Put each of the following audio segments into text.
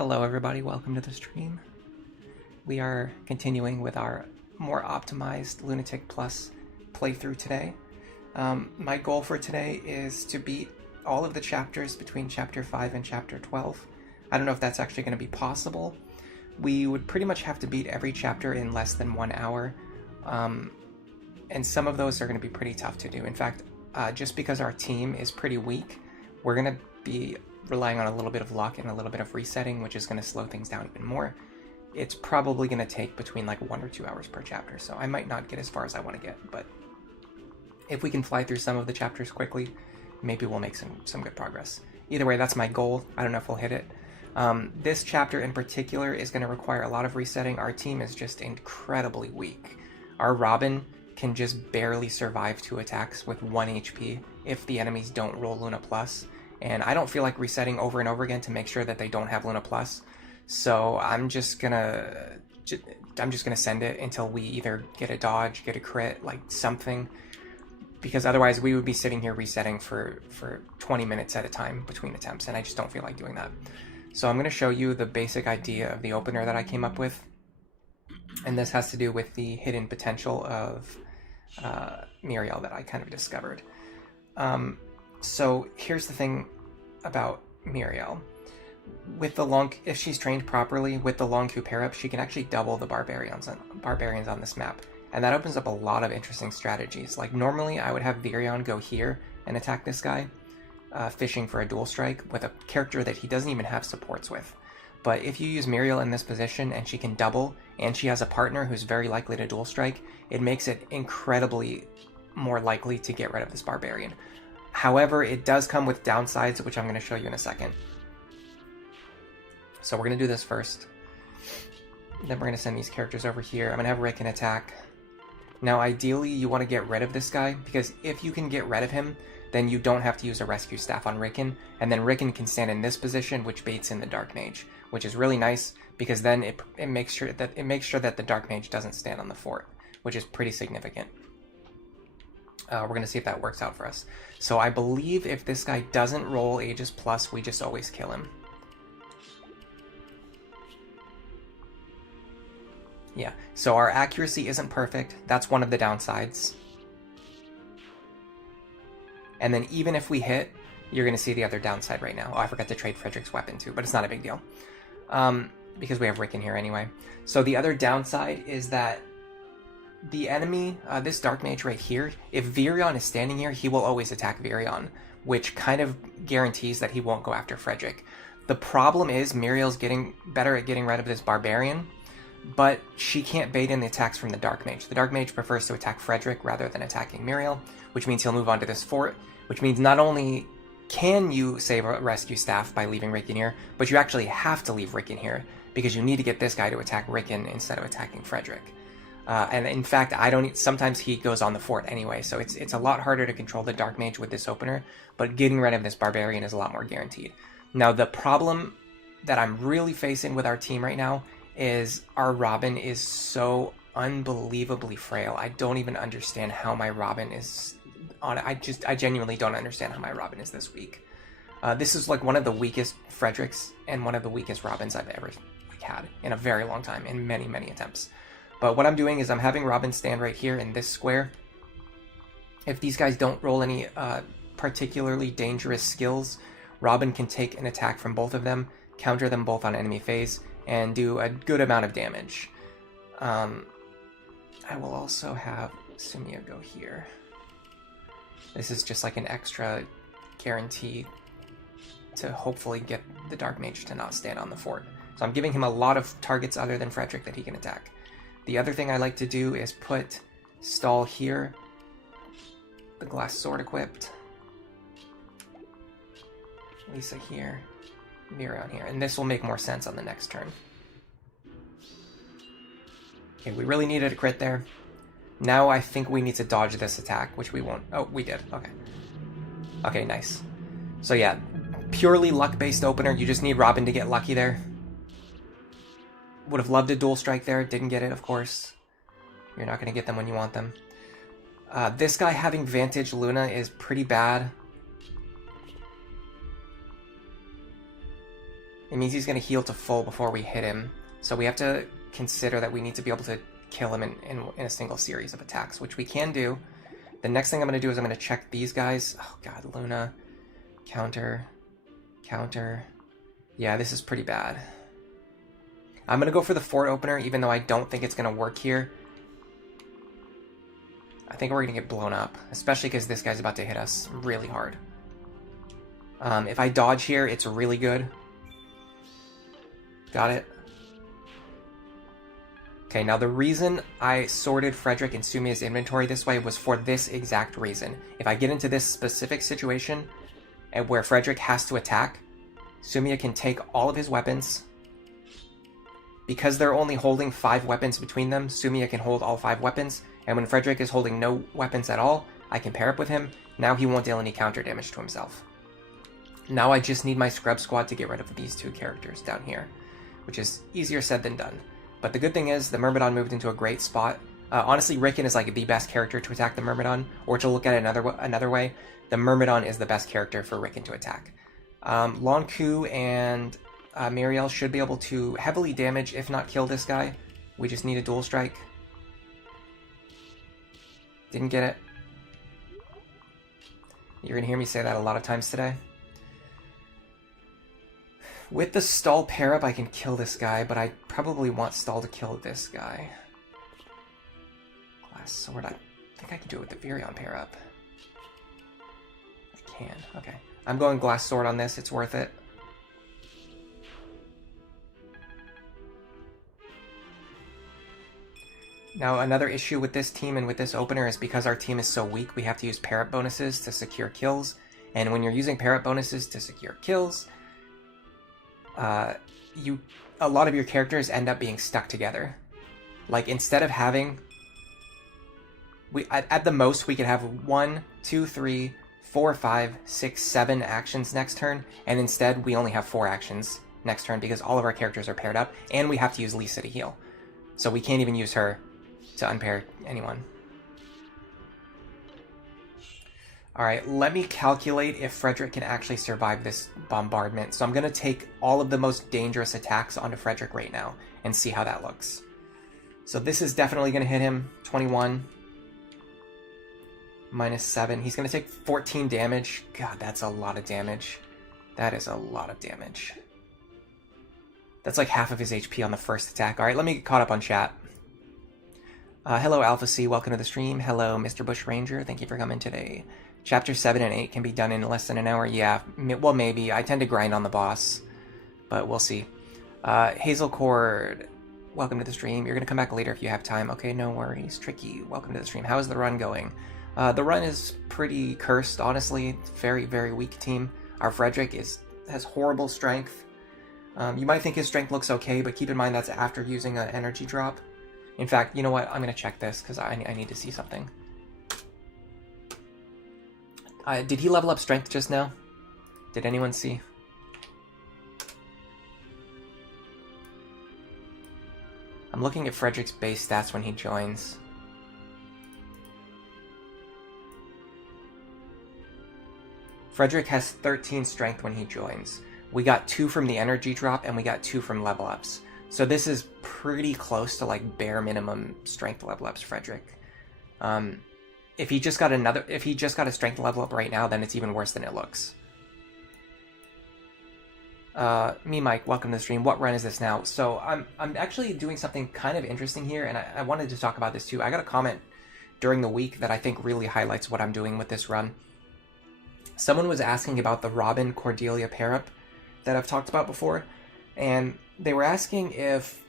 Hello everybody, welcome to the stream. We are continuing with our more optimized Lunatic Plus playthrough today. My goal for today is to beat all of the chapters between Chapter 5 and Chapter 12. I don't know if that's actually going to be possible. We would pretty much have to beat every chapter in less than 1 hour, and some of those are going to be pretty tough to do. In fact, just because our team is pretty weak, we're going to be relying on a little bit of luck and a little bit of resetting, which is going to slow things down even more. It's probably going to take between like 1 or 2 hours per chapter, so I might not get as far as I want to get, but if we can fly through some of the chapters quickly, maybe we'll make some good progress. Either way, that's my goal. I don't know if we'll hit it. This chapter in particular is going to require a lot of resetting. Our team is just incredibly weak. Our Robin can just barely survive 2 attacks with 1 HP if the enemies don't roll Luna Plus. And I don't feel like resetting over and over again to make sure that they don't have Luna Plus. So I'm just gonna send it until we either get a dodge, get a crit, like something. Because otherwise we would be sitting here resetting for 20 minutes at a time between attempts, and I just don't feel like doing that. So I'm gonna show you the basic idea of the opener that I came up with. And this has to do with the hidden potential of Muriel that I kind of discovered. So here's the thing about Muriel. With the long, if she's trained properly with the long Q pair up, she can actually double the barbarians on this map, and that opens up a lot of interesting strategies. Like normally, I would have Virion go here and attack this guy, fishing for a dual strike with a character that he doesn't even have supports with. But if you use Muriel in this position and she can double, and she has a partner who's very likely to dual strike, it makes it incredibly more likely to get rid of this barbarian. However, it does come with downsides, which I'm going to show you in a second. So we're going to do this first. Then we're going to send these characters over here. I'm going to have Rickon attack. Now, ideally, you want to get rid of this guy, because if you can get rid of him, then you don't have to use a rescue staff on Rickon, and then Rickon can stand in this position, which baits in the Dark Mage, which is really nice, because then it makes sure that the Dark Mage doesn't stand on the fort, which is pretty significant. We're going to see if that works out for us. So I believe if this guy doesn't roll Aegis Plus, we just always kill him. Yeah, so our accuracy isn't perfect. That's one of the downsides. And then even if we hit, you're going to see the other downside right now. Oh, I forgot to trade Frederick's weapon too, but it's not a big deal. Because we have Rickon here anyway. So the other downside is that the enemy, this Dark Mage right here, if Virion is standing here, he will always attack Virion, which kind of guarantees that he won't go after Frederick. The problem is Muriel's getting better at getting rid of this Barbarian, but she can't bait in the attacks from the Dark Mage. The Dark Mage prefers to attack Frederick rather than attacking Muriel, which means he'll move on to this fort, which means not only can you save a rescue staff by leaving Rickon here, but you actually have to leave Rickon here, because you need to get this guy to attack Rickon instead of attacking Frederick. And in fact, sometimes he goes on the fort anyway, so it's a lot harder to control the Dark Mage with this opener, but getting rid of this Barbarian is a lot more guaranteed. Now, the problem that I'm really facing with our team right now is our Robin is so unbelievably frail. I don't even understand how my Robin is on it. I genuinely don't understand how my Robin is this weak. This is like one of the weakest Fredericks and one of the weakest Robins I've ever had in a very long time, in many, many attempts. But what I'm doing is I'm having Robin stand right here in this square. If these guys don't roll any particularly dangerous skills, Robin can take an attack from both of them, counter them both on enemy phase, and do a good amount of damage. I will also have Sumia go here. This is just like an extra guarantee to hopefully get the Dark Mage to not stand on the fort. So I'm giving him a lot of targets other than Frederick that he can attack. The other thing I like to do is put Stall here, the glass sword equipped, Lisa here, Virion here, and this will make more sense on the next turn. Okay, we really needed a crit there. Now I think we need to dodge this attack, which we won't. Oh, we did. Okay. Okay, nice. So yeah, purely luck-based opener. You just need Robin to get lucky there. Would have loved a dual strike there. Didn't get it, of course. You're not going to get them when you want them. This guy having Vantage Luna is pretty bad. It means he's going to heal to full before we hit him. So we have to consider that we need to be able to kill him in a single series of attacks, which we can do. The next thing I'm going to do is I'm going to check these guys. Oh god, Luna. Counter. Counter. Yeah, this is pretty bad. I'm going to go for the fort opener, even though I don't think it's going to work here. I think we're going to get blown up, especially because this guy's about to hit us really hard. If I dodge here, it's really good. Got it. Okay, now the reason I sorted Frederick and Sumia's inventory this way was for this exact reason. If I get into this specific situation and where Frederick has to attack, Sumia can take all of his weapons. Because they're only holding 5 weapons between them, Sumia can hold all 5 weapons, and when Frederick is holding no weapons at all, I can pair up with him. Now he won't deal any counter damage to himself. Now I just need my scrub squad to get rid of these 2 characters down here, which is easier said than done. But the good thing is, the Myrmidon moved into a great spot. Honestly, Rickon is like the best character to attack the Myrmidon, or to look at it another way, the Myrmidon is the best character for Rickon to attack. Lonku and Miriel should be able to heavily damage, if not kill this guy. We just need a dual strike. Didn't get it. You're going to hear me say that a lot of times today. With the stall pair up, I can kill this guy, but I probably want stall to kill this guy. Glass sword, I think I can do it with the Virion pair up. I can, okay. I'm going glass sword on this, it's worth it. Now, another issue with this team and with this opener is because our team is so weak, we have to use pair up bonuses to secure kills. And when you're using pair up bonuses to secure kills, a lot of your characters end up being stuck together. Like, instead of having... at the most, we could have 1, 2, 3, 4, 5, 6, 7 actions next turn, and instead we only have 4 actions next turn because all of our characters are paired up, and we have to use Lisa to heal. So we can't even use her to unpair anyone. Alright, let me calculate if Frederick can actually survive this bombardment. So I'm going to take all of the most dangerous attacks onto Frederick right now and see how that looks. So this is definitely going to hit him. 21. Minus 7. He's going to take 14 damage. God, that's a lot of damage. That is a lot of damage. That's like half of his HP on the first attack. Alright, let me get caught up on chat. Hello, Alpha C. Welcome to the stream. Hello, Mr. Bush Ranger. Thank you for coming today. Chapter 7 and 8 can be done in less than an hour. Yeah, well, maybe. I tend to grind on the boss, but we'll see. Hazel Cord, welcome to the stream. You're going to come back later if you have time. Okay, no worries. Tricky, welcome to the stream. How is the run going? The run is pretty cursed, honestly. Very, very weak team. Our Frederick has horrible strength. You might think his strength looks okay, but keep in mind that's after using an energy drop. In fact, you know what? I'm going to check this because I need to see something. Did he level up strength just now? Did anyone see? I'm looking at Frederick's base stats when he joins. Frederick has 13 strength when he joins. We got 2 from the energy drop and we got 2 from level ups. So this is pretty close to like bare minimum strength level ups, Frederick. If he just got a strength level up right now, then it's even worse than it looks. Me, Mike, welcome to the stream. What run is this now? So I'm actually doing something kind of interesting here, and I wanted to talk about this too. I got a comment during the week that I think really highlights what I'm doing with this run. Someone was asking about the Robin Cordelia pair up that I've talked about before, and they were asking if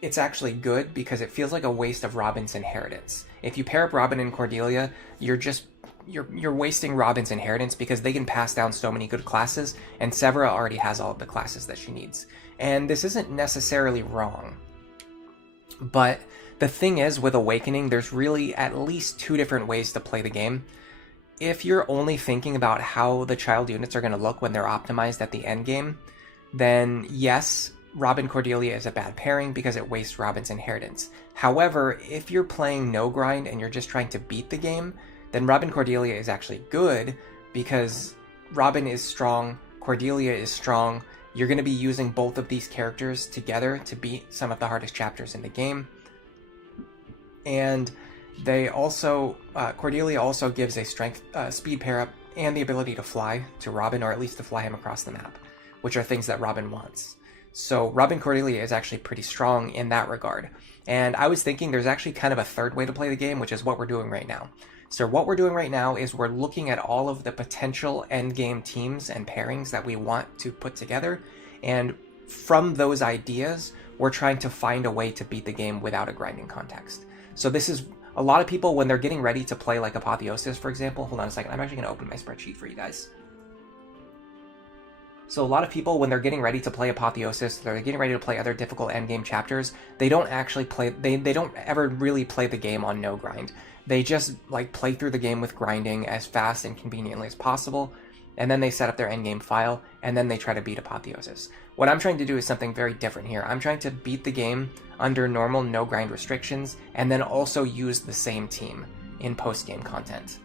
it's actually good because it feels like a waste of Robin's inheritance. If you pair up Robin and Cordelia, you're wasting Robin's inheritance because they can pass down so many good classes, and Severa already has all of the classes that she needs. And this isn't necessarily wrong. But the thing is, with Awakening, there's really at least 2 different ways to play the game. If you're only thinking about how the child units are going to look when they're optimized at the end game, then yes, Robin Cordelia is a bad pairing because it wastes Robin's inheritance. However, if you're playing no grind and you're just trying to beat the game, then Robin Cordelia is actually good because Robin is strong, Cordelia is strong, you're going to be using both of these characters together to beat some of the hardest chapters in the game. And they also, Cordelia also gives a strength, speed pair up and the ability to fly to Robin, or at least to fly him across the map, which are things that Robin wants. So Robin Cordelia is actually pretty strong in that regard. And I was thinking there's actually kind of a third way to play the game, which is what we're doing right now. So what we're doing right now is we're looking at all of the potential endgame teams and pairings that we want to put together. And from those ideas, we're trying to find a way to beat the game without a grinding context. So this is a lot of people when they're getting ready to play like Apotheosis, for example. Hold on a second. I'm actually going to open my spreadsheet for you guys. So a lot of people, when they're getting ready to play Apotheosis, they're getting ready to play other difficult endgame chapters, they don't actually play, they don't ever really play the game on no grind. They just like play through the game with grinding as fast and conveniently as possible, and then they set up their endgame file, and then they try to beat Apotheosis. What I'm trying to do is something very different here. I'm trying to beat the game under normal no grind restrictions, and then also use the same team in post-game content.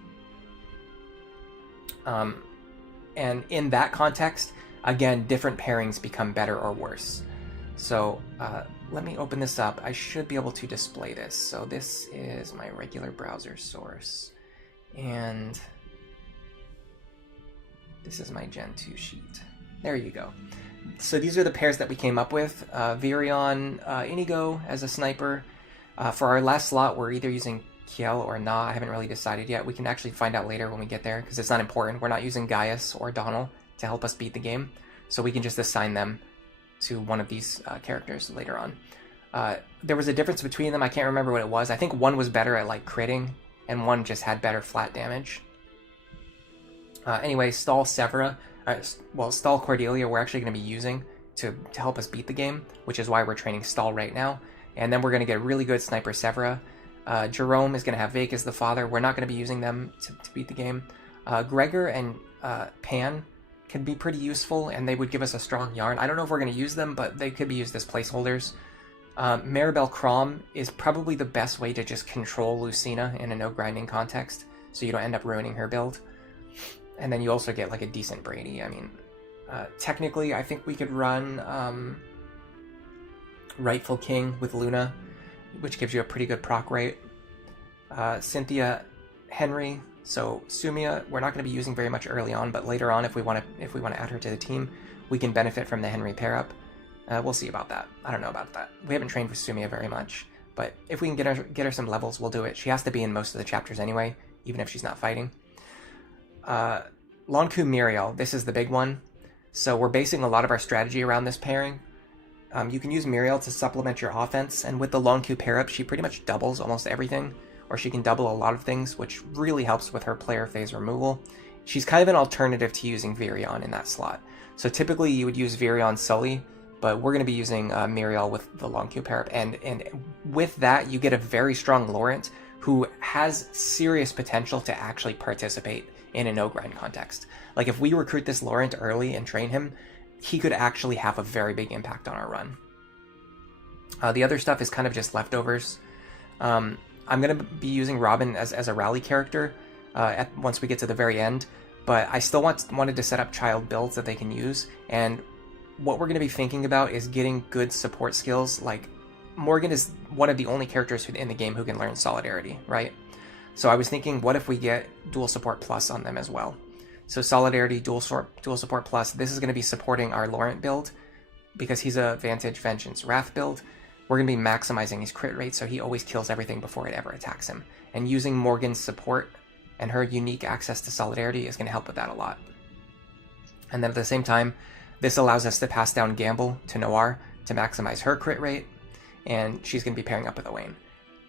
And in that context, again, different pairings become better or worse. So let me open this up. I should be able to display this. So this is my regular browser source. And this is my Gen 2 sheet. There you go. So these are the pairs that we came up with. Virion, Inigo as a sniper. For our last slot, we're either using Kiel or Na. I haven't really decided yet. We can actually find out later when we get there, because it's not important. We're not using Gaius or Donal to help us beat the game, so we can just assign them to one of these characters later on. There was a difference between them. I can't remember what it was. I think one was better at like critting, and one just had better flat damage. Anyway, Stall Severa, Stall Cordelia we're actually going to be using to help us beat the game, which is why we're training Stall right now. And then we're going to get a really good Sniper Severa. Jerome is going to have Vake as the father. We're not going to be using them to beat the game. Gregor and Pan can be pretty useful, and they would give us a strong yarn. I don't know if we're going to use them, but they could be used as placeholders. Maribel Crom is probably the best way to just control Lucina in a no grinding context, so you don't end up ruining her build. And then you also get like a decent Brady. I mean, technically, I think we could run Rightful King with Luna, which gives you a pretty good proc rate. Cynthia Henry. So Sumia, we're not going to be using very much early on, but later on, if we want to add her to the team, we can benefit from the Henry pair up. We'll see about that. I don't know about that. We haven't trained with Sumia very much, but if we can get her some levels, we'll do it. She has to be in most of the chapters anyway, even if she's not fighting. Lonku Muriel, this is the big one. So we're basing a lot of our strategy around this pairing. You can use Muriel to supplement your offense, and with the Lonku pair up, she pretty much doubles almost everything, or she can double a lot of things, which really helps with her player phase removal. She's kind of an alternative to using Virion in that slot. So typically you would use Virion Sully, but we're going to be using Muriel with the Lonku pair up, and with that you get a very strong Laurent who has serious potential to actually participate in a no-grind context. Like if we recruit this Laurent early and train him, he could actually have a very big impact on our run. The other stuff is kind of just leftovers. I'm going to be using Robin as a rally character once we get to the very end, but I still wanted to set up child builds that they can use, and what we're going to be thinking about is getting good support skills. Like Morgan is one of the only characters in the game who can learn Solidarity, right? So I was thinking, what if we get Dual Support Plus on them as well? So Solidarity, Dual Support Plus, this is going to be supporting our Laurent build, because he's a Vantage, Vengeance, Wrath build. We're going to be maximizing his crit rate, so he always kills everything before it ever attacks him. And using Morgan's support and her unique access to Solidarity is going to help with that a lot. And then at the same time, this allows us to pass down Gamble to Noir to maximize her crit rate, and she's going to be pairing up with Owain.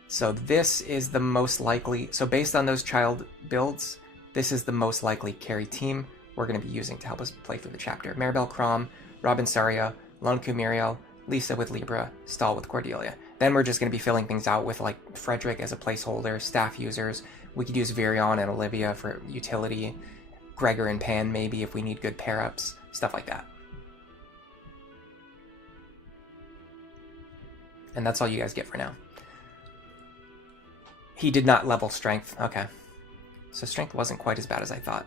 So this is the most likely, so based on those child builds, this is the most likely carry team we're going to be using to help us play through the chapter. Maribel Crom, Robin Saria, Lonku Muriel, Lisa with Libra, Stall with Cordelia. Then we're just going to be filling things out with like Frederick as a placeholder, staff users. We could use Virion and Olivia for utility, Gregor and Pan maybe if we need good pair-ups, stuff like that. And that's all you guys get for now. He did not level strength. Okay. So strength wasn't quite as bad as I thought.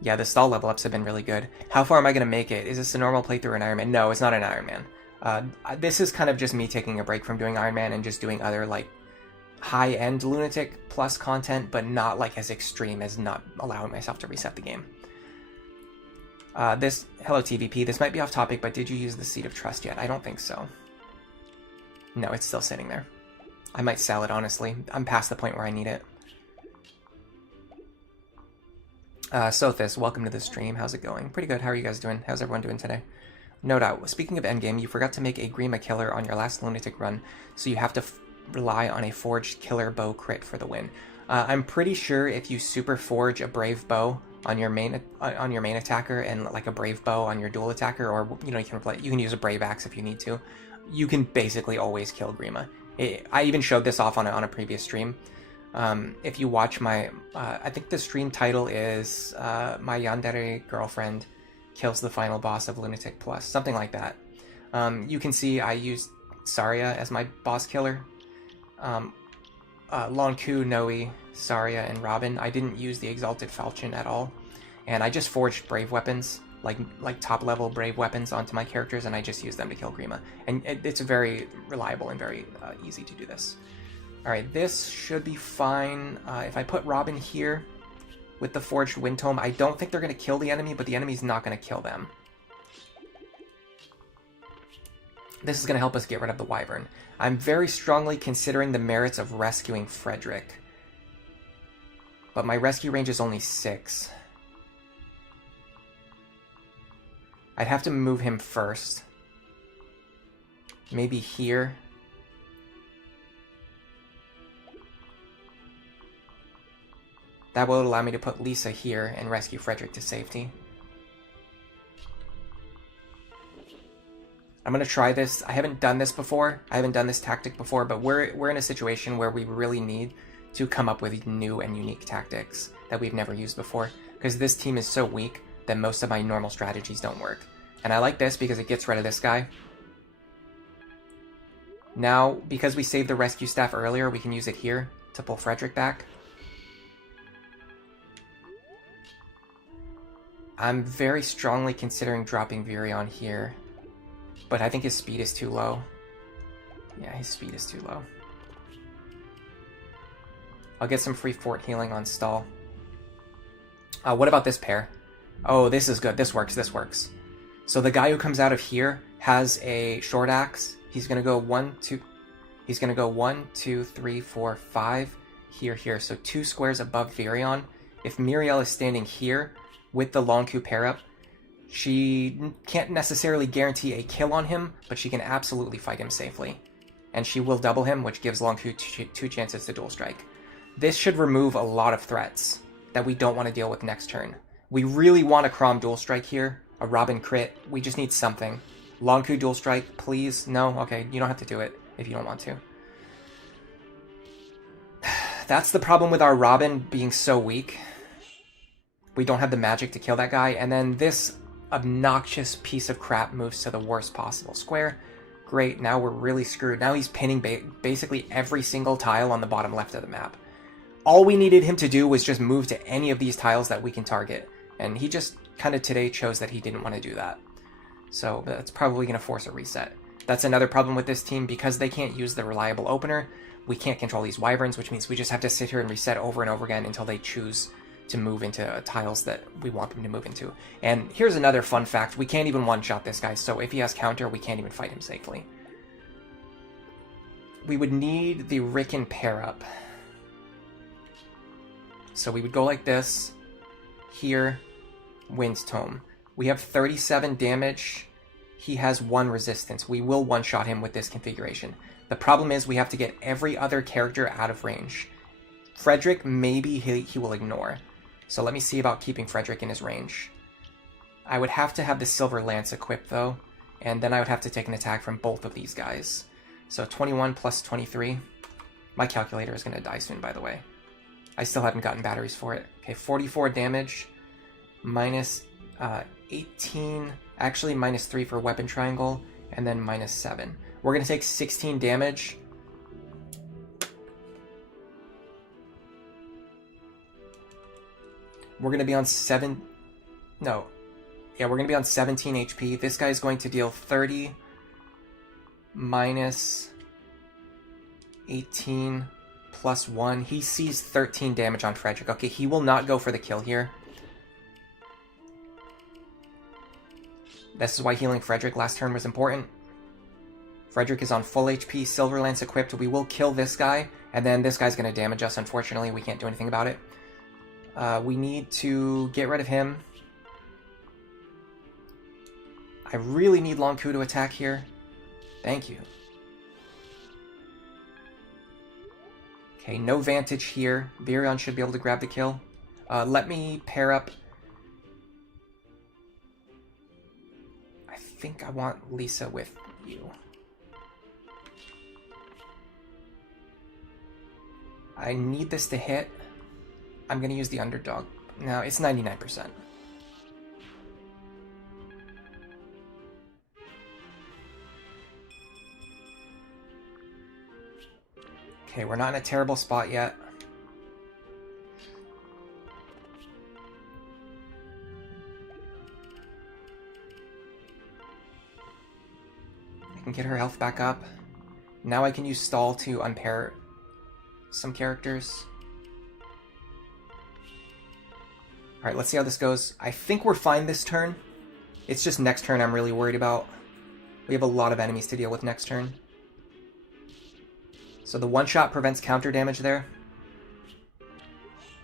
Yeah, the stall level ups have been really good. How far am I going to make it? Is this a normal playthrough or an Iron Man? No, it's not an Iron Man. This is kind of just me taking a break from doing Iron Man and just doing other, like, high-end Lunatic Plus content, but not, like, as extreme as not allowing myself to reset the game. Hello TVP, this might be off topic, but did you use the Seed of Trust yet? I don't think so. No, it's still sitting there. I might sell it, honestly. I'm past the point where I need it. Sothis, welcome to the stream. How's it going? Pretty good. How are you guys doing? How's everyone doing today? No doubt. Speaking of endgame, you forgot to make a Grima killer on your last Lunatic run, so you have to rely on a forged killer bow crit for the win. I'm pretty sure if you super forge a brave bow on your main attacker and like a brave bow on your dual attacker, or you can use a brave axe if you need to, you can basically always kill Grima. I even showed this off on a previous stream. If you watch my, I think the stream title is My Yandere Girlfriend Kills the Final Boss of Lunatic Plus, something like that. You can see I used Saria as my boss killer. Lonku, Noe, Saria, and Robin. I didn't use the Exalted Falchion at all. And I just forged brave weapons, like top level brave weapons onto my characters, and I just used them to kill Grima. And it's very reliable and very easy to do this. Alright, this should be fine. If I put Robin here with the Forged Wind Tome, I don't think they're going to kill the enemy, but the enemy's not going to kill them. This is going to help us get rid of the wyvern. I'm very strongly considering the merits of rescuing Frederick. But my rescue range is only 6. I'd have to move him first. Maybe here. That will allow me to put Lisa here and rescue Frederick to safety. I'm going to try this. I haven't done this before. I haven't done this tactic before, but we're in a situation where we really need to come up with new and unique tactics that we've never used before, because this team is so weak that most of my normal strategies don't work. And I like this because it gets rid of this guy. Now, because we saved the rescue staff earlier, we can use it here to pull Frederick back. I'm very strongly considering dropping Virion here, but I think his speed is too low. Yeah, his speed is too low. I'll get some free fort healing on stall. What about this pair? Oh, this is good. This works. This works. So the guy who comes out of here has a short axe. He's gonna go 1, 2. He's gonna go 1, 2, 3, 4, 5. Here. So 2 squares above Virion. If Muriel is standing here with the Lonku pair up, she can't necessarily guarantee a kill on him, but she can absolutely fight him safely. And she will double him, which gives Lonku 2 chances to dual strike. This should remove a lot of threats that we don't want to deal with next turn. We really want a Chrom dual strike here, a Robin crit. We just need something. Lonku dual strike, please. No? Okay, you don't have to do it if you don't want to. That's the problem with our Robin being so weak. We don't have the magic to kill that guy, and then this obnoxious piece of crap moves to the worst possible square. Great, now we're really screwed. Now he's pinning basically every single tile on the bottom left of the map. All we needed him to do was just move to any of these tiles that we can target, and he just kind of today chose that he didn't want to do that. So that's probably going to force a reset. That's another problem with this team. Because they can't use the reliable opener, we can't control these wyverns, which means we just have to sit here and reset over and over again until they choose to move into tiles that we want them to move into. And here's another fun fact. We can't even one-shot this guy, so if he has counter, we can't even fight him safely. We would need the Rickon pair up. So we would go like this. Here, Wind Tome. We have 37 damage. He has 1 resistance. We will one-shot him with this configuration. The problem is we have to get every other character out of range. Frederick, maybe he will ignore. So let me see about keeping Frederick in his range. I would have to have the Silver Lance equipped, though, and then I would have to take an attack from both of these guys. So 21 plus 23. My calculator is going to die soon, by the way. I still haven't gotten batteries for it. Okay, 44 damage, minus 18, actually minus 3 for weapon triangle, and then minus 7. We're going to take 16 damage. We're going to be on 7. No. Yeah, we're going to be on 17 HP. This guy's going to deal 30 minus 18 plus 1. He sees 13 damage on Frederick. Okay, he will not go for the kill here. This is why healing Frederick last turn was important. Frederick is on full HP, Silver Lance equipped. We will kill this guy, and then this guy's going to damage us, unfortunately. We can't do anything about it. We need to get rid of him. I really need Long Ku to attack here. Thank you. Okay, no Vantage here. Virion should be able to grab the kill. Let me pair up. I think I want Lisa with you. I need this to hit. I'm going to use the underdog. No, it's 99%. Okay, we're not in a terrible spot yet. I can get her health back up. Now I can use stall to unpair some characters. Alright, let's see how this goes. I think we're fine this turn. It's just next turn I'm really worried about. We have a lot of enemies to deal with next turn. So the one-shot prevents counter damage there.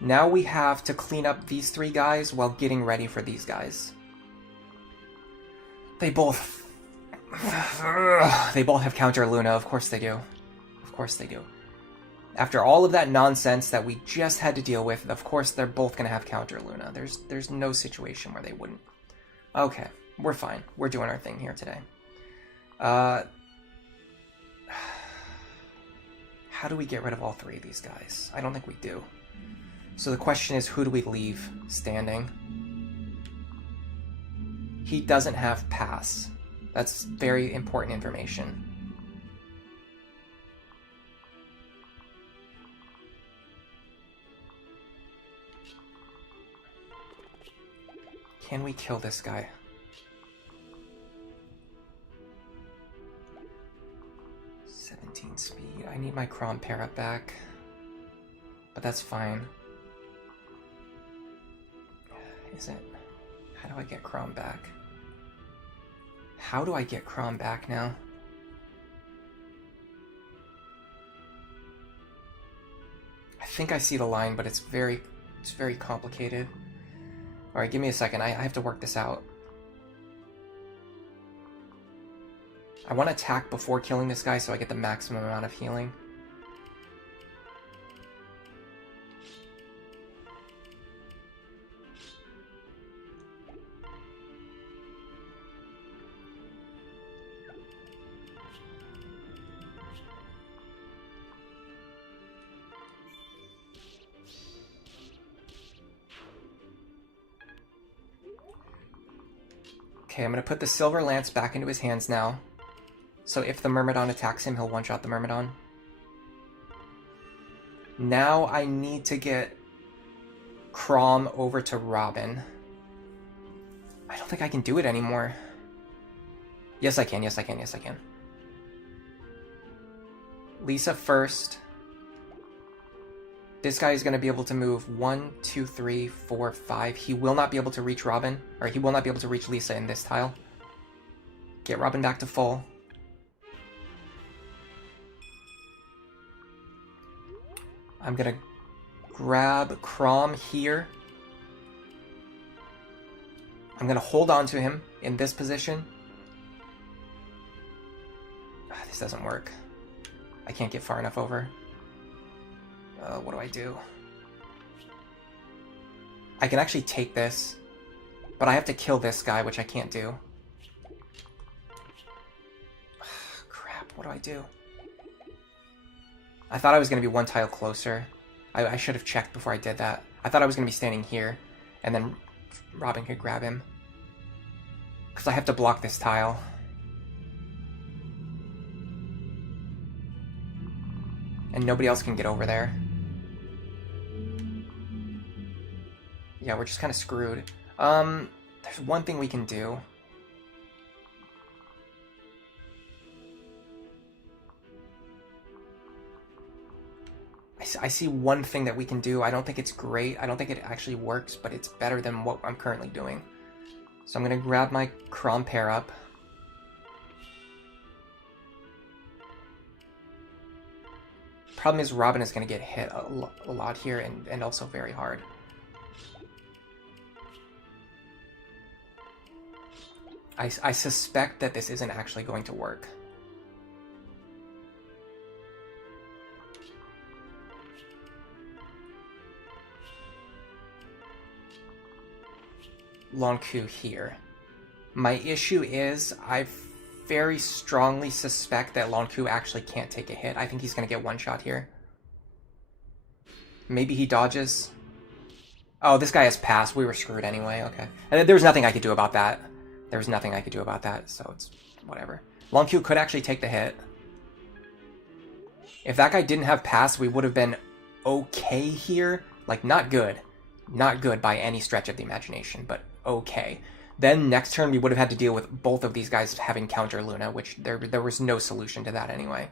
Now we have to clean up these three guys while getting ready for these guys. They both have counter Luna, of course they do. Of course they do. After all of that nonsense that we just had to deal with, of course they're both going to have counter Luna. There's no situation where they wouldn't. Okay, we're fine. We're doing our thing here today. How do we get rid of all three of these guys? I don't think we do. So the question is, who do we leave standing? He doesn't have pass. That's very important information. Can we kill this guy? Speed. I need my Crom Para back, but that's fine. Is it? How do I get Crom back? How do I get Crom back now? I think I see the line, but it's very complicated. Alright, give me a second. I have to work this out. I want to attack before killing this guy so I get the maximum amount of healing. Okay, I'm going to put the Silver Lance back into his hands now. So if the Myrmidon attacks him, he'll one-shot the Myrmidon. Now I need to get Crom over to Robin. I don't think I can do it anymore. Yes, I can. Yes, I can. Yes, I can. Lisa first. This guy is going to be able to move 1, 2, 3, 4, 5. He will not be able to reach Robin. Or he will not be able to reach Lisa in this tile. Get Robin back to full. I'm going to grab Crom here. I'm going to hold on to him in this position. This doesn't work. I can't get far enough over. What do I do? I can actually take this, but I have to kill this guy, which I can't do. Crap, what do I do? I thought I was going to be one tile closer. I should have checked before I did that. I thought I was going to be standing here, and then Robin could grab him. Because I have to block this tile. And nobody else can get over there. Yeah, we're just kind of screwed. There's one thing we can do. I see one thing that we can do. I don't think it's great. I don't think it actually works, but it's better than what I'm currently doing. So I'm going to grab my Crom pair up. Problem is Robin is going to get hit a lot here and also very hard. I suspect that this isn't actually going to work. Lonku here. My issue is I very strongly suspect that Lonku actually can't take a hit. I think he's going to get one shot here. Maybe he dodges. Oh, this guy has passed. We were screwed anyway. Okay. And there was nothing I could do about that. There was nothing I could do about that, so it's whatever. Lonku could actually take the hit. If that guy didn't have pass, we would have been okay here. Like, not good. Not good by any stretch of the imagination, but okay. Then next turn we would have had to deal with both of these guys having counter Luna, which there was no solution to that anyway.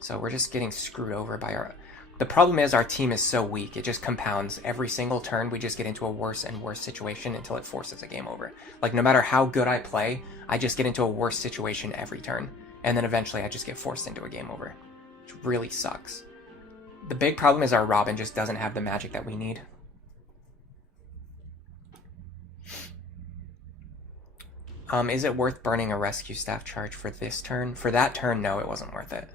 So we're just getting screwed over by our... The problem is our team is so weak, it just compounds. Every single turn we just get into a worse and worse situation until it forces a game over. Like, no matter how good I play, I just get into a worse situation every turn. And then eventually I just get forced into a game over. Which really sucks. The big problem is our Robin just doesn't have the magic that we need. Is it worth burning a rescue staff charge for this turn? For that turn, no, it wasn't worth it.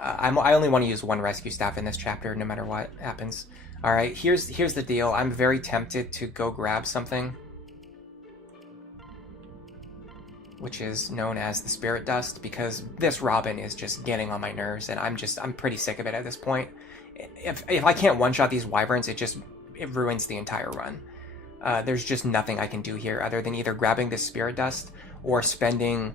I only want to use one rescue staff in this chapter, no matter what happens. Alright, here's the deal. I'm very tempted to go grab something, which is known as the Spirit Dust, because this Robin is just getting on my nerves, and I'm pretty sick of it at this point. If I can't one-shot these wyverns, it ruins the entire run. There's just nothing I can do here other than either grabbing this Spirit Dust or spending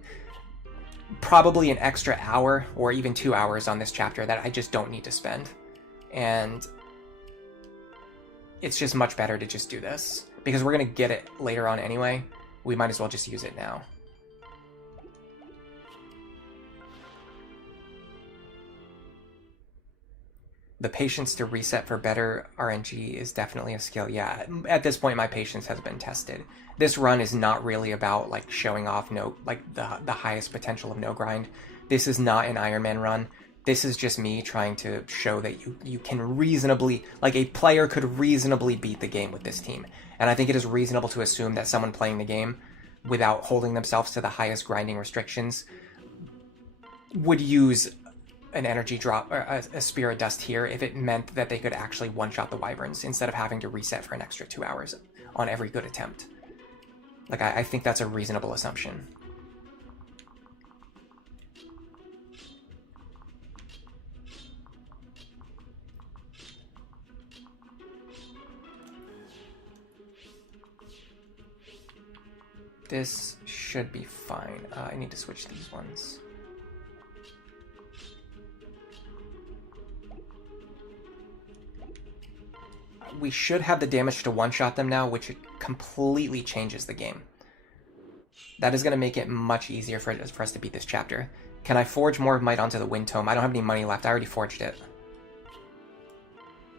probably an extra hour or even 2 hours on this chapter that I just don't need to spend. And it's just much better to just do this. Because we're going to get it later on anyway, we might as well just use it now. The patience to reset for better RNG is definitely a skill. Yeah, at this point my patience has been tested. This run is not really about like showing off the highest potential of no grind. This is not an Iron Man run. This is just me trying to show that you can reasonably, like a player could reasonably beat the game with this team. And I think it is reasonable to assume that someone playing the game without holding themselves to the highest grinding restrictions would use an energy drop or a Spirit Dust here if it meant that they could actually one-shot the wyverns instead of having to reset for an extra 2 hours on every good attempt. Like, I think that's a reasonable assumption. This should be fine. I need to switch these ones. We should have the damage to one-shot them now, which completely changes the game. That is going to make it much easier for us to beat this chapter. Can I forge more of Might onto the Wind Tome? I don't have any money left. I already forged it.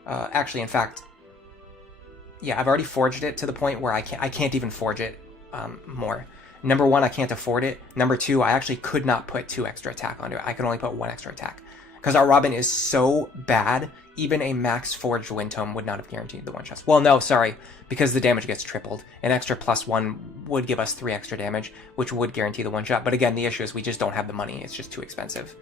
Actually, in fact, yeah, I've already forged it to the point where I can't even forge it more. Number one, I can't afford it. Number two, I actually could not put 2 extra attack onto it. I could only put 1 extra attack. Because our Robin is so bad, even a max forged Wind Tome would not have guaranteed the one-shots. Well, no, sorry, because the damage gets tripled. An extra +1 would give us 3 extra damage, which would guarantee the one-shot. But again, the issue is we just don't have the money. It's just too expensive.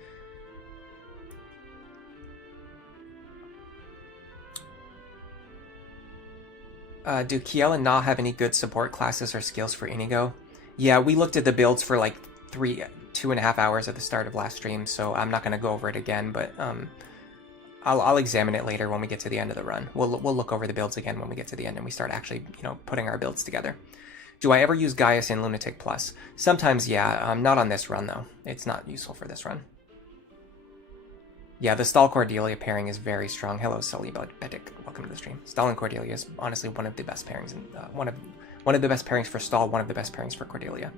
Do Kiel and Na have any good support classes or skills for Inigo? Yeah, we looked at the builds for like 2.5 hours at the start of last stream, so I'm not going to go over it again, but I'll examine it later when we get to the end of the run. We'll look over the builds again when we get to the end and we start actually, putting our builds together. Do I ever use Gaius in Lunatic Plus? Sometimes, yeah. Not on this run, though. It's not useful for this run. Yeah, the Stall Cordelia pairing is very strong. Hello, Sully Bedik. Welcome to the stream. Stall and Cordelia is honestly one of the best pairings, and one of the best pairings for Stall. One of the best pairings for Cordelia.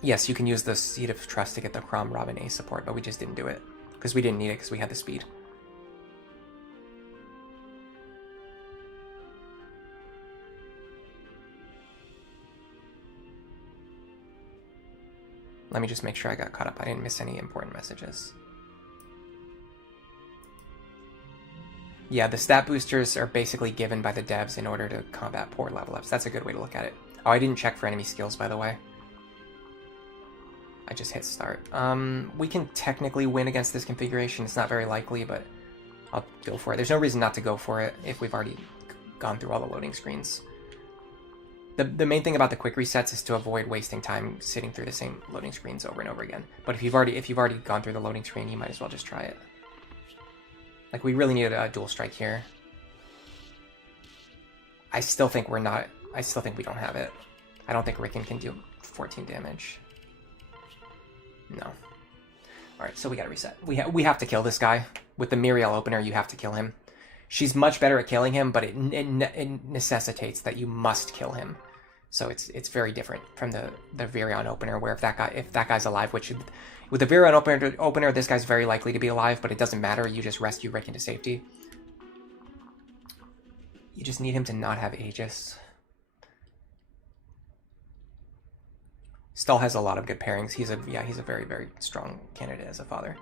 Yes, you can use the Seed of Trust to get the Chrom Robin A support, but we just didn't do it because we didn't need it because we had the speed. Let me just make sure I got caught up. I didn't miss any important messages. Yeah, the stat boosters are basically given by the devs in order to combat poor level ups. That's a good way to look at it. Oh, I didn't check for enemy skills, by the way. I just hit start. We can technically win against this configuration. It's not very likely, but I'll go for it. There's no reason not to go for it if we've already gone through all the loading screens. The main thing about the quick resets is to avoid wasting time sitting through the same loading screens over and over again. But if you've already gone through the loading screen, you might as well just try it. Like, we really needed a dual strike here. I still think we don't have it. I don't think Rickon can do 14 damage. No. Alright, so we gotta reset. We have to kill this guy. With the Miriel opener, you have to kill him. She's much better at killing him, but it necessitates that you must kill him. So it's very different from the Virion opener, where if that guy's alive, which with the Virion opener, this guy's very likely to be alive, but it doesn't matter. You just rescue Rick into safety. You just need him to not have Aegis. Stall has a lot of good pairings. He's a very, very strong candidate as a father.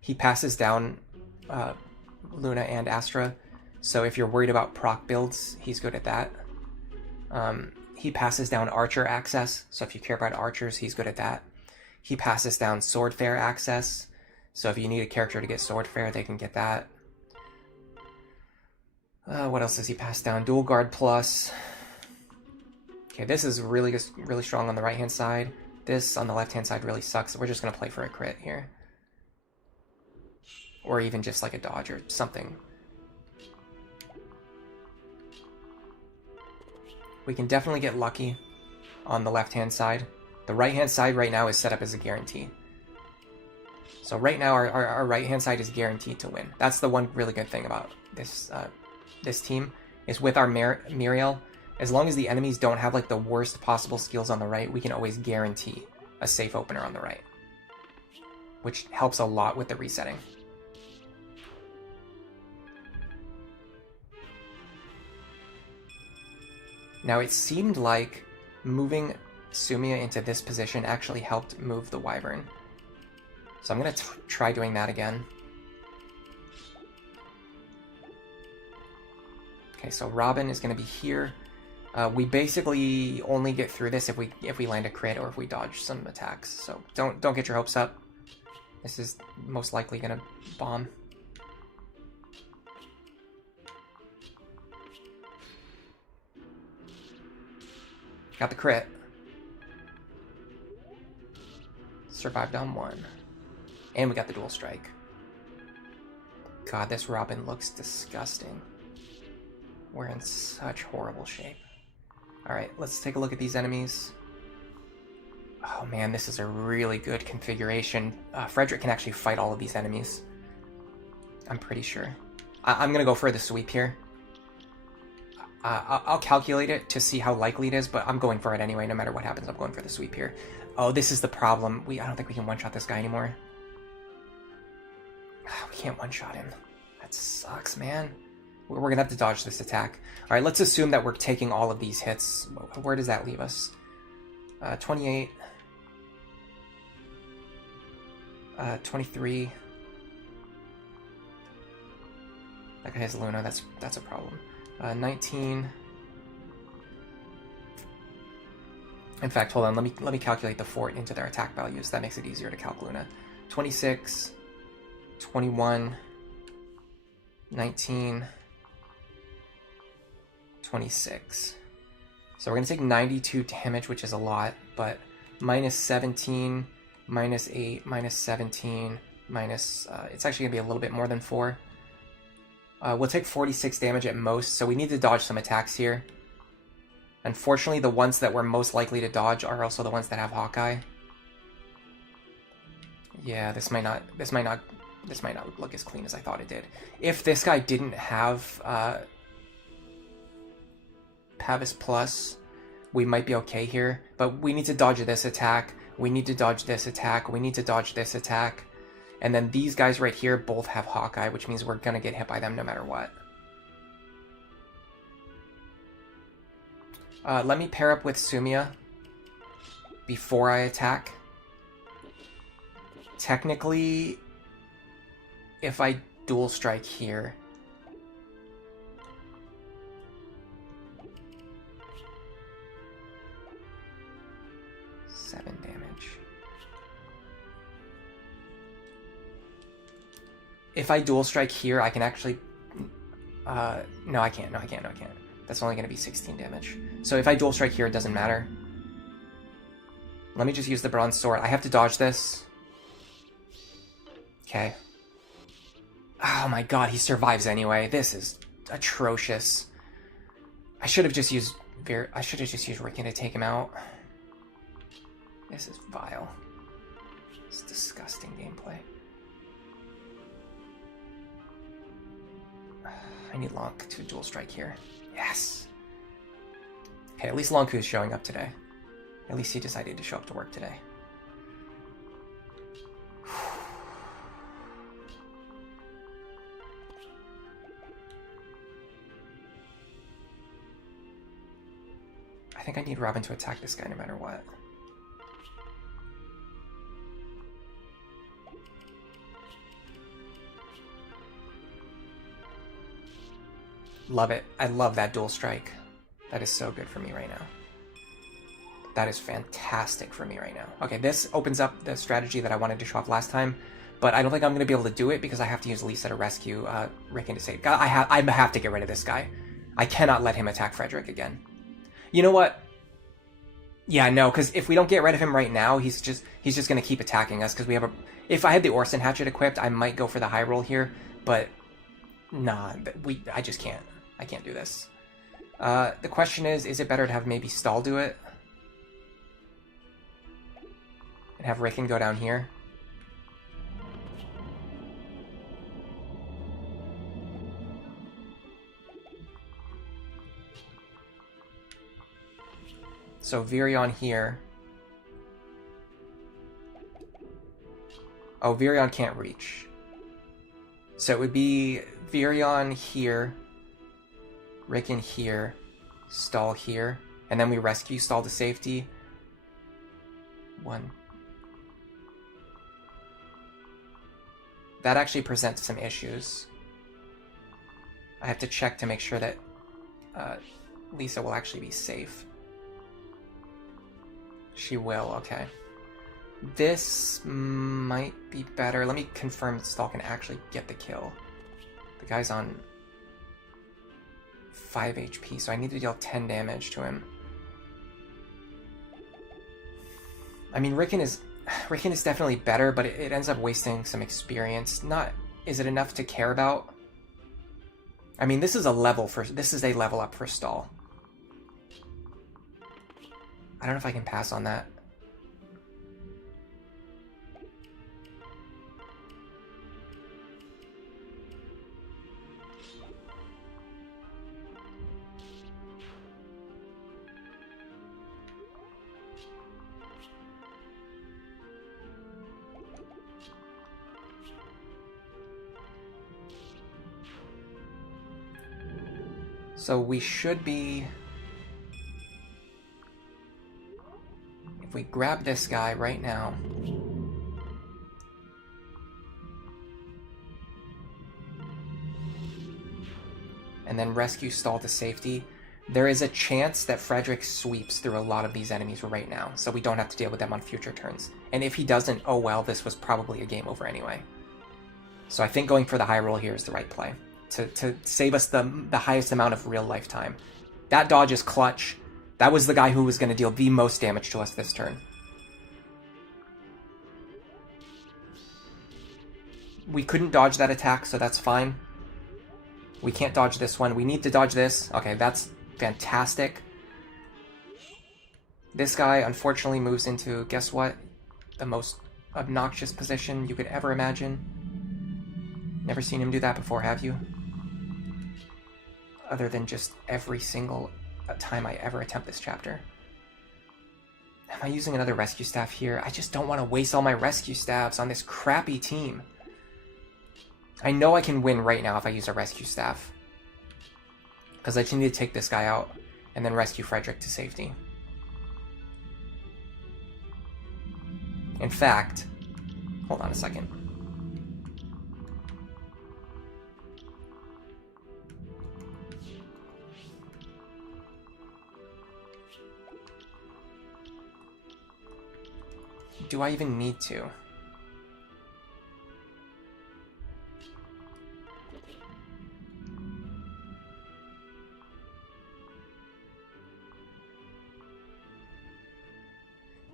He passes down Luna and Astra, so if you're worried about proc builds, he's good at that. He passes down Archer access, so if you care about archers, he's good at that. He passes down Swordfair access, so if you need a character to get Swordfair, they can get that. What else does he pass down? Dual Guard Plus. Okay, this is really strong on the right-hand side. This on the left-hand side really sucks. We're just going to play for a crit here. Or even just like a dodge or something. We can definitely get lucky on the left-hand side. The right-hand side right now is set up as a guarantee. So right now our right-hand side is guaranteed to win. That's the one really good thing about this this team, is with our Miriel, as long as the enemies don't have like the worst possible skills on the right, we can always guarantee a safe opener on the right, which helps a lot with the resetting. Now it seemed like moving Sumia into this position actually helped move the wyvern. So I'm going to try doing that again. Okay, so Robin is going to be here. We basically only get through this if we land a crit or if we dodge some attacks. So don't get your hopes up. This is most likely going to bomb. Got the crit. Survived on one. And we got the dual strike. God, this Robin looks disgusting. We're in such horrible shape. Alright, let's take a look at these enemies. Oh man, this is a really good configuration. Frederick can actually fight all of these enemies. I'm pretty sure. I'm gonna go for the sweep here. I'll calculate it to see how likely it is, but I'm going for it anyway. No matter what happens, I'm going for the sweep here. Oh, this is the problem. I don't think we can one-shot this guy anymore. We can't one-shot him. That sucks, man. We're going to have to dodge this attack. All right, let's assume that we're taking all of these hits. Where does that leave us? 28. 23. That guy has Luna. That's a problem. 19. In fact, hold on. Let me calculate the fort into their attack values. That makes it easier to calc Luna. 26, 21, 19, 26. So we're gonna take 92 damage, which is a lot, but minus 17, minus 8, minus 17, minus. It's actually gonna be a little bit more than 4. We'll take 46 damage at most, so we need to dodge some attacks here. Unfortunately, the ones that we're most likely to dodge are also the ones that have Hawkeye. Yeah, this might not look as clean as I thought it did. If this guy didn't have Pavis Plus, we might be okay here. But we need to dodge this attack. We need to dodge this attack. We need to dodge this attack. And then these guys right here both have Hawkeye, which means we're gonna get hit by them no matter what. Let me pair up with Sumia before I attack. Technically, if I dual strike here, seven damage. If I dual strike here, I can actually... no, I can't. No, I can't. No, I can't. That's only going to be 16 damage. So if I dual strike here, it doesn't matter. Let me just use the bronze sword. I have to dodge this. Okay. Oh my god, he survives anyway. This is atrocious. I should have just used Riken to take him out. This is vile. It's disgusting gameplay. I need Lonk to dual strike here. Yes! Okay, at least Lonku's showing up today. At least he decided to show up to work today. I think I need Robin to attack this guy no matter what. Love it. I love that dual strike. That is so good for me right now. That is fantastic for me right now. Okay, this opens up the strategy that I wanted to show off last time, but I don't think I'm going to be able to do it because I have to use Lisa to rescue Riken to save. I have to get rid of this guy. I cannot let him attack Frederick again. You know what? Yeah, no, because if we don't get rid of him right now, he's just going to keep attacking us because we have a... If I had the Orson Hatchet equipped, I might go for the high roll here, but nah, I just can't. I can't do this. The question is it better to have maybe Stahl do it? And have Riken go down here? So Virion here. Oh, Virion can't reach. So it would be Virion here, Riken here, Stahl here, and then we rescue Stahl to safety. One. That actually presents some issues. I have to check to make sure that Lisa will actually be safe. She will, okay. This might be better. Let me confirm that Stahl can actually get the kill. The guy's on 5 HP, so I need to deal 10 damage to him. I mean, Riken is definitely better, but it ends up wasting some experience. Is it enough to care about? I mean, this is a level up for Stahl. I don't know if I can pass on that. So we should be... If we grab this guy right now... and then rescue Stahl to safety, there is a chance that Frederick sweeps through a lot of these enemies right now, so we don't have to deal with them on future turns. And if he doesn't, oh well, this was probably a game over anyway. So I think going for the high roll here is the right play. To save us the highest amount of real life time. That dodge is clutch. That was the guy who was going to deal the most damage to us this turn. We couldn't dodge that attack, so that's fine. We can't dodge this one. We need to dodge this. Okay, that's fantastic. This guy, unfortunately, moves into, guess what? The most obnoxious position you could ever imagine. Never seen him do that before, have you? Other than just every single time I ever attempt this chapter. Am I using another rescue staff here? I just don't want to waste all my rescue staffs on this crappy team. I know I can win right now if I use a rescue staff. Because I just need to take this guy out and then rescue Frederick to safety. In fact, hold on a second. Do I even need to?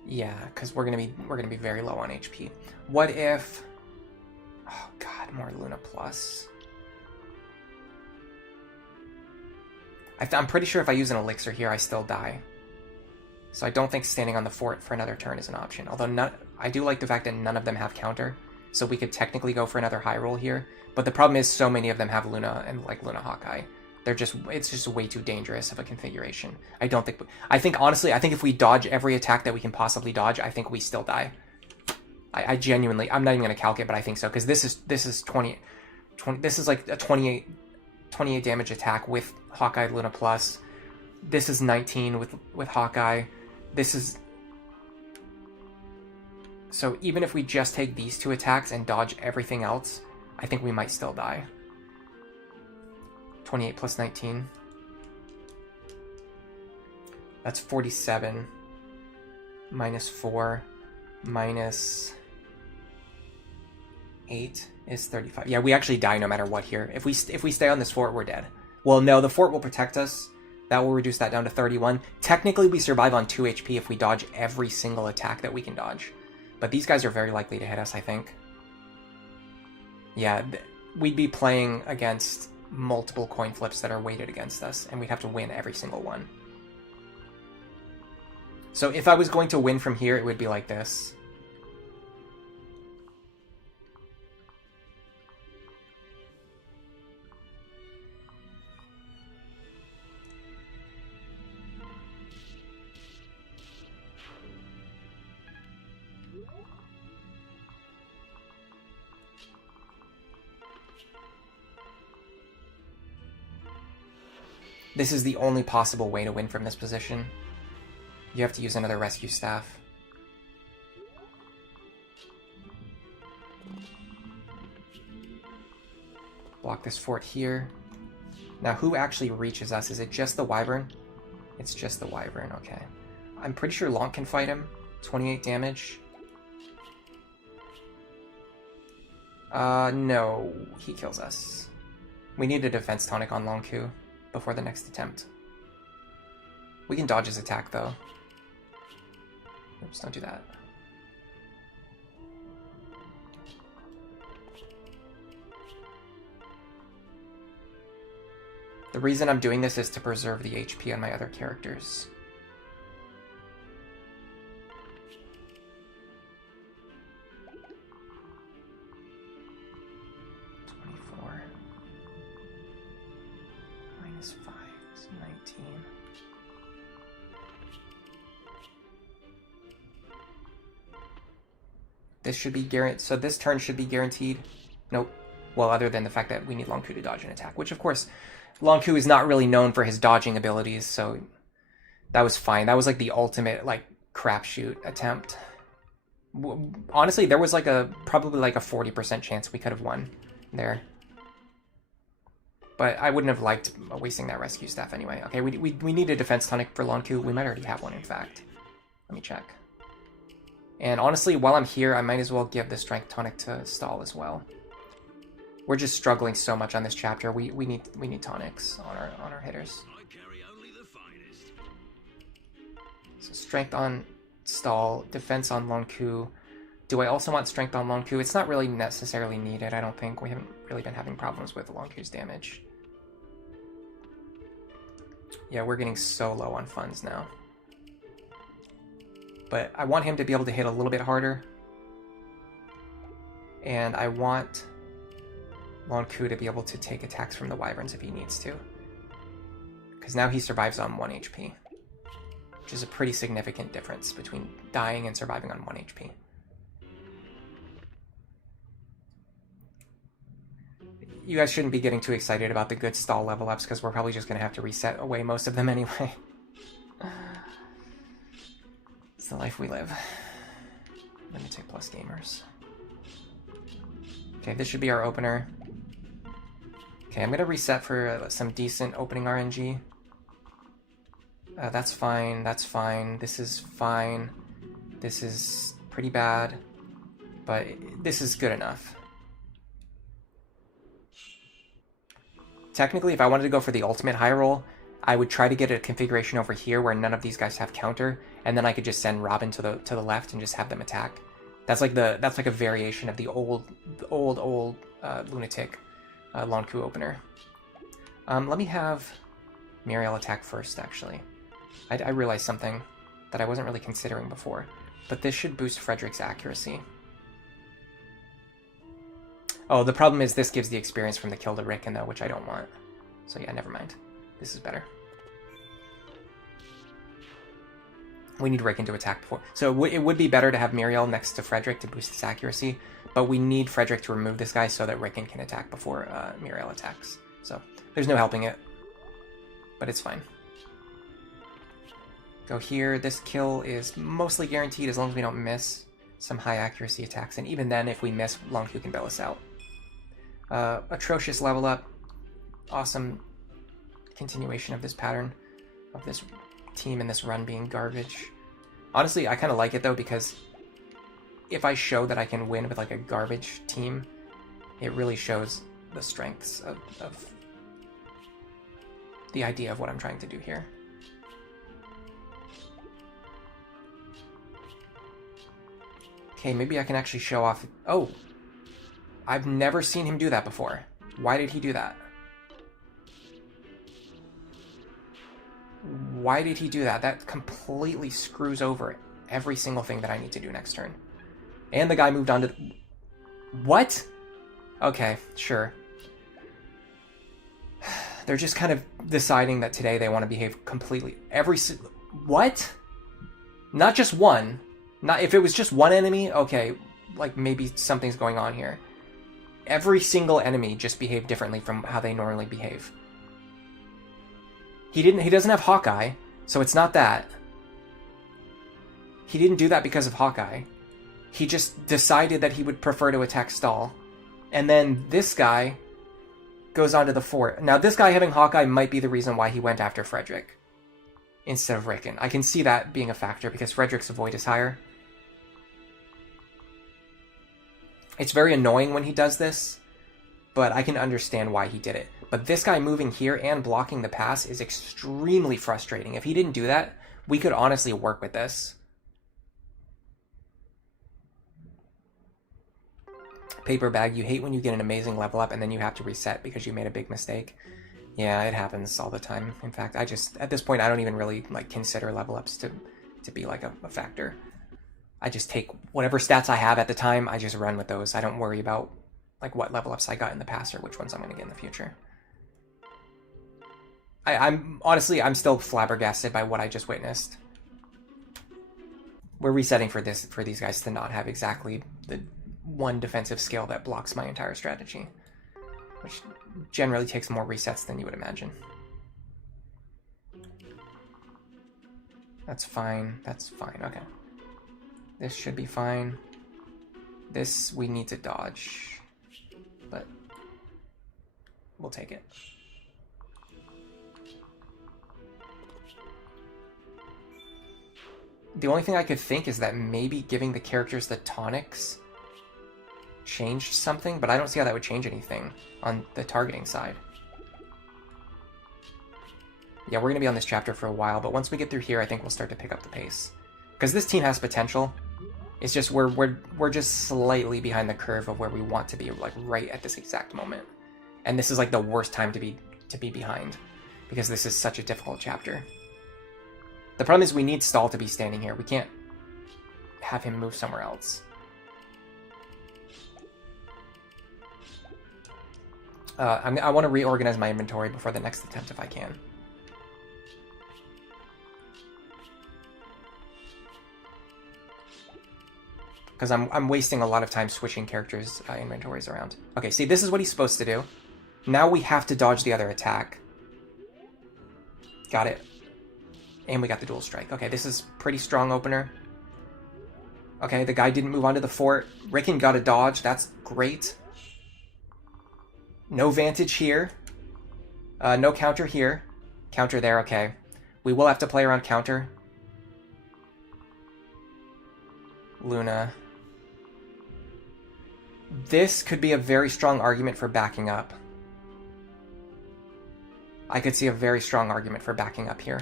Yeah, because we're gonna be very low on HP. What if? Oh God, more Luna Plus. I'm pretty sure if I use an elixir here, I still die. So I don't think standing on the fort for another turn is an option. Although I do like the fact that none of them have counter, so we could technically go for another high roll here. But the problem is so many of them have Luna and like Luna Hawkeye. It's just way too dangerous of a configuration. I think honestly, if we dodge every attack that we can possibly dodge, I think we still die. I genuinely, I'm not even gonna calc it, but I think so, because this is 20, this is like a 28 damage attack with Hawkeye Luna Plus. This is 19 with Hawkeye. This is... So even if we just take these two attacks and dodge everything else, I think we might still die. 28 plus 19. That's 47. Minus 4. Minus 8 is 35. Yeah, we actually die no matter what here. If we stay on this fort, we're dead. Well, no, the fort will protect us. That will reduce that down to 31. Technically, we survive on 2 HP if we dodge every single attack that we can dodge. But these guys are very likely to hit us, I think. Yeah, we'd be playing against multiple coin flips that are weighted against us, and we'd have to win every single one. So if I was going to win from here, it would be like this. This is the only possible way to win from this position. You have to use another rescue staff. Block this fort here. Now, who actually reaches us? Is it just the wyvern? It's just the wyvern, okay. I'm pretty sure Lonk can fight him. 28 damage. No, he kills us. We need a defense tonic on Lonku before the next attempt. We can dodge his attack, though. Oops, don't do that. The reason I'm doing this is to preserve the HP on my other characters. This should be guaranteed. So this turn should be guaranteed. Nope. Well, other than the fact that we need Lonku to dodge an attack, which of course, Lonku is not really known for his dodging abilities, so that was fine. That was like the ultimate like crapshoot attempt. Honestly, there was like probably like a 40% chance we could have won there. But I wouldn't have liked wasting that rescue staff anyway. Okay, we need a defense tonic for Lonku. We might already have one, in fact. Let me check. And honestly, while I'm here, I might as well give the strength tonic to Stall as well. We're just struggling so much on this chapter. We need tonics on our hitters. I carry only the finest. So strength on Stall, defense on Lonku. Do I also want strength on Lonku? It's not really necessarily needed, I don't think. We haven't really been having problems with Lonku's damage. Yeah, we're getting so low on funds now. But I want him to be able to hit a little bit harder. And I want Lonku to be able to take attacks from the wyverns if he needs to. Because now he survives on 1 HP. Which is a pretty significant difference between dying and surviving on 1 HP. You guys shouldn't be getting too excited about the good stall level ups because we're probably just going to have to reset away most of them anyway. It's the life we live. Lunatic plus gamers. Okay, this should be our opener. Okay, I'm going to reset for some decent opening RNG. That's fine, that's fine. This is fine. This is pretty bad. But this is good enough. Technically, if I wanted to go for the ultimate high roll, I would try to get a configuration over here where none of these guys have counter, and then I could just send Robin to the left and just have them attack. That's like a variation of the old Lunatic Lonku opener. Let me have Muriel attack first, actually. I realized something that I wasn't really considering before, but this should boost Frederick's accuracy. Oh, the problem is this gives the experience from the kill to Rickon, though, which I don't want. So yeah, never mind. This is better. We need Rickon to attack before. So it would be better to have Muriel next to Frederick to boost his accuracy, but we need Frederick to remove this guy so that Rickon can attack before Muriel attacks. So there's no helping it, but it's fine. Go here. This kill is mostly guaranteed as long as we don't miss some high accuracy attacks, and even then, if we miss, Lonku can bail us out. Atrocious level up. Awesome continuation of this pattern, of this team and this run being garbage. Honestly, I kind of like it though, because if I show that I can win with like a garbage team, it really shows the strengths of the idea of what I'm trying to do here. Okay, maybe I can actually show off... Oh! I've never seen him do that before. Why did he do that? Why did he do that? That completely screws over every single thing that I need to do next turn. And the guy moved on to... What? Okay, sure. They're just kind of deciding that today they want to behave completely... What? Not just one. Not if it was just one enemy, okay, like maybe something's going on here. Every single enemy just behaved differently from how they normally behave. He doesn't have Hawkeye, so it's not that. He didn't do that because of Hawkeye. He just decided that he would prefer to attack stall. And then this guy goes onto the fort. Now this guy having Hawkeye might be the reason why he went after Frederick instead of Rickon. I can see that being a factor because Frederick's avoid is higher. It's very annoying when he does this, but I can understand why he did it. But this guy moving here and blocking the pass is extremely frustrating. If he didn't do that, we could honestly work with this. Paper bag, you hate when you get an amazing level up and then you have to reset because you made a big mistake. Yeah, it happens all the time. In fact, at this point, I don't even really like consider level ups to be like a factor. I just take whatever stats I have at the time, I just run with those. I don't worry about like what level ups I got in the past or which ones I'm going to get in the future. I'm still flabbergasted by what I just witnessed. We're resetting for these guys to not have exactly the one defensive skill that blocks my entire strategy, which generally takes more resets than you would imagine. That's fine. That's fine. Okay. This should be fine. This we need to dodge, but we'll take it. The only thing I could think is that maybe giving the characters the tonics changed something, but I don't see how that would change anything on the targeting side. Yeah, we're going to be on this chapter for a while, but once we get through here, I think we'll start to pick up the pace. Because this team has potential. It's just we're just slightly behind the curve of where we want to be, like right at this exact moment. And this is like the worst time to be behind, because this is such a difficult chapter. The problem is we need Stall to be standing here. We can't have him move somewhere else. I want to reorganize my inventory before the next attempt if I can. Because I'm wasting a lot of time switching characters' inventories around. Okay, see, this is what he's supposed to do. Now we have to dodge the other attack. Got it. And we got the dual strike. Okay, this is pretty strong opener. Okay, the guy didn't move onto the fort. Rickon got a dodge. That's great. No vantage here. No counter here. Counter there, okay. We will have to play around counter. Luna. This could be a very strong argument for backing up. I could see a very strong argument for backing up here.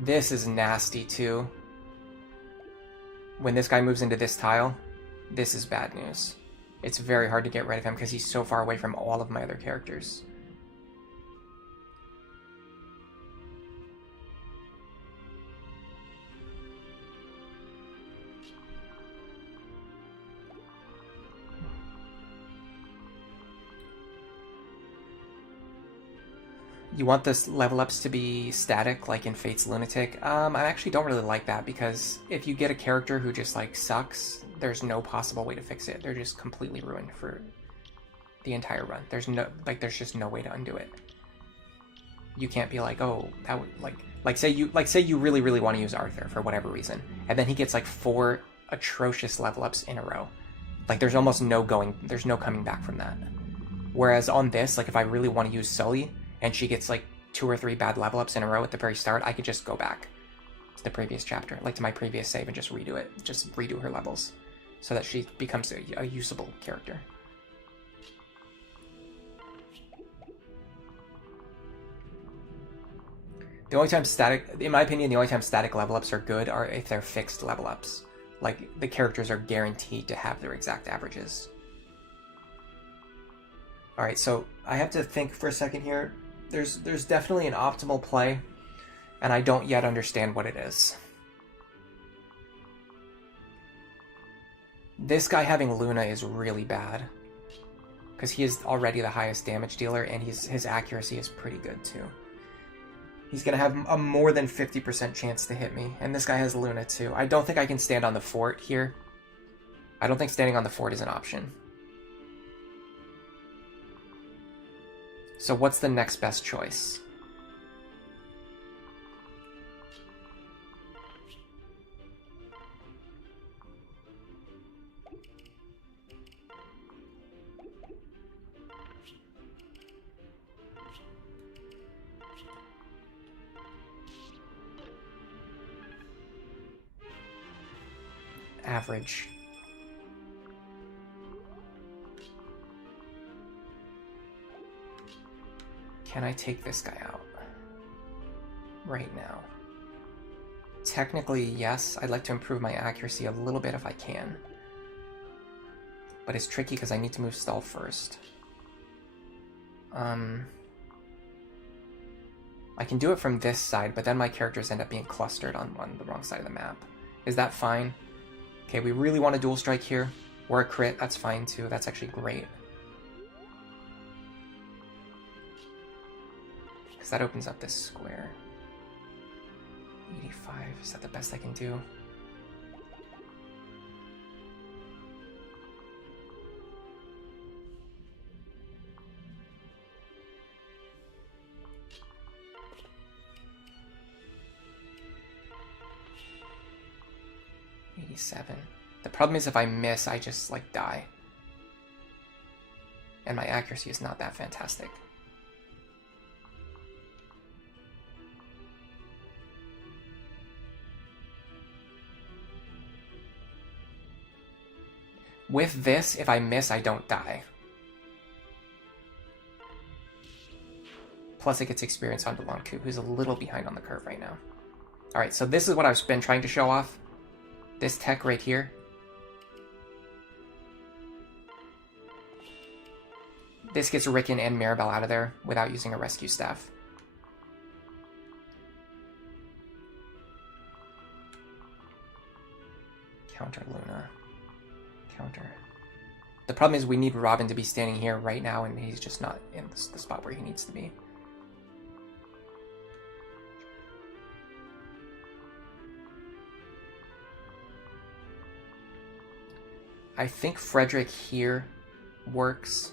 This is nasty too. When this guy moves into this tile, this is bad news. It's very hard to get rid of him because he's so far away from all of my other characters. You want this level ups to be static, like in Fate's Lunatic? I actually don't really like that, because if you get a character who just, like, sucks, there's no possible way to fix it. They're just completely ruined for the entire run. There's just no way to undo it. You can't be like, oh, that would, say you really, really want to use Arthur for whatever reason, and then he gets, like, 4 atrocious level ups in a row. Like, there's almost there's no coming back from that. Whereas on this, like, if I really want to use Sully, and she gets like 2 or 3 bad level ups in a row at the very start, I could just go back to the previous chapter, like to my previous save, and just redo it. Just redo her levels so that she becomes a usable character. The only time in my opinion, the only time static level ups are good are if they're fixed level ups. Like the characters are guaranteed to have their exact averages. Alright, so I have to think for a second here. There's definitely an optimal play, and I don't yet understand what it is. This guy having Luna is really bad, because he is already the highest damage dealer, and his accuracy is pretty good too. He's going to have a more than 50% chance to hit me, and this guy has Luna too. I don't think I can stand on the fort here. I don't think standing on the fort is an option. So what's the next best choice? Average. Can I take this guy out right now? Technically, yes. I'd like to improve my accuracy a little bit if I can. But it's tricky because I need to move stall first. I can do it from this side, but then my characters end up being clustered on the wrong side of the map. Is that fine? Okay, we really want a dual strike here. Or a crit, that's fine too. That's actually great. Because that opens up this square. 85, is that the best I can do? The problem is if I miss, I just, like, die. And my accuracy is not that fantastic. With this, if I miss, I don't die. Plus it gets experience onto Longtube, who's a little behind on the curve right now. Alright, so this is what I've been trying to show off. This tech right here. This gets Rickon and Maribel out of there without using a rescue staff. Counter Luna. counter. The problem is we need Robin to be standing here right now, and he's just not in the spot where he needs to be. I think Frederick here works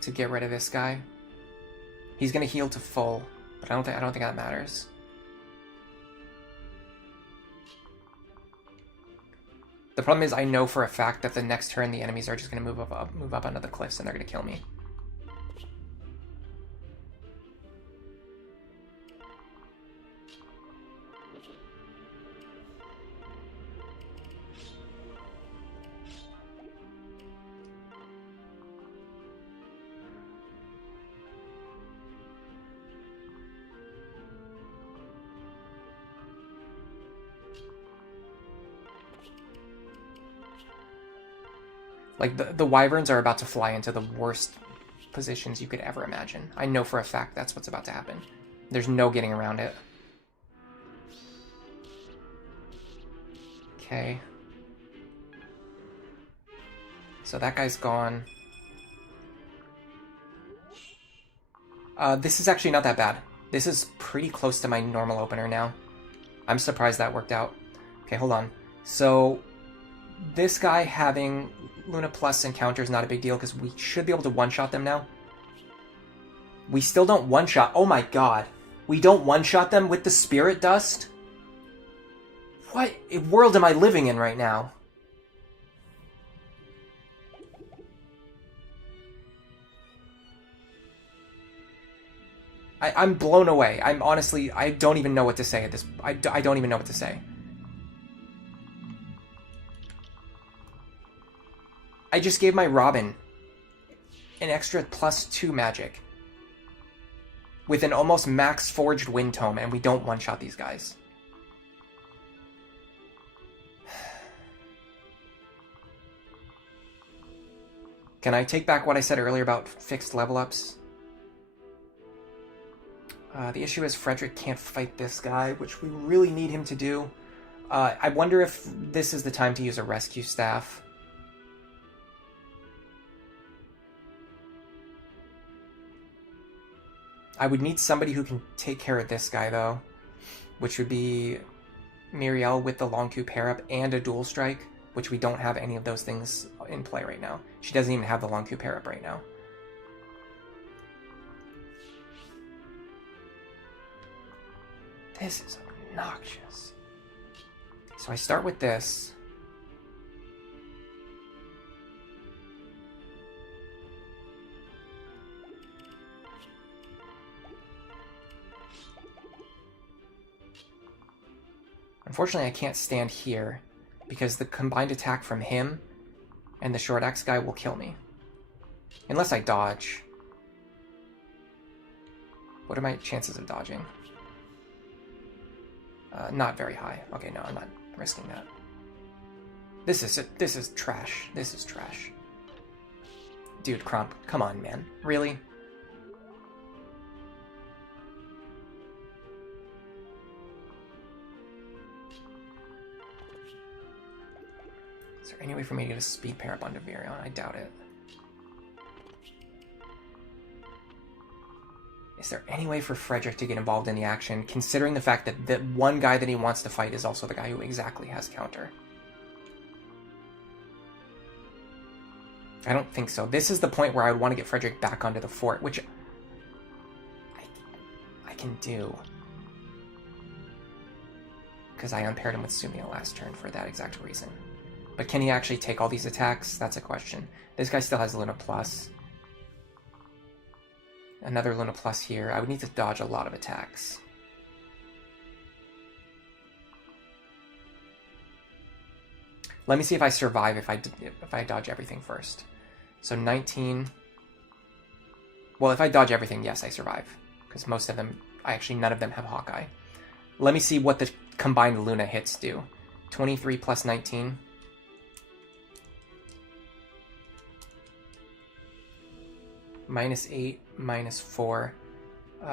to get rid of this guy. He's gonna heal to full, but I don't think that matters. The problem is I know for a fact that the next turn the enemies are just gonna move up onto the cliffs and they're gonna kill me. Like, the wyverns are about to fly into the worst positions you could ever imagine. I know for a fact that's what's about to happen. There's no getting around it. Okay. So that guy's gone. This is actually not that bad. This is pretty close to my normal opener now. I'm surprised that worked out. Okay, hold on. So this guy having Luna Plus encounter is not a big deal because we should be able to one-shot them now. We still don't one-shot. Oh my god. We don't one-shot them with the Spirit Dust? What world am I living in right now? I'm blown away. I'm honestly, I don't even know what to say at this. I don't even know what to say. I just gave my Robin an extra +2 magic with an almost max forged wind tome, and we don't one-shot these guys. Can I take back what I said earlier about fixed level ups? The issue is Frederick can't fight this guy, which we really need him to do. I wonder if this is the time to use a rescue staff. I would need somebody who can take care of this guy, though, which would be Muriel with the Long Coup pair-up and a dual strike, which we don't have any of those things in play right now. She doesn't even have the Long Coup pair-up right now. This is obnoxious. So I start with this. Unfortunately, I can't stand here because the combined attack from him and the short axe guy will kill me. Unless I dodge. What are my chances of dodging? Not very high. Okay, no, I'm not risking that. This is trash. This is trash. Dude, Crump, come on, man. Really? Is there any way for me to get a speed pair up onto Virion? I doubt it. Is there any way for Frederick to get involved in the action, considering the fact that the one guy that he wants to fight is also the guy who exactly has counter? I don't think so. This is the point where I would want to get Frederick back onto the fort, which I can do. Because I unpaired him with Sumio last turn for that exact reason. But can he actually take all these attacks? That's a question. This guy still has Luna Plus. Another Luna Plus here. I would need to dodge a lot of attacks. Let me see if I survive if I dodge everything first. So 19. Well, if I dodge everything, yes, I survive. Because most of them, none of them have Hawkeye. Let me see what the combined Luna hits do. 23 plus 19. -8, -4,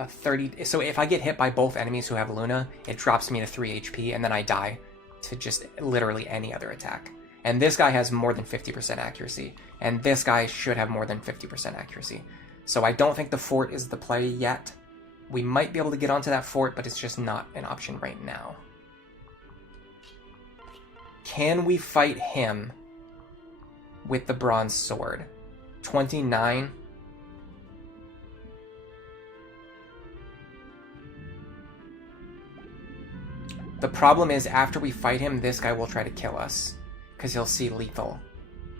30. So if I get hit by both enemies who have Luna, it drops me to 3 HP, and then I die to just literally any other attack. And this guy has more than 50% accuracy. And this guy should have more than 50% accuracy. So I don't think the fort is the play yet. We might be able to get onto that fort, but it's just not an option right now. Can we fight him with the bronze sword? 29. The problem is, after we fight him, this guy will try to kill us, because he'll see lethal.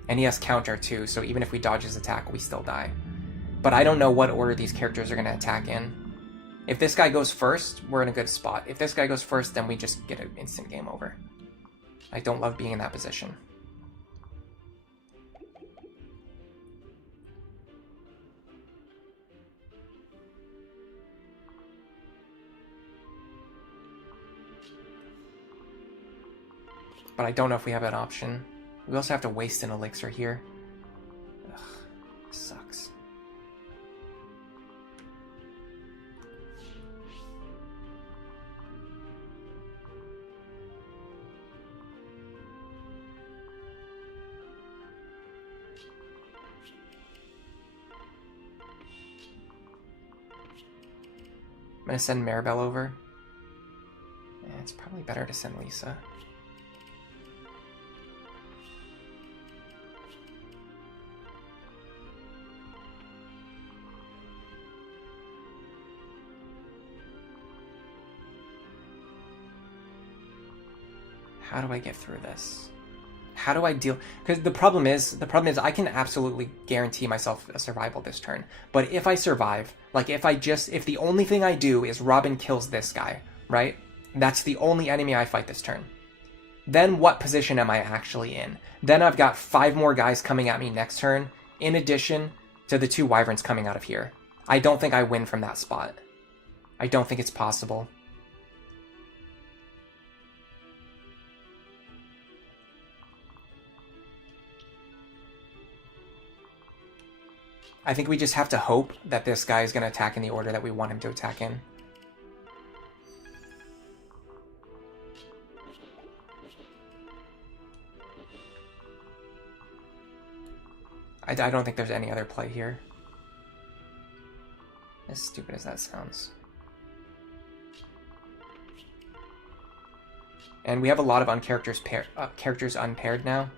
And he has counter too, so even if we dodge his attack, we still die. But I don't know what order these characters are going to attack in. If this guy goes first, we're in a good spot. If this guy goes first, then we just get an instant game over. I don't love being in that position. But I don't know if we have an option. We also have to waste an elixir here. Ugh, sucks. I'm gonna send Maribel over. It's probably better to send Lisa. How do I get through this? How do I deal? Because the problem is I can absolutely guarantee myself a survival this turn. But if I survive, like if the only thing I do is Robin kills this guy, right? That's the only enemy I fight this turn. Then what position am I actually in? Then I've got 5 more guys coming at me next turn, in addition to the 2 wyverns coming out of here. I don't think I win from that spot. I don't think it's possible. I think we just have to hope that this guy is going to attack in the order that we want him to attack in. I don't think there's any other play here. As stupid as that sounds. And we have a lot of characters unpaired now,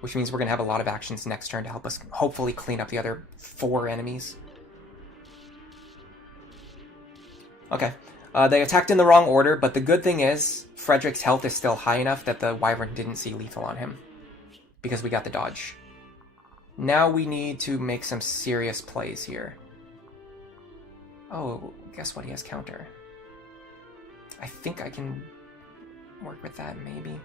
which means we're going to have a lot of actions next turn to help us hopefully clean up the other 4 enemies. Okay, they attacked in the wrong order, but the good thing is Frederick's health is still high enough that the wyvern didn't see lethal on him, because we got the dodge. Now we need to make some serious plays here. Oh, guess what? He has counter. I think I can work with that, maybe.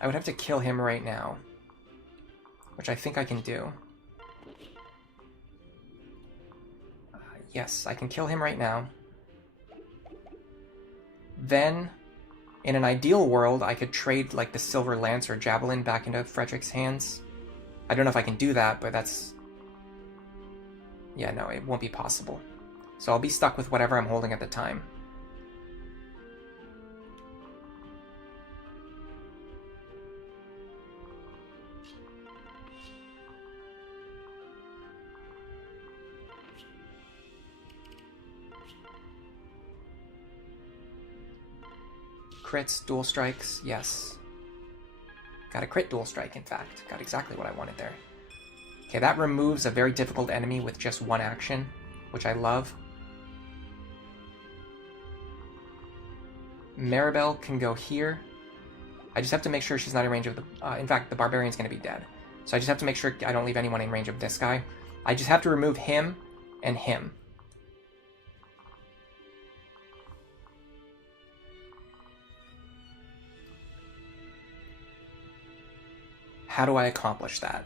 I would have to kill him right now, which I think I can do. Yes, I can kill him right now. Then, in an ideal world, I could trade like the Silver Lance or Javelin back into Frederick's hands. I don't know if I can do that, but that's... Yeah, no, it won't be possible. So I'll be stuck with whatever I'm holding at the time. Crits, dual strikes, yes. Got a crit dual strike, in fact. Got exactly what I wanted there. Okay, that removes a very difficult enemy with just 1 action, which I love. Maribel can go here. I just have to make sure she's not in range of the... in fact, the Barbarian's going to be dead. So I just have to make sure I don't leave anyone in range of this guy. I just have to remove him and him. How do I accomplish that?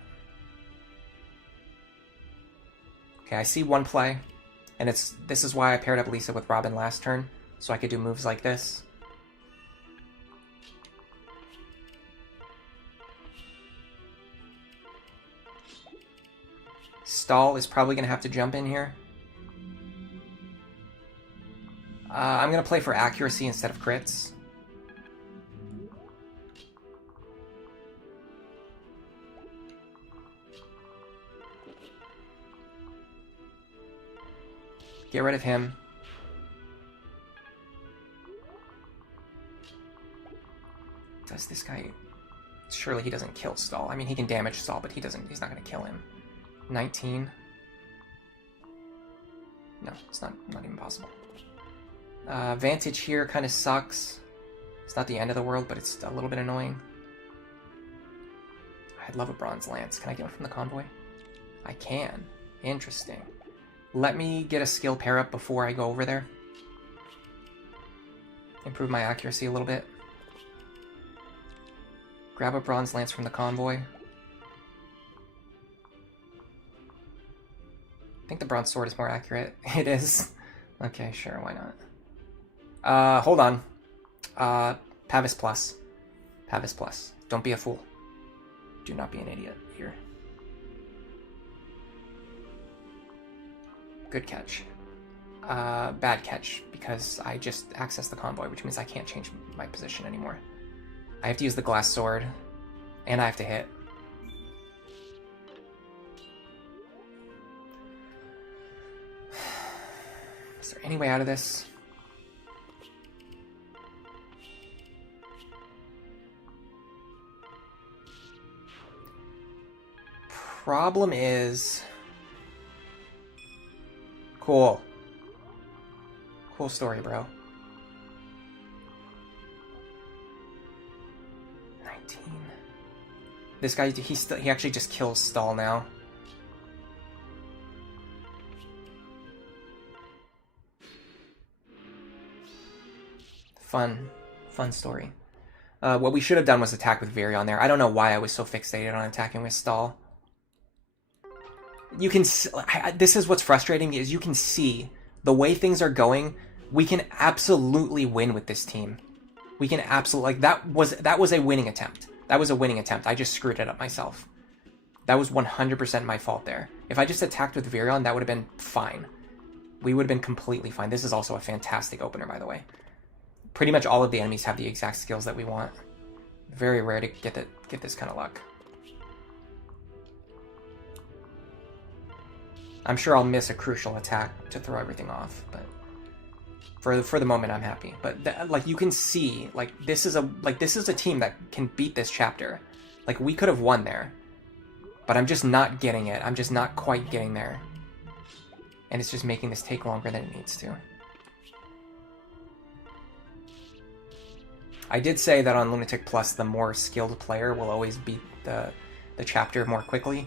Okay, I see one play, and this is why I paired up Lisa with Robin last turn, so I could do moves like this. Stall is probably going to have to jump in here. I'm going to play for accuracy instead of crits. Get rid of him. Does this guy... Surely he doesn't kill Stall. I mean, he can damage Stall, but he's not going to kill him. 19. No, it's not even possible. Vantage here kind of sucks. It's not the end of the world, but it's a little bit annoying. I'd love a Bronze Lance. Can I get one from the convoy? I can. Interesting. Let me get a skill pair up before I go over there. Improve my accuracy a little bit. Grab a Bronze Lance from the convoy. I think the Bronze Sword is more accurate. It is. Okay, sure, why not? Hold on. Pavis Plus. Pavis Plus. Don't be a fool. Do not be an idiot here. Good catch. Bad catch, because I just accessed the convoy, which means I can't change my position anymore. I have to use the glass sword, and I have to hit. Is there any way out of this? Problem is... Cool. Cool story, bro. 19. This guy, he actually just kills Stall now. Fun story. What we should have done was attack with Virion there. I don't know why I was so fixated on attacking with Stall. You can... This is what's frustrating, is you can see the way things are going. We can absolutely win with this team. We can absolutely... Like, that was a winning attempt. That was a winning attempt. I just screwed it up myself. That was 100% my fault there. If I just attacked with Virion, that would have been fine. We would have been completely fine. This is also a fantastic opener, by the way. Pretty much all of the enemies have the exact skills that we want. Very rare to get this kind of luck. I'm sure I'll miss a crucial attack to throw everything off, but for the moment I'm happy. But like, you can see, like, this is a team that can beat this chapter. Like, we could have won there, but I'm just not getting it. I'm just not quite getting there, and it's just making this take longer than it needs to. I did say that on Lunatic Plus, the more skilled player will always beat the chapter more quickly.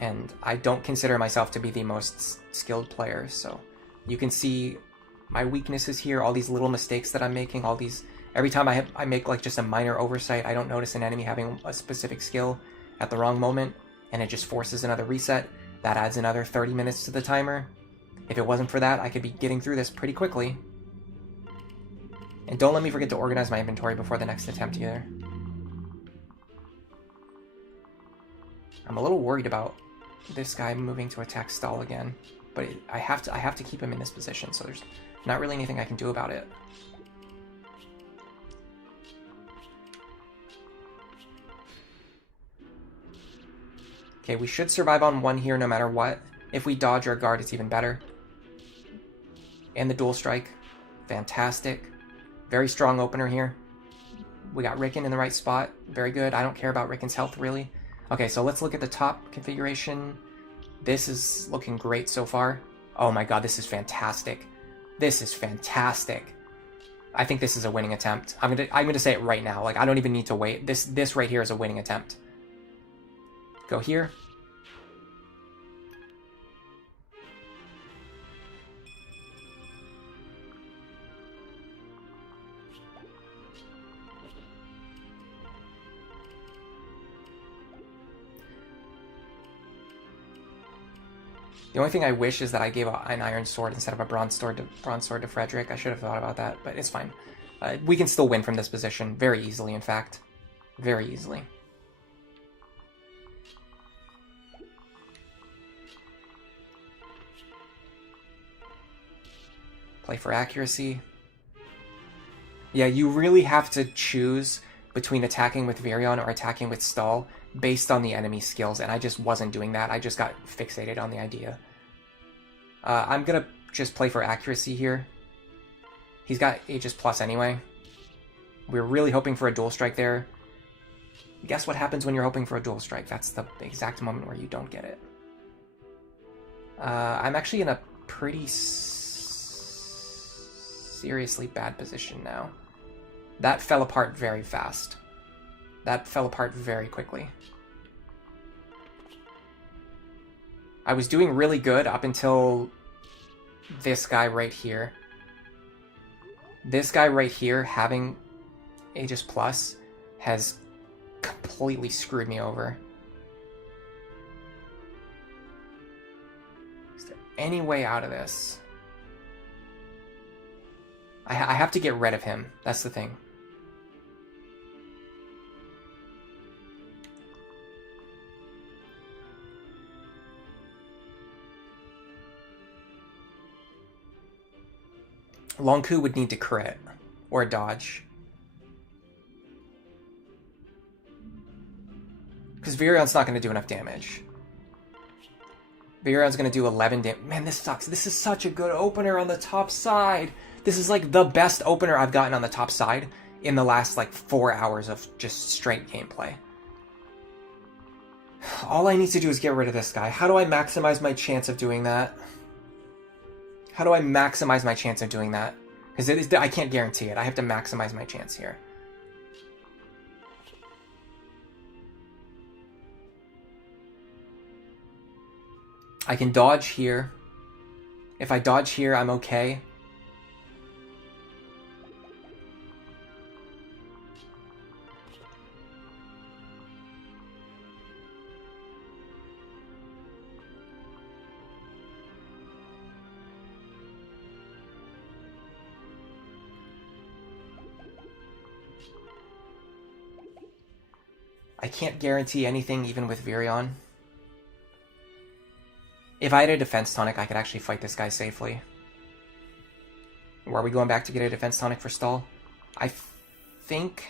And I don't consider myself to be the most skilled player, so you can see my weaknesses here, all these little mistakes that I'm making, all these... Every time I make like just a minor oversight, I don't notice an enemy having a specific skill at the wrong moment, and it just forces another reset. That adds another 30 minutes to the timer. If it wasn't for that, I could be getting through this pretty quickly. And don't let me forget to organize my inventory before the next attempt either. I'm a little worried about this guy moving to attack Stall again, but I have to keep him in this position, so there's not really anything I can do about it. Okay, we should survive on one here no matter what. If we dodge or guard, it's even better. And the dual strike. Fantastic. Very strong opener here. We got Rickon in the right spot. Very good. I don't care about Rickon's health, really. Okay, so let's look at the top configuration. This is looking great so far. Oh my god, this is fantastic. This is fantastic. I think this is a winning attempt. I'm gonna say it right now. Like, I don't even need to wait. This right here is a winning attempt. Go here. The only thing I wish is that I gave an iron sword instead of a bronze sword to Frederick. I should have thought about that, but it's fine. We can still win from this position very easily, in fact. Very easily. Play for accuracy. Yeah, you really have to choose between attacking with Virion or attacking with Stall based on the enemy skills, and I just wasn't doing that. I just got fixated on the idea. I'm gonna just play for accuracy here. He's got Aegis Plus anyway. We're really hoping for a dual strike there. Guess what happens when you're hoping for a dual strike? That's the exact moment where you don't get it. I'm actually in a pretty seriously bad position now. That fell apart very fast. That fell apart very quickly. I was doing really good up until this guy right here. This guy right here having Aegis Plus has completely screwed me over. Is there any way out of this? I have to get rid of him. That's the thing. Longku would need to crit or dodge. Because Virion's not going to do enough damage. Virion's going to do 11 damage. Man, this sucks. This is such a good opener on the top side. This is like the best opener I've gotten on the top side in the last like 4 hours of just straight gameplay. All I need to do is get rid of this guy. How do I maximize my chance of doing that? How do I maximize my chance of doing that? Because I can't guarantee it. I have to maximize my chance here. I can dodge here. If I dodge here, I'm okay. I can't guarantee anything even with Virion. If I had a defense tonic, I could actually fight this guy safely. Or are we going back to get a defense tonic for stall? I think...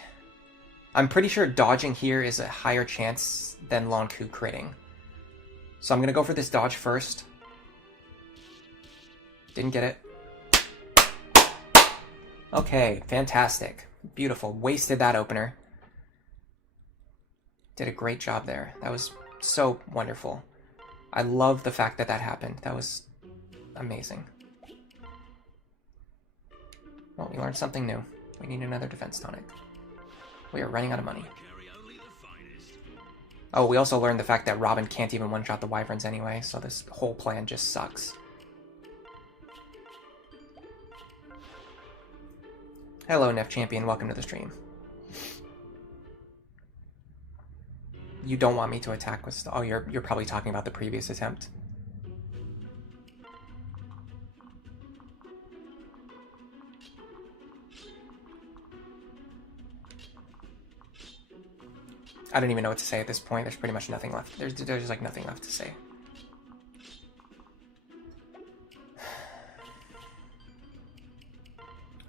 I'm pretty sure dodging here is a higher chance than Longku critting. So I'm going to go for this dodge first. Didn't get it. Okay, fantastic. Beautiful. Wasted that opener. Did a great job there. That was so wonderful. I love the fact that that happened. That was amazing. Well, we learned something new. We need another defense tonic. We are running out of money. Oh, we also learned the fact that Robin can't even one-shot the wyverns anyway, so this whole plan just sucks. Hello, Nef Champion. Welcome to the stream. You don't want me to attack with... Oh, you're probably talking about the previous attempt. I don't even know what to say at this point. There's pretty much nothing left. There's like nothing left to say.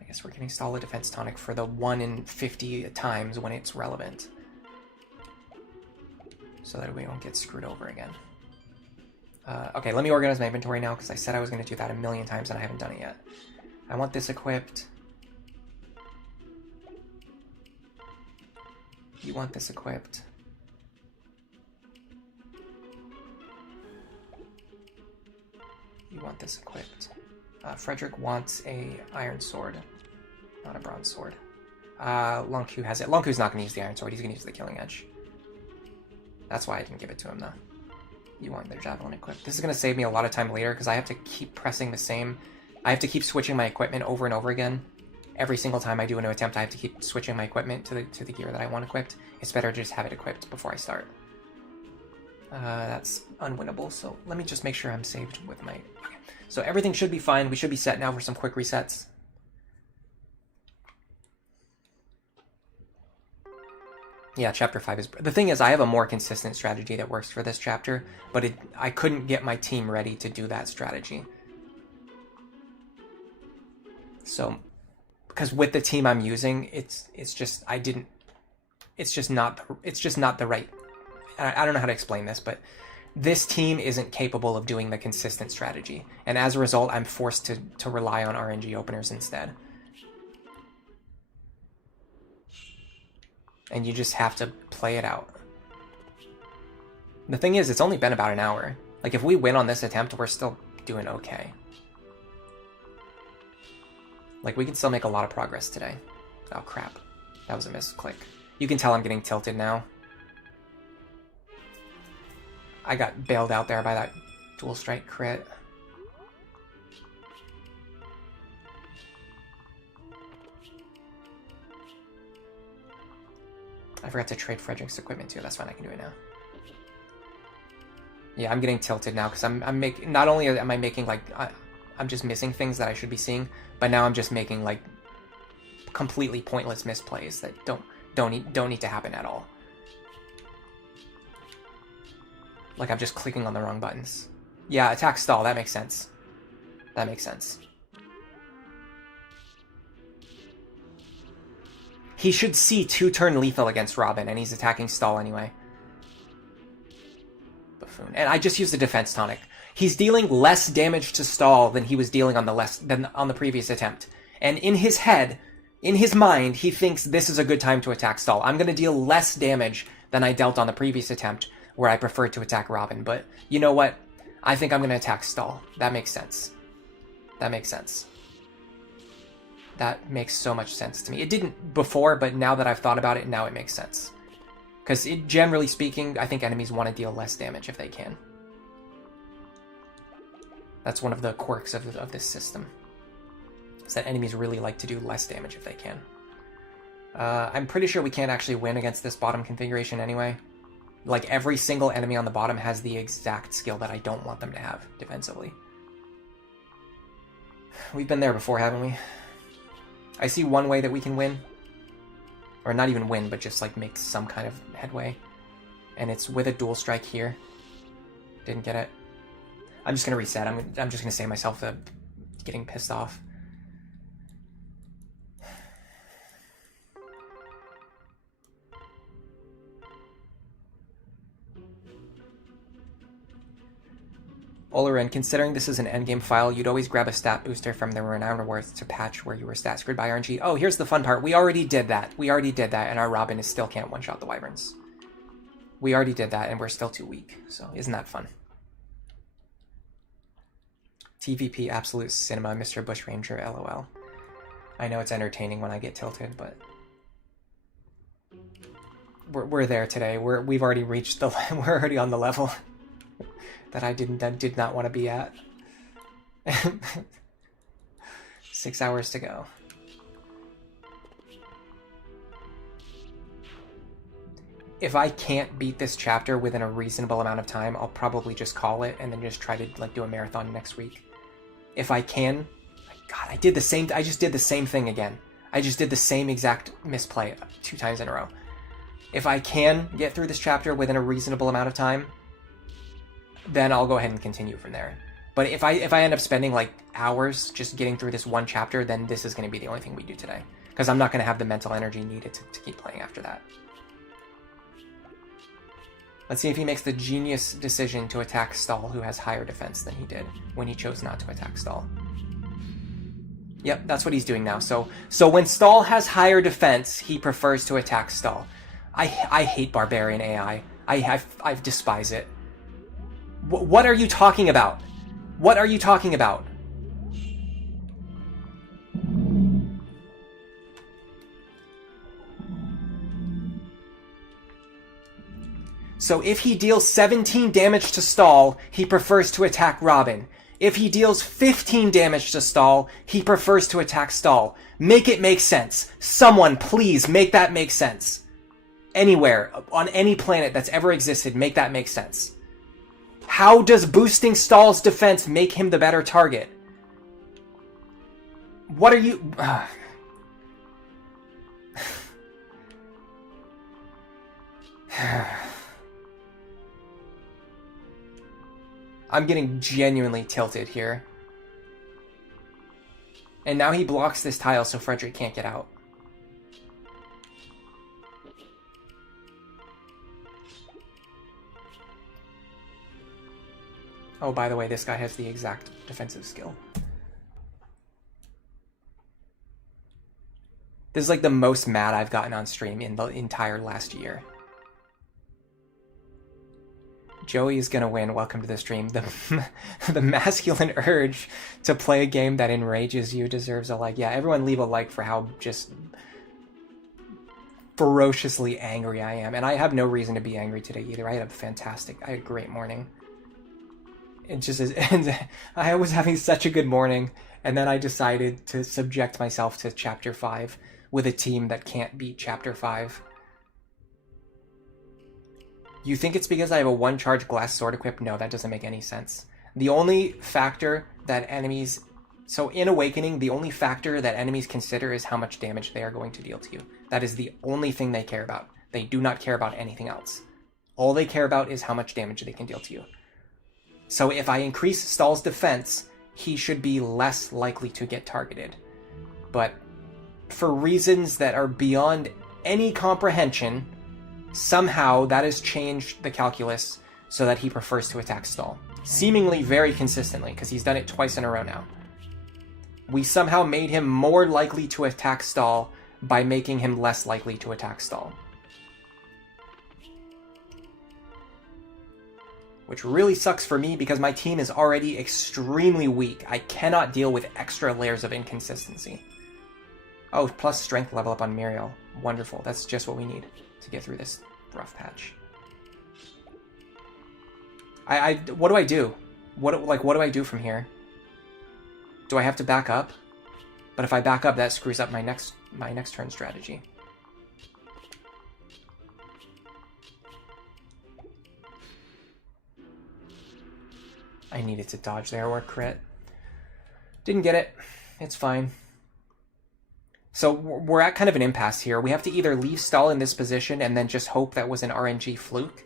I guess we're getting solid defense tonic for the 1 in 50 times when it's relevant. So that we don't get screwed over again. Okay, let me organize my inventory now, because I said I was going to do that a million times and I haven't done it yet. I want this equipped. You want this equipped. You want this equipped. Frederick wants a iron sword, not a bronze sword. Longku has it. Longku's not going to use the iron sword, he's going to use the killing edge. That's why I didn't give it to him, though. You want their javelin equipped. This is going to save me a lot of time later, because I have to keep pressing the same... I have to keep switching my equipment over and over again. Every single time I do a new attempt, I have to keep switching my equipment to the gear that I want equipped. It's better to just have it equipped before I start. That's unwinnable, so let me just make sure I'm saved with my... Okay. So everything should be fine. We should be set now for some quick resets. Yeah, chapter 5 is... The thing is, I have a more consistent strategy that works for this chapter, but I couldn't get my team ready to do that strategy. So, because with the team I'm using, it's just not the right. I don't know how to explain this, but this team isn't capable of doing the consistent strategy, and as a result, I'm forced to rely on RNG openers instead. And you just have to play it out. The thing is, it's only been about an hour. Like, if we win on this attempt, we're still doing okay. Like, we can still make a lot of progress today. Oh, crap. That was a misclick. You can tell I'm getting tilted now. I got bailed out there by that dual strike crit. I forgot to trade Frederick's equipment too. That's fine, I can do it now. Yeah, I'm getting tilted now because I'm making, not only am I making like I'm just missing things that I should be seeing, but now I'm just making like completely pointless misplays that don't need to happen at all. Like I'm just clicking on the wrong buttons. Yeah, attack stall, that makes sense. That makes sense. He should see 2-turn lethal against Robin, and he's attacking stall anyway. Buffoon. And I just used a defense tonic. He's dealing less damage to stall than he was dealing on the previous attempt. And in his head, in his mind, he thinks this is a good time to attack stall. I'm going to deal less damage than I dealt on the previous attempt, where I preferred to attack Robin. But you know what? I think I'm going to attack stall. That makes sense. That makes sense. That makes so much sense to me. It didn't before, but now that I've thought about it, now it makes sense. Because generally speaking, I think enemies want to deal less damage if they can. That's one of the quirks of this system. Is that enemies really like to do less damage if they can. I'm pretty sure we can't actually win against this bottom configuration anyway. Like, every single enemy on the bottom has the exact skill that I don't want them to have defensively. We've been there before, haven't we? I see one way that we can win. Or not even win, but just like make some kind of headway. And it's with a dual strike here. Didn't get it. I'm just going to reset. I'm just going to save myself the getting pissed off. Olerin, considering this is an endgame file, you'd always grab a stat booster from the Renown Rewards to patch where you were stat screwed by RNG. Oh, here's the fun part. We already did that. We already did that, and our Robin still can't one-shot the Wyverns. We already did that, and we're still too weak. So isn't that fun? TVP Absolute Cinema, Mr. Bushranger, LOL. I know it's entertaining when I get tilted, but we're there today. We've already reached the we're already on the level that I did not want to be at. 6 hours to go. If I can't beat this chapter within a reasonable amount of time, I'll probably just call it and then just try to like do a marathon next week. If I can, God, I just did the same thing again. I just did the same exact misplay 2 times in a row. If I can get through this chapter within a reasonable amount of time, then I'll go ahead and continue from there. But if I end up spending like hours just getting through this one chapter, then this is going to be the only thing we do today. Because I'm not going to have the mental energy needed to keep playing after that. Let's see if he makes the genius decision to attack Stall, who has higher defense than he did when he chose not to attack Stall. Yep, that's what he's doing now. So when Stall has higher defense, he prefers to attack Stall. I hate Barbarian AI. I despise it. What are you talking about? What are you talking about? So if he deals 17 damage to Stall, he prefers to attack Robin. If he deals 15 damage to Stall, he prefers to attack Stall. Make it make sense. Someone, please, make that make sense. Anywhere, on any planet that's ever existed, make that make sense. How does boosting Stall's defense make him the better target? What are you... I'm getting genuinely tilted here. And now he blocks this tile so Frederick can't get out. Oh, by the way, this guy has the exact defensive skill. This is like the most mad I've gotten on stream in the entire last year. Joey is gonna win. Welcome to the stream. The masculine urge to play a game that enrages you deserves a like. Yeah, everyone leave a like for how just ferociously angry I am. And I have no reason to be angry today either. I had a great morning. It just is, and I was having such a good morning, and then I decided to subject myself to Chapter 5 with a team that can't beat Chapter 5. You think it's because I have a one-charge glass sword equipped? No, that doesn't make any sense. The only factor that enemies... So in Awakening, the only factor that enemies consider is how much damage they are going to deal to you. That is the only thing they care about. They do not care about anything else. All they care about is how much damage they can deal to you. So if I increase Stahl's defense, he should be less likely to get targeted. But for reasons that are beyond any comprehension, somehow that has changed the calculus so that he prefers to attack Stahl. Seemingly very consistently, because he's done it twice in a row now. We somehow made him more likely to attack Stahl by making him less likely to attack Stahl. Which really sucks for me because my team is already extremely weak. I cannot deal with extra layers of inconsistency. Oh, plus strength level up on Muriel. Wonderful. That's just what we need to get through this rough patch. What do I do? What do I do from here? Do I have to back up? But if I back up, that screws up my next turn strategy. I needed to dodge there or crit. Didn't get it. It's fine. So we're at kind of an impasse here. We have to either leave Stahl in this position and then just hope that was an RNG fluke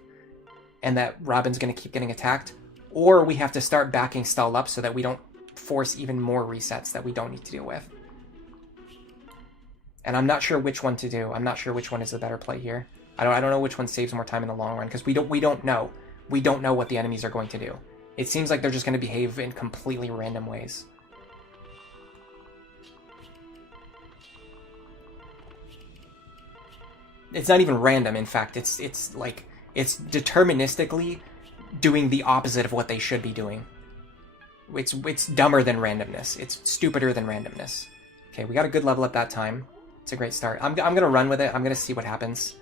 and that Robin's going to keep getting attacked, or we have to start backing Stahl up so that we don't force even more resets that we don't need to deal with. And I'm not sure which one to do. I'm not sure which one is the better play here. I don't know which one saves more time in the long run because we don't know. We don't know what the enemies are going to do. It seems like they're just going to behave in completely random ways. It's not even random, in fact. It's deterministically doing the opposite of what they should be doing. It's dumber than randomness. It's stupider than randomness. Okay, we got a good level at that time. It's a great start. I'm going to run with it. I'm going to see what happens.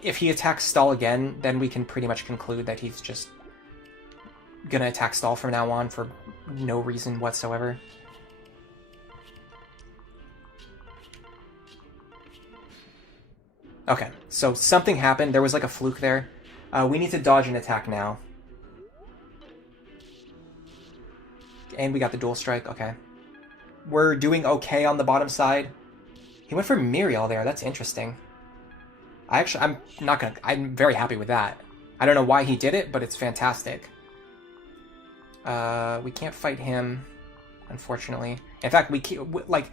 If he attacks Stahl again, then we can pretty much conclude that he's just going to attack Stahl from now on for no reason whatsoever. Okay, so something happened. There was like a fluke there. We need to dodge an attack now. And we got the dual strike. Okay. We're doing okay on the bottom side. He went for Muriel there. That's interesting. I'm very happy with that. I don't know why he did it, but it's fantastic. We can't fight him, unfortunately. In fact, like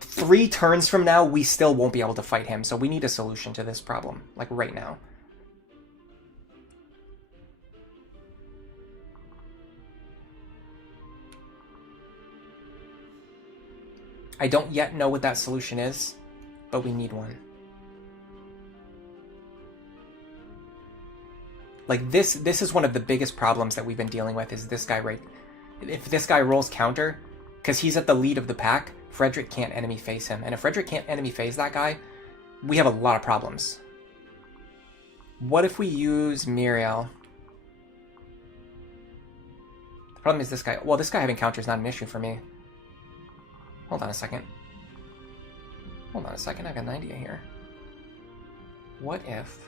3 turns from now, we still won't be able to fight him. So we need a solution to this problem, like right now. I don't yet know what that solution is, but we need one. Like this is one of the biggest problems that we've been dealing with is this guy right. If this guy rolls counter, because he's at the lead of the pack, Frederick can't enemy phase him. And if Frederick can't enemy phase that guy, we have a lot of problems. What if we use Muriel? The problem is this guy. Well, this guy having counter is not an issue for me. Hold on a second. Hold on a second, I got an idea here. What if...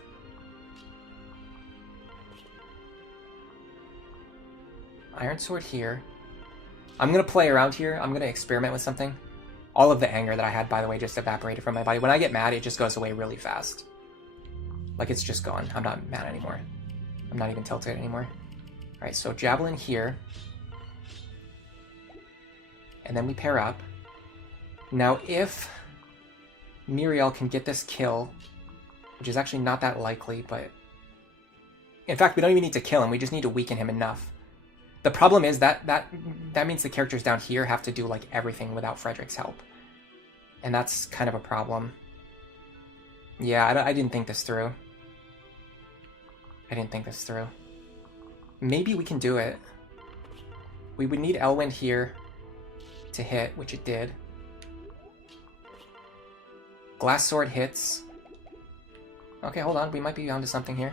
Iron Sword here. I'm going to play around here. I'm going to experiment with something. All of the anger that I had, by the way, just evaporated from my body. When I get mad, it just goes away really fast. Like, it's just gone. I'm not mad anymore. I'm not even tilted anymore. Alright, so Javelin here. And then we pair up. Now, if Muriel can get this kill, which is actually not that likely, but... In fact, we don't even need to kill him, we just need to weaken him enough. The problem is that means the characters down here have to do, like, everything without Frederick's help. And that's kind of a problem. Yeah, I didn't think this through. Maybe we can do it. We would need Elwind here to hit, which it did. Glass Sword hits. Okay, hold on. We might be onto something here.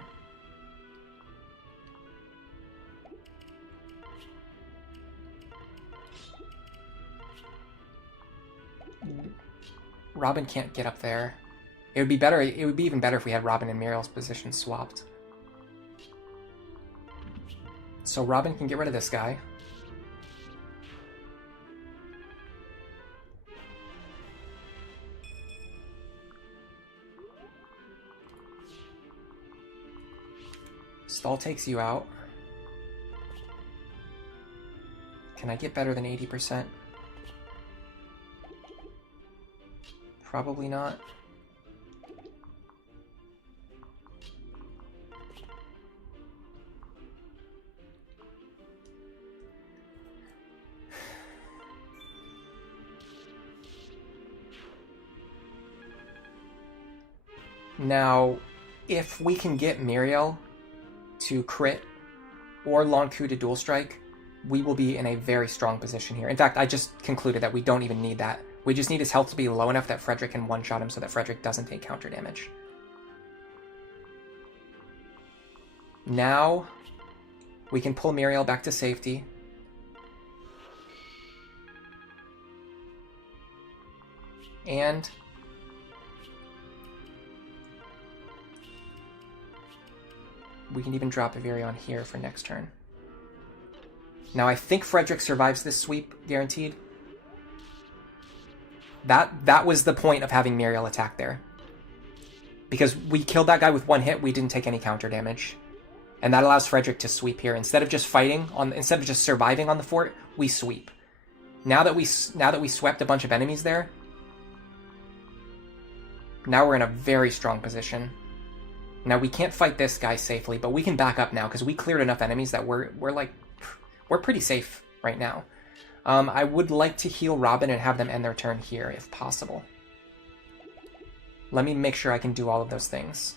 Robin can't get up there. It would be better. It would be even better if we had Robin and Muriel's position swapped. So Robin can get rid of this guy. Stall takes you out. Can I get better than 80%? Probably not. Now, if we can get Muriel to crit or Long Coup to dual strike, we will be in a very strong position here. In fact, I just concluded that we don't even need that. We just need his health to be low enough that Frederick can one-shot him so that Frederick doesn't take counter damage. Now, we can pull Muriel back to safety. And we can even drop Avirion here for next turn. Now I think Frederick survives this sweep, guaranteed. That was the point of having Muriel attack there. Because we killed that guy with one hit, we didn't take any counter damage. And that allows Frederick to sweep here. Instead of just surviving on the fort, we sweep. Now that we swept a bunch of enemies there, now we're in a very strong position. Now we can't fight this guy safely, but we can back up now because we cleared enough enemies that we're pretty safe right now. I would like to heal Robin and have them end their turn here if possible. Let me make sure I can do all of those things.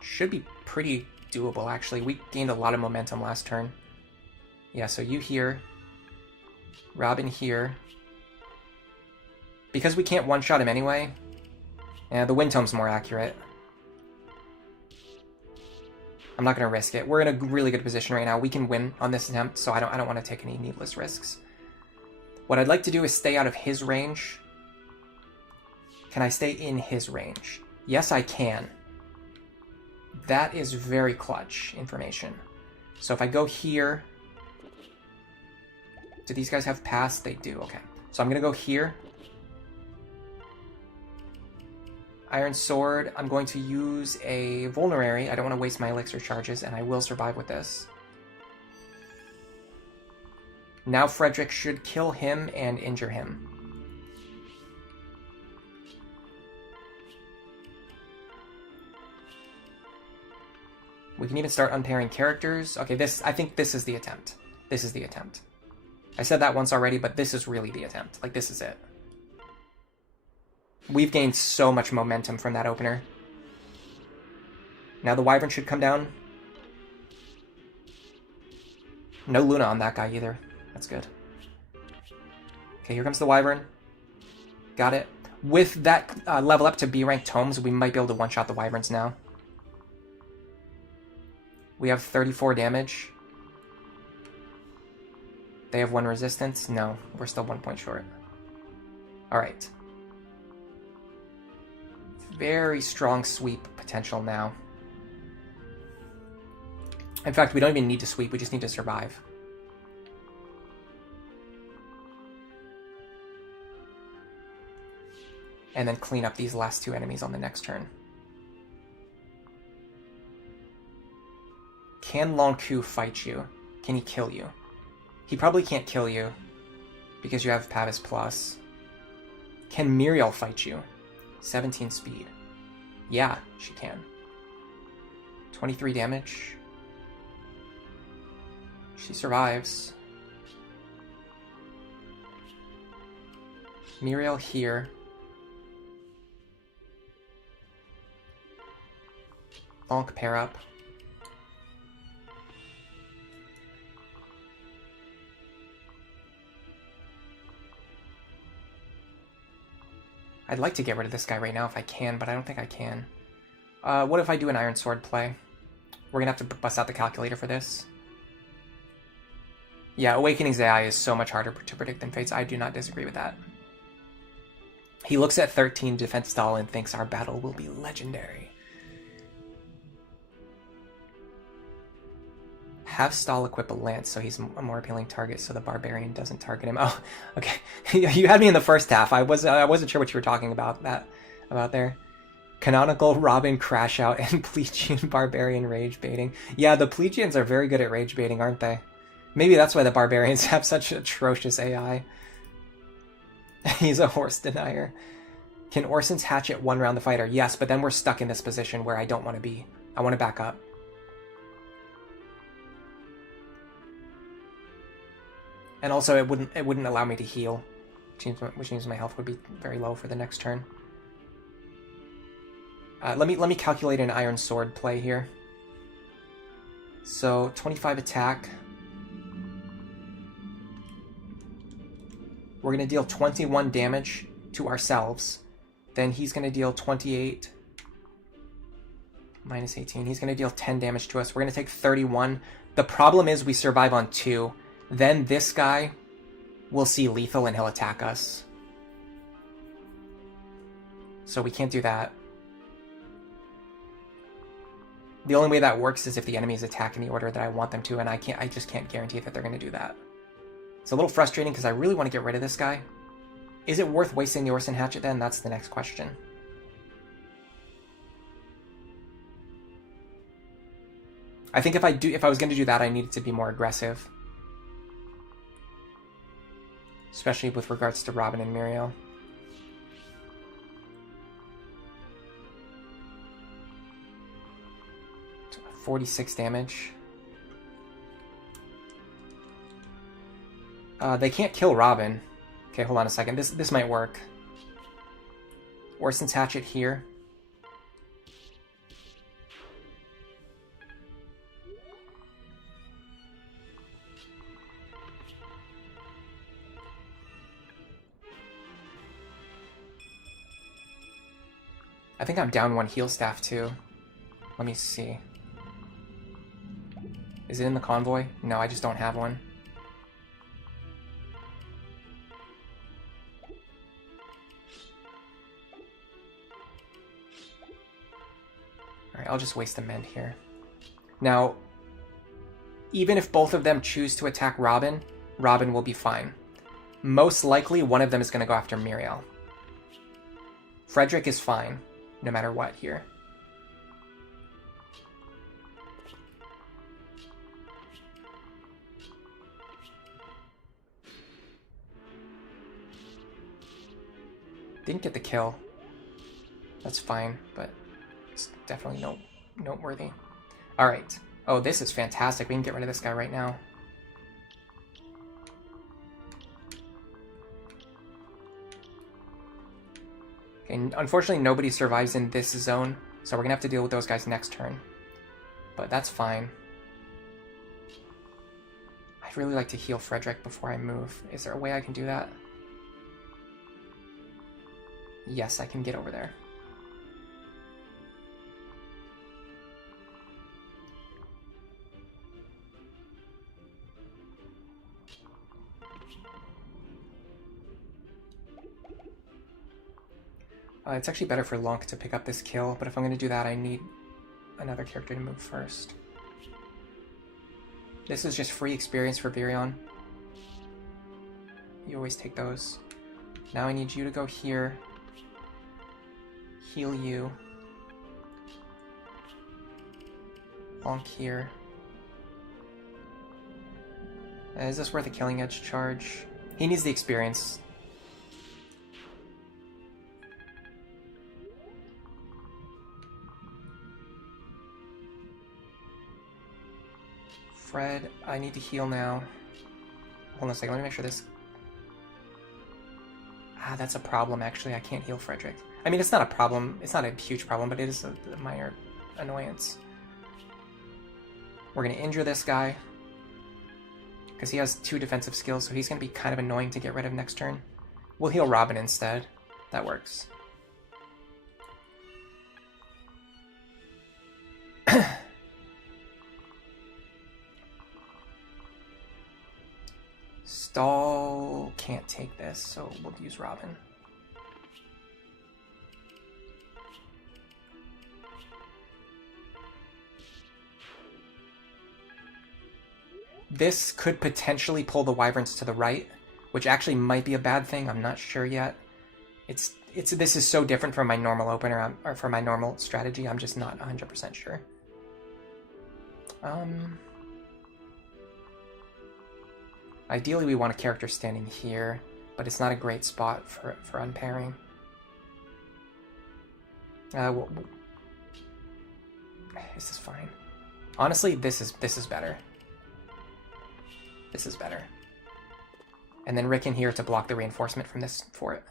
Should be pretty doable, actually. We gained a lot of momentum last turn. Yeah, so you here. Robin here. Because we can't one-shot him anyway, yeah, the Wind Tome's more accurate. I'm not going to risk it. We're in a really good position right now. We can win on this attempt, so I don't want to take any needless risks. What I'd like to do is stay out of his range. Can I stay in his range? Yes, I can. That is very clutch information. So if I go here... Do these guys have pass? They do, okay. So I'm going to go here. Iron Sword, I'm going to use a Vulnerary. I don't want to waste my elixir charges, and I will survive with this. Now Frederick should kill him and injure him. We can even start unpairing characters. Okay, I think this is the attempt. This is the attempt. I said that once already, but this is really the attempt. Like, this is it. We've gained so much momentum from that opener. Now the Wyvern should come down. No Luna on that guy either. That's good. Okay, here comes the Wyvern. Got it. With that level up to B rank tomes, we might be able to one-shot the Wyverns now. We have 34 damage. They have 1 resistance. No, we're still 1 point short. Alright. Very strong sweep potential now. In fact, we don't even need to sweep, we just need to survive. And then clean up these last 2 enemies on the next turn. Can Lonku fight you? Can he kill you? He probably can't kill you because you have Pavis Plus. Can Muriel fight you? 17 speed. Yeah, she can. 23 damage. She survives. Muriel here. Bonk pair up. I'd like to get rid of this guy right now if I can, but I don't think I can. What if I do an Iron Sword play? We're gonna have to bust out the calculator for this. Yeah, Awakening's AI is so much harder to predict than Fate's. I do not disagree with that. He looks at 13 defense stall and thinks our battle will be legendary. Have stall equip a lance so he's a more appealing target so the barbarian doesn't target him. Oh, okay. You had me in the first half. I wasn't sure what you were talking about there. Canonical, Robin, Crash Out, and Plegian Barbarian rage baiting. Yeah, the Plegians are very good at rage baiting, aren't they? Maybe that's why the barbarians have such atrocious AI. He's a horse denier. Can Orson's hatchet one round the fighter? Yes, but then we're stuck in this position where I don't want to be. I want to back up. And also, it wouldn't allow me to heal, which means my health would be very low for the next turn. Let me calculate an Iron Sword play here. So 25 attack. We're gonna deal 21 damage to ourselves. Then he's gonna deal 28 minus 18. He's gonna deal 10 damage to us. We're gonna take 31. The problem is we survive on 2. Then this guy will see lethal and he'll attack us. So we can't do that. The only way that works is if the enemies attack in the order that I want them to, and I just can't guarantee that they're going to do that. It's a little frustrating because I really want to get rid of this guy. Is it worth wasting the Orson Hatchet then? That's the next question. I think if I was going to do that, I needed to be more aggressive. Especially with regards to Robin and Muriel. $46 damage. They can't kill Robin. Okay, hold on a second. This might work. Orson's Hatchet here. I think I'm down 1 heal staff too. Let me see. Is it in the convoy? No, I just don't have one. Alright, I'll just waste a mend here. Now, even if both of them choose to attack Robin, Robin will be fine. Most likely, one of them is going to go after Muriel. Frederick is fine, no matter what here. Didn't get the kill. That's fine, but it's definitely noteworthy. Alright. Oh, this is fantastic. We can get rid of this guy right now. Okay, unfortunately nobody survives in this zone, so we're gonna have to deal with those guys next turn. But that's fine. I'd really like to heal Frederick before I move. Is there a way I can do that? Yes, I can get over there. It's actually better for Lonk to pick up this kill, but if I'm going to do that, I need another character to move first. This is just free experience for Virion. You always take those. Now I need you to go here. Heal you. Lonk here. Is this worth a Killing Edge charge? He needs the experience. Fred, I need to heal now. Hold on a second, let me make sure this... Ah, that's a problem, actually. I can't heal Frederick. I mean, it's not a problem. It's not a huge problem, but it is a minor annoyance. We're going to injure this guy. Because he has 2 defensive skills, so he's going to be kind of annoying to get rid of next turn. We'll heal Robin instead. That works. Stall can't take this, so we'll use Robin. This could potentially pull the wyverns to the right, which actually might be a bad thing. I'm not sure yet. This is so different from my normal opener, or from my normal strategy. I'm just not 100% sure. Ideally, we want a character standing here, but it's not a great spot for unpairing. This is fine. Honestly, this is better. This is better. And then Rick in here to block the reinforcement from this fort.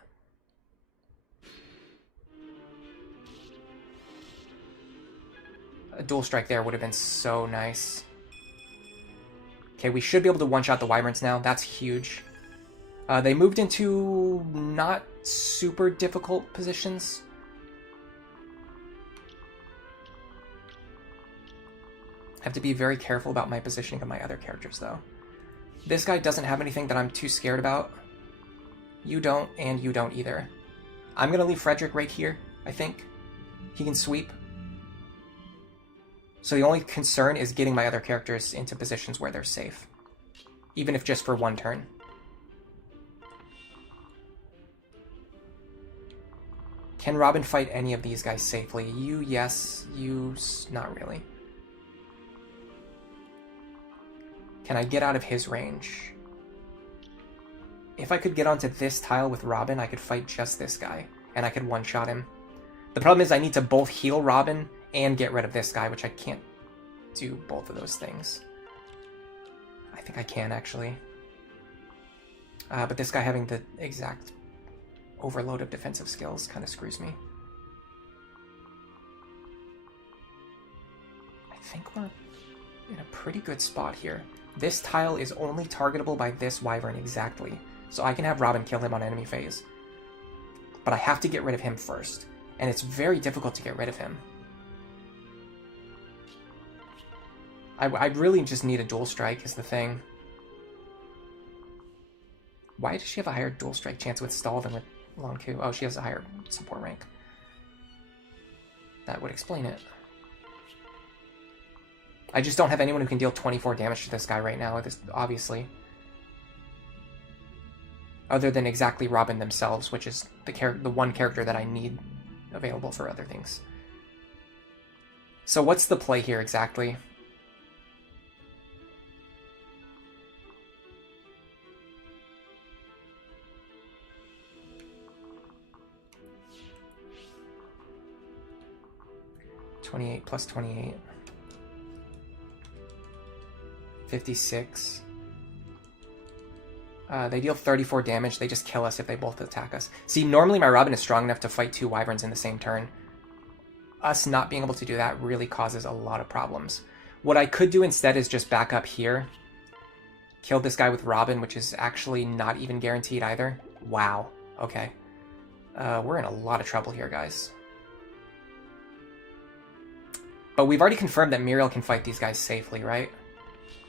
A dual strike there would have been so nice. Okay, we should be able to one-shot the wyverns now. That's huge. They moved into not super difficult positions. I have to be very careful about my positioning of my other characters, though. This guy doesn't have anything that I'm too scared about. You don't, and you don't either. I'm going to leave Frederick right here, I think. He can sweep. So the only concern is getting my other characters into positions where they're safe. Even if just for one turn. Can Robin fight any of these guys safely? You, yes. You, not really. Can I get out of his range? If I could get onto this tile with Robin, I could fight just this guy. And I could one-shot him. The problem is I need to both heal Robin and get rid of this guy, which I can't do both of those things. I think I can, actually. But this guy having the exact overload of defensive skills kind of screws me. I think we're in a pretty good spot here. This tile is only targetable by this wyvern exactly, so I can have Robin kill him on enemy phase. But I have to get rid of him first, and it's very difficult to get rid of him. I really just need a dual strike is the thing. Why does she have a higher dual strike chance with Stall than with Long Ku? Oh, she has a higher support rank. That would explain it. I just don't have anyone who can deal 24 damage to this guy right now, obviously. Other than exactly Robin themselves, which is the one character that I need available for other things. So what's the play here exactly? +28 plus 28. 56. They deal 34 damage. They just kill us if they both attack us. See, normally my Robin is strong enough to fight 2 wyverns in the same turn. Us not being able to do that really causes a lot of problems. What I could do instead is just back up here. Kill this guy with Robin, which is actually not even guaranteed either. Wow. Okay. We're in a lot of trouble here, guys. But we've already confirmed that Muriel can fight these guys safely, right?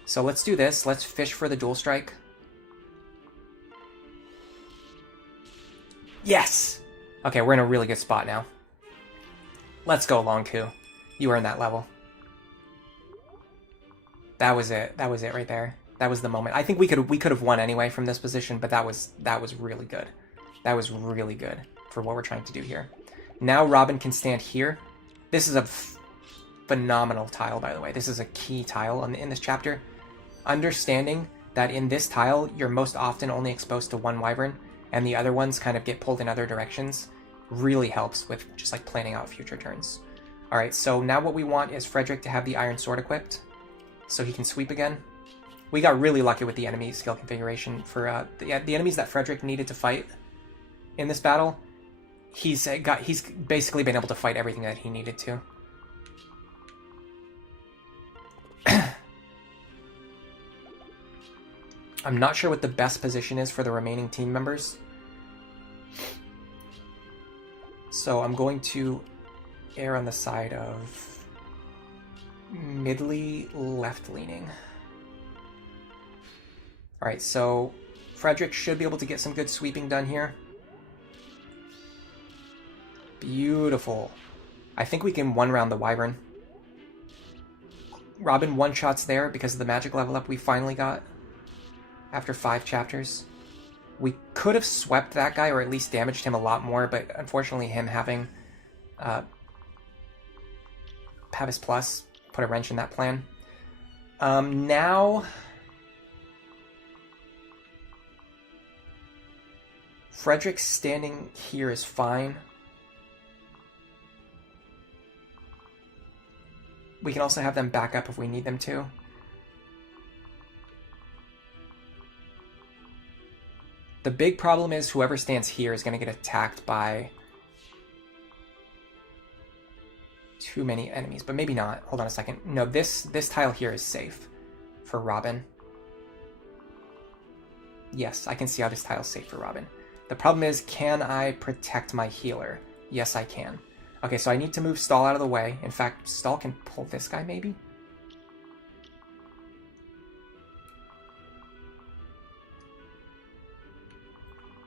So let's do this. Let's fish for the dual strike. Yes! Okay, we're in a really good spot now. Let's go, Long Ku. You earned that level. That was it. That was it right there. That was the moment. I think we could have won anyway from this position, but that was really good. That was really good for what we're trying to do here. Now Robin can stand here. This is a phenomenal tile, by the way. This is a key tile in this chapter. Understanding that in this tile, you're most often only exposed to one wyvern, and the other ones kind of get pulled in other directions. Really helps with just like planning out future turns. Alright, so now what we want is Frederick to have the Iron Sword equipped, so he can sweep again. We got really lucky with the enemy skill configuration for the enemies that Frederick needed to fight in this battle. He's basically been able to fight everything that he needed to. I'm not sure what the best position is for the remaining team members. So I'm going to err on the side of midly left-leaning. Alright, so Frederick should be able to get some good sweeping done here. Beautiful. I think we can one-round the wyvern. Robin one-shots there because of the magic level up we finally got after 5 chapters. We could have swept that guy or at least damaged him a lot more, but unfortunately him having Pavis Plus put a wrench in that plan. Now Frederick standing here is fine. We can also have them back up if we need them to. The big problem is whoever stands here is going to get attacked by too many enemies, but maybe not. Hold on a second. No, this tile here is safe for Robin. Yes, I can see how this tile is safe for Robin. The problem is, can I protect my healer? Yes, I can. Okay, so I need to move Stall out of the way. In fact, Stall can pull this guy, maybe?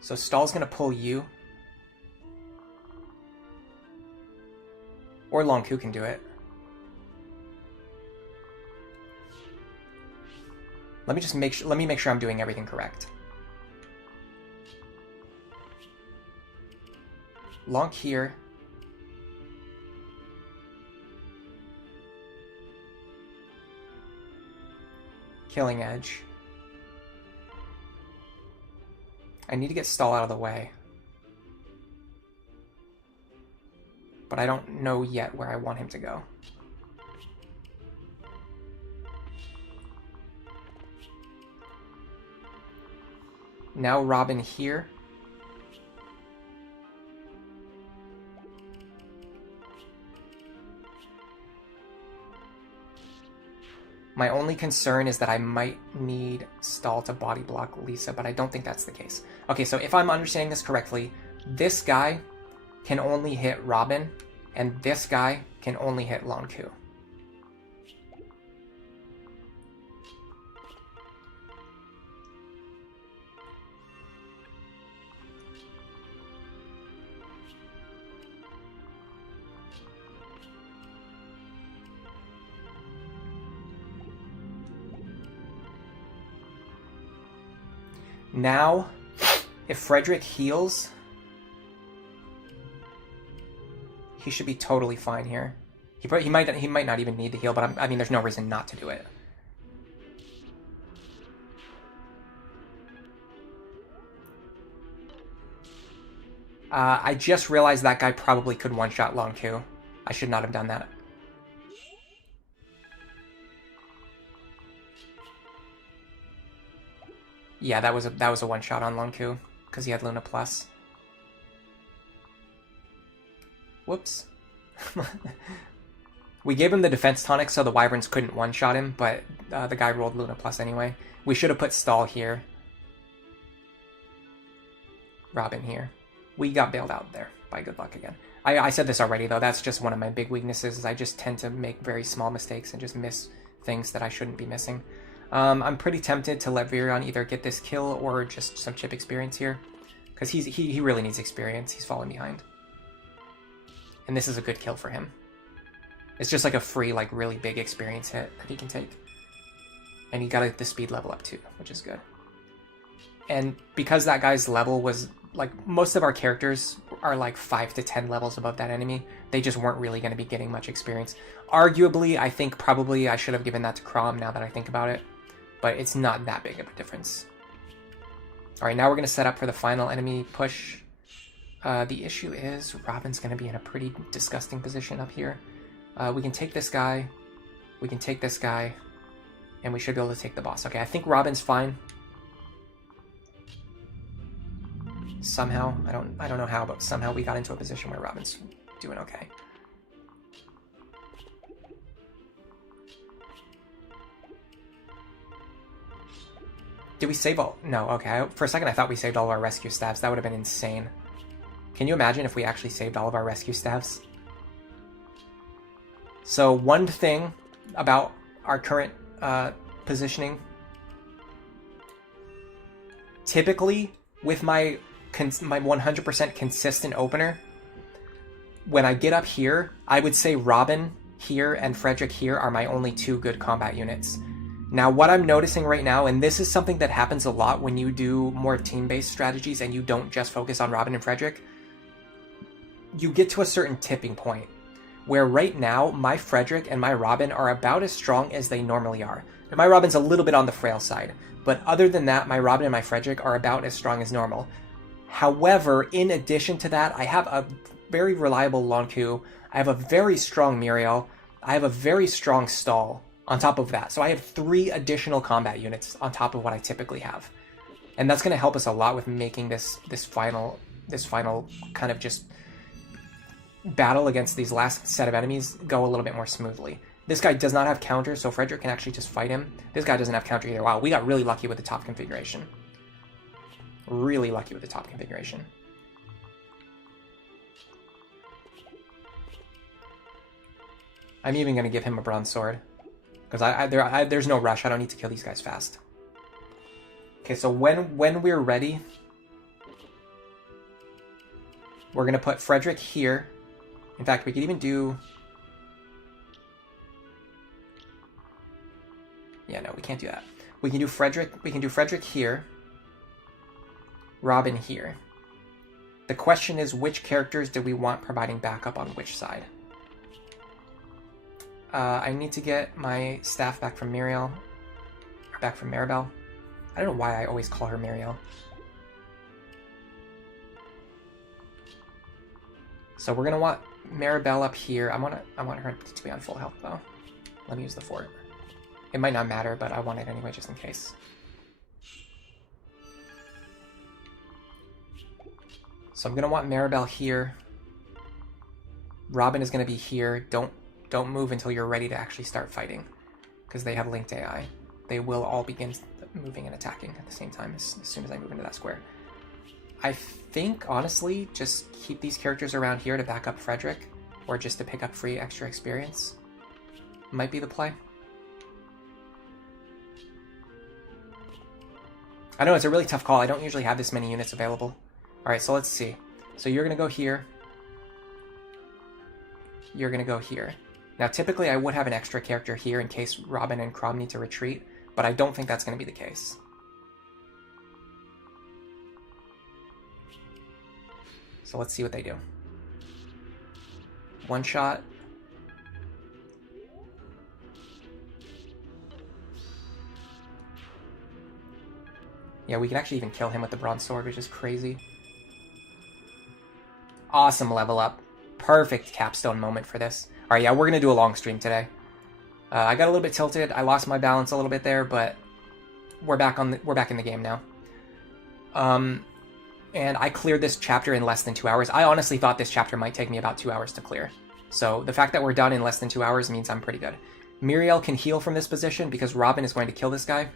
So Stall's going to pull you. Or Longku can do it. Let me make sure I'm doing everything correct. Lonk here. Killing Edge. I need to get Stall out of the way. But I don't know yet where I want him to go. Now Robin here. My only concern is that I might need Stall to body block Lisa, but I don't think that's the case. Okay, so if I'm understanding this correctly, this guy can only hit Robin, and this guy can only hit Longku. Now, if Frederick heals, he should be totally fine here. He might not even need to heal, but I mean, there's no reason not to do it. I just realized that guy probably could one-shot Longku. I should not have done that. Yeah, that was a one-shot on Longku because he had Luna Plus. Whoops. We gave him the defense tonic so the wyverns couldn't one-shot him, but the guy rolled Luna Plus anyway. We should have put Stall here. Robin here. We got bailed out there by good luck again. I said this already, though. That's just one of my big weaknesses, is I just tend to make very small mistakes and just miss things that I shouldn't be missing. I'm pretty tempted to let Virion either get this kill or just some chip experience here, because he really needs experience. He's falling behind. And this is a good kill for him. It's just like a free, like, really big experience hit that he can take. And he got the speed level up too, which is good. And because that guy's level was, like, most of our characters are like 5 to 10 levels above that enemy, they just weren't really going to be getting much experience. Arguably, I think probably I should have given that to Crom now that I think about it. but it's not that big of a difference. Alright, now we're going to set up for the final enemy push. The issue is Robin's going to be in a pretty disgusting position up here. We can take this guy, we can take this guy, and we should be able to take the boss. Okay, I think Robin's fine. Somehow, I don't know how, but somehow we got into a position where Robin's doing okay. Did we save all? No, okay. For a second I thought we saved all of our rescue staffs. That would have been insane. Can you imagine if we actually saved all of our rescue staffs? So one thing about our current positioning. Typically, with my 100% consistent opener, when I get up here, I would say Robin here and Frederick here are my only two good combat units. Now, what I'm noticing right now, and this is something that happens a lot when you do more team-based strategies and you don't just focus on Robin and Frederick, you get to a certain tipping point where right now my Frederick and my Robin are about as strong as they normally are. Now, my Robin's a little bit on the frail side, but other than that, my Robin and my Frederick are about as strong as normal. However, in addition to that, I have a very reliable Lonku, I have a very strong Muriel, I have a very strong Stall on top of that. So I have 3 additional combat units on top of what I typically have. And that's going to help us a lot with making this final kind of just battle against these last set of enemies go a little bit more smoothly. This guy does not have counter, so Frederick can actually just fight him. This guy doesn't have counter either. Wow, we got really lucky with the top configuration. Really lucky with the top configuration. I'm even going to give him a bronze sword. Because there's no rush. I don't need to kill these guys fast. Okay, so when we're ready, we're going to put Frederick here. In fact, we could even do... Yeah, no, we can't do that. We can do Frederick here. Robin here. The question is, which characters do we want providing backup on which side? I need to get my staff back from Muriel. Or back from Maribel. I don't know why I always call her Muriel. So we're gonna want Maribel up here. I want her to be on full health though. Let me use the fort. It might not matter, but I want it anyway just in case. So I'm gonna want Maribel here. Robin is gonna be here. Don't move until you're ready to actually start fighting, because they have linked AI. They will all begin moving and attacking at the same time as soon as I move into that square. I think, honestly, just keep these characters around here to back up Frederick, or just to pick up free extra experience. Might be the play. I know it's a really tough call. I don't usually have this many units available. Alright, so let's see. So you're going to go here. You're going to go here. Now, typically, I would have an extra character here in case Robin and Crom need to retreat, but I don't think that's going to be the case. So let's see what they do. One shot. Yeah, we can actually even kill him with the bronze sword, which is crazy. Awesome level up. Perfect capstone moment for this. Alright, yeah, we're going to do a long stream today. I got a little bit tilted. I lost my balance a little bit there, but we're back in the game now. And I cleared this chapter in less than 2 hours. I honestly thought this chapter might take me about 2 hours to clear. So the fact that we're done in less than 2 hours means I'm pretty good. Muriel can heal from this position because Robin is going to kill this guy.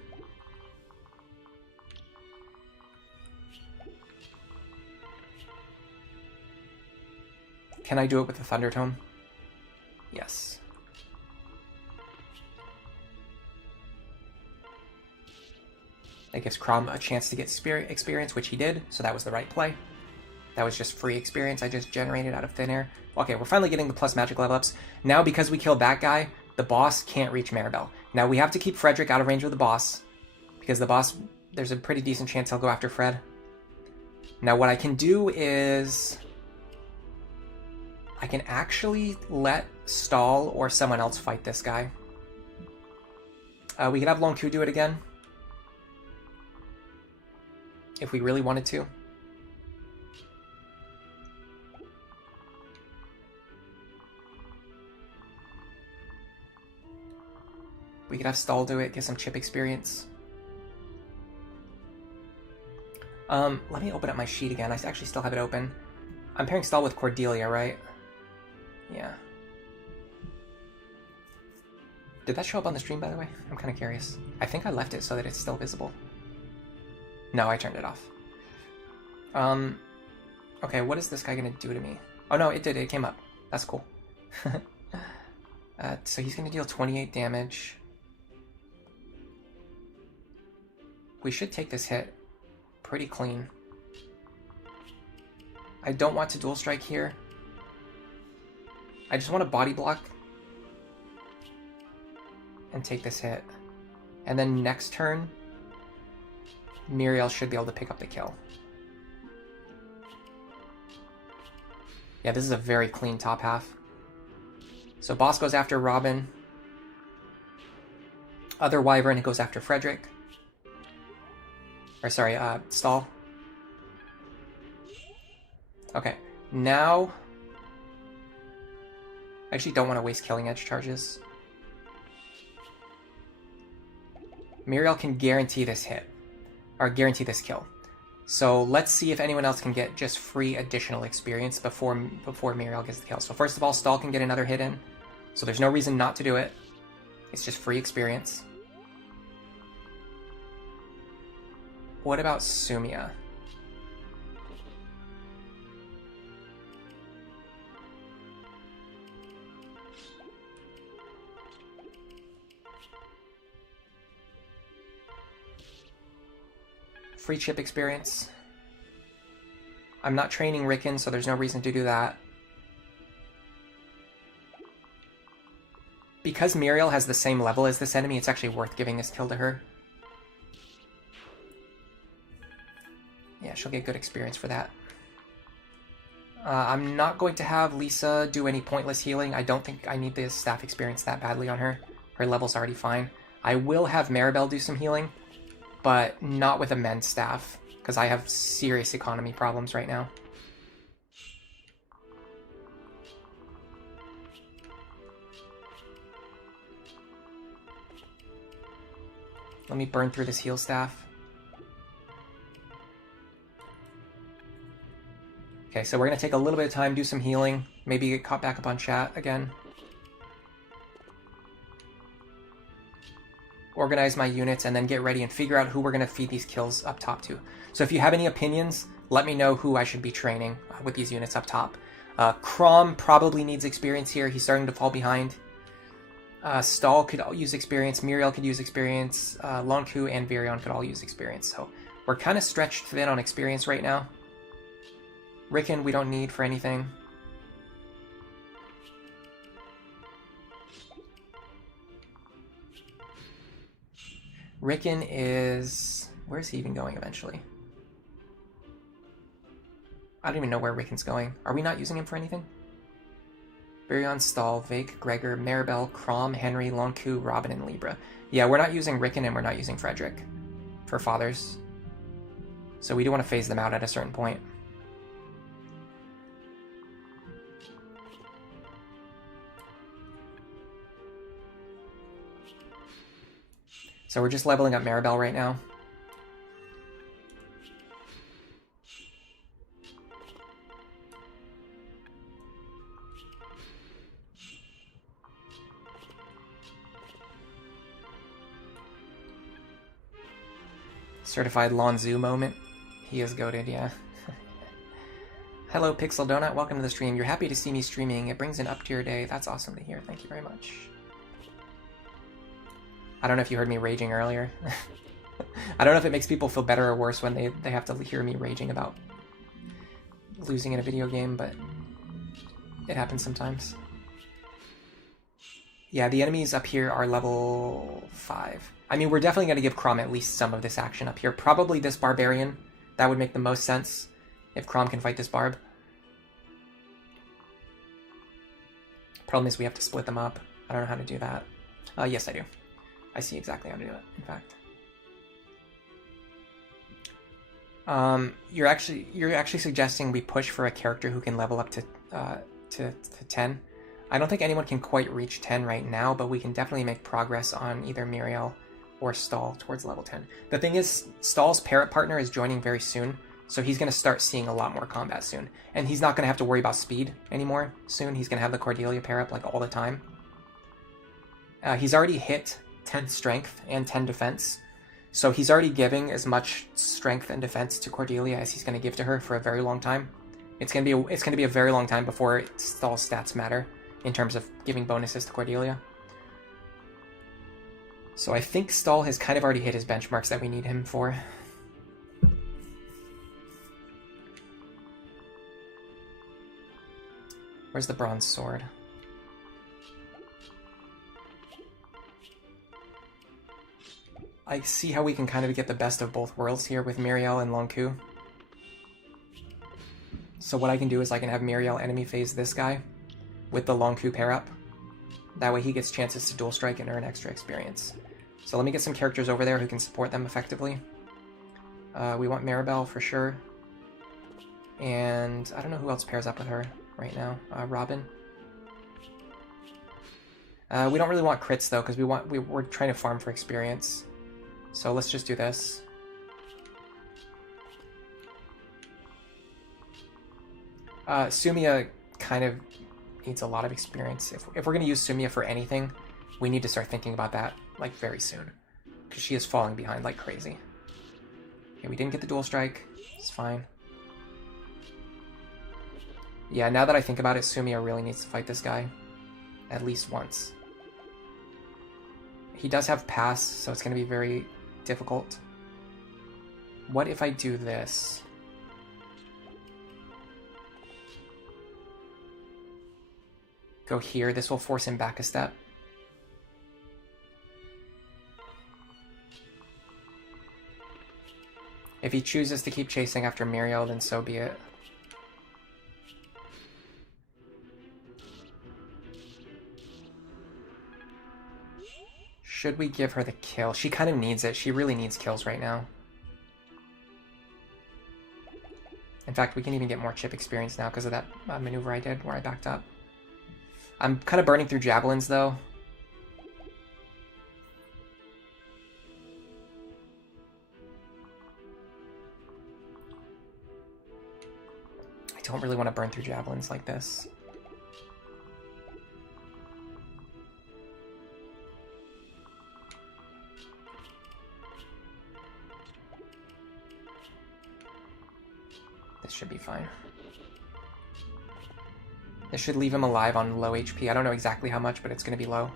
Can I do it with the Thunder Tome? Yes. That gives Crom a chance to get experience, which he did, so that was the right play. That was just free experience I just generated out of thin air. Okay, we're finally getting the plus magic level ups. Now, because we killed that guy, the boss can't reach Maribel. Now, we have to keep Frederick out of range of the boss, because the boss, there's a pretty decent chance he'll go after Fred. Now, what I can do is... I can actually let Stall or someone else fight this guy. We could have Lonku do it again. if we really wanted to. We could have Stall do it, get some chip experience. Let me open up my sheet again. I actually still have it open. I'm pairing Stall with Cordelia, right? Yeah. Did that show up on the stream, by the way? I'm kind of curious. I think I left it so that it's still visible. No, I turned it off. Okay, what is this guy gonna do to me? Oh no, it did. It came up. That's cool. So he's gonna deal 28 damage. We should take this hit pretty clean. I don't want to dual strike here. I just want to body block and take this hit. And then next turn, Muriel should be able to pick up the kill. Yeah, this is a very clean top half. So boss goes after Robin. Other wyvern goes after Frederick. Or sorry, Stall. Okay, now I actually don't want to waste killing edge charges. Muriel can guarantee this hit, or guarantee this kill. So let's see if anyone else can get just free additional experience before Muriel gets the kill. So first of all, Stall can get another hit in, so there's no reason not to do it. It's just free experience. What about Sumia? Free chip experience. I'm not training Rickon, so there's no reason to do that. Because Muriel has the same level as this enemy, it's actually worth giving this kill to her. Yeah, she'll get good experience for that. I'm not going to have Lisa do any pointless healing. I don't think I need the staff experience that badly on her. Her level's already fine. I will have Maribel do some healing, but not with a men's staff, because I have serious economy problems right now. Let me burn through this heal staff. Okay, so we're going to take a little bit of time, do some healing, maybe get caught back up on chat again. Organize my units, and then get ready and figure out who we're going to feed these kills up top to. So if you have any opinions, let me know who I should be training with these units up top. Crom probably needs experience here. He's starting to fall behind. Stall could use experience. Muriel could use experience. Lonku and Virion could all use experience. So we're kind of stretched thin on experience right now. Rickon we don't need for anything. Rickon is... where's he even going eventually? I don't even know where Rickon's going. Are we not using him for anything? Virion, Stall, Vake, Gregor, Maribel, Crom, Henry, Lonku, Robin, and Libra. Yeah, we're not using Rickon and we're not using Frederick for fathers. So we do want to phase them out at a certain point. So we're just leveling up Maribel right now. Certified Lonzu moment. He is goated, yeah. Hello, Pixel Donut. Welcome to the stream. You're happy to see me streaming. It brings an up to your day. That's awesome to hear. Thank you very much. I don't know if you heard me raging earlier. I don't know if it makes people feel better or worse when they have to hear me raging about losing in a video game, but it happens sometimes. Yeah, the enemies up here are level 5. I mean, we're definitely going to give Crom at least some of this action up here. Probably this Barbarian. That would make the most sense if Crom can fight this Barb. Problem is we have to split them up. I don't know how to do that. Yes, I do. I see exactly how to do it, in fact. You're actually suggesting we push for a character who can level up to 10. I don't think anyone can quite reach 10 right now, but we can definitely make progress on either Muriel or Stahl towards level 10. The thing is, Stahl's parrot partner is joining very soon, so he's going to start seeing a lot more combat soon. And he's not going to have to worry about speed anymore soon. He's going to have the Cordelia pair up like all the time. He's already hit 10 strength and 10 defense. So he's already giving as much strength and defense to Cordelia as he's going to give to her for a very long time. It's going to be a very long time before Stahl's stats matter in terms of giving bonuses to Cordelia. So I think Stahl has kind of already hit his benchmarks that we need him for. Where's the bronze sword? I see how we can kind of get the best of both worlds here with Muriel and Lonku. So what I can do is I can have Muriel enemy phase this guy with the Lonku pair up. That way he gets chances to dual strike and earn extra experience. So let me get some characters over there who can support them effectively. We want Maribel for sure. And I don't know who else pairs up with her right now. Robin. We don't really want crits though, because we're trying to farm for experience. So let's just do this. Sumia kind of needs a lot of experience. If we're going to use Sumia for anything, we need to start thinking about that like very soon, because she is falling behind like crazy. Okay, we didn't get the dual strike. It's fine. Yeah, now that I think about it, Sumia really needs to fight this guy at least once. He does have pass, so it's going to be very difficult. What if I do this? Go here. This will force him back a step. If he chooses to keep chasing after Muriel, then so be it. Should we give her the kill? She kind of needs it. She really needs kills right now. In fact, we can even get more chip experience now because of that maneuver I did where I backed up. I'm kind of burning through javelins though. I don't really want to burn through javelins like this. This should be fine. This should leave him alive on low HP. I don't know exactly how much, but it's going to be low.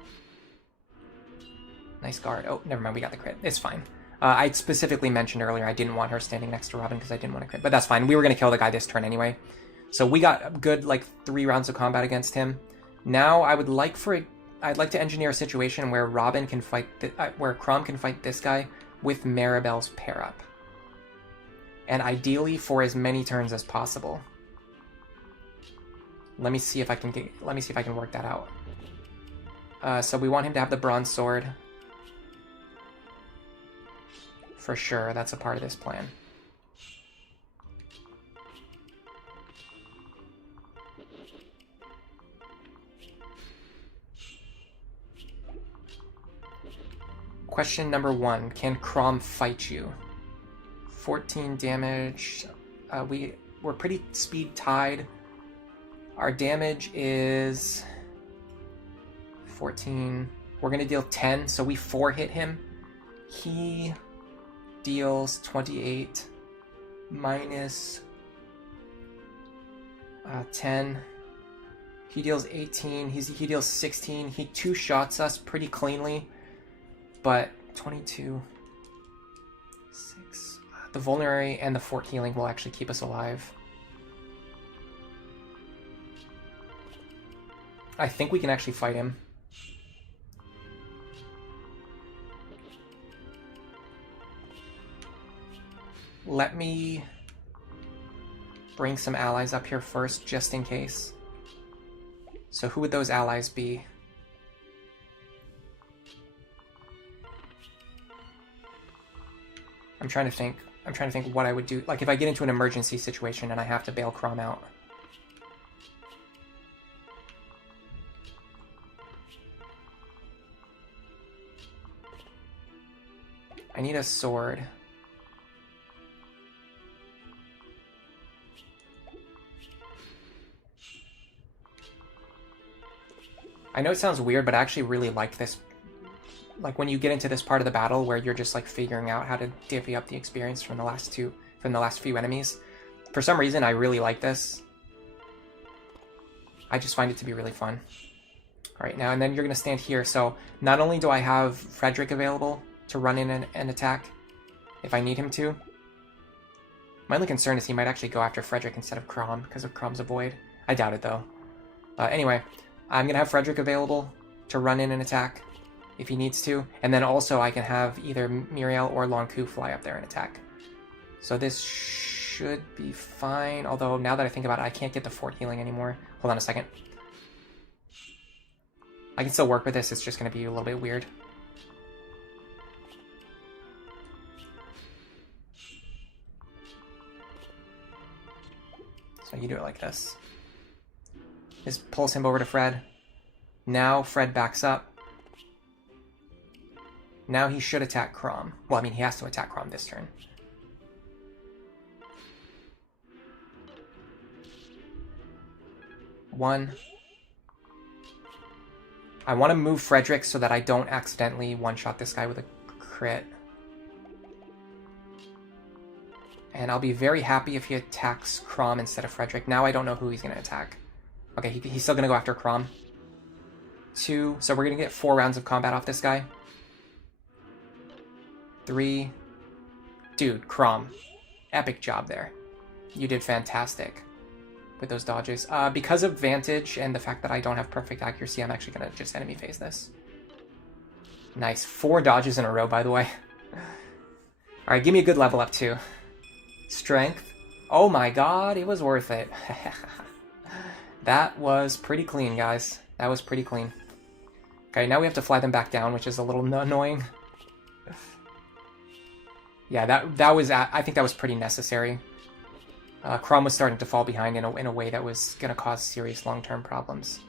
Nice guard. Oh, never mind. We got the crit. It's fine. I specifically mentioned earlier I didn't want her standing next to Robin because I didn't want to crit. But that's fine. We were going to kill the guy this turn anyway. So we got a good, like, 3 rounds of combat against him. Now I'd like to engineer a situation where Robin can fight, where Chrom can fight this guy with Maribel's pair up. And ideally for as many turns as possible. Let me see if I can work that out. So we want him to have the bronze sword. For sure, that's a part of this plan. Question number 1, can Chrom fight you? 14 damage. We're pretty speed tied. Our damage is 14. We're going to deal 10, so we 4-hit him. He deals 28 minus 10. He deals 18. He deals 16. He 2-shots us pretty cleanly, but 22. 6. The vulnerary and the fort healing will actually keep us alive. I think we can actually fight him. Let me bring some allies up here first, just in case. So who would those allies be? I'm trying to think. I'm trying to think what I would do. Like if I get into an emergency situation and I have to bail Crom out. I need a sword. I know it sounds weird, but I actually really like this. Like when you get into this part of the battle where you're just like figuring out how to divvy up the experience from the last few enemies. For some reason, I really like this. I just find it to be really fun. All right, now and then you're gonna stand here. So not only do I have Frederick available to run in and attack if I need him to. My only concern is he might actually go after Frederick instead of Crom because of Crom's avoid. I doubt it though. Anyway, I'm gonna have Frederick available to run in and attack if he needs to, and then also I can have either Muriel or Lonku fly up there and attack. So this should be fine, although now that I think about it, I can't get the fort healing anymore. Hold on a second. I can still work with this, it's just going to be a little bit weird. So you do it like this. Just pulls him over to Fred. Now Fred backs up. Now he should attack Crom. Well, I mean, he has to attack Crom this turn. One. I want to move Frederick so that I don't accidentally one-shot this guy with a crit. And I'll be very happy if he attacks Crom instead of Frederick. Now I don't know who he's going to attack. Okay, he's still going to go after Crom. 2. So we're going to get 4 rounds of combat off this guy. 3. Dude, Crom. Epic job there. You did fantastic with those dodges. Because of Vantage and the fact that I don't have perfect accuracy, I'm actually going to just enemy phase this. Nice. 4 dodges in a row, by the way. Alright, give me a good level up, too. Strength. Oh my god, it was worth it. That was pretty clean, guys. That was pretty clean. Okay, now we have to fly them back down, which is a little annoying. Yeah, that was... I think that was pretty necessary. Crom was starting to fall behind in a way that was going to cause serious long-term problems.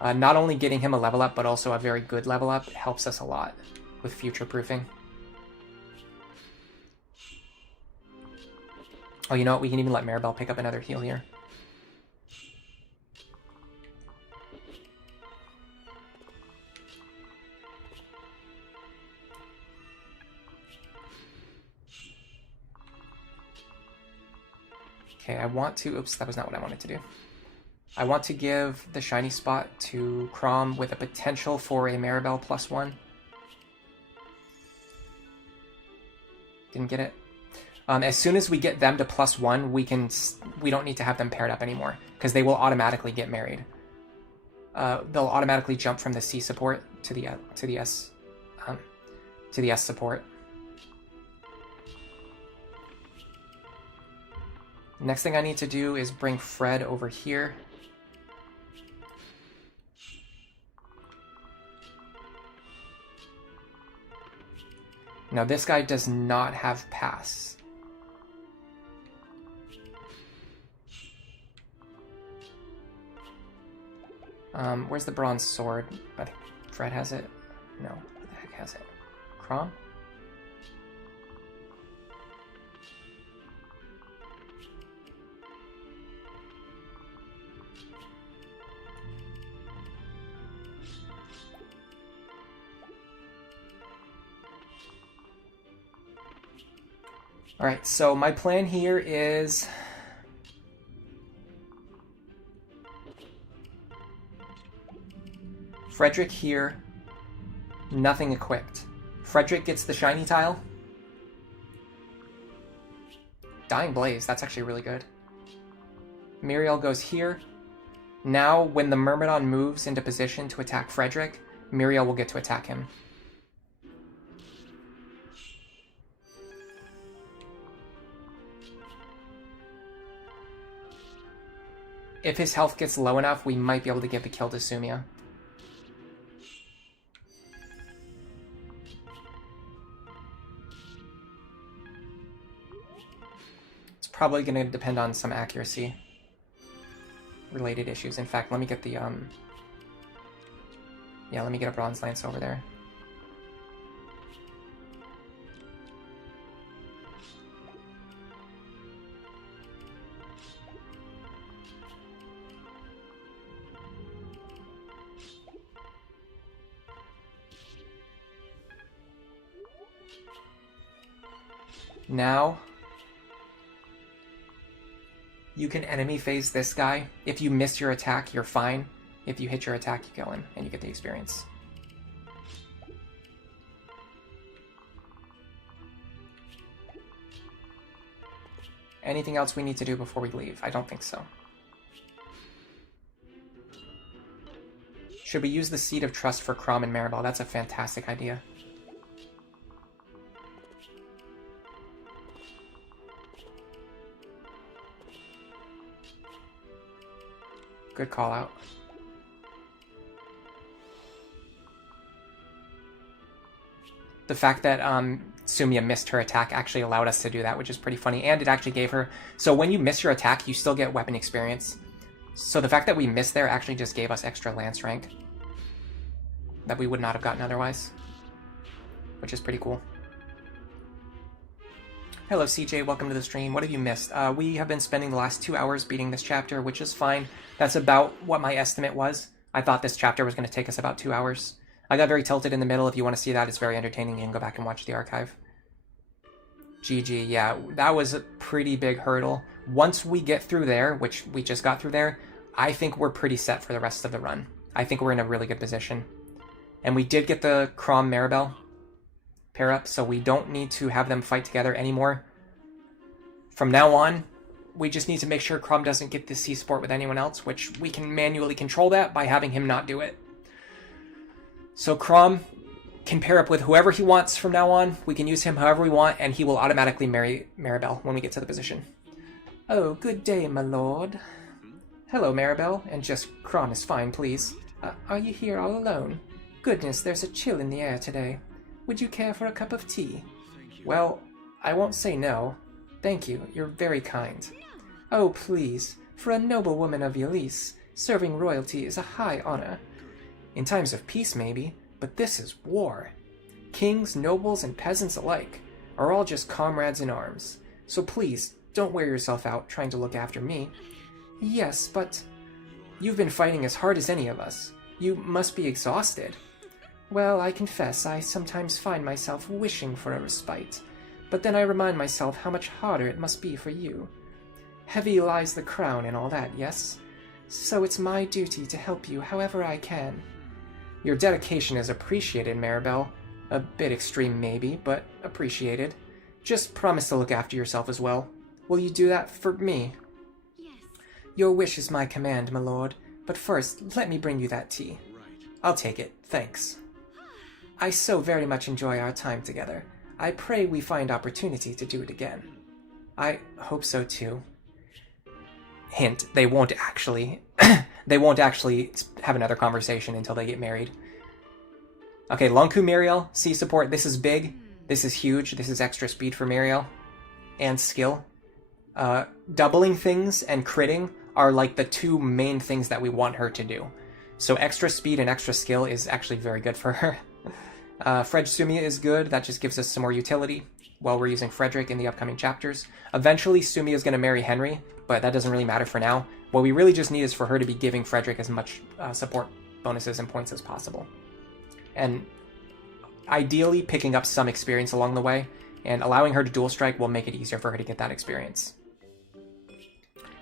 Not only getting him a level up, but also a very good level up helps us a lot with future-proofing. Oh, you know what? We can even let Maribel pick up another heal here. Okay, I want to... Oops, that was not what I wanted to do. I want to give the shiny spot to Crom with a potential for a Maribel +1. Didn't get it. As soon as we get them to +1, we don't need to have them paired up anymore, because they will automatically get married. They'll automatically jump from the C support to the S support. Next thing I need to do is bring Fred over here. Now this guy does not have pass. Where's the bronze sword? I think Fred has it. No, who the heck has it? Crom? Alright, so my plan here is... Frederick here, nothing equipped. Frederick gets the shiny tile. Dying Blaze, that's actually really good. Muriel goes here. Now, when the Myrmidon moves into position to attack Frederick, Muriel will get to attack him. If his health gets low enough, we might be able to give the kill to Sumia. probably going to depend on some accuracy related issues. In fact, let me get the yeah, let me get a bronze lance over there. Now, you can enemy phase this guy. If you miss your attack, you're fine. If you hit your attack, you kill him, and you get the experience. Anything else we need to do before we leave? I don't think so. Should we use the Seed of Trust for Crom and Maribel? That's a fantastic idea. Good call out. The fact that Sumia missed her attack actually allowed us to do that, which is pretty funny. And it actually gave her... So when you miss your attack, you still get weapon experience. So the fact that we missed there actually just gave us extra lance rank that we would not have gotten otherwise, which is pretty cool. Hello CJ, welcome to the stream. What have you missed? We have been spending the last 2 hours beating this chapter, which is fine. That's about what my estimate was. I thought this chapter was going to take us about 2 hours. I got very tilted in the middle. If you want to see that, it's very entertaining. You can go back and watch the archive. GG, yeah, that was a pretty big hurdle. Once we get through there, which we just got through there, I think we're pretty set for the rest of the run. I think we're in a really good position. And we did get the Crom Maribel pair up, so we don't need to have them fight together anymore. From now on, we just need to make sure Crom doesn't get the Sea Sport with anyone else, which we can manually control that by having him not do it. So Crom can pair up with whoever he wants from now on. We can use him however we want, and he will automatically marry Maribel when we get to the position. Oh, good day, my lord. Hello, Maribel, and just Crom is fine, please. Are you here all alone? Goodness, there's a chill in the air today. Would you care for a cup of tea? Well, I won't say no. Thank you, you're very kind. Oh, please, for a noble woman of Yelisse, serving royalty is a high honor. In times of peace, maybe, but this is war. Kings, nobles, and peasants alike are all just comrades in arms. So please, don't wear yourself out trying to look after me. Yes, but... You've been fighting as hard as any of us. You must be exhausted. Well, I confess I sometimes find myself wishing for a respite, but then I remind myself how much harder it must be for you. Heavy lies the crown and all that, yes? So it's my duty to help you however I can. Your dedication is appreciated, Maribel. A bit extreme maybe, but appreciated. Just promise to look after yourself as well. Will you do that for me? Yes. Your wish is my command, my lord, but first let me bring you that tea. I'll take it, thanks. I so very much enjoy our time together. I pray we find opportunity to do it again. I hope so too. Hint, they won't actually have another conversation until they get married. Okay, Lonku Muriel, C support, this is big. This is huge. This is extra speed for Muriel. And skill. Doubling things and critting are like the two main things that we want her to do. So extra speed and extra skill is actually very good for her. Fred Sumia is good. That just gives us some more utility while we're using Frederick in the upcoming chapters. Eventually, Sumia is going to marry Henry, but that doesn't really matter for now. What we really just need is for her to be giving Frederick as much support bonuses and points as possible. And ideally, picking up some experience along the way, and allowing her to dual strike will make it easier for her to get that experience.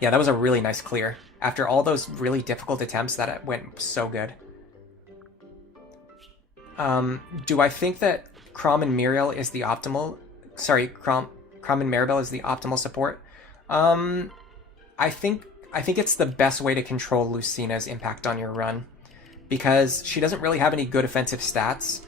Yeah, that was a really nice clear. After all those really difficult attempts, that went so good. Do I think that Crom and Muriel is the optimal... Sorry, Crom and Maribel is the optimal support? I think it's the best way to control Lucina's impact on your run, because she doesn't really have any good offensive stats,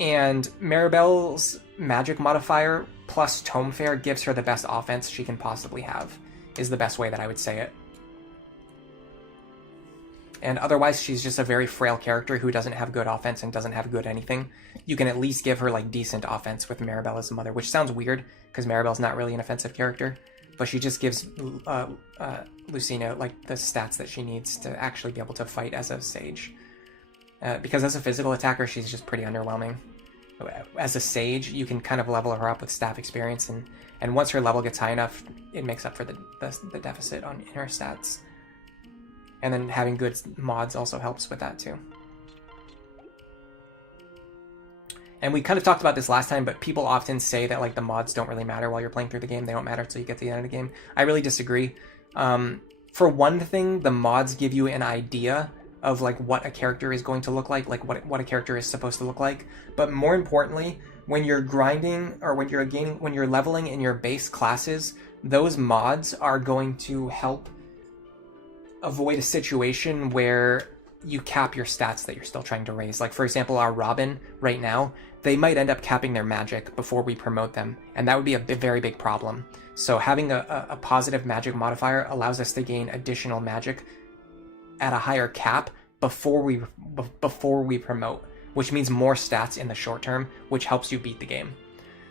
and Maribel's magic modifier plus Tome Fair gives her the best offense she can possibly have, is the best way that I would say it. And otherwise, she's just a very frail character who doesn't have good offense and doesn't have good anything. You can at least give her like decent offense with Maribel as the mother, which sounds weird because Maribel's not really an offensive character, but she just gives Lucina like the stats that she needs to actually be able to fight as a sage. Because as a physical attacker, she's just pretty underwhelming. As a sage, you can kind of level her up with staff experience, and once her level gets high enough, it makes up for the deficit in her stats. And then having good mods also helps with that too. And we kind of talked about this last time, but people often say that like the mods don't really matter while you're playing through the game. They don't matter until you get to the end of the game. I really disagree. For one thing, the mods give you an idea of like what a character is going to look like what a character is supposed to look like. But more importantly, when you're grinding or when you're leveling in your base classes, those mods are going to help avoid a situation where you cap your stats that you're still trying to raise. Like for example, our Robin right now, they might end up capping their magic before we promote them, and that would be a very big problem. So having a positive magic modifier allows us to gain additional magic at a higher cap before we promote, which means more stats in the short term, which helps you beat the game.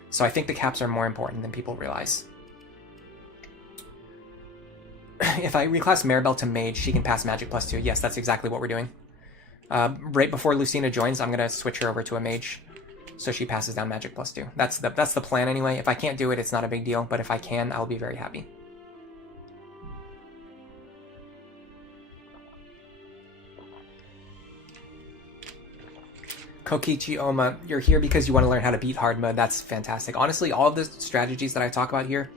So I think the caps are more important than people realize. If I reclass Maribel to Mage, she can pass Magic +2. Yes, that's exactly what we're doing. Right before Lucina joins, I'm going to switch her over to a Mage, so she passes down Magic +2. That's the plan anyway. If I can't do it, it's not a big deal, but if I can, I'll be very happy. Kokichi Oma, you're here because you want to learn how to beat hard mode. That's fantastic. Honestly, all of the strategies that I talk about here,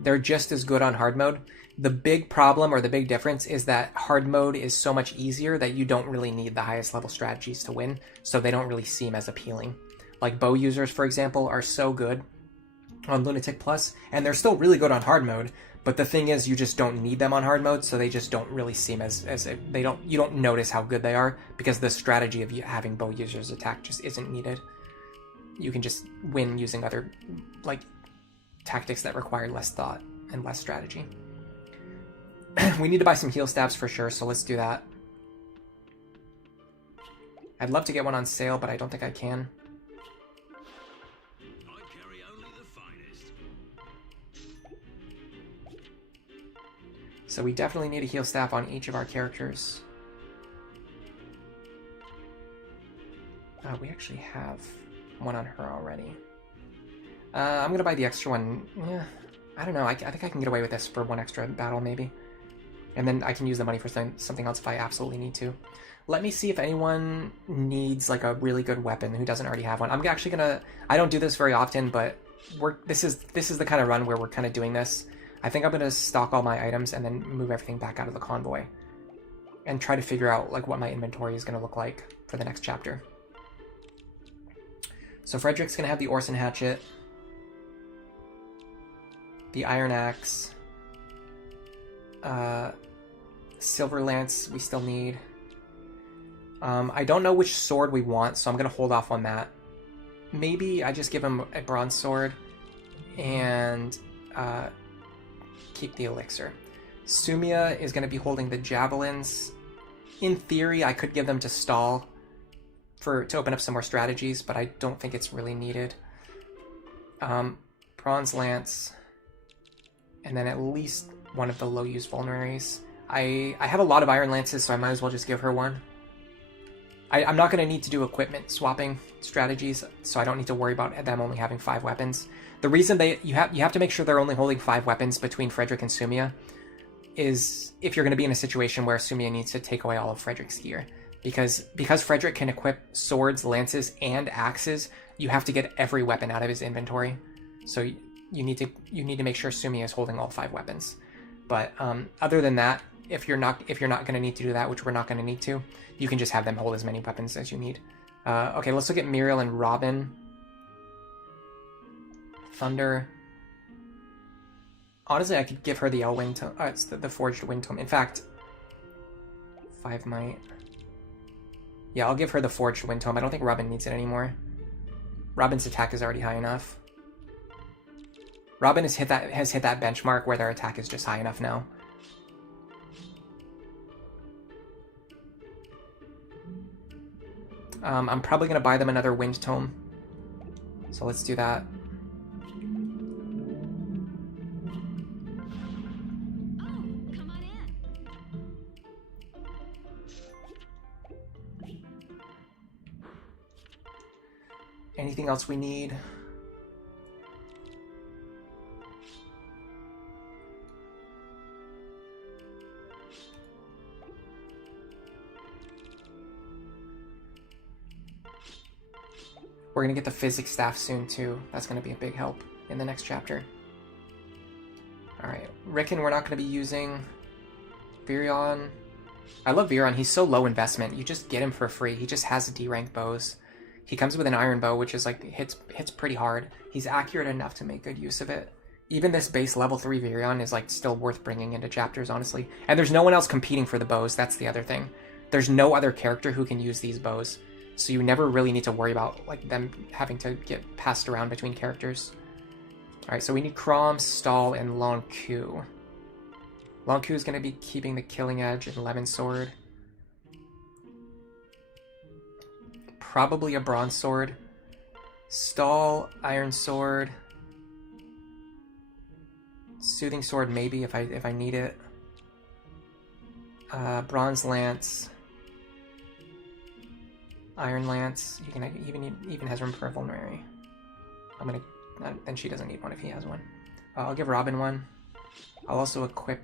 they're just as good on hard mode. The big problem or the big difference is that hard mode is so much easier that you don't really need the highest level strategies to win, so they don't really seem as appealing. Like bow users, for example, are so good on Lunatic Plus, and they're still really good on hard mode, but the thing is you just don't need them on hard mode, so they just don't really seem you don't notice how good they are, because the strategy of having bow users attack just isn't needed. You can just win using other like tactics that require less thought and less strategy. We need to buy some heal staffs for sure, so let's do that. I'd love to get one on sale, but I don't think I can. I carry only the finest. So we definitely need a heal staff on each of our characters. We actually have one on her already. I'm gonna buy the extra one. Yeah, I don't know. I think I can get away with this for one extra battle, maybe. And then I can use the money for something else if I absolutely need to. Let me see if anyone needs like a really good weapon who doesn't already have one. I'm actually gonna... I don't do this very often, but this is the kind of run where we're kind of doing this. I think I'm gonna stock all my items and then move everything back out of the convoy. And try to figure out like what my inventory is gonna look like for the next chapter. So Frederick's gonna have the Orson Hatchet. The Iron Axe. Silver Lance we still need. I don't know which sword we want, so I'm going to hold off on that. Maybe I just give him a bronze sword and keep the elixir. Sumia is going to be holding the javelins. In theory, I could give them to Stahl to open up some more strategies, but I don't think it's really needed. Bronze Lance, and then at least one of the low-use vulneraries. I have a lot of Iron Lances, so I might as well just give her one. I'm not going to need to do equipment swapping strategies, so I don't need to worry about them only having 5 weapons. The reason you have to make sure they're only holding 5 weapons between Frederick and Sumia is if you're going to be in a situation where Sumia needs to take away all of Frederick's gear. Because Frederick can equip swords, lances, and axes, you have to get every weapon out of his inventory. So you need to make sure Sumia is holding all 5 weapons. But other than that, if you're not going to need to do that, which we're not going to need to, you can just have them hold as many weapons as you need. Okay, let's look at Muriel and Robin. Thunder. Honestly, I could give her the Elwind Tome. It's the Forged Wind Tome. In fact, 5 might. Yeah, I'll give her the Forged Wind Tome. I don't think Robin needs it anymore. Robin's attack is already high enough. Robin has hit that benchmark where their attack is just high enough now. I'm probably going to buy them another wind tome. So let's do that. Come on in. Anything else we need? We're going to get the physics staff soon, too. That's going to be a big help in the next chapter. Alright, Rickon we're not going to be using. Virion. I love Virion. He's so low investment. You just get him for free. He just has D-rank bows. He comes with an iron bow, which is like, hits pretty hard. He's accurate enough to make good use of it. Even this base level 3 Virion is like still worth bringing into chapters, honestly. And there's no one else competing for the bows. That's the other thing. There's no other character who can use these bows. So you never really need to worry about like them having to get passed around between characters. Alright, so we need Chrom, Stall, and Long Q. Long Q is going to be keeping the Killing Edge and Lemon Sword. Probably a Bronze Sword. Stall, Iron Sword. Soothing Sword maybe if I need it. Bronze Lance. Iron Lance. You can even has room for a Vulnerary. I'm gonna. Then she doesn't need one if he has one. I'll give Robin one. I'll also equip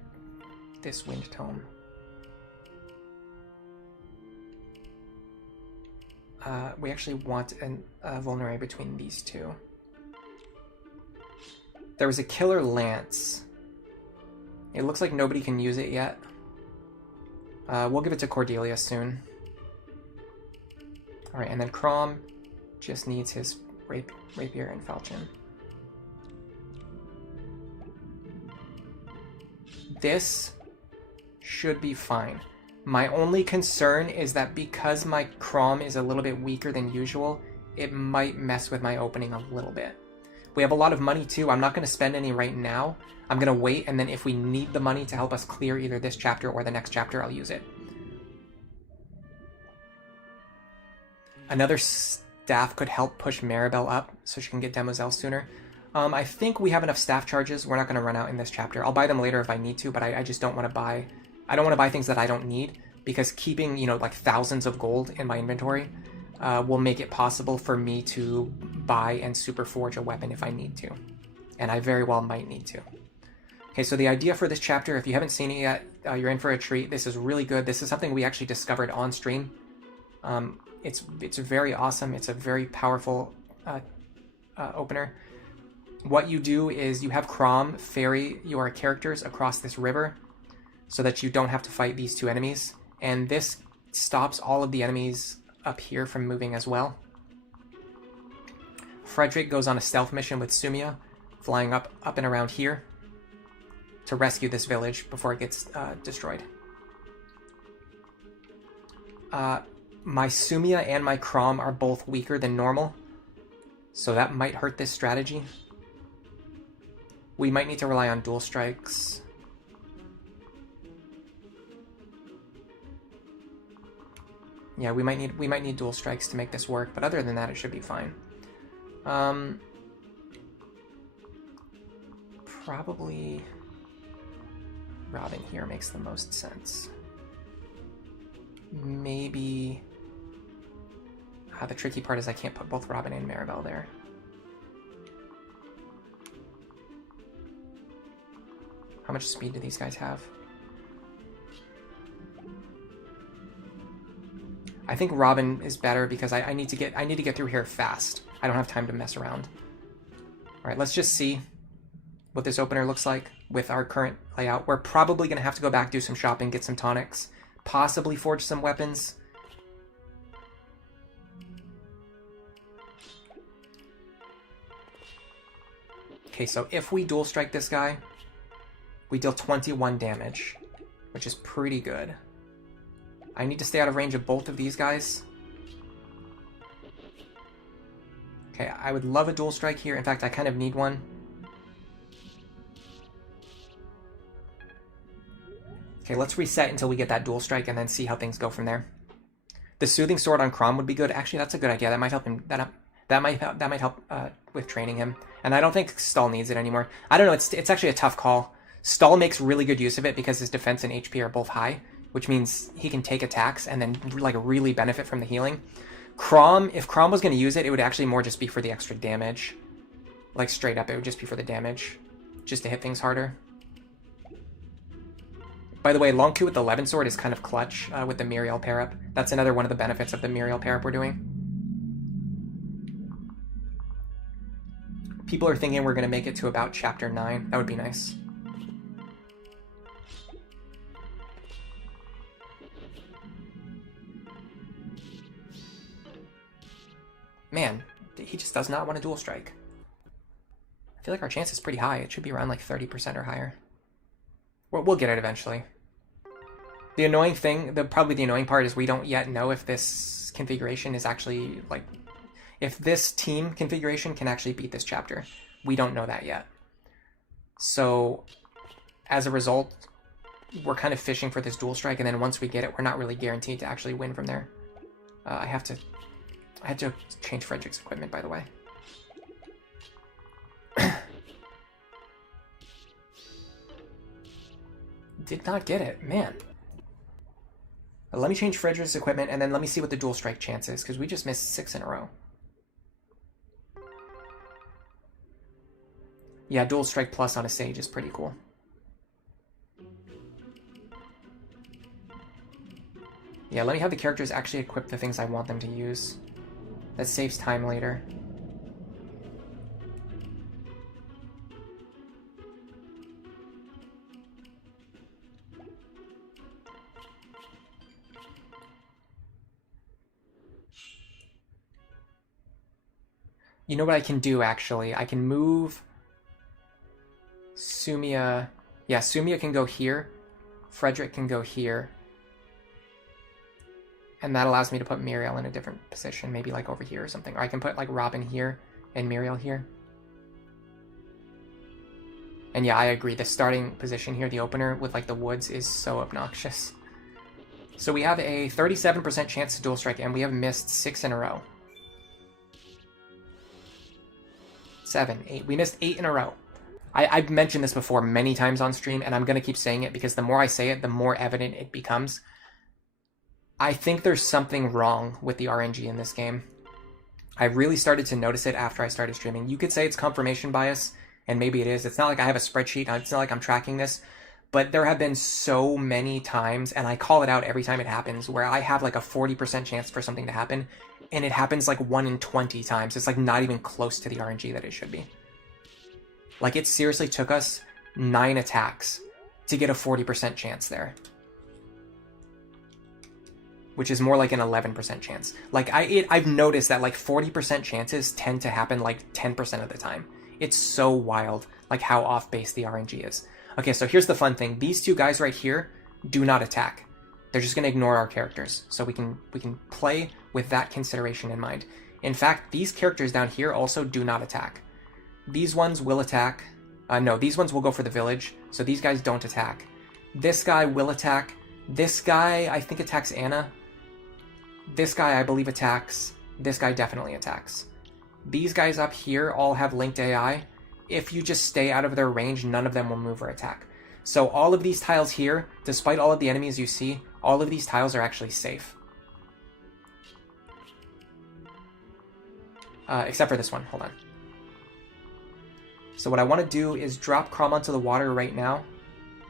this Wind Tome. We actually want a Vulnerary between these two. There was a Killer Lance. It looks like nobody can use it yet. We'll give it to Cordelia soon. Alright, and then Chrom just needs his Rapier and Falchion. This should be fine. My only concern is that because my Chrom is a little bit weaker than usual, it might mess with my opening a little bit. We have a lot of money too. I'm not going to spend any right now. I'm going to wait, and then if we need the money to help us clear either this chapter or the next chapter, I'll use it. Another staff could help push Maribel up so she can get Demoiselle sooner. I think we have enough staff charges. We're not going to run out in this chapter. I'll buy them later if I need to, but I just don't want to buy... I don't want to buy things that I don't need, because keeping, you know, like thousands of gold in my inventory will make it possible for me to buy and super forge a weapon if I need to. And I very well might need to. Okay, so the idea for this chapter, if you haven't seen it yet, you're in for a treat. This is really good. This is something we actually discovered on stream. It's very awesome. It's a very powerful opener. What you do is you have Chrom ferry your characters across this river so that you don't have to fight these two enemies. And this stops all of the enemies up here from moving as well. Frederick goes on a stealth mission with Sumia, flying up and around here to rescue this village before it gets destroyed. My Sumia and my Chrom are both weaker than normal, so that might hurt this strategy. We might need to rely on dual strikes. Yeah, we might need dual strikes to make this work, but other than that, it should be fine. Probably Robin here makes the most sense. Maybe... the tricky part is I can't put both Robin and Maribel there. How much speed do these guys have? I think Robin is better because I need to get through here fast. I don't have time to mess around. Alright, let's just see what this opener looks like with our current layout. We're probably going to have to go back, do some shopping, get some tonics, possibly forge some weapons. Okay, so if we dual strike this guy, we deal 21 damage, which is pretty good. I need to stay out of range of both of these guys. Okay, I would love a dual strike here. In fact, I kind of need one. Okay, let's reset until we get that dual strike and then see how things go from there. The Soothing Sword on Crom would be good. Actually, that's a good idea. That might help him. That might help with training him. And I don't think Stall needs it anymore. I don't know. It's actually a tough call. Stall makes really good use of it because his defense and HP are both high, which means he can take attacks and then like really benefit from the healing. Crom, if Crom was going to use it, it would actually more just be for the extra damage. Like straight up, it would just be for the damage, just to hit things harder. By the way, Long Q with the Levin Sword is kind of clutch with the Muriel pair-up. That's another one of the benefits of the Muriel pair-up we're doing. People are thinking we're going to make it to about Chapter 9. That would be nice. Man, he just does not want to dual strike. I feel like our chance is pretty high. It should be around like 30% or higher. We'll get it eventually. The annoying thing, probably the annoying part is we don't yet know if this configuration is actually, like, if this team configuration can actually beat this chapter. We don't know that yet. So, as a result, we're kind of fishing for this dual strike, and then once we get it, we're not really guaranteed to actually win from there. I had to change Frederick's equipment, by the way. Did not get it, man. Let me change Frederick's equipment, and then let me see what the dual strike chance is, because we just missed 6 in a row. Yeah, dual strike plus on a Sage is pretty cool. Yeah, let me have the characters actually equip the things I want them to use. That saves time later. You know what I can do, actually? I can move Sumia. Yeah, Sumia can go here. Frederick can go here. And that allows me to put Muriel in a different position, maybe like over here or something. Or I can put like Robin here and Muriel here. And yeah, I agree. The starting position here, the opener with like the woods, is so obnoxious. So we have a 37% chance to dual strike, and we have missed 6 in a row. 7, 8. We missed 8 in a row. I've mentioned this before many times on stream, and I'm going to keep saying it because the more I say it, the more evident it becomes. I think there's something wrong with the RNG in this game. I really started to notice it after I started streaming. You could say it's confirmation bias, and maybe it is. It's not like I have a spreadsheet. It's not like I'm tracking this. But there have been so many times, and I call it out every time it happens, where I have like a 40% chance for something to happen, and it happens like 1 in 20 times. It's like not even close to the RNG that it should be. Like, it seriously took us 9 attacks to get a 40% chance there. Which is more like an 11% chance. Like, I've noticed that like 40% chances tend to happen like 10% of the time. It's so wild, like how off base the RNG is. Okay, so here's the fun thing. These two guys right here do not attack. They're just going to ignore our characters. So we can play with that consideration in mind. In fact, these characters down here also do not attack. These ones will attack. No, these ones will go for the village. So these guys don't attack. This guy will attack. This guy, I think, attacks Anna. This guy, I believe, attacks. This guy definitely attacks. These guys up here all have linked AI. If you just stay out of their range, none of them will move or attack. So all of these tiles here, despite all of the enemies you see, all of these tiles are actually safe. Except for this one. Hold on. So what I want to do is drop Crom onto the water right now,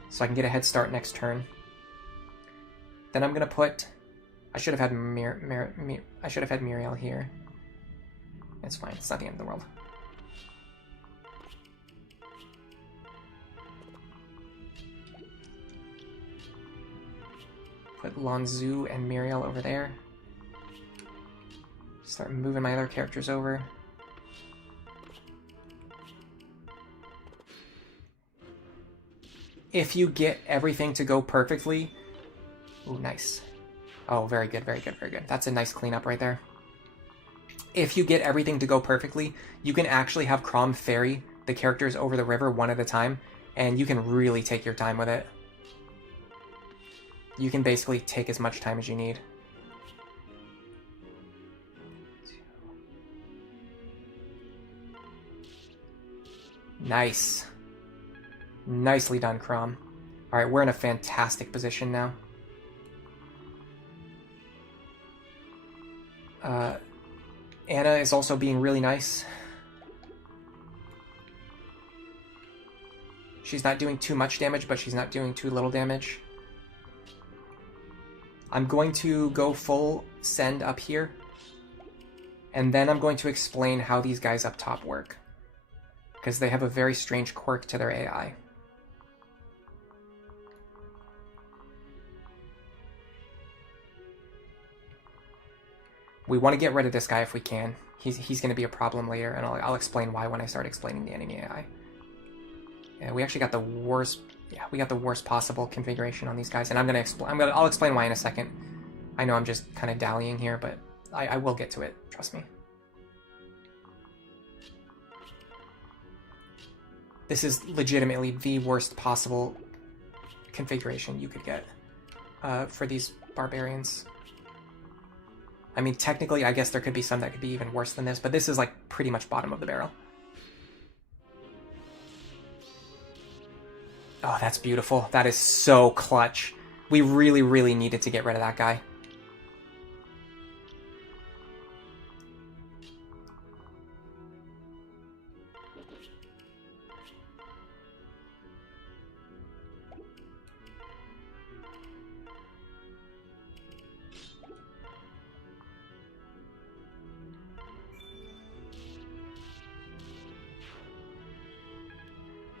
so I can get a head start next turn. Then I'm going to put... I should have had Muriel here. It's fine. It's not the end of the world. Put Lonzu and Muriel over there. Start moving my other characters over. If you get everything to go perfectly... Ooh, nice. Oh, very good, very good, very good. That's a nice cleanup right there. If you get everything to go perfectly, you can actually have Crom ferry the characters over the river one at a time, and you can really take your time with it. You can basically take as much time as you need. Nice. Nicely done, Crom. Alright, we're in a fantastic position now. Anna is also being really nice. She's not doing too much damage, but she's not doing too little damage. I'm going to go full send up here. And then I'm going to explain how these guys up top work. Because they have a very strange quirk to their AI. We want to get rid of this guy if we can. He's going to be a problem later, and I'll explain why when I start explaining the enemy AI. Yeah, we actually got the worst. Yeah, we got the worst possible configuration on these guys, and I'll explain why in a second. I know I'm just kind of dallying here, but I will get to it. Trust me. This is legitimately the worst possible configuration you could get for these barbarians. I mean, technically, I guess there could be some that could be even worse than this, but this is like pretty much bottom of the barrel. Oh, that's beautiful. That is so clutch. We really, really needed to get rid of that guy.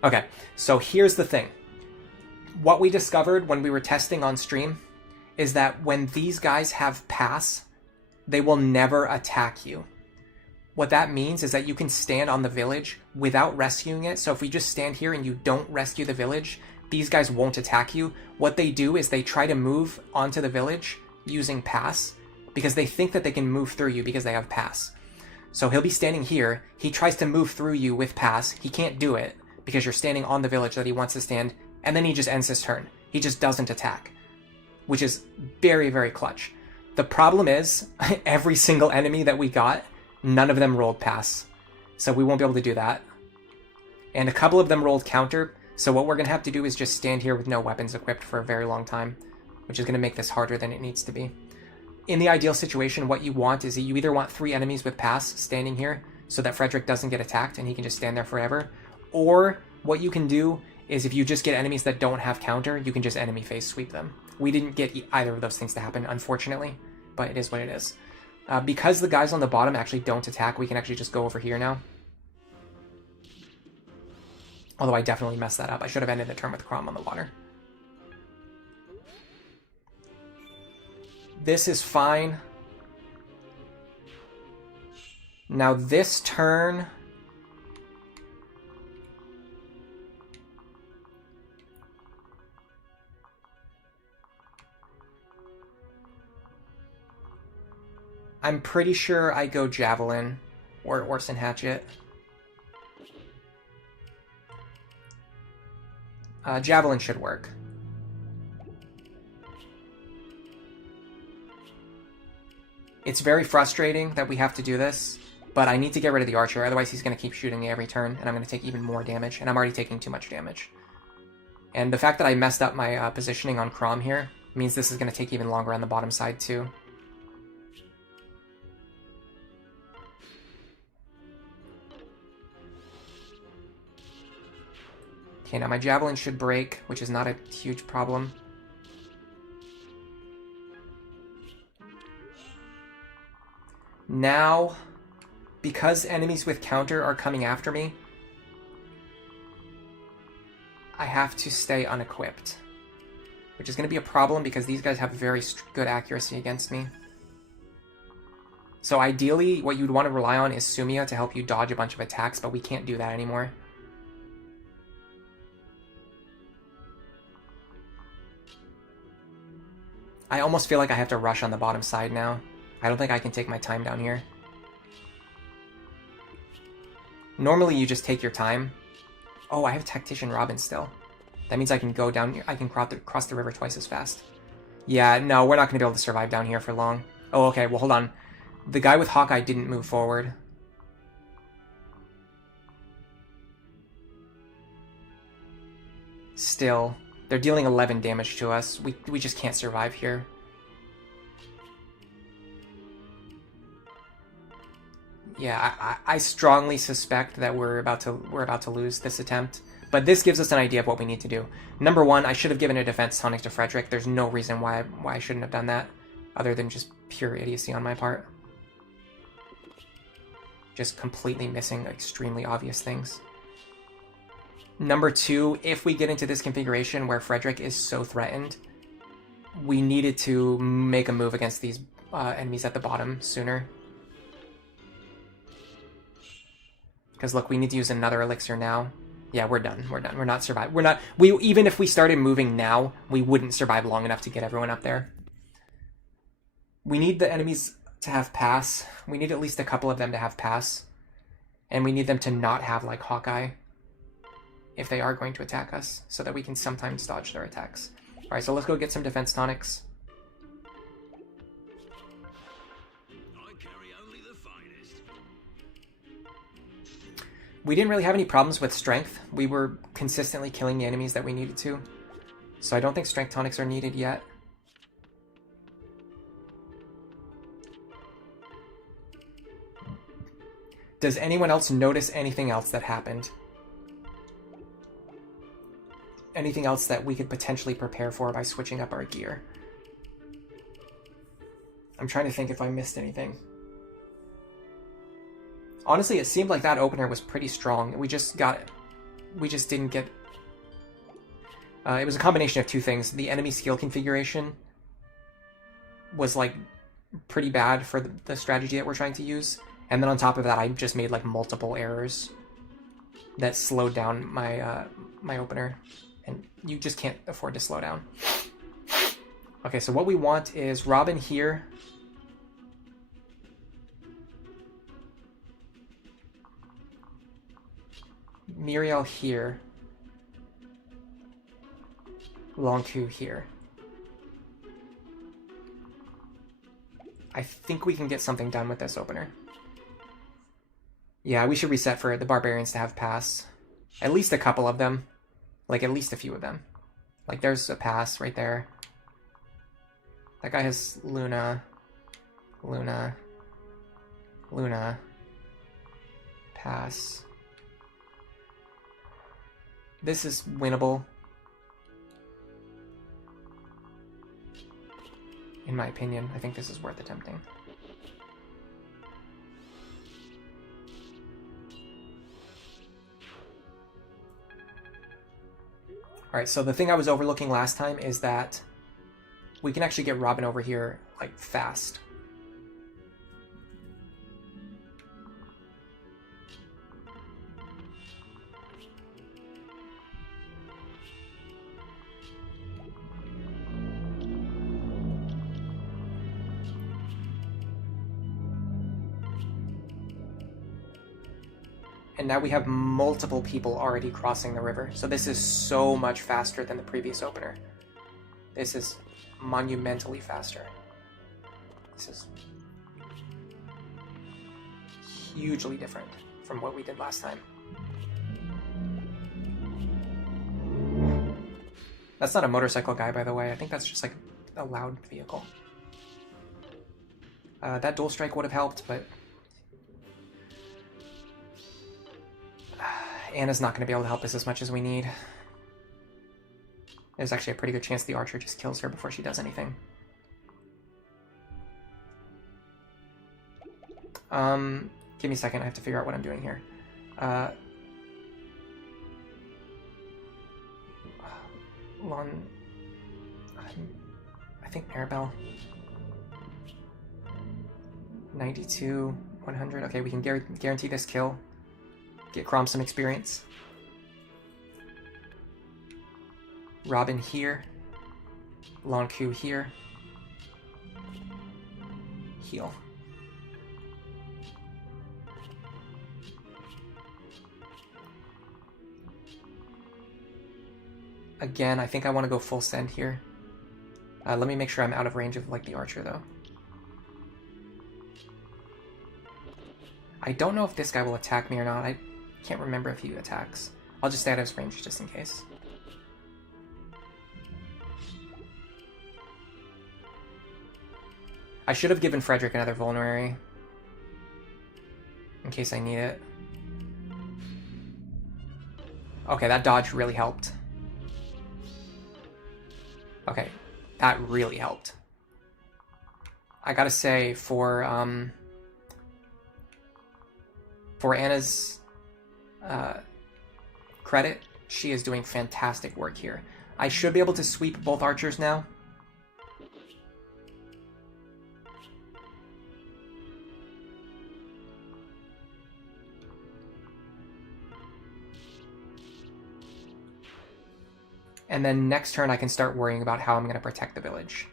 Okay, so here's the thing. What we discovered when we were testing on stream is that when these guys have pass, they will never attack you. What that means is that you can stand on the village without rescuing it. So if we just stand here and you don't rescue the village, these guys won't attack you. What they do is they try to move onto the village using pass because they think that they can move through you because they have pass. So he'll be standing here. He tries to move through you with pass. He can't do it because you're standing on the village that he wants to stand, and then he just ends his turn. He just doesn't attack, which is very, very clutch. The problem is, every single enemy that we got, none of them rolled pass, so we won't be able to do that. And a couple of them rolled counter, so what we're going to have to do is just stand here with no weapons equipped for a very long time, which is going to make this harder than it needs to be. In the ideal situation, what you want is you either want 3 enemies with pass standing here, so that Frederick doesn't get attacked and he can just stand there forever, or what you can do is if you just get enemies that don't have counter, you can just enemy phase sweep them. We didn't get either of those things to happen, unfortunately, but it is what it is. Because the guys on the bottom actually don't attack, we can actually just go over here now. Although I definitely messed that up. I should have ended the turn with Crom on the water. This is fine. Now this turn... I'm pretty sure I go Javelin or Orson Hatchet. Javelin should work. It's very frustrating that we have to do this, but I need to get rid of the archer, otherwise he's going to keep shooting me every turn, and I'm going to take even more damage, and I'm already taking too much damage. And the fact that I messed up my positioning on Crom here means this is going to take even longer on the bottom side too. Okay, now my Javelin should break, which is not a huge problem. Now, because enemies with counter are coming after me, I have to stay unequipped, which is going to be a problem because these guys have very good accuracy against me. So ideally, what you'd want to rely on is Sumia to help you dodge a bunch of attacks, but we can't do that anymore. I almost feel like I have to rush on the bottom side now. I don't think I can take my time down here. Normally you just take your time. Oh, I have Tactician Robin still. That means I can go down, I can cross the river twice as fast. Yeah, no, we're not going to be able to survive down here for long. Oh, okay, well hold on. The guy with Hawkeye didn't move forward. still, they're dealing 11 damage to us. We just can't survive here. Yeah, I strongly suspect that we're about to lose this attempt. But this gives us an idea of what we need to do. Number one, I should have given a defense tonic to Frederick. There's no reason why I shouldn't have done that, other than just pure idiocy on my part. Just completely missing extremely obvious things. Number two, if we get into this configuration where Frederick is so threatened, we needed to make a move against these enemies at the bottom sooner. Because look, we need to use another elixir now. Yeah, we're done. We're done. We're not surviving. Even if we started moving now, we wouldn't survive long enough to get everyone up there. We need the enemies to have pass. We need at least a couple of them to have pass. And we need them to not have, like, Hawkeye if they are going to attack us, so that we can sometimes dodge their attacks. Alright, so let's go get some defense tonics. I carry only the finest. We didn't really have any problems with strength. We were consistently killing the enemies that we needed to. So I don't think strength tonics are needed yet. Does anyone else notice anything else that happened? Anything else that we could potentially prepare for by switching up our gear? I'm trying to think if I missed anything. Honestly, it seemed like that opener was pretty strong. We just didn't get... it was a combination of two things. The enemy skill configuration was, like, pretty bad for the strategy that we're trying to use. And then on top of that, I just made, like, multiple errors that slowed down my, my opener. And you just can't afford to slow down. Okay, so what we want is Robin here. Muriel here. Lonku here. I think we can get something done with this opener. Yeah, we should reset for the barbarians to have pass. At least a couple of them. Like, at least a few of them. Like, there's a pass right there. That guy has Luna. Luna. Luna. Pass. This is winnable. In my opinion, I think this is worth attempting. Alright, so the thing I was overlooking last time is that we can actually get Robin over here, like, fast. And now we have multiple people already crossing the river. So this is so much faster than the previous opener. This is monumentally faster. This is hugely different from what we did last time. That's not a motorcycle guy, by the way. I think that's just like a loud vehicle. That dual strike would have helped, but Anna's not going to be able to help us as much as we need. There's actually a pretty good chance the archer just kills her before she does anything. Give me a second, I have to figure out what I'm doing here. I think Maribel. 92, 100. Okay, we can guarantee this kill. Get Crom some experience. Robin here. Lonku here. Heal. Again, I think I want to go full send here. Let me make sure I'm out of range of, like, the archer, though. I don't know if this guy will attack me or not. I can't remember if he attacks. I'll just stay out of his range just in case. I should have given Frederick another vulnerary. In case I need it. Okay, that dodge really helped. Okay, that really helped. I gotta say, for Anna's credit, she is doing fantastic work here. I should be able to sweep both archers now. And then next turn I can start worrying about how I'm going to protect the village.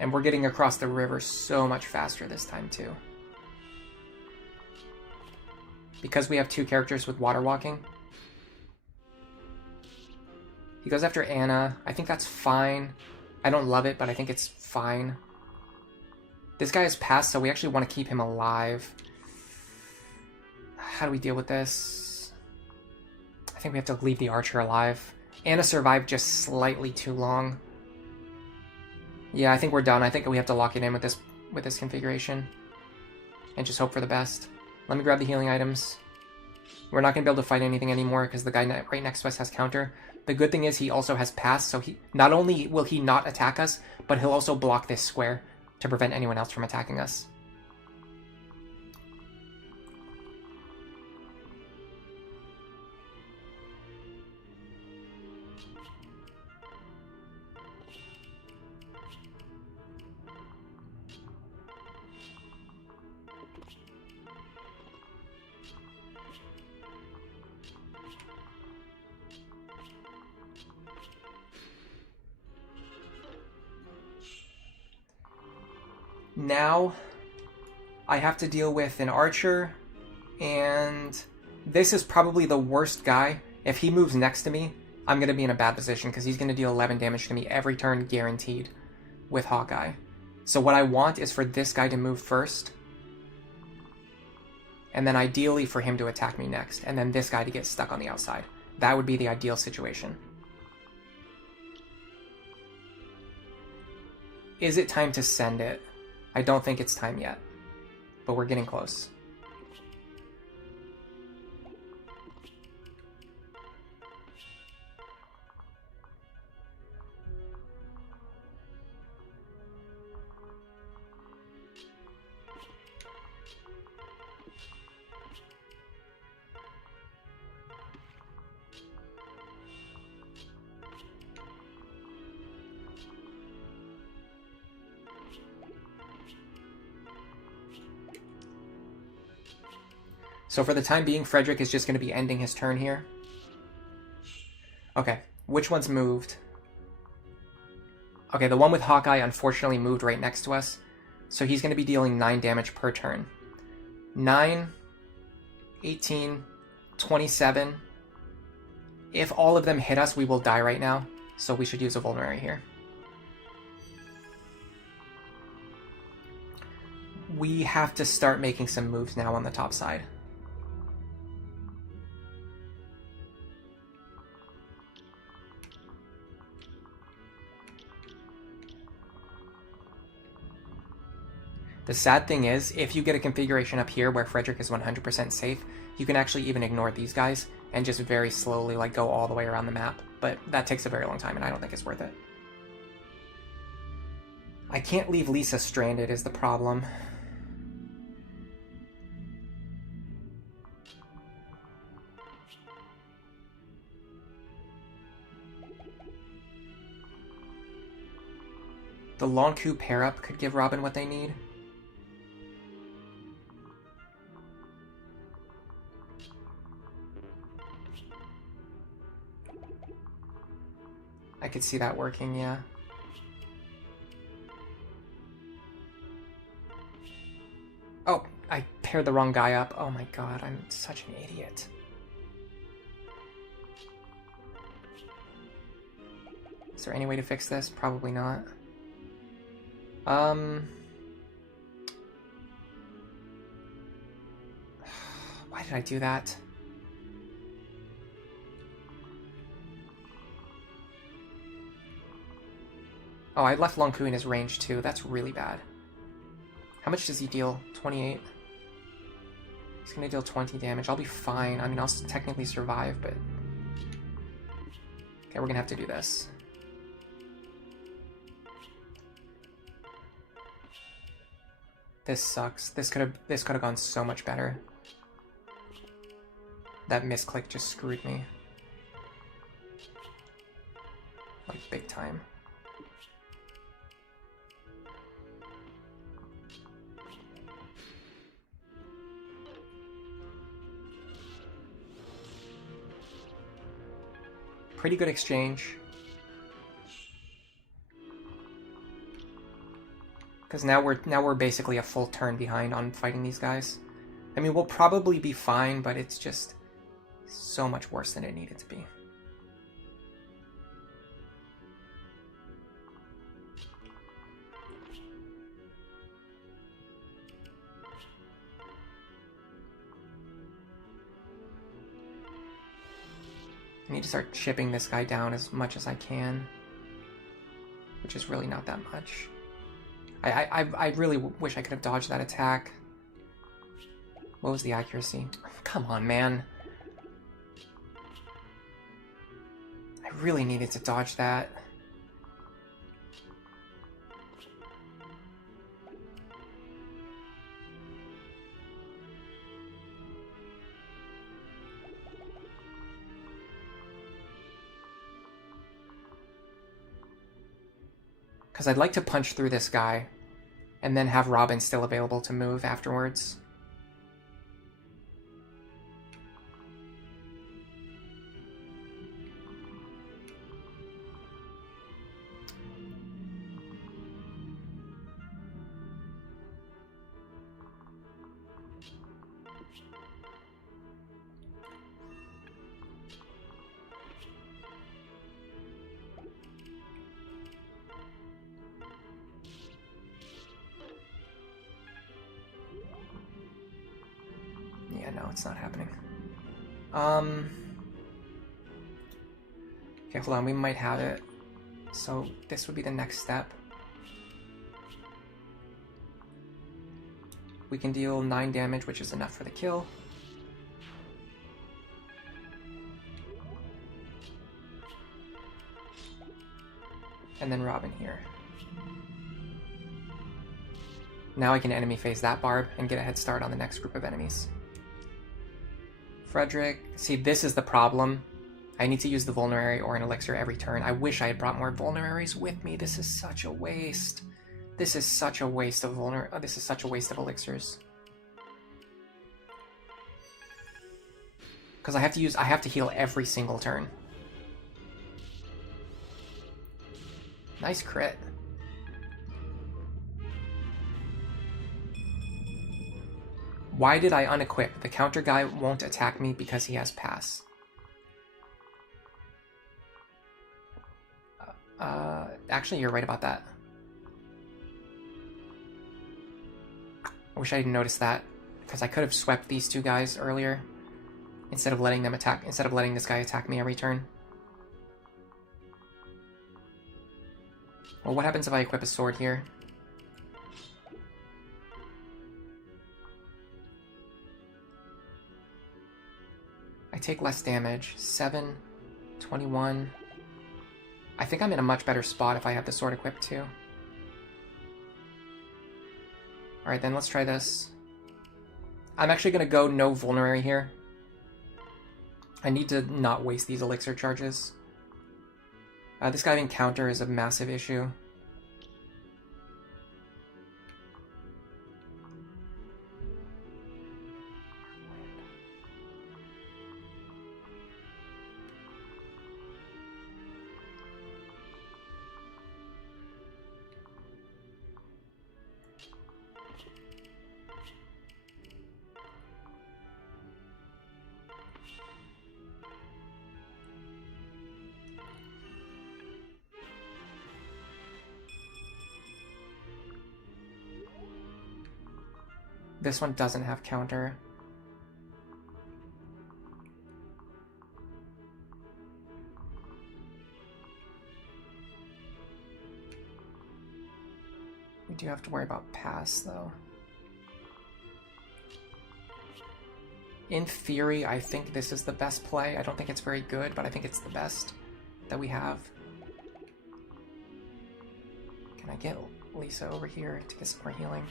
And we're getting across the river so much faster this time too. Because we have two characters with water walking. He goes after Anna. I think that's fine. I don't love it, but I think it's fine. This guy has passed, so we actually want to keep him alive. How do we deal with this? I think we have to leave the archer alive. Anna survived just slightly too long. Yeah, I think we're done. I think we have to lock it in with this configuration. And just hope for the best. Let me grab the healing items. We're not going to be able to fight anything anymore because the guy right next to us has counter. The good thing is he also has pass, so he not only will he not attack us, but he'll also block this square to prevent anyone else from attacking us. Now, I have to deal with an archer, and this is probably the worst guy. If he moves next to me, I'm going to be in a bad position, because he's going to deal 11 damage to me every turn, guaranteed, with Hawkeye. So what I want is for this guy to move first, and then ideally for him to attack me next, and then this guy to get stuck on the outside. That would be the ideal situation. Is it time to send it? I don't think it's time yet, but we're getting close. So for the time being, Frederick is just going to be ending his turn here. Okay, which one's moved? Okay, the one with Hawkeye unfortunately moved right next to us. So he's going to be dealing 9 damage per turn. 9, 18, 27. If all of them hit us, we will die right now. So we should use a vulnerary here. We have to start making some moves now on the top side. The sad thing is, if you get a configuration up here where Frederick is 100% safe, you can actually even ignore these guys and just very slowly like go all the way around the map. But that takes a very long time and I don't think it's worth it. I can't leave Lisa stranded is the problem. The Lonku pair-up could give Robin what they need. I could see that working, yeah. Oh, I paired the wrong guy up. Oh my god, I'm such an idiot. Is there any way to fix this? Probably not. Why did I do that? Oh, I left Lonku in his range too. That's really bad. How much does he deal? 28. He's gonna deal 20 damage. I'll be fine. I mean, I'll technically survive, but... Okay, we're gonna have to do this. This sucks. This could have gone so much better. That misclick just screwed me. Like, big time. Pretty good exchange. Because now we're basically a full turn behind on fighting these guys. I mean, we'll probably be fine, but it's just so much worse than it needed to be. I need to start chipping this guy down as much as I can, which is really not that much. I really wish I could have dodged that attack. What was the accuracy? Come on, man. I really needed to dodge that. Because I'd like to punch through this guy and then have Robin still available to move afterwards. Yeah, no, it's not happening. Okay, hold on, we might have it. So this would be the next step. We can deal 9 damage, which is enough for the kill. And then Robin here. Now I can enemy phase that barb and get a head start on the next group of enemies. Frederick. See, this is the problem. I need to use the vulnerary or an elixir every turn. I wish I had brought more vulneraries with me. This is such a waste. This is such a waste of this is such a waste of elixirs. Because I have to heal every single turn. Nice crit. Why did I unequip? The counter guy won't attack me because he has pass. Actually, you're right about that. I wish I didn't notice that, because I could have swept these two guys earlier instead of letting this guy attack me every turn. Well, what happens if I equip a sword here? I take less damage. 7, 21. I think I'm in a much better spot if I have the sword equipped too. Alright, then let's try this. I'm actually going to go no vulnerary here. I need to not waste these elixir charges. This guy having counter is a massive issue. This one doesn't have counter. do have to worry about pass, though. In theory, I think this is the best play. I don't think it's very good, but I think it's the best that we have. Can I get Lisa over here to get some more healing?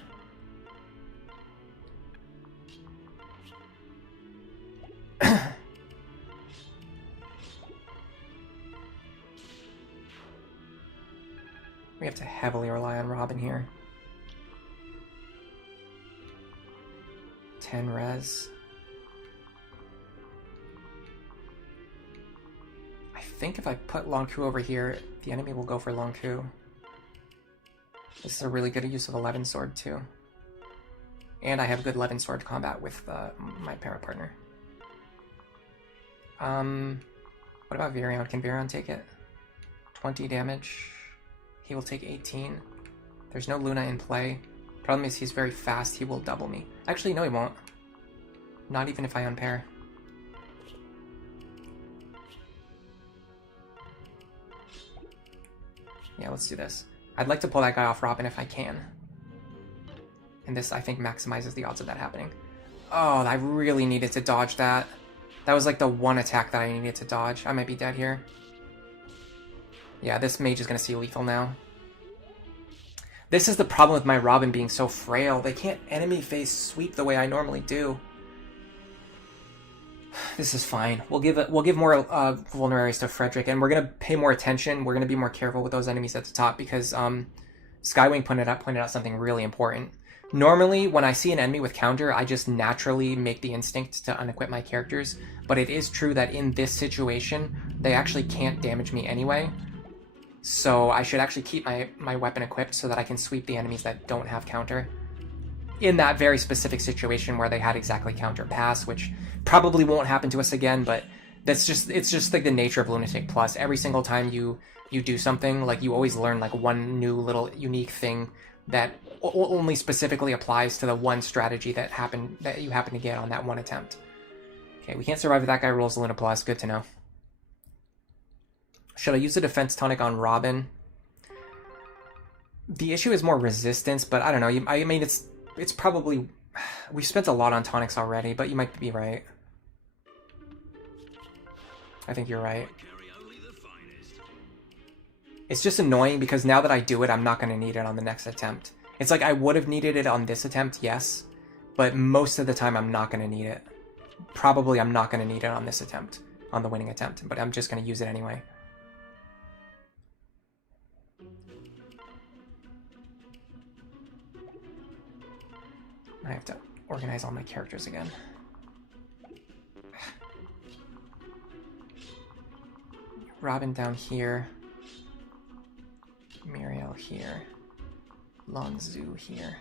We have to heavily rely on Robin here. 10 res. I think if I put Long Ku over here, the enemy will go for Long Ku. This is a really good use of 11 sword too. And I have good 11 sword combat with my para partner. What about Virion? Can Virion take it? 20 damage. He will take 18. There's no Luna in play. Problem is he's very fast. He will double me. Actually, no he won't. Not even if I unpair. Yeah, let's do this. I'd like to pull that guy off Robin if I can. And this, I think, maximizes the odds of that happening. Oh, I really needed to dodge that. That was like the one attack that I needed to dodge. I might be dead here. Yeah, this mage is going to see lethal now. This is the problem with my Robin being so frail. They can't enemy phase sweep the way I normally do. This is fine. We'll give more vulneraries to Frederick, and we're going to pay more attention. We're going to be more careful with those enemies at the top because Skywing pointed out something really important. Normally, when I see an enemy with counter, I just naturally make the instinct to unequip my characters, but it is true that in this situation, they actually can't damage me anyway. So I should actually keep my weapon equipped so that I can sweep the enemies that don't have counter. In that very specific situation where they had exactly counter pass, which probably won't happen to us again, but it's just like the nature of Lunatic Plus. Every single time you do something, like you always learn like one new little unique thing that only specifically applies to the one strategy that you happen to get on that one attempt. Okay, we can't survive if that guy rolls Luna Plus. Good to know. Should I use the defense tonic on Robin? The issue is more resistance, but I don't know. I mean, it's probably... We've spent a lot on tonics already, but you might be right. I think you're right. It's just annoying because now that I do it, I'm not going to need it on the next attempt. It's like I would have needed it on this attempt, yes, but most of the time I'm not going to need it. Probably I'm not going to need it on this attempt, on the winning attempt, but I'm just going to use it anyway. I have to organize all my characters again. Robin down here. Muriel here. Lonzu here.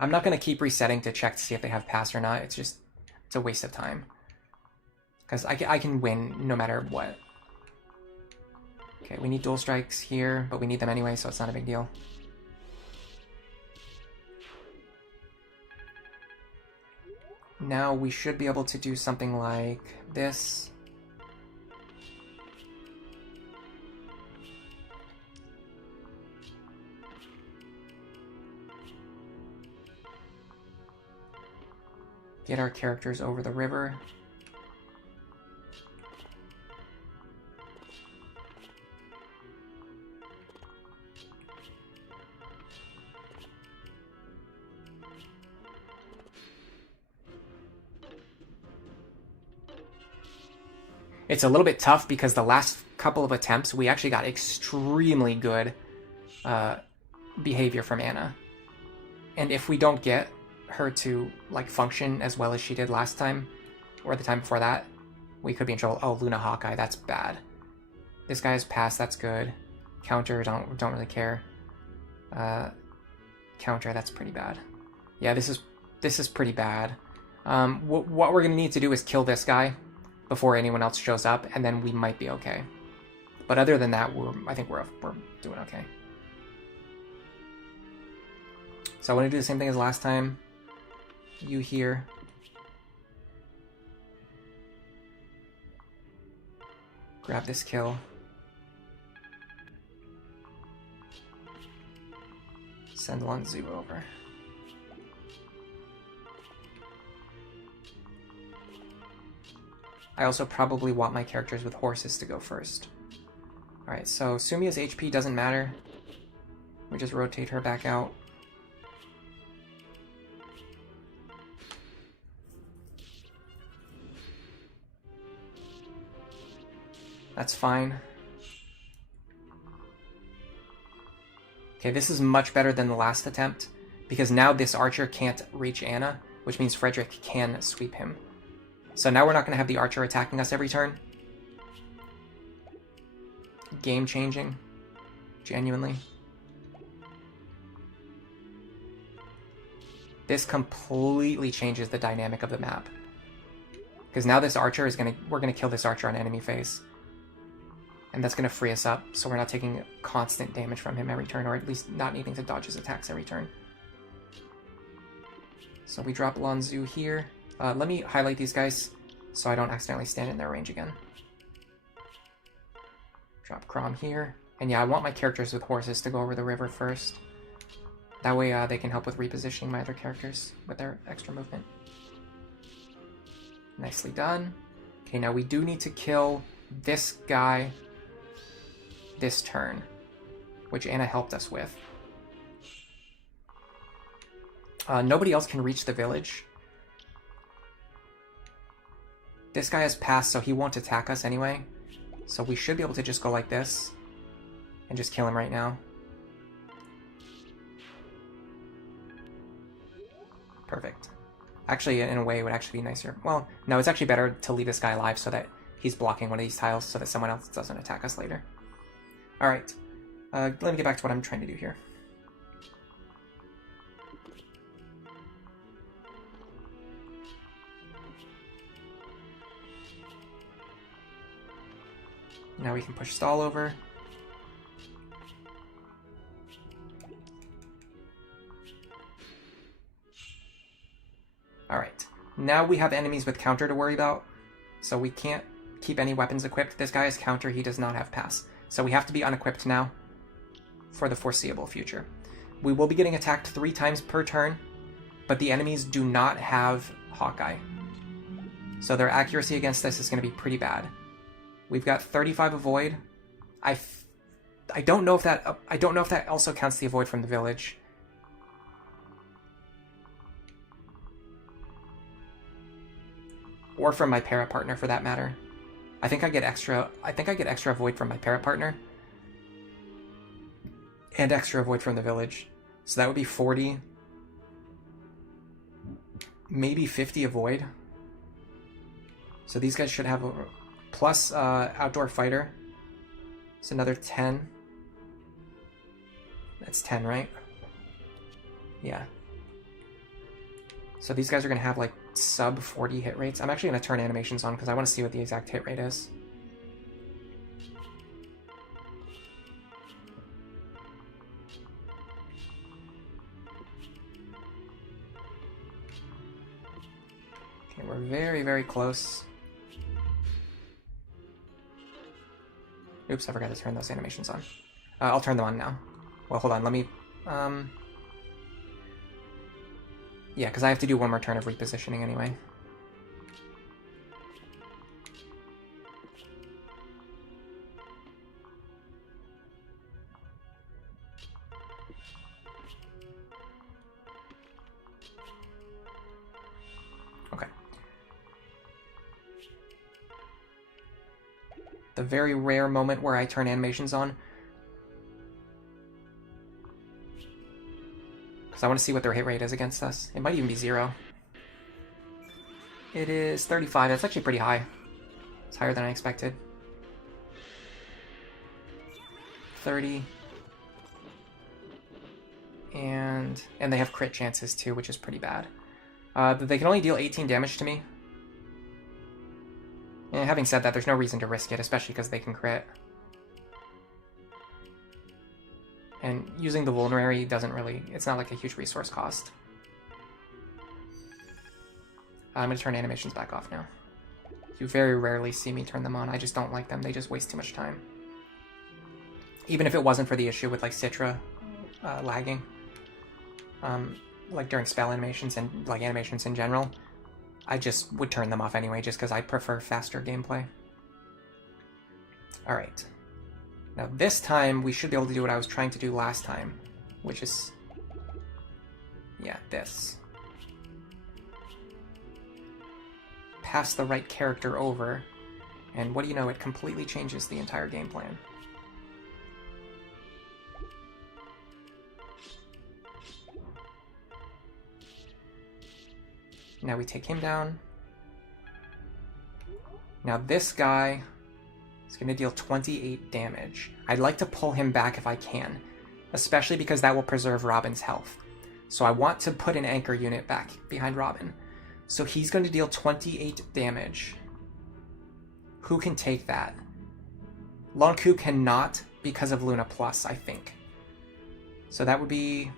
I'm not going to keep resetting to check to see if they have pass or not. It's a waste of time. Because I can win no matter what. Okay, we need dual strikes here, but we need them anyway, so it's not a big deal. Now we should be able to do something like this. Get our characters over the river. It's a little bit tough because the last couple of attempts, we actually got extremely good behavior from Anna. And if we don't get her to like function as well as she did last time, or the time before that, we could be in trouble. Oh, Luna Hawkeye, that's bad. This guy's pass, that's good. Counter, don't really care. Counter, that's pretty bad. Yeah, this is pretty bad. What we're gonna need to do is kill this guy before anyone else shows up, and then we might be okay. But other than that, I think we're doing okay. So I want to do the same thing as last time. You here. Grab this kill. Send Lanzu over. I also probably want my characters with horses to go first. Alright, so Sumia's HP doesn't matter. We just rotate her back out. That's fine. Okay, this is much better than the last attempt, because now this archer can't reach Anna, which means Frederick can sweep him. So now we're not going to have the archer attacking us every turn. Game changing. Genuinely. This completely changes the dynamic of the map. Because now this archer is we're gonna kill this archer on enemy phase. And that's gonna free us up, so we're not taking constant damage from him every turn, or at least not needing to dodge his attacks every turn. So we drop Lanzu here. Let me highlight these guys so I don't accidentally stand in their range again. Drop Crom here. And yeah, I want my characters with horses to go over the river first. That way they can help with repositioning my other characters with their extra movement. Nicely done. Okay, now we do need to kill this guy this turn, which Anna helped us with. Nobody else can reach the village. This guy has passed, so he won't attack us anyway. So we should be able to just go like this and just kill him right now. Perfect. Actually, in a way, it would actually be nicer. Well, no, it's actually better to leave this guy alive so that he's blocking one of these tiles so that someone else doesn't attack us later. Alright. Let me get back to what I'm trying to do here. Now we can push stall over. Alright. Now we have enemies with counter to worry about, so we can't keep any weapons equipped. This guy has counter, he does not have pass. So we have to be unequipped now for the foreseeable future. We will be getting attacked 3 times per turn, but the enemies do not have Hawkeye. So their accuracy against us is going to be pretty bad. We've got 35 avoid. I don't know if that also counts the avoid from the village. Or from my para partner for that matter. I think I get extra avoid from my para partner. And extra avoid from the village. So that would be 40. Maybe 50 avoid. So these guys should have a plus outdoor fighter. It's another 10. That's 10, right? Yeah. So these guys are going to have like sub 40 hit rates. I'm actually going to turn animations on because I want to see what the exact hit rate is. Okay, we're very, very close. Oops, I forgot to turn those animations on. I'll turn them on now. Well, hold on, let me... Yeah, because I have to do one more turn of repositioning anyway. Okay. The very rare moment where I turn animations on. I want to see what their hit rate is against us. It might even be 0. It is 35. That's actually pretty high. It's higher than I expected. 30. And they have crit chances too, which is pretty bad. They can only deal 18 damage to me. And having said that, there's no reason to risk it, especially because they can crit. And using the vulnerary doesn't really... It's not like a huge resource cost. I'm going to turn animations back off now. You very rarely see me turn them on. I just don't like them. They just waste too much time. Even if it wasn't for the issue with like Citra lagging. like during spell animations and like animations in general, I just would turn them off anyway, just because I prefer faster gameplay. Alright. Now this time, we should be able to do what I was trying to do last time, which is... yeah, this. Pass the right character over, and what do you know, it completely changes the entire game plan. Now we take him down. Now this guy is going to deal 28 damage. I'd like to pull him back if I can, especially because that will preserve Robin's health. So I want to put an anchor unit back behind Robin. So he's going to deal 28 damage. Who can take that? Lonku cannot because of Luna Plus, I think. So that would be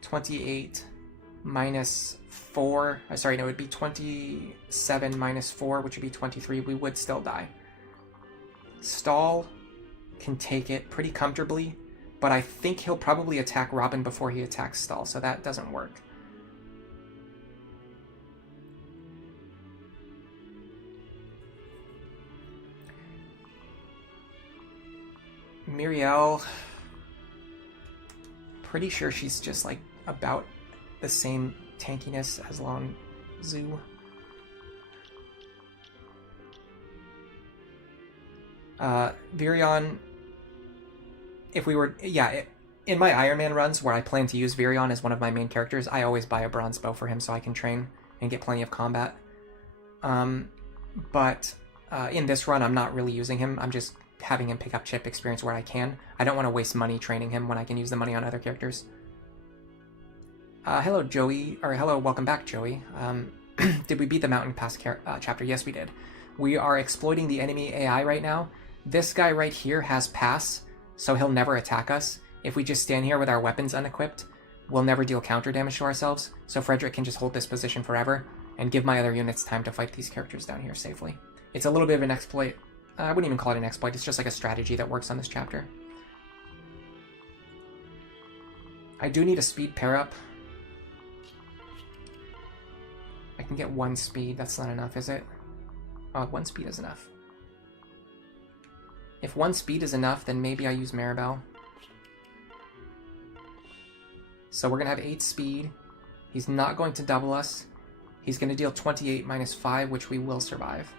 28 minus 4. Sorry, no, it would be 27 minus 4, which would be 23. We would still die. Stall can take it pretty comfortably, but I think he'll probably attack Robin before he attacks Stall, so that doesn't work. Miriel, pretty sure she's just like about the same tankiness as Long Zhu. Virion, if we were, yeah, in my Iron Man runs where I plan to use Virion as one of my main characters, I always buy a bronze bow for him so I can train and get plenty of combat. But in this run, I'm not really using him. I'm just having him pick up chip experience where I can. I don't want to waste money training him when I can use the money on other characters. Hello, Joey, or hello, welcome back, Joey. Did we beat the Mountain Pass chapter? Yes, we did. We are exploiting the enemy AI right now. This guy right here has pass, so he'll never attack us. If we just stand here with our weapons unequipped, we'll never deal counter damage to ourselves, so Frederick can just hold this position forever and give my other units time to fight these characters down here safely. It's a little bit of an exploit. I wouldn't even call it an exploit, it's just like a strategy that works on this chapter. I do need a speed pair-up. I can get 1 speed, that's not enough, is it? Oh, 1 speed is enough. If 1 speed is enough, then maybe I use Maribel. So we're going to have 8 speed. He's not going to double us. He's going to deal 28 minus 5, which we will survive.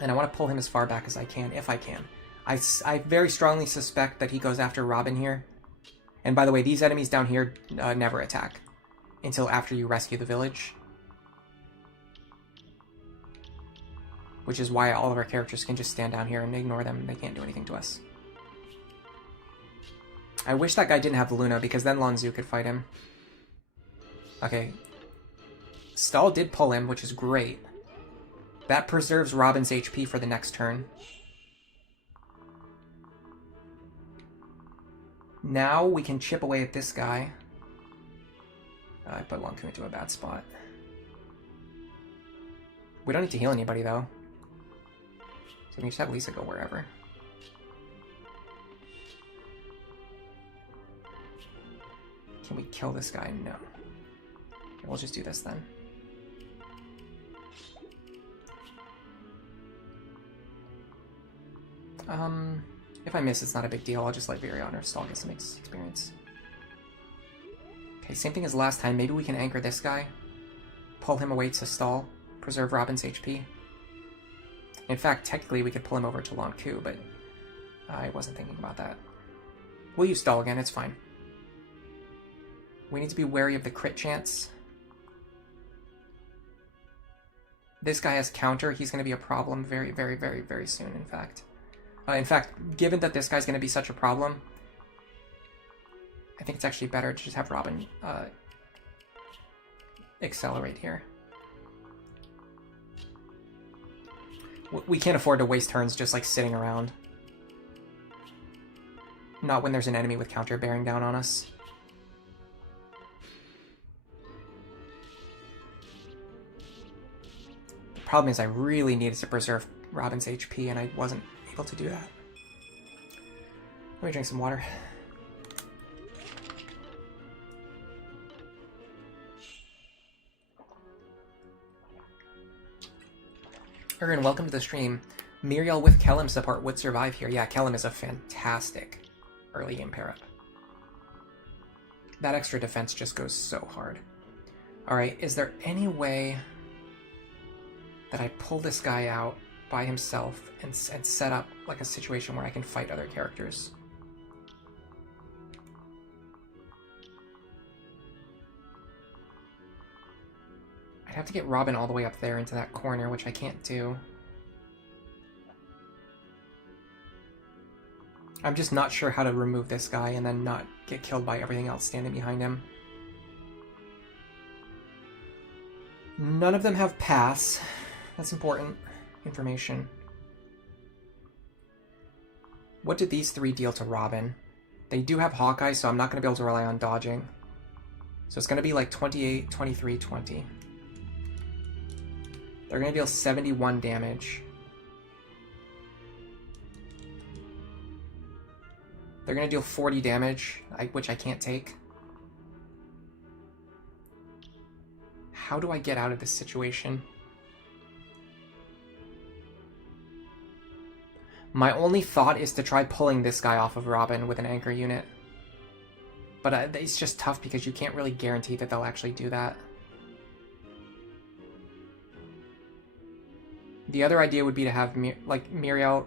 And I want to pull him as far back as I can, if I can. I very strongly suspect that he goes after Robin here. And by the way, these enemies down here never attack until after you rescue the village. Which is why all of our characters can just stand down here and ignore them. They can't do anything to us. I wish that guy didn't have Luna, because then Lonzu could fight him. Okay. Stall did pull him, which is great. That preserves Robin's HP for the next turn. Now we can chip away at this guy. I put Lonku into a bad spot. We don't need to heal anybody, though. So we can just have Lisa go wherever. Can we kill this guy? No. Okay, we'll just do this then. If I miss, it's not a big deal. I'll just let Virion or Stall get some experience. Okay, same thing as last time. Maybe we can anchor this guy. Pull him away to Stall. Preserve Robin's HP. In fact, technically we could pull him over to Lonku, but I wasn't thinking about that. We'll use Stall again, it's fine. We need to be wary of the crit chance. This guy has counter. He's going to be a problem very, very, very, very soon, in fact. Given that this guy's going to be such a problem, I think it's actually better to just have Robin accelerate here. We can't afford to waste turns just like sitting around. Not when there's an enemy with counter bearing down on us. The problem is I really needed to preserve Robin's HP and I wasn't able to do that. Let me drink some water. Ergen, welcome to the stream. Miriel with Kellum support would survive here. Yeah, Kellum is a fantastic early game pair up. That extra defense just goes so hard. Alright, is there any way that I pull this guy out by himself and set up like a situation where I can fight other characters? I'd have to get Robin all the way up there into that corner, which I can't do. I'm just not sure how to remove this guy and then not get killed by everything else standing behind him. None of them have paths. That's important information. What did these three deal to Robin? They do have Hawkeye, so I'm not going to be able to rely on dodging. So it's going to be like 28, 23, 20. They're going to deal 71 damage. They're going to deal 40 damage, which I can't take. How do I get out of this situation? My only thought is to try pulling this guy off of Robin with an anchor unit. But it's just tough because you can't really guarantee that they'll actually do that. The other idea would be to have Miriel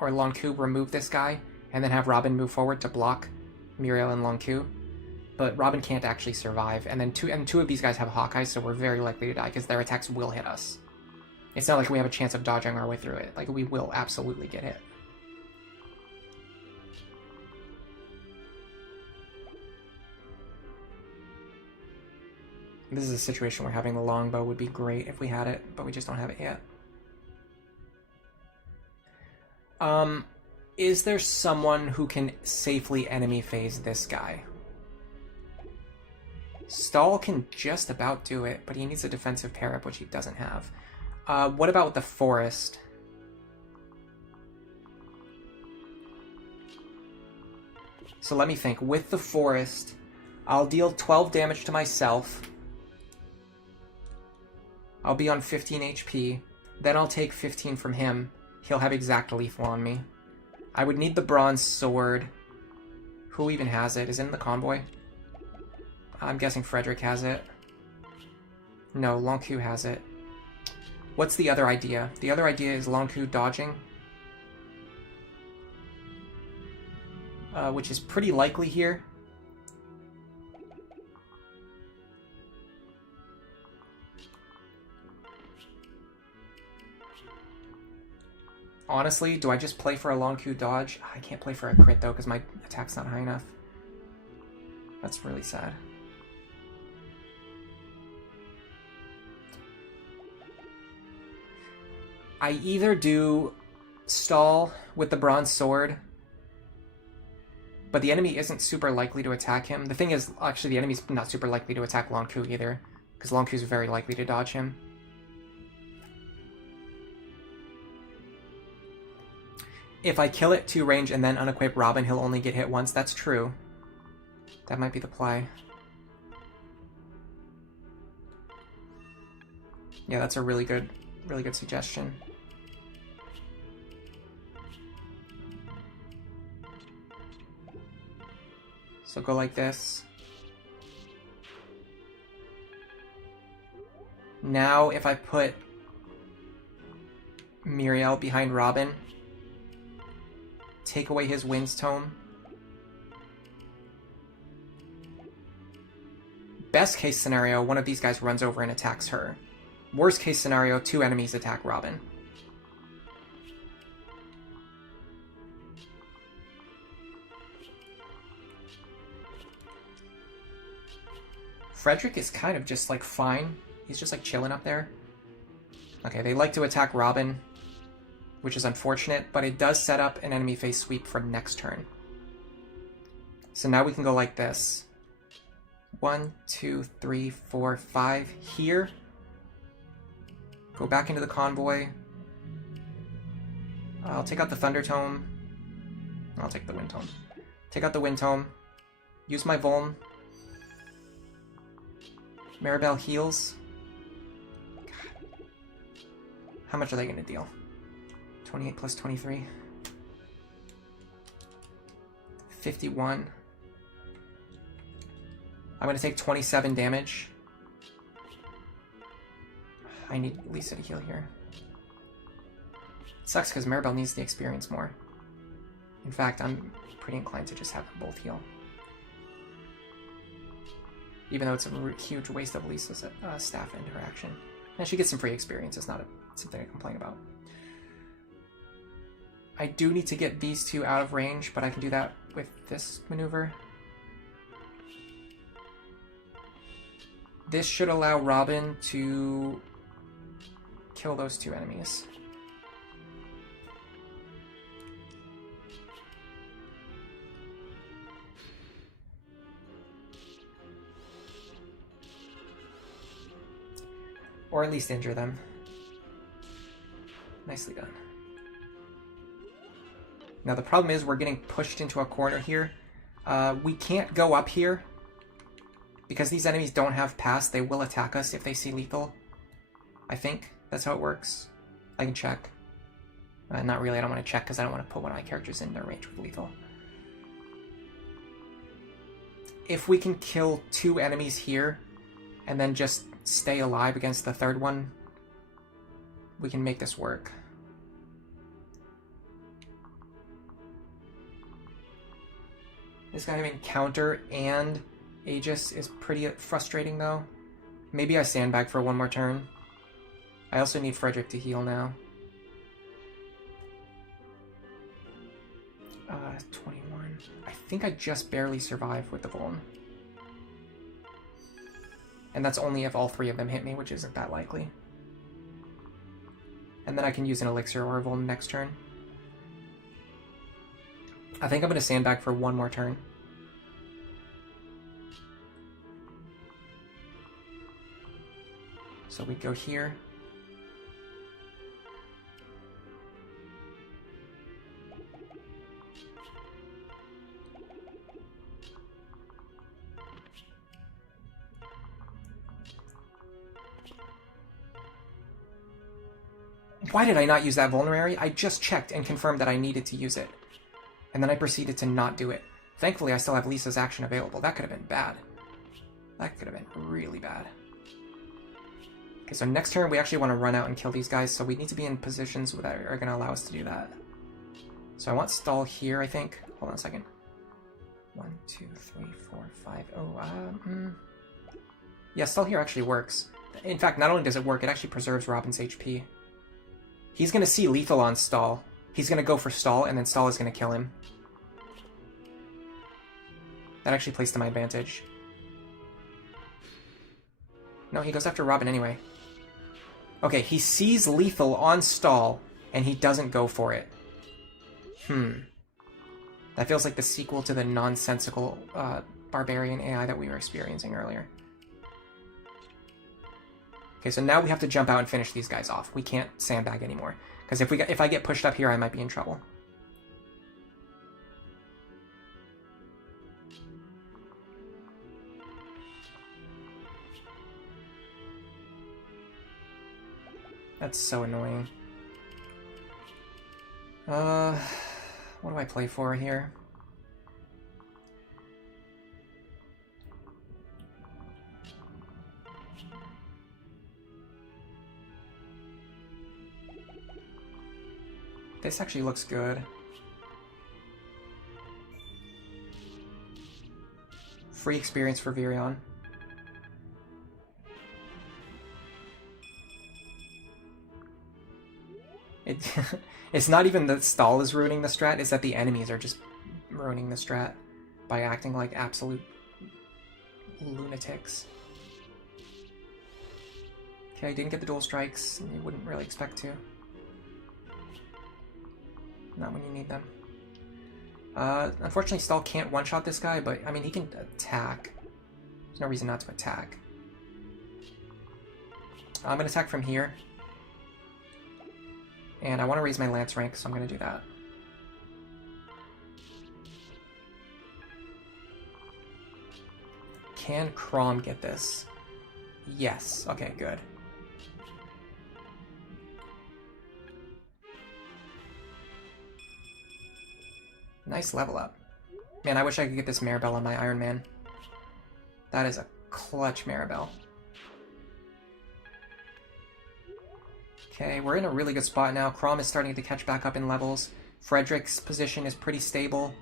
or Lonku remove this guy and then have Robin move forward to block Miriel and Lonku. But Robin can't actually survive, and then two of these guys have Hawkeye, so we're very likely to die because their attacks will hit us. It's not like we have a chance of dodging our way through it. Like, we will absolutely get hit. This is a situation where having the longbow would be great if we had it, but we just don't have it yet. Is there someone who can safely enemy phase this guy? Stall can just about do it, but he needs a defensive pair-up, which he doesn't have. What about the forest? So let me think. With the forest, I'll deal 12 damage to myself. I'll be on 15 HP. Then I'll take 15 from him. He'll have exact lethal on me. I would need the bronze sword. Who even has it? Is it in the convoy? I'm guessing Frederick has it. No, Lonku has it. What's the other idea? The other idea is Lonku dodging. Which is pretty likely here. Honestly, do I just play for a Lonku dodge? I can't play for a crit though because my attack's not high enough. That's really sad. I either do stall with the bronze sword, but the enemy isn't super likely to attack him. The thing is, actually, the enemy's not super likely to attack Lonku either, because Lonku's very likely to dodge him. If I kill it 2 range and then unequip Robin, he'll only get hit once. That's true. That might be the play. Yeah, that's a really good suggestion. So go like this. Now if I put Miriel behind Robin, take away his Wind's Tome. Best case scenario, one of these guys runs over and attacks her. Worst case scenario, 2 enemies attack Robin. Frederick is kind of just like fine. He's just like chilling up there. Okay, they like to attack Robin, which is unfortunate, but it does set up an enemy face sweep for next turn. So now we can go like this. 1, 2, 3, 4, 5 here. Go back into the convoy. I'll take out the Thunder Tome. I'll take the Wind Tome. Take out the Wind Tome. Use my Vuln. Maribel heals. God. How much are they going to deal? 28 plus 23. 51. I'm going to take 27 damage. I need Lisa to heal here. Sucks because Maribel needs the experience more. In fact, I'm pretty inclined to just have them both heal. Even though it's a huge waste of Lisa's staff interaction. And she gets some free experience, it's not something I complain about. I do need to get these two out of range, but I can do that with this maneuver. This should allow Robin to kill those two enemies. Or at least injure them. Nicely done. Now the problem is we're getting pushed into a corner here. We can't go up here. Because these enemies don't have pass, they will attack us if they see lethal. I think that's how it works. I can check. Not really, I don't want to check because I don't want to put one of my characters in their range with lethal. If we can kill two enemies here, and then just stay alive against the third one, we can make this work. This guy having counter and Aegis is pretty frustrating though. Maybe I sandbag for one more turn. I also need Frederick to heal now. 21. I think I just barely survive with the Vuln. And that's only if all three of them hit me, which isn't that likely. And then I can use an Elixir or a Vuln next turn. I think I'm going to sandbag for one more turn. So we go here. Why did I not use that Vulnerary? I just checked and confirmed that I needed to use it. And then I proceeded to not do it. Thankfully, I still have Lisa's action available. That could have been bad. That could have been really bad. Okay, so next turn we actually want to run out and kill these guys, so we need to be in positions that are going to allow us to do that. So I want stall here, I think. Hold on a second. 1, 2, 3, 4, 5. Oh, yeah, stall here actually works. In fact, not only does it work, it actually preserves Robin's HP. He's going to see lethal on stall. He's going to go for stall, and then stall is going to kill him. That actually plays to my advantage. No, he goes after Robin anyway. Okay, he sees lethal on stall, and he doesn't go for it. That feels like the sequel to the nonsensical barbarian AI that we were experiencing earlier. Okay, so now we have to jump out and finish these guys off. We can't sandbag anymore. Because if I get pushed up here, I might be in trouble. That's so annoying. What do I play for here? This actually looks good. Free experience for Virion. It's not even that stall is ruining the strat, it's that the enemies are just ruining the strat by acting like absolute lunatics. Okay, I didn't get the dual strikes, and you wouldn't really expect to. Not when you need them. Unfortunately, stall can't one-shot this guy, but, I mean, he can attack. There's no reason not to attack. I'm going to attack from here. And I want to raise my lance rank, so I'm going to do that. Can Crom get this? Yes. Okay, good. Nice level up. Man, I wish I could get this Maribel on my Iron Man. That is a clutch Maribel. Okay, we're in a really good spot now. Crom is starting to catch back up in levels. Frederick's position is pretty stable.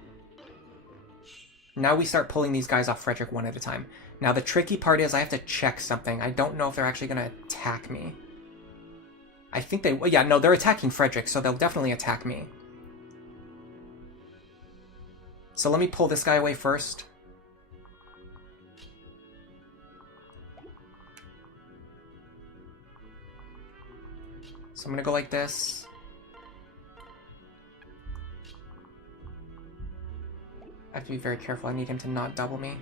Now we start pulling these guys off Frederick one at a time. Now the tricky part is I have to check something. I don't know if they're actually going to attack me. I think they... Yeah, no, they're attacking Frederick, so they'll definitely attack me. So let me pull this guy away first. So I'm going to go like this. I have to be very careful. I need him to not double me.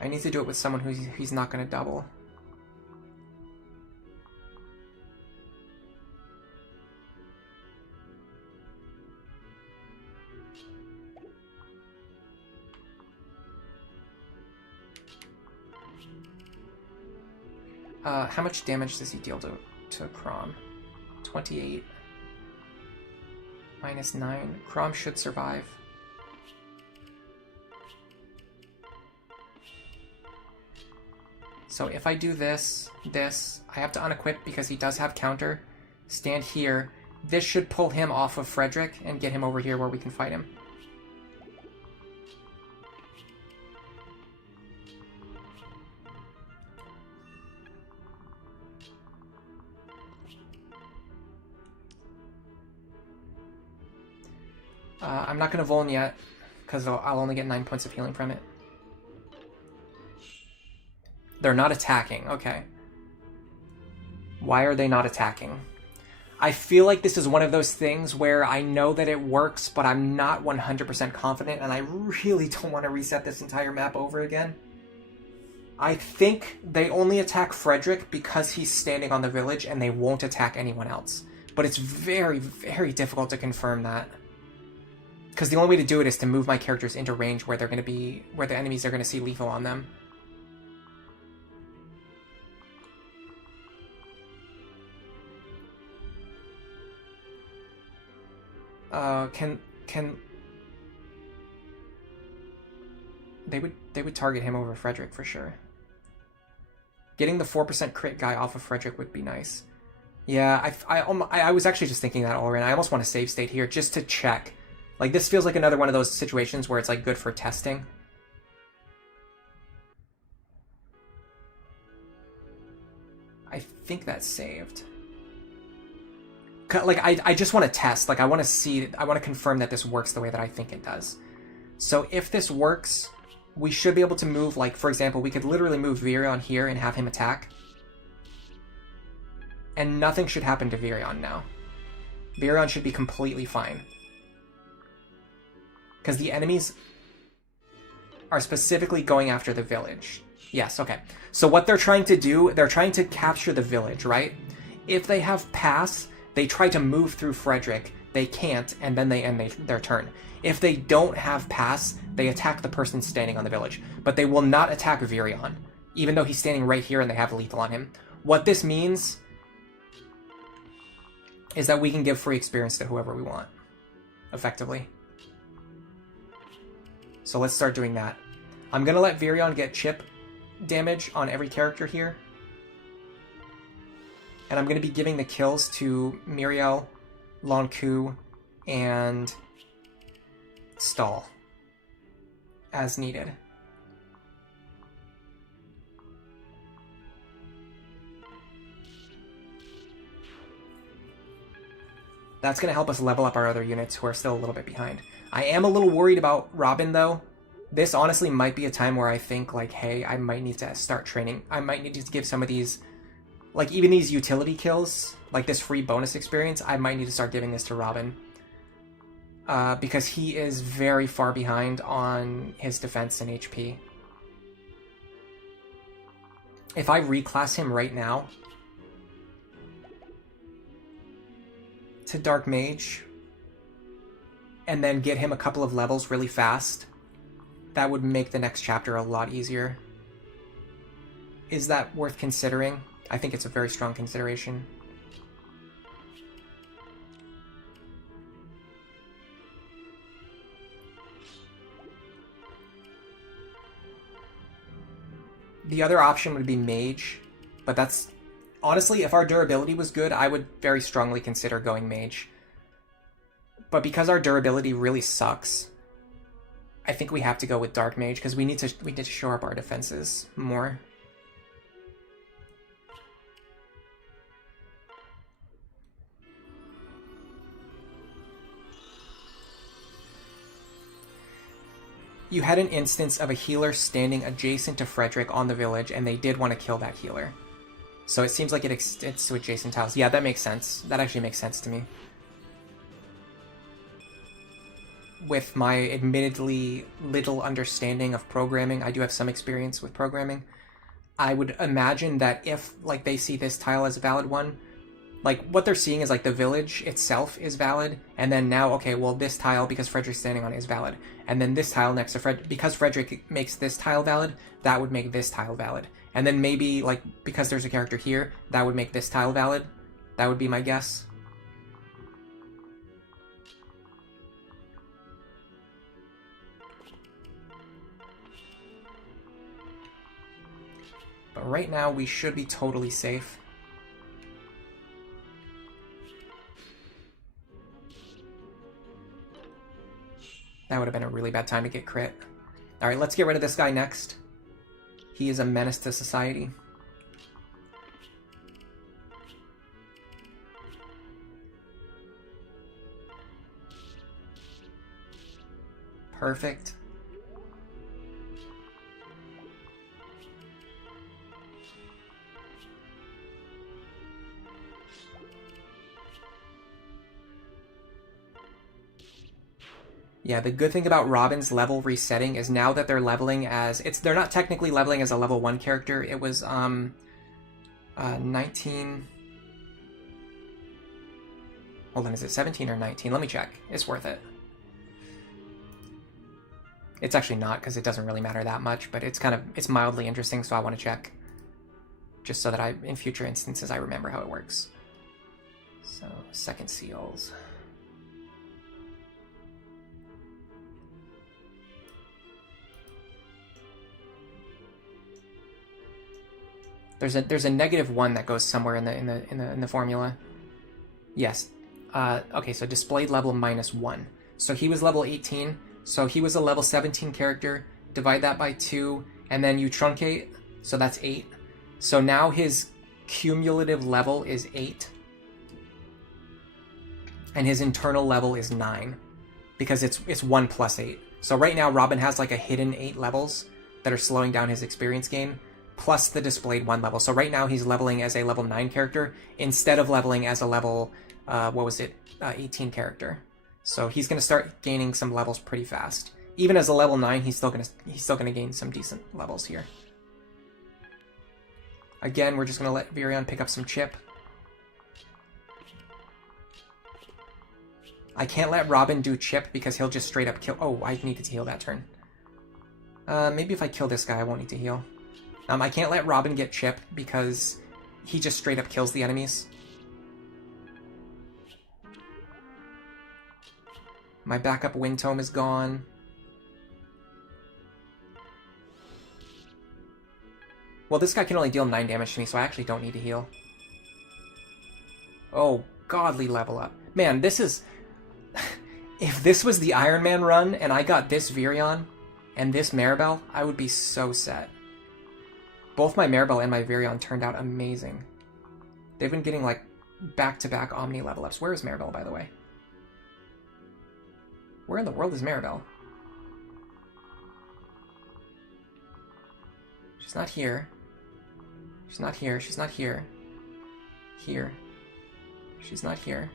I need to do it with someone he's not going to double. How much damage does he deal to Crom? 28. Minus 9. Crom should survive. So if I do this, I have to unequip because he does have counter. Stand here. This should pull him off of Frederick and get him over here where we can fight him. I'm not going to Vuln yet, because I'll only get 9 points of healing from it. They're not attacking, okay. Why are they not attacking? I feel like this is one of those things where I know that it works, but I'm not 100% confident, and I really don't want to reset this entire map over again. I think they only attack Frederick because he's standing on the village, and they won't attack anyone else. But it's very, very difficult to confirm that. Because the only way to do it is to move my characters into range where they're going to be, where the enemies are going to see lethal on them. Can they would target him over Frederick for sure. Getting the 4% crit guy off of Frederick would be nice. Yeah, I was actually just thinking that already. I almost want to save state here just to check. Like, this feels like another one of those situations where it's, like, good for testing. I think that's saved. Like, I just want to test. Like, I want to see... I want to confirm that this works the way that I think it does. So, if this works, we should be able to move, like, for example, we could literally move Virion here and have him attack. And nothing should happen to Virion now. Virion should be completely fine. Because the enemies are specifically going after the village. Yes, okay. So what they're trying to do, they're trying to capture the village, right? If they have pass, they try to move through Frederick. They can't, and then they end their turn. If they don't have pass, they attack the person standing on the village. But they will not attack Virion, even though he's standing right here and they have lethal on him. What this means is that we can give free experience to whoever we want, effectively. So let's start doing that. I'm going to let Virion get chip damage on every character here. And I'm going to be giving the kills to Miriel, Lonku, and Stall as needed. That's going to help us level up our other units who are still a little bit behind. I am a little worried about Robin, though. This honestly might be a time where I think, like, hey, I might need to start training. I might need to give some of these, like, even these utility kills, like this free bonus experience, I might need to start giving this to Robin. Because he is very far behind on his defense and HP. If I reclass him right now to Dark Mage, and then get him a couple of levels really fast, that would make the next chapter a lot easier. Is that worth considering? I think it's a very strong consideration. The other option would be mage, but that's... Honestly, if our durability was good, I would very strongly consider going mage. But because our durability really sucks, I think we have to go with dark mage, because we need to shore up our defenses more. You had an instance of a healer standing adjacent to Frederick on the village, and they did want to kill that healer. So it seems like it extends to adjacent tiles. Yeah, that makes sense. That actually makes sense to me. With my admittedly little understanding of programming, I do have some experience with programming. I would imagine that if, like, they see this tile as a valid one, like, what they're seeing is, like, the village itself is valid, and then now, okay, well, this tile, because Frederick's standing on it, is valid. And then this tile next to Fred, because Frederick makes this tile valid, that would make this tile valid. And then maybe, like, because there's a character here, that would make this tile valid. That would be my guess. But right now, we should be totally safe. That would have been a really bad time to get crit. Alright, let's get rid of this guy next. He is a menace to society. Perfect. Yeah, the good thing about Robin's level resetting is now that they're leveling as... they're not technically leveling as a level 1 character. It was 19... Hold on, is it 17 or 19? Let me check. It's worth it. It's actually not, because it doesn't really matter that much, but it's it's mildly interesting, so I want to check. Just so that in future instances, I remember how it works. So, second seals. There's a -1 that goes somewhere in the formula. Yes. Okay, so displayed level -1. So he was level 18. So he was a level 17 character. Divide that by 2, and then you truncate. So that's 8. So now his cumulative level is 8. And his internal level is 9. Because it's 1 plus 8. So right now Robin has like a hidden 8 levels that are slowing down his experience gain, plus the displayed 1 level. So right now he's leveling as a level 9 character instead of leveling as a level 18 character. So he's going to start gaining some levels pretty fast. Even as a level 9, he's still going to gain some decent levels here. Again, we're just going to let Virion pick up some chip. I can't let Robin do chip because he'll just straight up kill... Oh, I needed to heal that turn. Maybe if I kill this guy, I won't need to heal. I can't let Robin get chip because he just straight up kills the enemies. My backup Wind Tome is gone. Well, this guy can only deal 9 damage to me, so I actually don't need to heal. Oh, godly level up. Man, this is... If this was the Iron Man run and I got this Virion and this Maribel, I would be so set. Both my Maribel and my Virion turned out amazing. They've been getting, like, back-to-back Omni level ups. Where is Maribel, by the way? Where in the world is Maribel? She's not here. She's not here. She's not here. Here. She's not here.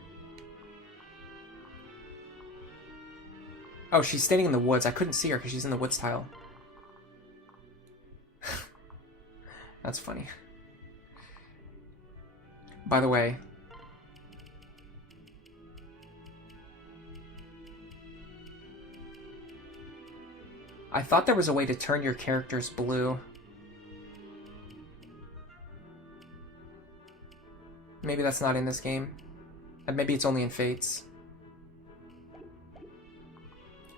Oh, she's standing in the woods. I couldn't see her because she's in the woods tile. That's funny. By the way, I thought there was a way to turn your characters blue. Maybe that's not in this game. Maybe it's only in Fates.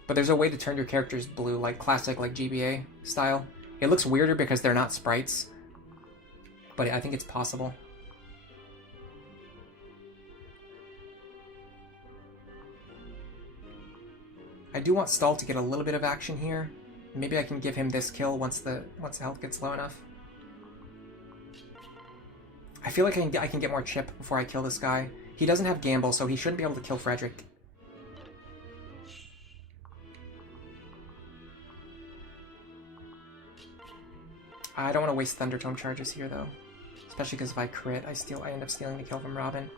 But there's a way to turn your characters blue, like classic, like GBA style. It looks weirder because they're not sprites. But I think it's possible. I do want Stall to get a little bit of action here. Maybe I can give him this kill once the health gets low enough. I feel like I can get more chip before I kill this guy. He doesn't have Gamble, so he shouldn't be able to kill Frederick. I don't want to waste Thunder Tome charges here, though. Especially because if I crit, I end up stealing the kill from Robin.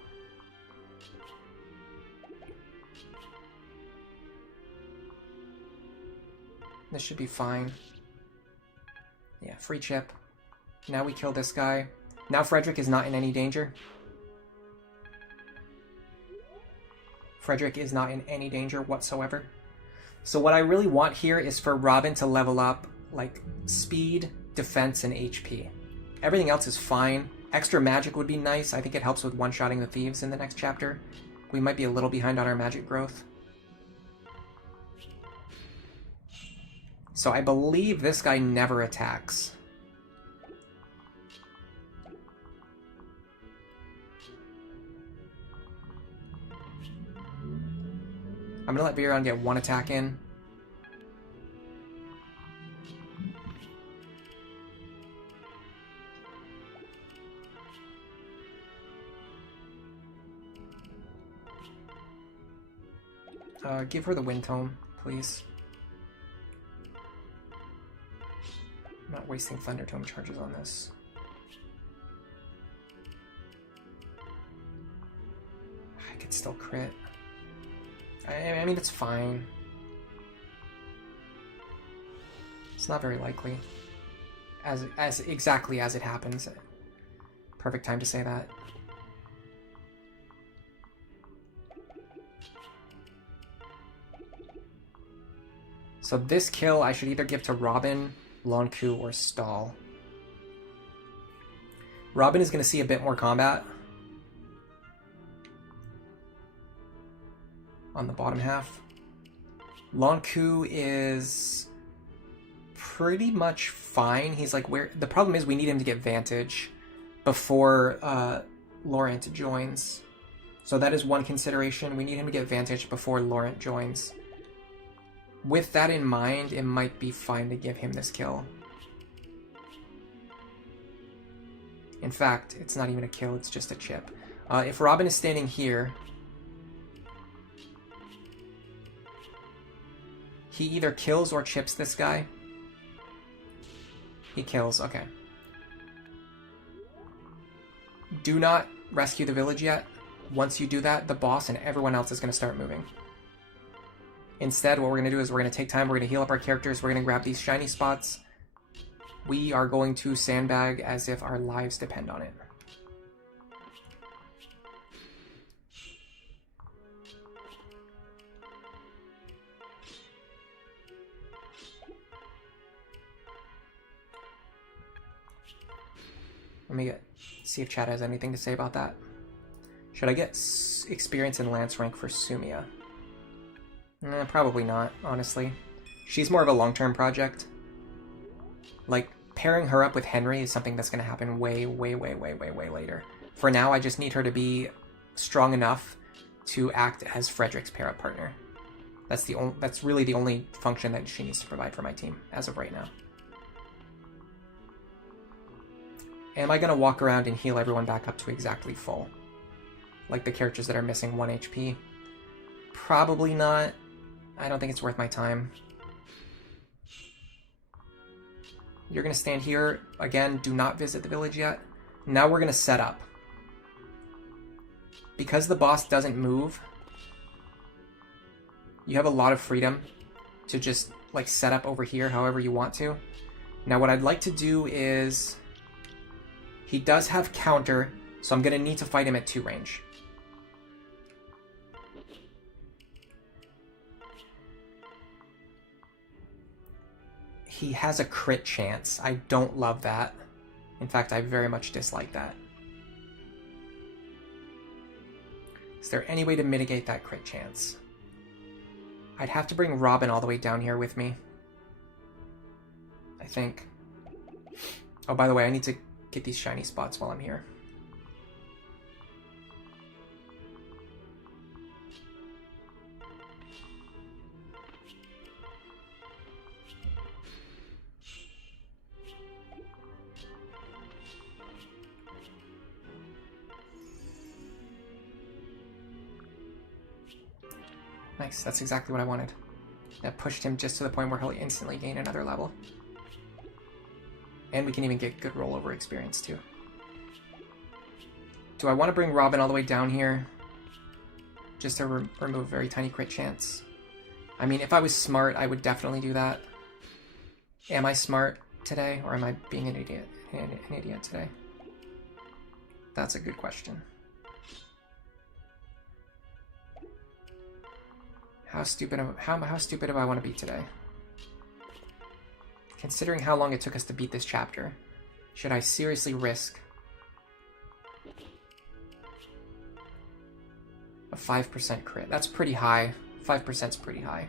This should be fine. Yeah, free chip. Now we kill this guy. Now Frederick is not in any danger. Frederick is not in any danger whatsoever. So what I really want here is for Robin to level up, like, speed, defense, and HP. Everything else is fine. Extra magic would be nice. I think it helps with one-shotting the thieves in the next chapter. We might be a little behind on our magic growth. So I believe this guy never attacks. I'm gonna let Viron get one attack in. Give her the Wind Tome, please. I'm not wasting Thunder Tome charges on this. I could still crit. I mean, it's fine. It's not very likely. As exactly as it happens. Perfect time to say that. So this kill I should either give to Robin, Lonku, or Stall. Robin is going to see a bit more combat on the bottom half. Lonku is pretty much fine. He's like, where the problem is we need him to get Vantage before Laurent joins. So that is one consideration. We need him to get Vantage before Laurent joins. With that in mind, it might be fine to give him this kill. In fact, it's not even a kill, it's just a chip. If Robin is standing here, he either kills or chips this guy. He kills, okay. Do not rescue the village yet. Once you do that, the boss and everyone else is going to start moving. Instead, what we're going to do is we're going to take time, we're going to heal up our characters, we're going to grab these shiny spots. We are going to sandbag as if our lives depend on it. Let me see if chat has anything to say about that. Should I get experience in Lance rank for Sumia? Probably not, honestly. She's more of a long-term project. Like, pairing her up with Henry is something that's going to happen way later. For now, I just need her to be strong enough to act as Frederick's pair-up partner. That's really the only function that she needs to provide for my team, as of right now. Am I going to walk around and heal everyone back up to exactly full? Like the characters that are missing 1 HP? Probably not. I don't think it's worth my time. You're going to stand here. Again, do not visit the village yet. Now we're going to set up. Because the boss doesn't move, you have a lot of freedom to just like set up over here however you want to. Now what I'd like to do is... He does have counter, so I'm going to need to fight him at 2 range. He has a crit chance. I don't love that. In fact, I very much dislike that. Is there any way to mitigate that crit chance? I'd have to bring Robin all the way down here with me. I think. Oh, by the way, I need to get these shiny spots while I'm here. Nice, that's exactly what I wanted. That pushed him just to the point where he'll instantly gain another level. And we can even get good rollover experience too. Do I want to bring Robin all the way down here? Just to remove a very tiny crit chance? I mean, if I was smart, I would definitely do that. Am I smart today, or am I being an idiot? An idiot today? That's a good question. How stupid do I want to be today? Considering how long it took us to beat this chapter, should I seriously risk a 5% crit? That's pretty high. 5% is pretty high.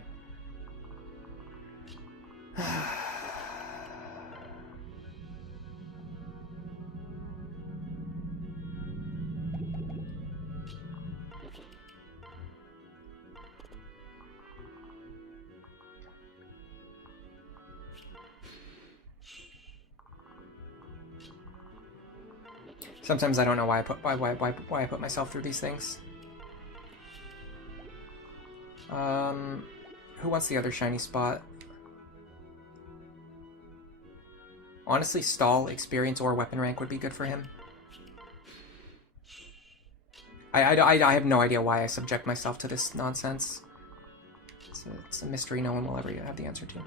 Sometimes I don't know why I put myself through these things. Who wants the other shiny spot? Honestly, stall, experience, or weapon rank would be good for him. I have no idea why I subject myself to this nonsense. It's a mystery no one will ever have the answer to.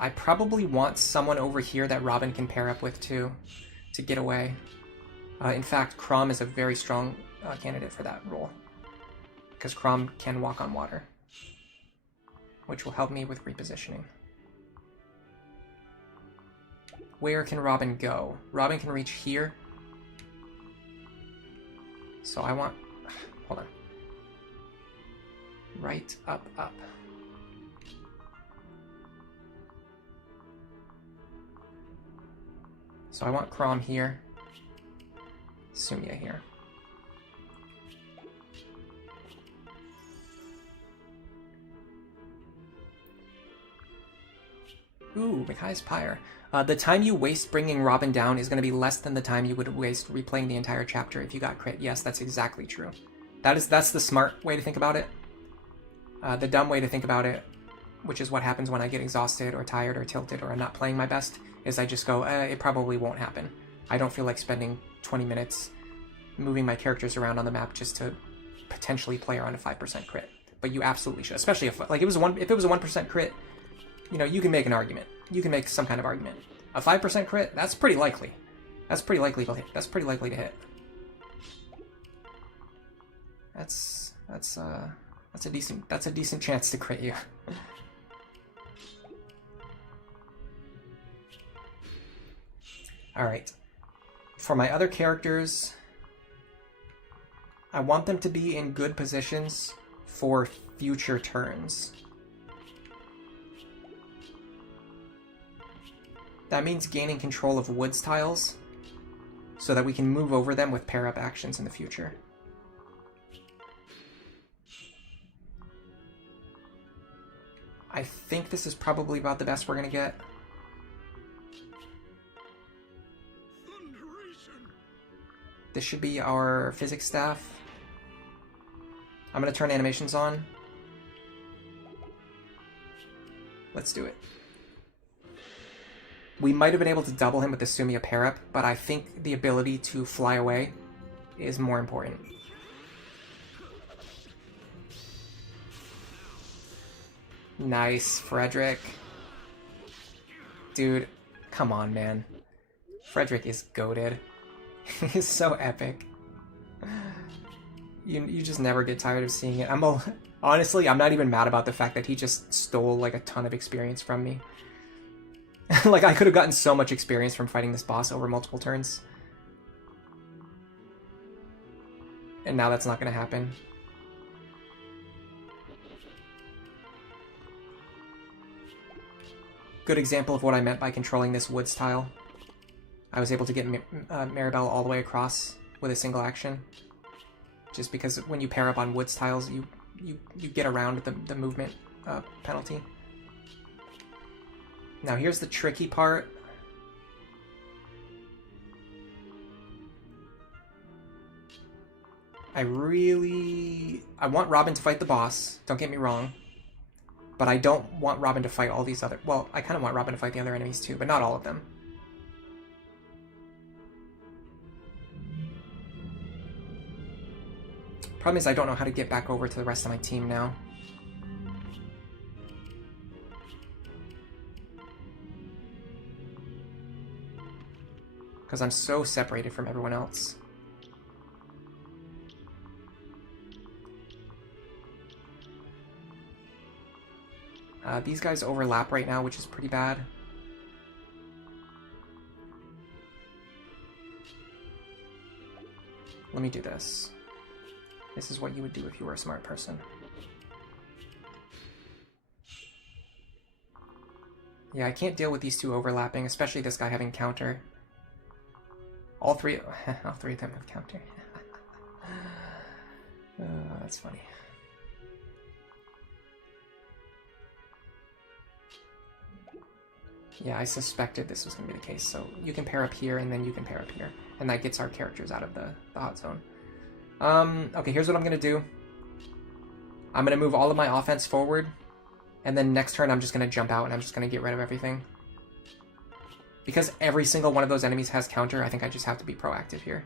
I probably want someone over here that Robin can pair up with too, to get away. In fact, Chrom is a very strong candidate for that role, because Chrom can walk on water, which will help me with repositioning. Where can Robin go? Robin can reach here. So I want... Hold on. Right, up, up. So I want Chrom here. Sumia here. Ooh, Mikai's Pyre. The time you waste bringing Robin down is going to be less than the time you would waste replaying the entire chapter if you got crit. Yes, that's exactly true. That's the smart way to think about it. The dumb way to think about it, which is what happens when I get exhausted or tired or tilted or I'm not playing my best, is I just go, it probably won't happen. I don't feel like spending 20 minutes moving my characters around on the map just to potentially play around a 5% crit. But you absolutely should, especially if like if it was a 1% crit, you know, you can make an argument. You can make some kind of argument. A 5% crit, that's pretty likely. That's pretty likely to hit. That's pretty likely to hit. That's a decent chance to crit you. All right. For my other characters, I want them to be in good positions for future turns. That means gaining control of woods tiles so that we can move over them with pair-up actions in the future. I think this is probably about the best we're going to get. This should be our physics staff. I'm going to turn animations on. Let's do it. We might have been able to double him with the Sumia pair-up, but I think the ability to fly away is more important. Nice, Frederick. Dude, come on, man. Frederick is goated. He's so epic. You just never get tired of seeing it. Honestly, I'm not even mad about the fact that he just stole like a ton of experience from me. Like, I could have gotten so much experience from fighting this boss over multiple turns. And now that's not going to happen. Good example of what I meant by controlling this woods tile. I was able to get Maribel all the way across with a single action. Just because when you pair up on woods tiles, you get around the movement penalty. Now here's the tricky part. I want Robin to fight the boss, don't get me wrong. But I don't want Robin to fight all these other... Well, I kind of want Robin to fight the other enemies too, but not all of them. Problem is I don't know how to get back over to the rest of my team now. Because I'm so separated from everyone else. These guys overlap right now, which is pretty bad. Let me do this. This is what you would do if you were a smart person. Yeah, I can't deal with these two overlapping, especially this guy having counter. All three of them have counter. That's funny. Yeah, I suspected this was going to be the case. So you can pair up here, and then you can pair up here. And that gets our characters out of the hot zone. Okay, here's what I'm going to do. I'm going to move all of my offense forward. And then next turn, I'm just going to jump out, and I'm just going to get rid of everything. Because every single one of those enemies has counter, I think I just have to be proactive here.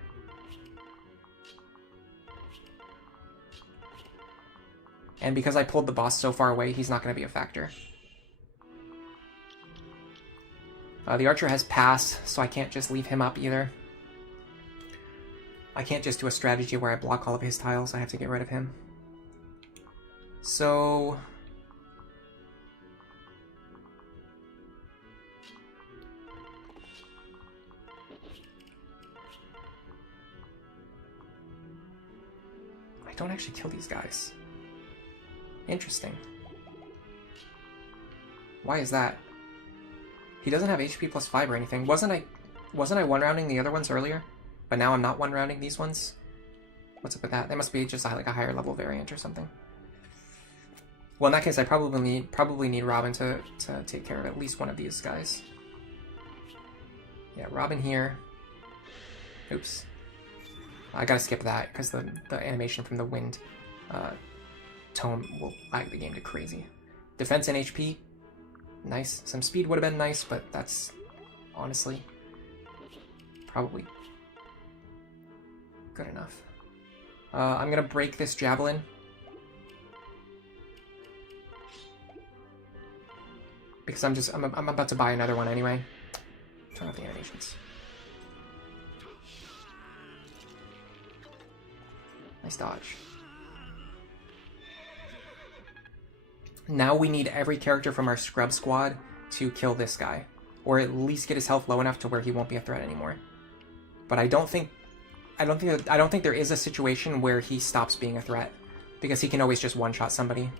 And because I pulled the boss so far away, he's not going to be a factor. The archer has pass, so I can't just leave him up either. I can't just do a strategy where I block all of his tiles. I have to get rid of him. So... I don't actually kill these guys. Interesting. Why is that? He doesn't have HP plus 5 or anything. Wasn't I one-rounding the other ones earlier? But now I'm not one-rounding these ones? What's up with that? They must be just like a higher level variant or something. Well, in that case, I probably need Robin to take care of at least one of these guys. Yeah, Robin here. Oops. I gotta skip that, because the animation from the wind tone will lag the game to crazy. Defense and HP. Nice. Some speed would have been nice, but that's honestly probably good enough. I'm gonna break this javelin. Because I'm about to buy another one anyway. Turn off the animations. Nice dodge. Now we need every character from our scrub squad to kill this guy, or at least get his health low enough to where he won't be a threat anymore. But I don't think there is a situation where he stops being a threat, because he can always just one-shot somebody.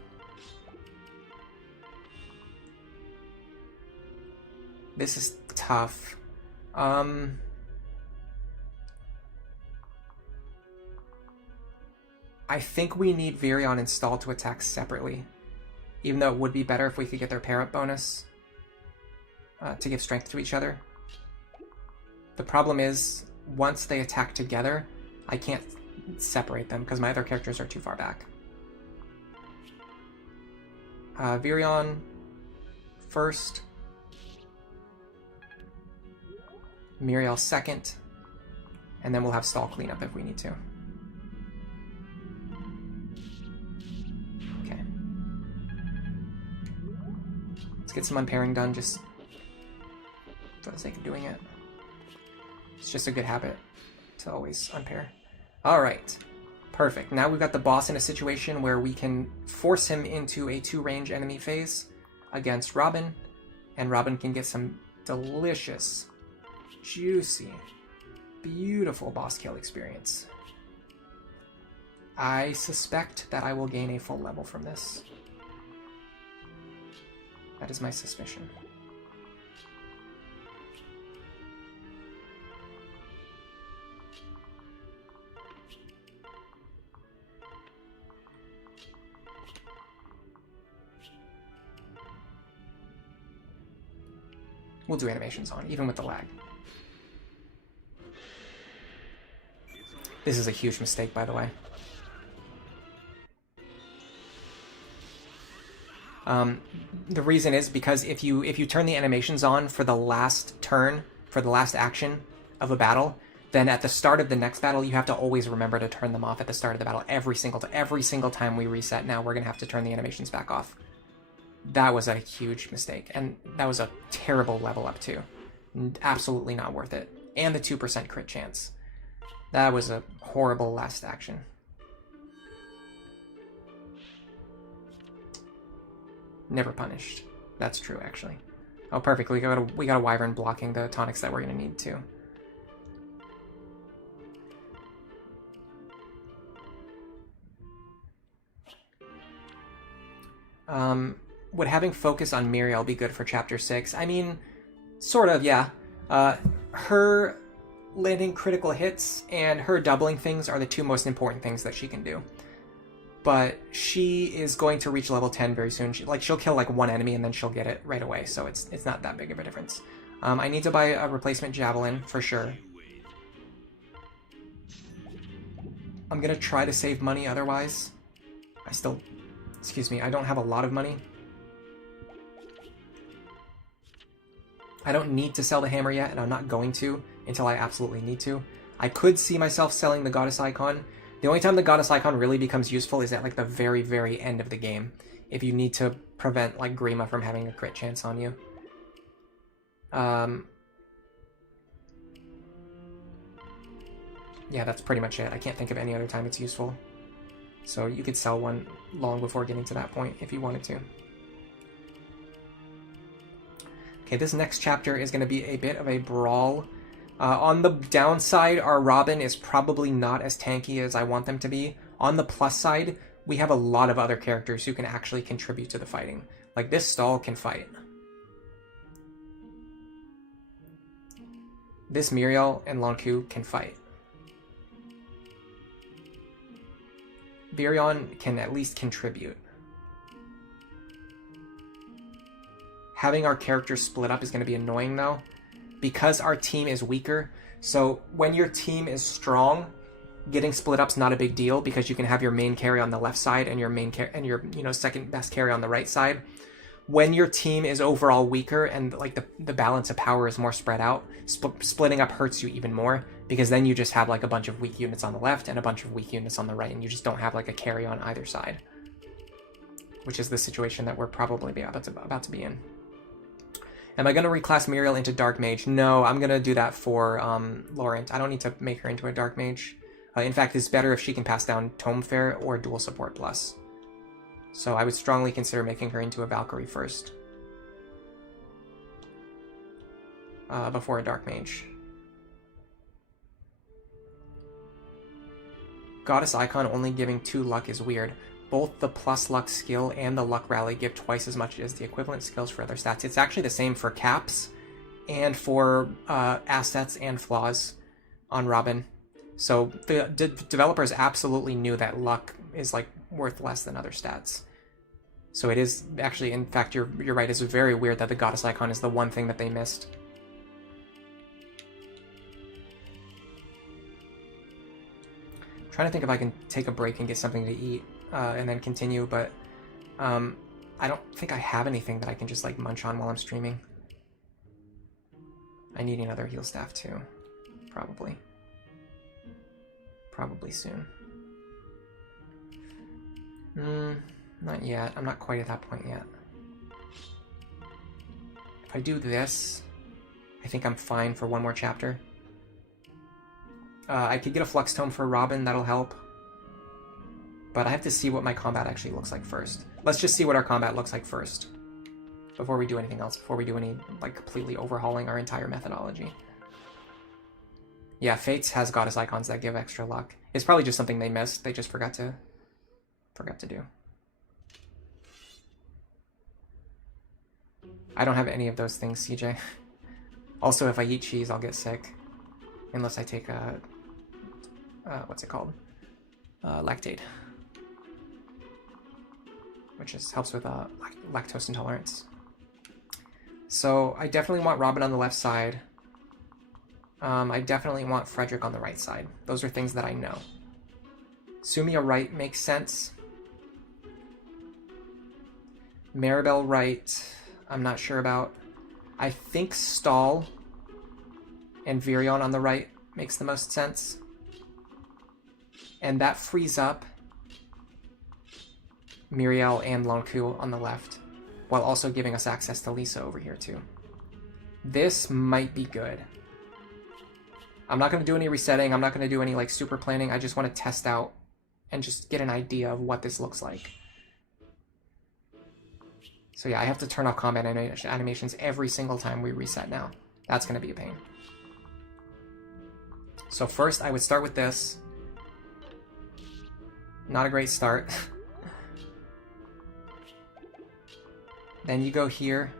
This is tough. I think we need Virion installed to attack separately. Even though it would be better if we could get their pair-up bonus to give strength to each other. The problem is, once they attack together, I can't separate them because my other characters are too far back. Virion first. Muriel second. And then we'll have stall cleanup if we need to. Get some unpairing done just for the sake of doing it. It's just a good habit to always unpair. Alright. Perfect. Now we've got the boss in a situation where we can force him into a 2-range enemy phase against Robin, and Robin can get some delicious, juicy, beautiful boss kill experience. I suspect that I will gain a full level from this. That is my suspicion. We'll do animations on, even with the lag. This is a huge mistake, by the way. The reason is because if you turn the animations on for the last turn, for the last action of a battle, then at the start of the next battle, you have to always remember to turn them off at the start of the battle. Every single time we reset now, we're going to have to turn the animations back off. That was a huge mistake, and that was a terrible level up too. Absolutely not worth it. And the 2% crit chance. That was a horrible last action. Never punished. That's true, actually. Oh, perfect. We got a wyvern blocking the tonics that we're going to need too. Would having focus on Muriel be good for Chapter 6? I mean, sort of, yeah. Her landing critical hits and her doubling things are the two most important things that she can do. But she is going to reach level 10 very soon. She'll kill like one enemy and then she'll get it right away, so it's not that big of a difference. I need to buy a replacement javelin for sure. I'm gonna try to save money otherwise. I don't have a lot of money. I don't need to sell the hammer yet, and I'm not going to until I absolutely need to. I could see myself selling the goddess icon. The only time the goddess icon really becomes useful is at like the very, very end of the game, if you need to prevent like Grima from having a crit chance on you. Yeah, that's pretty much it. I can't think of any other time it's useful. So you could sell one long before getting to that point if you wanted to. Okay, this next chapter is going to be a bit of a brawl. On the downside, our Robin is probably not as tanky as I want them to be. On the plus side, we have a lot of other characters who can actually contribute to the fighting. Like, this stall can fight. This Muriel and Lonku can fight. Virion can at least contribute. Having our characters split up is going to be annoying, though, because our team is weaker. So when your team is strong, getting split up's not a big deal because you can have your main carry on the left side and your second best carry on the right side. When your team is overall weaker and like the balance of power is more spread out, splitting up hurts you even more, because then you just have like a bunch of weak units on the left and a bunch of weak units on the right, and you just don't have like a carry on either side, which is the situation that we're probably about to be in. Am I going to reclass Muriel into Dark Mage? No, I'm going to do that for Laurent. I don't need to make her into a Dark Mage. In fact, it's better if she can pass down Tome Fair or Dual Support Plus. So I would strongly consider making her into a Valkyrie first. Before a Dark Mage. Goddess Icon only giving 2 luck is weird. Both the plus luck skill and the luck rally give twice as much as the equivalent skills for other stats. It's actually the same for caps and for assets and flaws on Robin. So the developers absolutely knew that luck is like worth less than other stats. So it is actually, in fact, you're right. It's very weird that the Goddess Icon is the one thing that they missed. I'm trying to think if I can take a break and get something to eat. And then continue, but I don't think I have anything that I can just like munch on while I'm streaming. I need another heal staff too, probably soon. Not yet. I'm not quite at that point yet. If I do this, I think I'm fine for one more chapter. I could get a Flux Tome for Robin, that'll help. But I have to see what my combat actually looks like first. Let's just see what our combat looks like first. Before we do anything else, before we do any, like, completely overhauling our entire methodology. Yeah, Fates has goddess icons that give extra luck. It's probably just something they missed. They just forgot to do. I don't have any of those things, CJ. Also, if I eat cheese, I'll get sick. Unless I take a... what's it called? Lactate. Which helps with lactose intolerance. So, I definitely want Robin on the left side. I definitely want Frederick on the right side. Those are things that I know. Sumia right makes sense. Maribel right, I'm not sure about. I think Stahl and Virion on the right makes the most sense. And that frees up Miriel and Lonku on the left, while also giving us access to Lisa over here too. This might be good. I'm not going to do any resetting, I'm not going to do any like super planning, I just want to test out and just get an idea of what this looks like. So yeah, I have to turn off combat animations every single time we reset now. That's going to be a pain. So first I would start with this. Not a great start. Then you go here.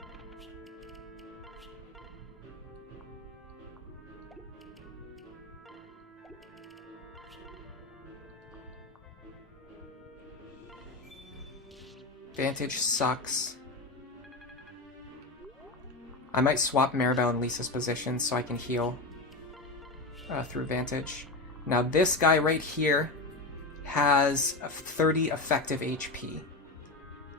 Vantage sucks. I might swap Maribel and Lisa's positions so I can heal through Vantage. Now this guy right here has 30 effective HP.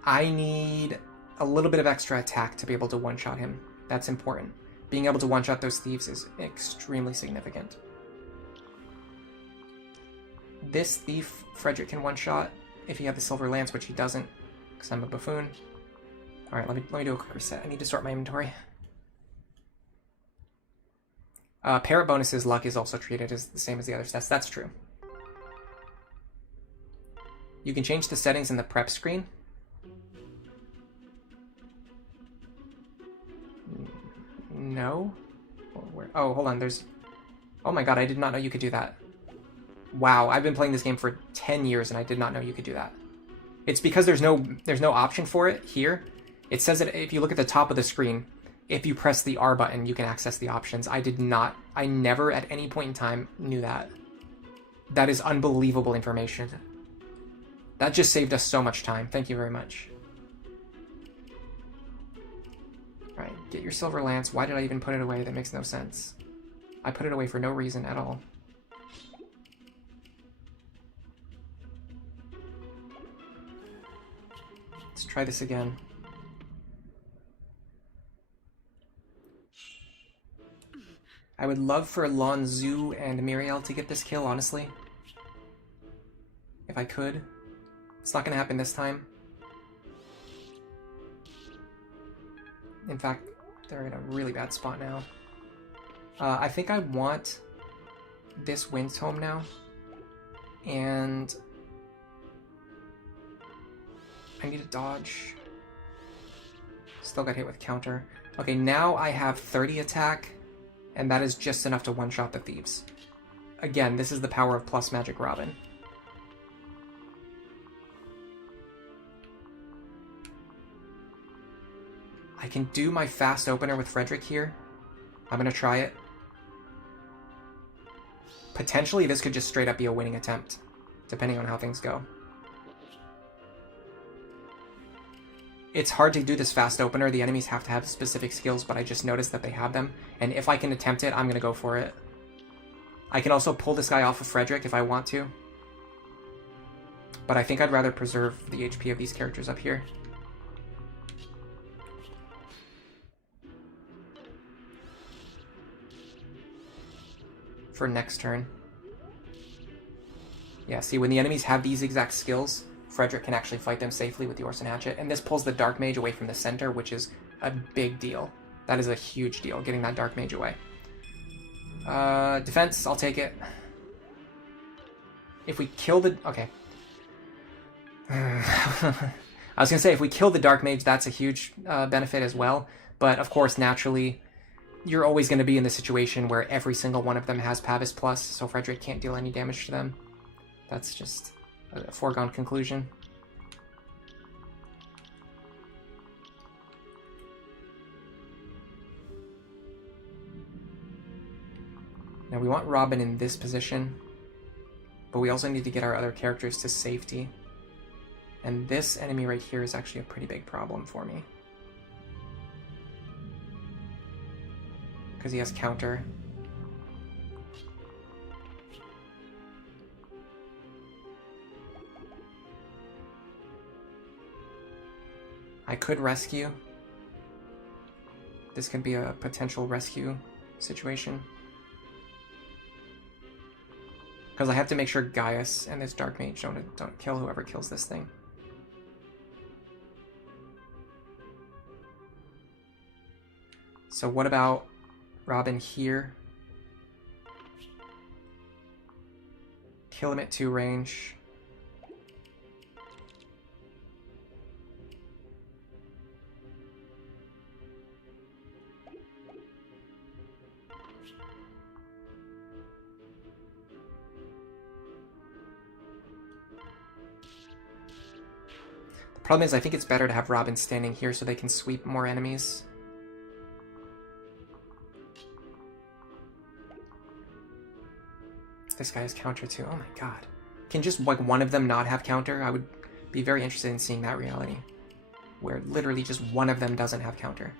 I need a little bit of extra attack to be able to one-shot him. That's important. Being able to one-shot those thieves is extremely significant. This thief, Frederick can one-shot if he had the Silver Lance, which he doesn't, because I'm a buffoon. Alright, let me do a quick reset. I need to sort my inventory. Parrot bonuses, luck is also treated as the same as the other stats. That's true. You can change the settings in the prep screen. No? Oh, hold on, there's... Oh my god, I did not know you could do that. Wow, I've been playing this game for 10 years and I did not know you could do that. It's because there's no option for it here. It says that if you look at the top of the screen, if you press the R button, you can access the options. I never at any point in time knew that. That is unbelievable information. That just saved us so much time. Thank you very much. Alright, get your Silver Lance. Why did I even put it away? That makes no sense. I put it away for no reason at all. Let's try this again. I would love for Lonzu and Miriel to get this kill, honestly. If I could. It's not going to happen this time. In fact, they're in a really bad spot now. I think I want this Wind Tome now. And I need a dodge. Still got hit with counter. Okay, now I have 30 attack, and that is just enough to one-shot the thieves. Again, this is the power of plus Magic Robin. I can do my fast opener with Frederick here. I'm going to try it. Potentially, this could just straight up be a winning attempt, depending on how things go. It's hard to do this fast opener. The enemies have to have specific skills, but I just noticed that they have them. And if I can attempt it, I'm going to go for it. I can also pull this guy off of Frederick if I want to. But I think I'd rather preserve the HP of these characters up here. For next turn. Yeah, see, when the enemies have these exact skills, Frederick can actually fight them safely with the Orson Hatchet, and this pulls the Dark Mage away from the center, which is a big deal. That is a huge deal, getting that Dark Mage away. Defense, I'll take it. If we kill the... Okay. I was going to say, if we kill the Dark Mage, that's a huge benefit as well. But, of course, naturally, you're always going to be in the situation where every single one of them has Pavis Plus, so Frederick can't deal any damage to them. That's just a foregone conclusion. Now, we want Robin in this position, but we also need to get our other characters to safety. And this enemy right here is actually a pretty big problem for me. Because he has counter. I could rescue. This could be a potential rescue situation. Because I have to make sure Gaius and this Dark Mage don't kill whoever kills this thing. So what about Robin here? Kill him at 2 range. The problem is I think it's better to have Robin standing here so they can sweep more enemies. This guy has counter too. Oh my god. Can just like one of them not have counter? I would be very interested in seeing that reality. Where literally just one of them doesn't have counter.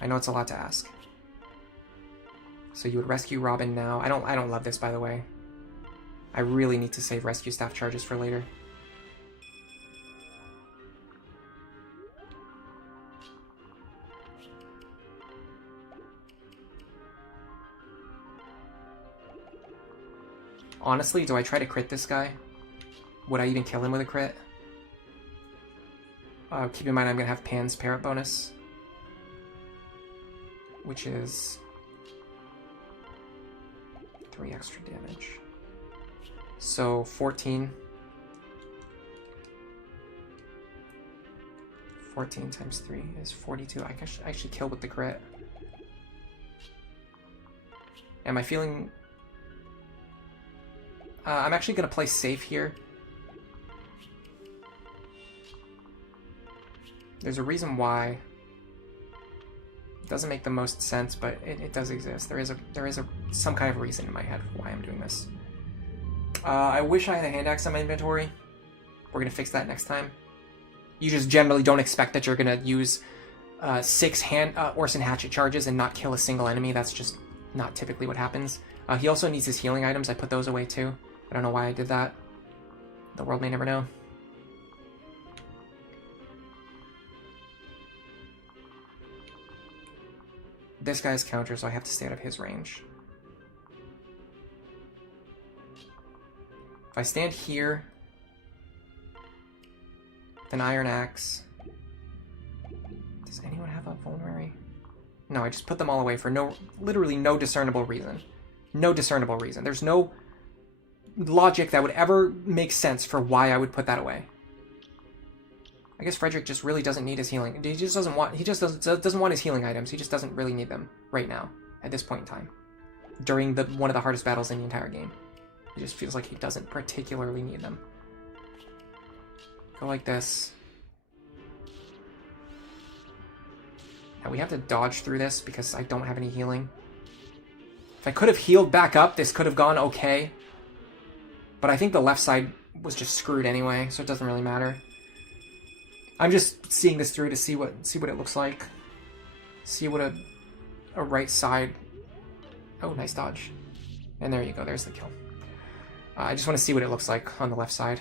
I know it's a lot to ask. So you would rescue Robin now. I don't love this, by the way. I really need to save rescue staff charges for later. Honestly, do I try to crit this guy? Would I even kill him with a crit? Keep in mind I'm going to have Pan's Parrot bonus. Which is 3 extra damage. So 14. 14 times 3 is 42. I should kill with the crit. Am I feeling... I'm actually going to play safe here. There's a reason why. It doesn't make the most sense, but it does exist. There is some kind of reason in my head for why I'm doing this. I wish I had a hand axe in my inventory. We're going to fix that next time. You just generally don't expect that you're going to use 6 Orson Hatchet charges and not kill a single enemy. That's just not typically what happens. He also needs his healing items. I put those away too. I don't know why I did that. The world may never know. This guy's counter, so I have to stay out of his range. If I stand here, with an Iron Axe... Does anyone have a vulnerary? No, I just put them all away for literally no discernible reason. No discernible reason. There's no logic that would ever make sense for why I would put that away. I guess Frederick just really doesn't need his healing. He just doesn't want his healing items. He just doesn't really need them right now, at this point in time. During one of the hardest battles in the entire game. He just feels like he doesn't particularly need them. Go like this. Now we have to dodge through this because I don't have any healing. If I could have healed back up, this could have gone okay. But I think the left side was just screwed anyway, so it doesn't really matter. I'm just seeing this through to see what it looks like. See what a right side... Oh, nice dodge. And there you go, there's the kill. I just want to see what it looks like on the left side.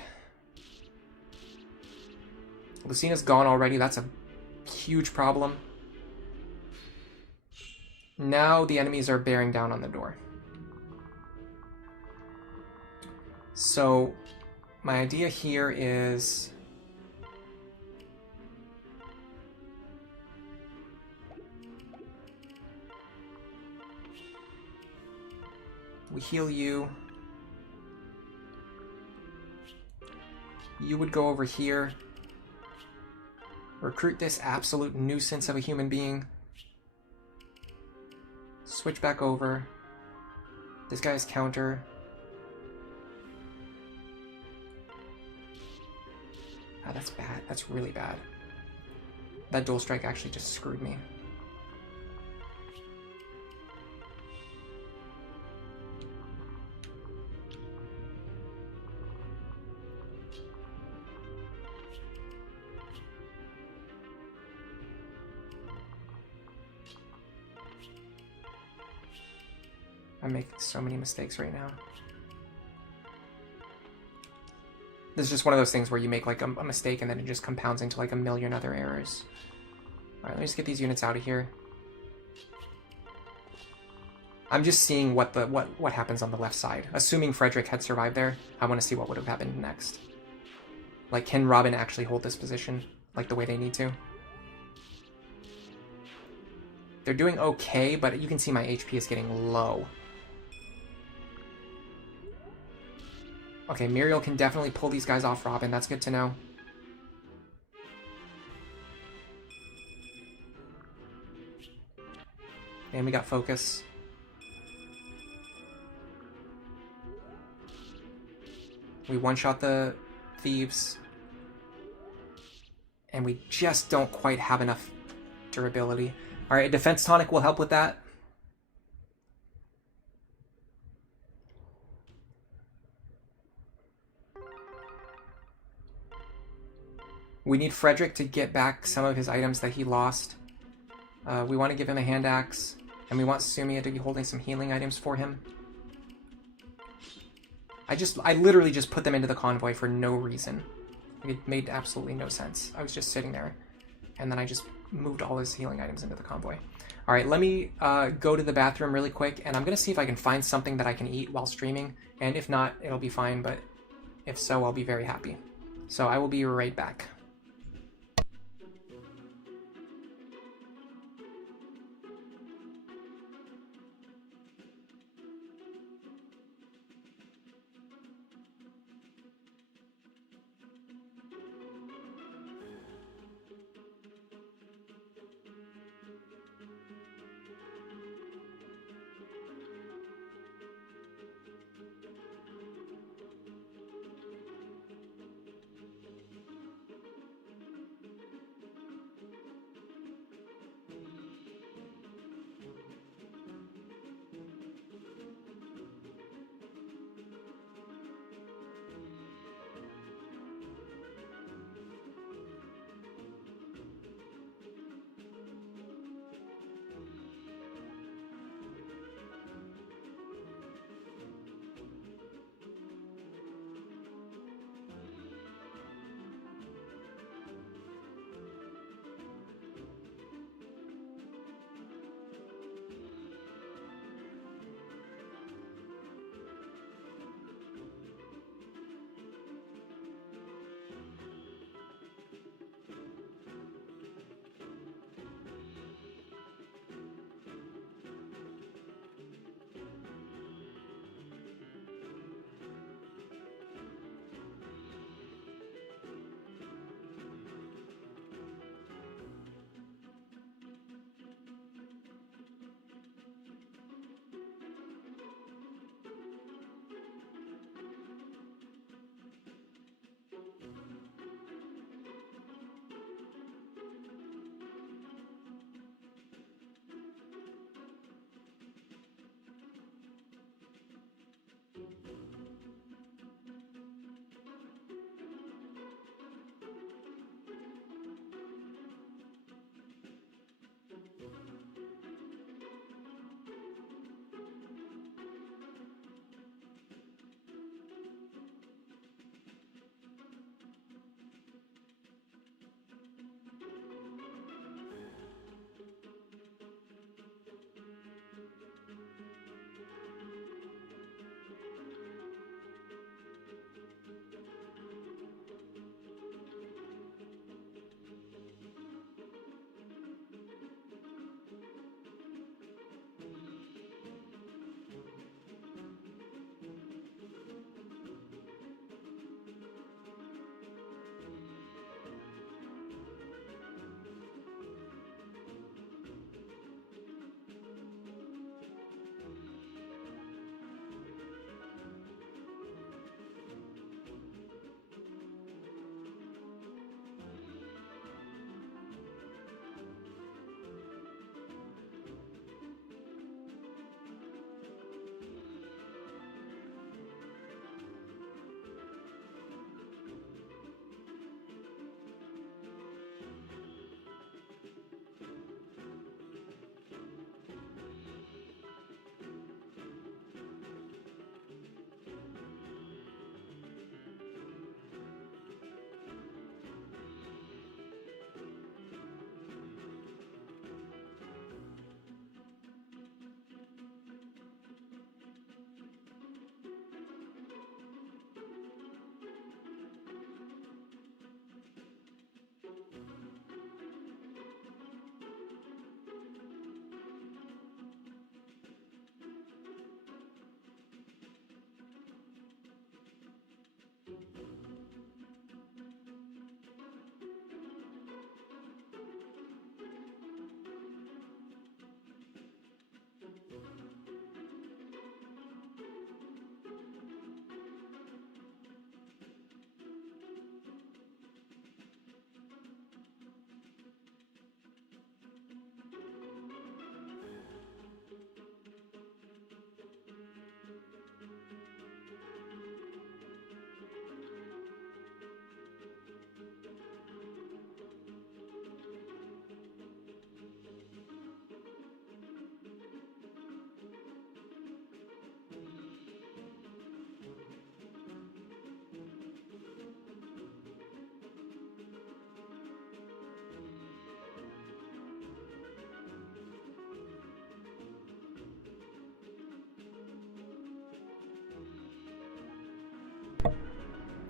Lucina's gone already, that's a huge problem. Now the enemies are bearing down on the door. So, my idea here is... we heal you. You would go over here. Recruit this absolute nuisance of a human being. Switch back over. This guy's counter. Ah, that's bad. That's really bad. That dual strike actually just screwed me. I'm making so many mistakes right now. This is just one of those things where you make like a mistake and then it just compounds into like a million other errors. Alright, let me just get these units out of here. I'm just seeing what happens on the left side. Assuming Frederick had survived there, I want to see what would have happened next. Like, can Robin actually hold this position like the way they need to? They're doing okay, but you can see my HP is getting low. Okay, Muriel can definitely pull these guys off Robin. That's good to know. And we got focus. We one-shot the thieves. And we just don't quite have enough durability. Alright, a defense tonic will help with that. We need Frederick to get back some of his items that he lost. We want to give him a hand axe, and we want Sumia to be holding some healing items for him. I literally just put them into the convoy for no reason. It made absolutely no sense. I was just sitting there, and then I just moved all his healing items into the convoy. Alright, let me go to the bathroom really quick, and I'm going to see if I can find something that I can eat while streaming, and if not, it'll be fine, but if so, I'll be very happy. So I will be right back.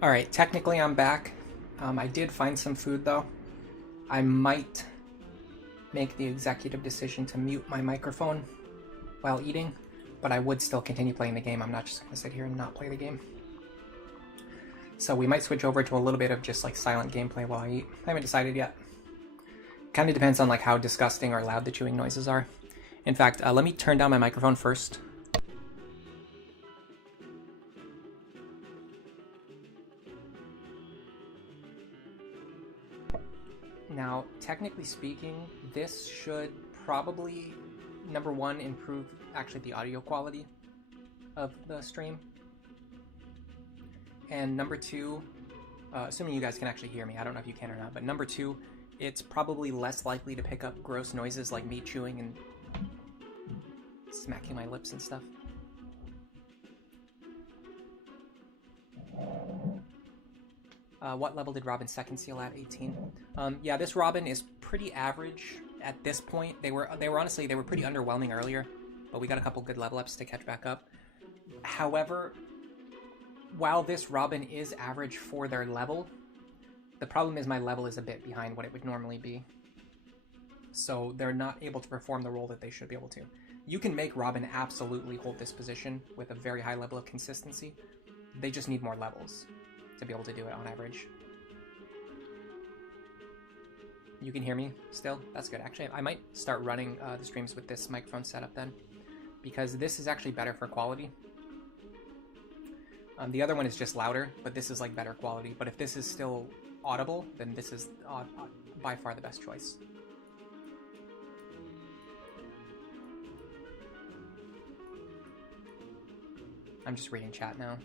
Alright, technically I'm back. I did find some food though. I might make the executive decision to mute my microphone while eating, but I would still continue playing the game. I'm not just going to sit here and not play the game. So we might switch over to a little bit of just like silent gameplay while I eat. I haven't decided yet. Kind of depends on like how disgusting or loud the chewing noises are. In fact, let me turn down my microphone first. Now, technically speaking, this should probably, number one, improve actually the audio quality of the stream. And number two, assuming you guys can actually hear me, I don't know if you can or not, but number two, it's probably less likely to pick up gross noises like me chewing and smacking my lips and stuff. What level did Robin's second seal at? 18. Yeah, this Robin is pretty average at this point. They were honestly, they were pretty underwhelming earlier, but we got a couple good level ups to catch back up. However, while this Robin is average for their level, the problem is my level is a bit behind what it would normally be. So they're not able to perform the role that they should be able to. You can make Robin absolutely hold this position with a very high level of consistency. They just need more levels to be able to do it on average. You can hear me still? That's good. Actually, I might start running the streams with this microphone setup then, because this is actually better for quality. The other one is just louder, but this is like better quality. But if this is still audible, then this is by far the best choice. I'm just reading chat now.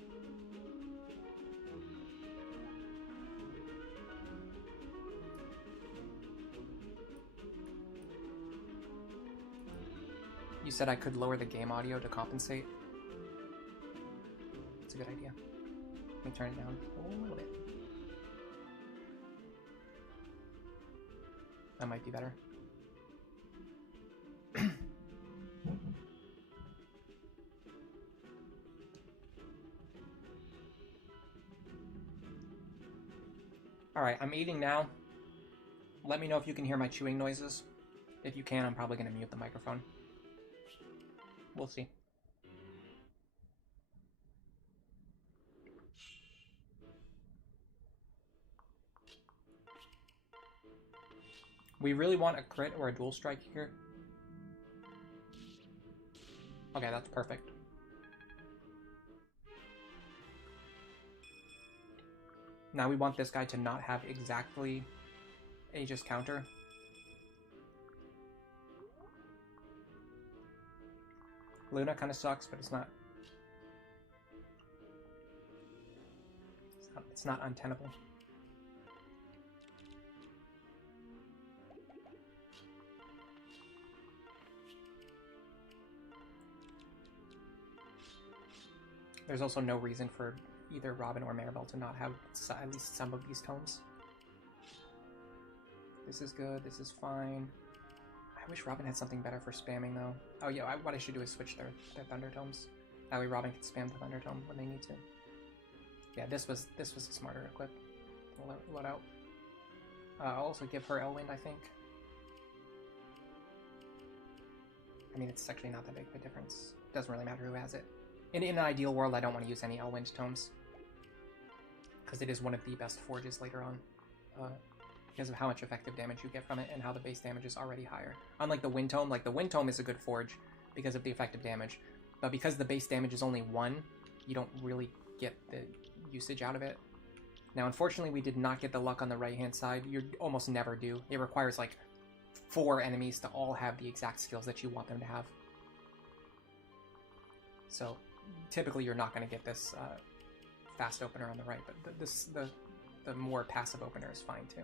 You said I could lower the game audio to compensate. That's a good idea. Let me turn it down a little bit. That might be better. Alright, I'm eating now. Let me know if you can hear my chewing noises. If you can, I'm probably going to mute the microphone. We'll see. We really want a crit or a dual strike here. Okay, that's perfect. Now we want this guy to not have exactly Aegis counter. Luna kind of sucks, but it's not untenable. There's also no reason for either Robin or Maribel to not have at least some of these tomes. This is good, this is fine. I wish Robin had something better for spamming though. Oh yeah, what I should do is switch their Thunder Tomes. That way Robin can spam the Thunder Tome when they need to. Yeah, this was a smarter equip. Load out. I'll also give her Elwind, I think. I mean, it's actually not that big of a difference. Doesn't really matter who has it. In an ideal world, I don't want to use any Elwind tomes, because it is one of the best forges later on, because of how much effective damage you get from it and how the base damage is already higher. Unlike the Wind Tome, like the Wind Tome is a good forge because of the effective damage, but because the base damage is only 1, you don't really get the usage out of it. Now, unfortunately, we did not get the luck on the right-hand side. You almost never do. It requires like 4 enemies to all have the exact skills that you want them to have. So typically you're not going to get this fast opener on the right, but the more passive opener is fine too.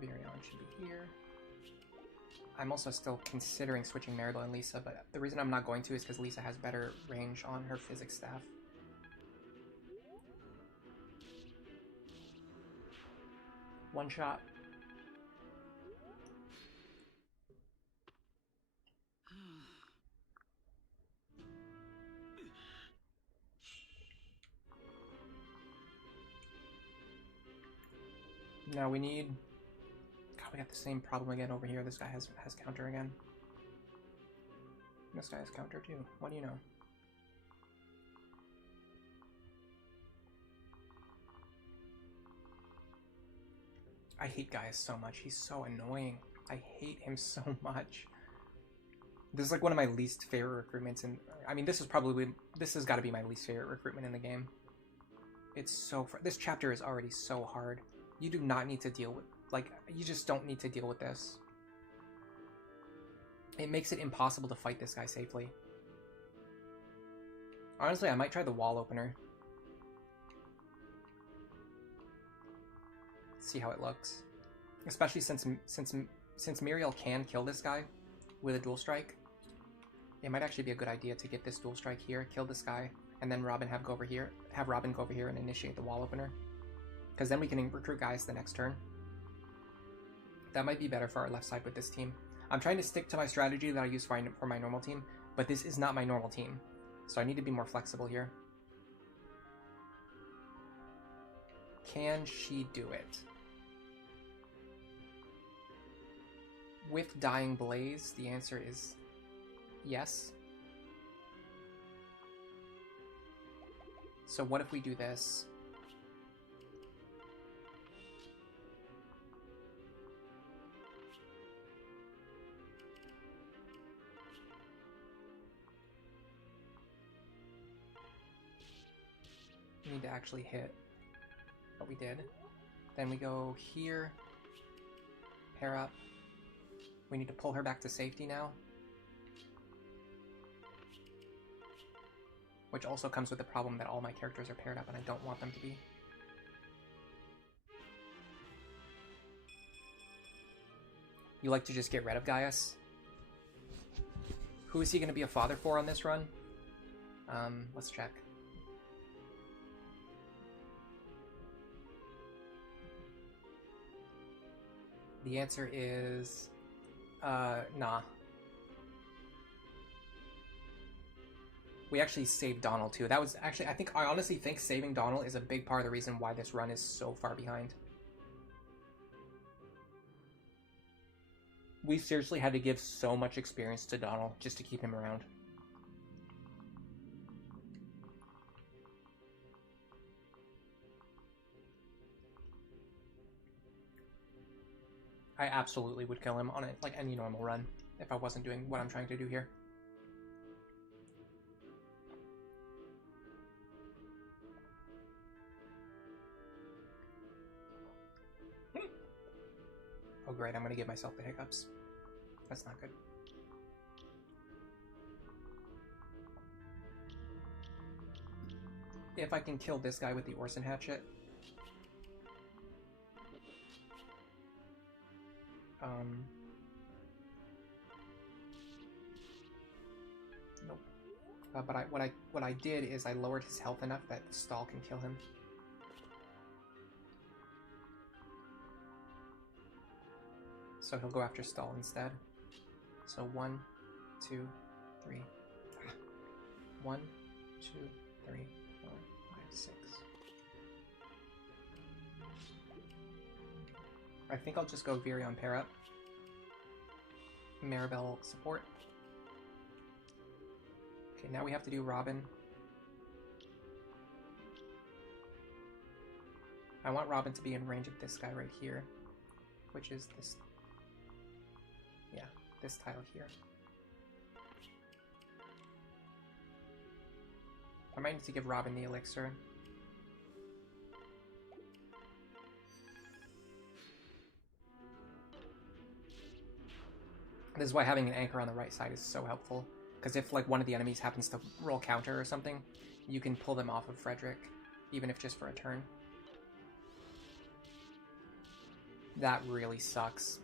Virion should be here. I'm also still considering switching Maribel and Lisa, but the reason I'm not going to is because Lisa has better range on her physics staff. One shot. Now we need... God, we got the same problem again over here. This guy has counter again. This guy has counter too. What do you know? I hate Gaius so much. He's so annoying. I hate him so much. This is like one of my least favorite recruitments, and I mean, this has got to be my least favorite recruitment in the game. It's so this chapter is already so hard. You do not need to deal with, like, you just don't need to deal with this. It makes it impossible to fight this guy safely. Honestly, I might try the wall opener. See how it looks. Especially since Muriel can kill this guy with a dual strike. It might actually be a good idea to get this dual strike here, kill this guy, and then Robin have Robin go over here and initiate the wall opener. Because then we can recruit guys the next turn. That might be better for our left side with this team. I'm trying to stick to my strategy that I use for my normal team, but this is not my normal team. So I need to be more flexible here. Can she do it? With Dying Blaze, the answer is yes. So what if we do this? We need to actually hit, but we did. Then we go here, pair up. We need to pull her back to safety now. Which also comes with the problem that all my characters are paired up and I don't want them to be. You like to just get rid of Gaius? Who is he going to be a father for on this run? Let's check. The answer is... nah. We actually saved Donald too. That was actually, I honestly think saving Donald is a big part of the reason why this run is so far behind. We seriously had to give so much experience to Donald just to keep him around. I absolutely would kill him on it, like any normal run if I wasn't doing what I'm trying to do here. Oh great, I'm gonna give myself the hiccups. That's not good. If I can kill this guy with the Orson Hatchet. Nope. But what I did is I lowered his health enough that Stall can kill him. So he'll go after Stall instead. So 1, 2, 3. 1, 2, 3, 4, 5, 6. I think I'll just go Virion pair up. Maribel support. Okay, now we have to do Robin. I want Robin to be in range of this guy right here, which is this. Yeah, this tile here. I might need to give Robin the elixir. This is why having an anchor on the right side is so helpful. Because if like one of the enemies happens to roll counter or something, you can pull them off of Frederick, even if just for a turn. That really sucks.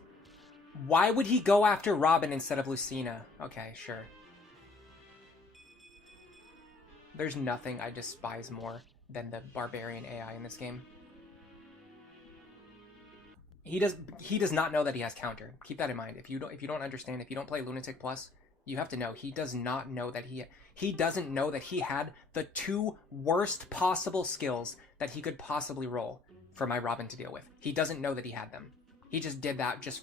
Why would he go after Robin instead of Lucina? Okay, sure. There's nothing I despise more than the barbarian AI in this game. He does not know that he has counter. Keep that in mind. If you don't understand, if you don't play Lunatic Plus, you have to know he does not know that he doesn't know that he had the 2 worst possible skills that he could possibly roll. for my Robin to deal with. He doesn't know that he had them. He just did that just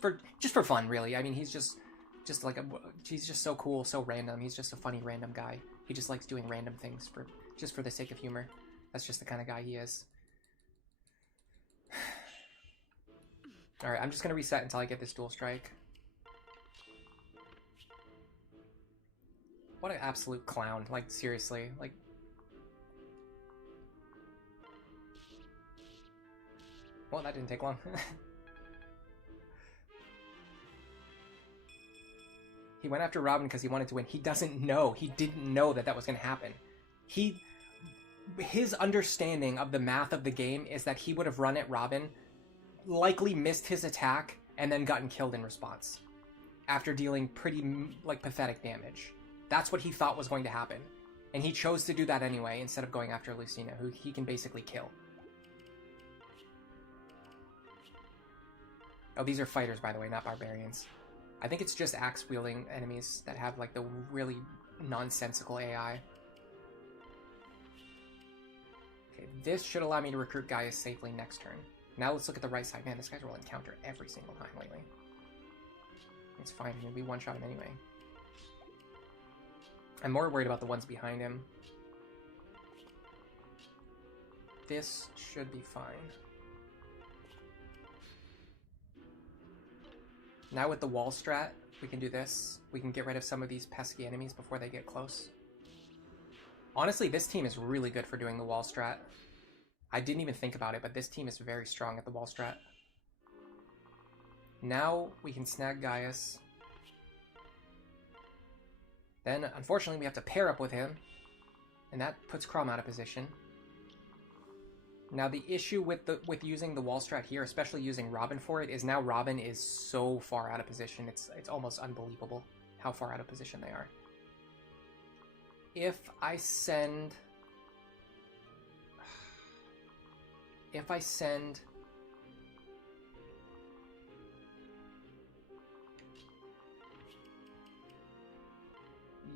for fun, really. I mean, he's just he's just so cool, so random. He's just a funny random guy. He just likes doing random things for the sake of humor. That's just the kind of guy he is. All right, I'm just gonna reset until I get this dual strike. What an absolute clown! Like, seriously, like. Well, that didn't take long. He went after Robin because he wanted to win. He doesn't know. He didn't know that was going to happen. His understanding of the math of the game is that he would have run at Robin, likely missed his attack, and then gotten killed in response. After dealing pretty, like, pathetic damage. That's what he thought was going to happen. And he chose to do that anyway, instead of going after Lucina, who he can basically kill. Oh, these are fighters, by the way, not barbarians. I think it's just axe-wielding enemies that have, like, the really nonsensical AI. Okay, this should allow me to recruit Gaius safely next turn. Now let's look at the right side. Man, this guy's rolling counter every single time lately. It's fine, we one-shot him anyway. I'm more worried about the ones behind him. This should be fine. Now with the wall strat, we can do this. We can get rid of some of these pesky enemies before they get close. Honestly, this team is really good for doing the wall strat. I didn't even think about it, but this team is very strong at the wall strat. Now we can snag Gaius. Then, unfortunately, we have to pair up with him, and that puts Crom out of position. Now, the issue with using the wall strat here, especially using Robin for it, is now Robin is so far out of position. It's almost unbelievable how far out of position they are. If I send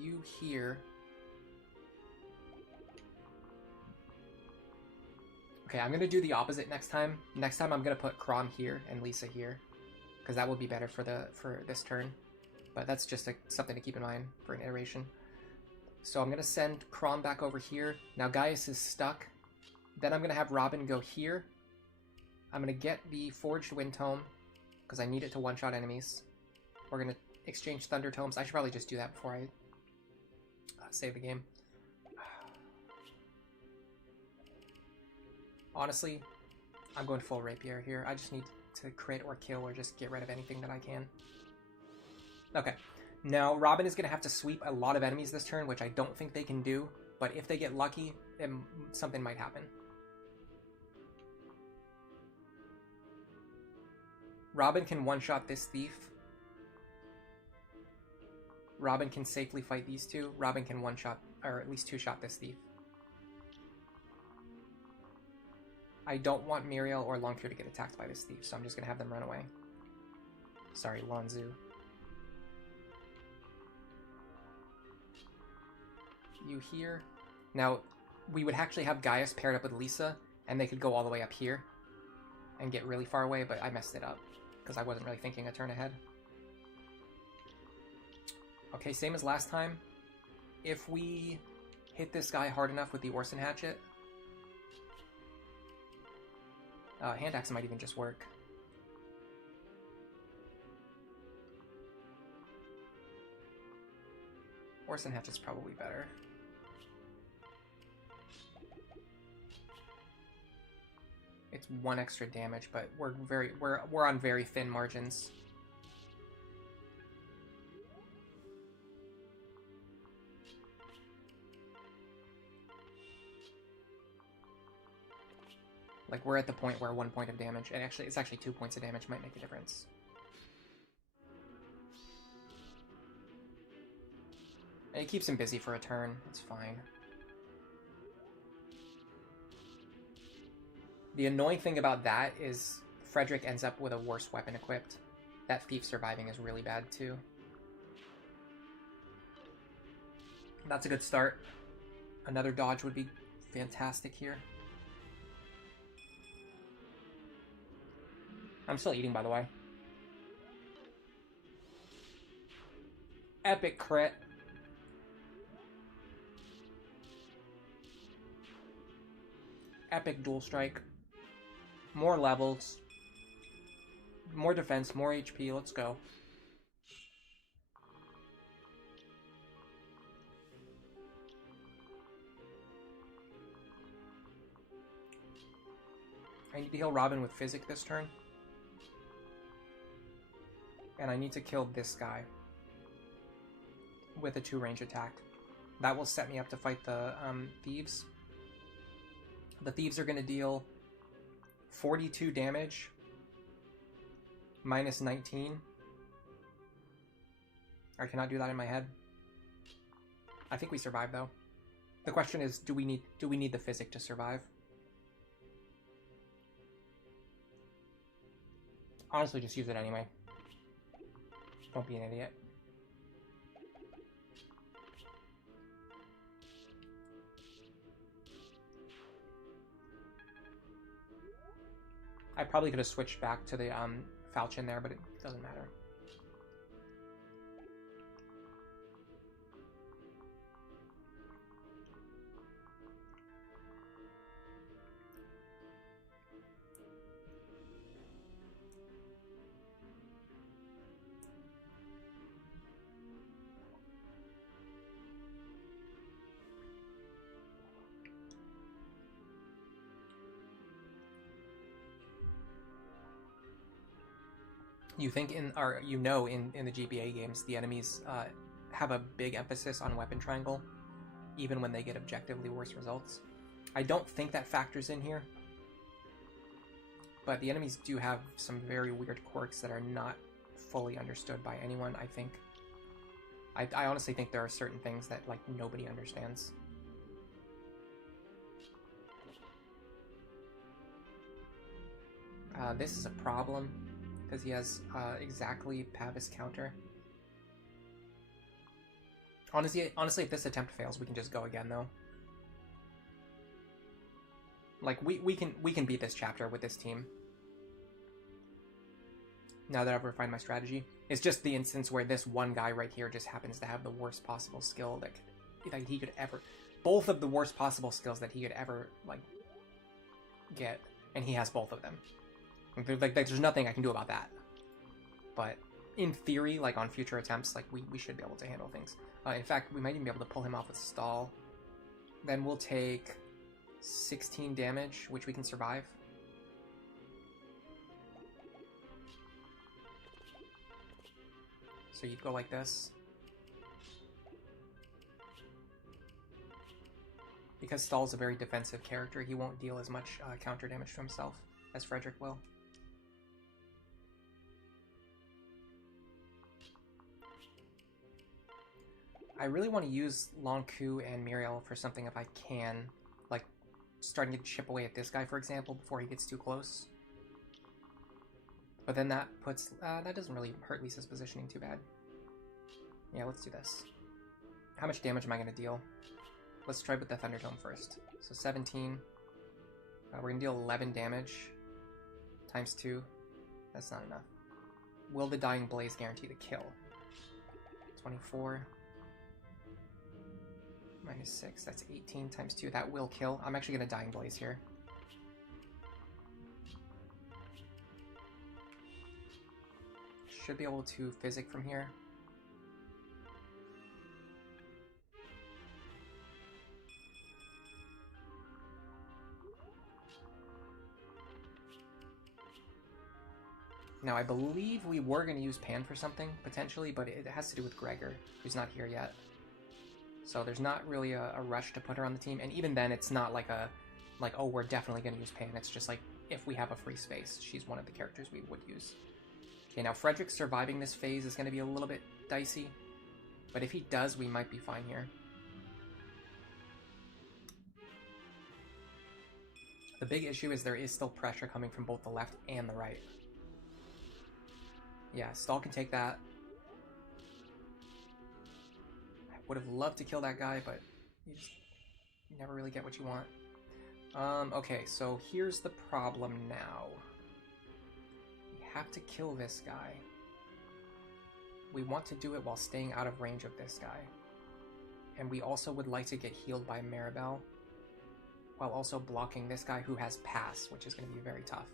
you here. Okay, I'm going to do the opposite next time. Next time I'm going to put Crom here and Lisa here, because that will be better for this turn. But that's just something to keep in mind for an iteration. So I'm going to send Crom back over here. Now Gaius is stuck. Then I'm going to have Robin go here. I'm going to get the Forged Wind Tome, because I need it to one-shot enemies. We're going to exchange Thunder Tomes. I should probably just do that before I save the game. Honestly, I'm going full Rapier here. I just need to crit or kill or just get rid of anything that I can. Okay. Now, Robin is going to have to sweep a lot of enemies this turn, which I don't think they can do. But if they get lucky, something might happen. Robin can one-shot this thief. Robin can safely fight these two. Robin can one-shot, or at least two-shot this thief. I don't want Muriel or Longcure to get attacked by this thief, so I'm just going to have them run away. Sorry, Lonzu. You here. Now, we would actually have Gaius paired up with Lisa, and they could go all the way up here and get really far away, but I messed it up because I wasn't really thinking a turn ahead. Okay, same as last time. If we hit this guy hard enough with the Orson Hatchet, Hand Axe might even just work. Orson Hatchet's probably better. It's 1 extra damage, but we're on very thin margins. Like, we're at the point where 1 point of damage, and actually, it's actually 2 points of damage might make a difference. And it keeps him busy for a turn. It's fine. The annoying thing about that is Frederick ends up with a worse weapon equipped. That thief surviving is really bad, too. That's a good start. Another dodge would be fantastic here. I'm still eating, by the way. Epic crit. Epic dual strike. More levels. More defense, more HP. Let's go. I need to heal Robin with Physic this turn. And I need to kill this guy with a 2-range attack. That will set me up to fight the Thieves. The Thieves are going to deal 42 damage, minus 19. I cannot do that in my head. I think we survive, though. The question is, do we need the Physic to survive? Honestly, just use it anyway. Don't be an idiot. I probably could have switched back to the Falchion there, but it doesn't matter. You think in the GBA games, the enemies have a big emphasis on weapon triangle, even when they get objectively worse results. I don't think that factors in here, but the enemies do have some very weird quirks that are not fully understood by anyone, I think. I honestly think there are certain things that, like, nobody understands. This is a problem, because he has exactly Pavis counter. Honestly, if this attempt fails, we can just go again, though. Like, we can beat this chapter with this team. Now that I've refined my strategy. It's just the instance where this one guy right here just happens to have the worst possible skill that he could ever... Both of the worst possible skills that he could ever, like, get. And he has both of them. Like, there's nothing I can do about that. But in theory, like, on future attempts, like, we should be able to handle things. In fact, we might even be able to pull him off with stall. Then we'll take 16 damage, which we can survive. So you'd go like this. Because Stall's a very defensive character, he won't deal as much counter damage to himself as Frederick will. I really want to use Lonku and Muriel for something if I can. Like, starting to chip away at this guy, for example, before he gets too close. But then that puts... that doesn't really hurt Lisa's positioning too bad. Yeah, let's do this. How much damage am I going to deal? Let's try with the Thunderdome first. So 17. We're going to deal 11 damage. Times 2. That's not enough. Will the Dying Blaze guarantee the kill? 24. Minus 6. That's 18 times 2. That will kill. I'm actually going to Dying Blaze here. Should be able to Physic from here. Now, I believe we were going to use Pan for something, potentially, but it has to do with Gregor, who's not here yet. So there's not really a rush to put her on the team, and even then, it's not like oh, we're definitely going to use Pan. It's just like, if we have a free space, she's one of the characters we would use. Okay, now Frederick surviving this phase is going to be a little bit dicey, but if he does, we might be fine here. The big issue is there is still pressure coming from both the left and the right. Yeah, Stall can take that. I would have loved to kill that guy, but you never really get what you want. Okay, so here's the problem now. We have to kill this guy. We want to do it while staying out of range of this guy. And we also would like to get healed by Maribel, while also blocking this guy who has pass, which is going to be very tough.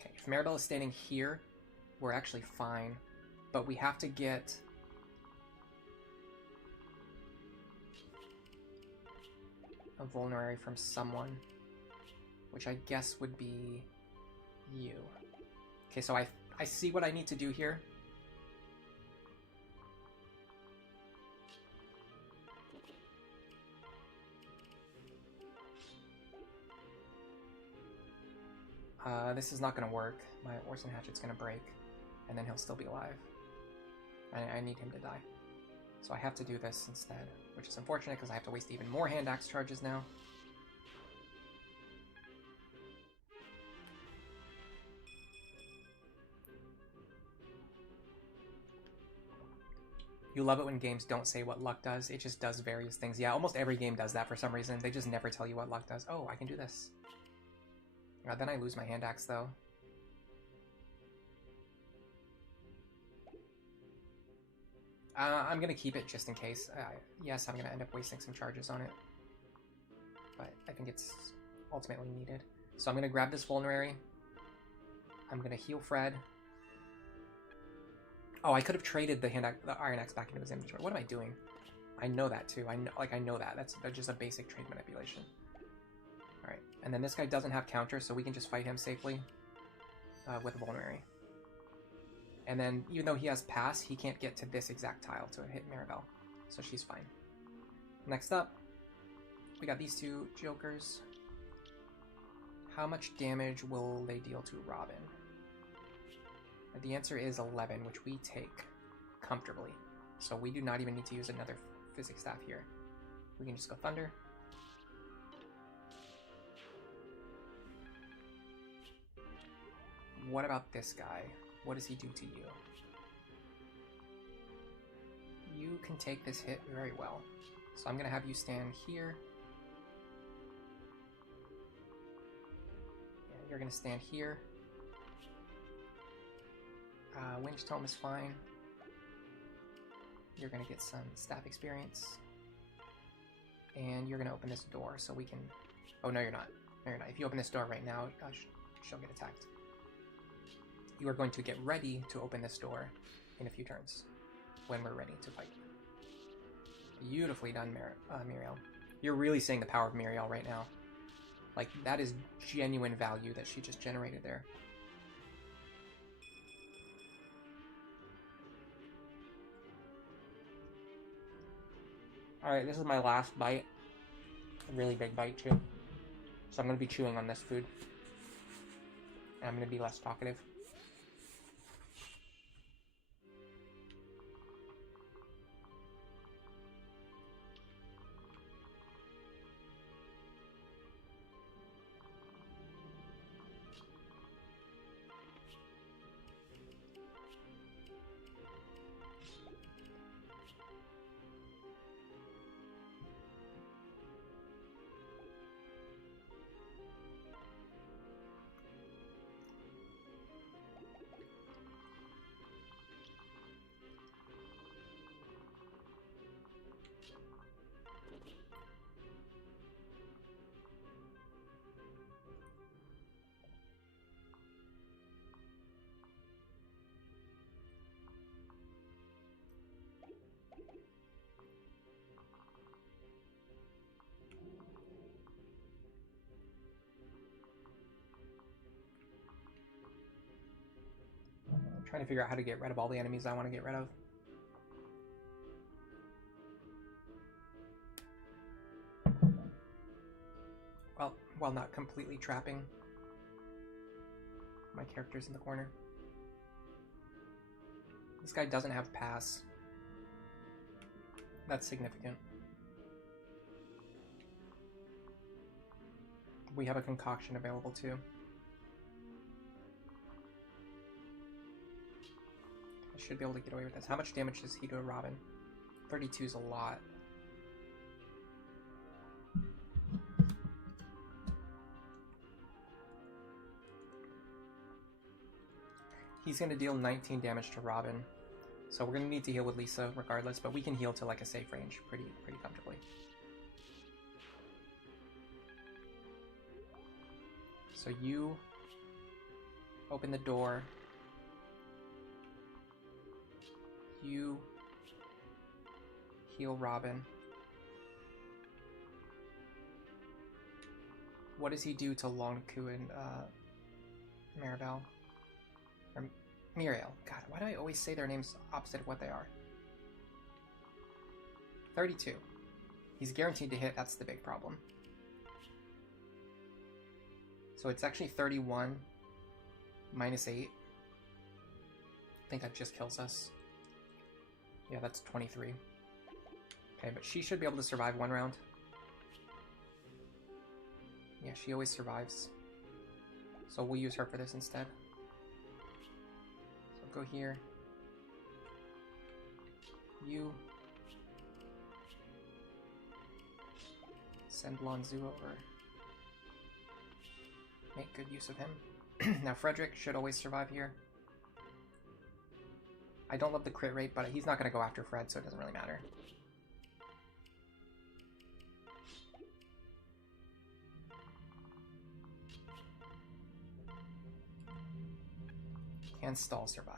Okay, if Maribel is standing here, we're actually fine. But we have to get... a vulnerary from someone, which I guess would be you. Okay, so I see what I need to do here. This is not going to work. My Orson Hatchet's going to break, and then he'll still be alive. I need him to die. So I have to do this instead, which is unfortunate because I have to waste even more hand axe charges now. You love it when games don't say what luck does. It just does various things. Yeah, almost every game does that for some reason. They just never tell you what luck does. Oh, I can do this. Then I lose my hand axe, though. I'm going to keep it just in case. Yes, I'm going to end up wasting some charges on it. But I think it's ultimately needed. So I'm going to grab this vulnerary. I'm going to heal Fred. Oh, I could have traded the Iron Axe back into his inventory. What am I doing? I know that too. I know that. That's just a basic trade manipulation. Alright, and then this guy doesn't have counter, so we can just fight him safely with a vulnerary. And then, even though he has pass, he can't get to this exact tile to hit Maribel. So she's fine. Next up, we got these two jokers. How much damage will they deal to Robin? The answer is 11, which we take comfortably. So we do not even need to use another physics staff here. We can just go Thunder. What about this guy? What does he do to you? You can take this hit very well. So I'm going to have you stand here. Yeah, you're going to stand here. Winch Tome is fine. You're going to get some staff experience. And you're going to open this door so we can... Oh, no, you're not. No, you're not. If you open this door right now, she'll get attacked. You are going to get ready to open this door in a few turns when we're ready to fight. Beautifully done, Muriel. You're really seeing the power of Muriel right now. Like, that is genuine value that she just generated there. Alright, this is my last bite. A really big bite, too. So I'm going to be chewing on this food. And I'm going to be less talkative. Trying to figure out how to get rid of all the enemies I want to get rid of. Well, while not completely trapping my characters in the corner. This guy doesn't have pass. That's significant. We have a concoction available too. I should be able to get away with this. How much damage does he do to Robin? 32 is a lot. he's going to deal 19 damage to Robin. So we're going to need to heal with Lisa regardless, but we can heal to like a safe range pretty comfortably. So you open the door. You heal Robin. What does he do to Longku and Maribel? Or Muriel. God, why do I always say their names opposite of what they are? 32. He's guaranteed to hit, that's the big problem. So it's actually 31 minus 8. I think that just kills us. Yeah, that's 23. Okay, but she should be able to survive one round. Yeah, she always survives. So we'll use her for this instead. So go here. You. Send Lonzu over. Make good use of him. Now Frederick should always survive here. I don't love the crit rate, but he's not going to go after Fred, so it doesn't really matter. Can Stall survive?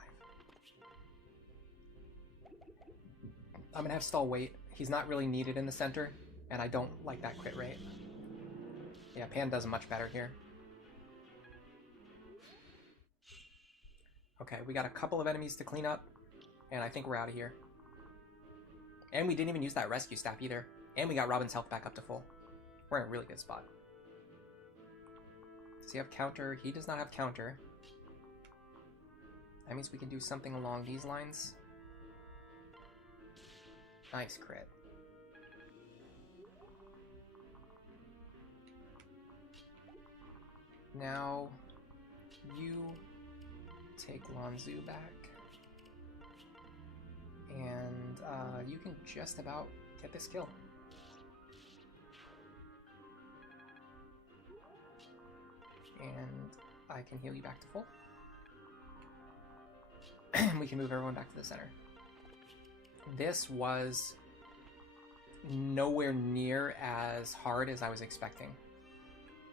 I'm going to have Stall wait. He's not really needed in the center, and I don't like that crit rate. Yeah, Pan does much better here. Okay, we got a couple of enemies to clean up, and I think we're out of here. And we didn't even use that rescue staff either. And we got Robin's health back up to full. We're in a really good spot. Does he have counter? He does not have counter. That means we can do something along these lines. Nice crit. Now, you take Lonzu back. And you can just about get this kill. And I can heal you back to full. We can move everyone back to the center. This was nowhere near as hard as I was expecting.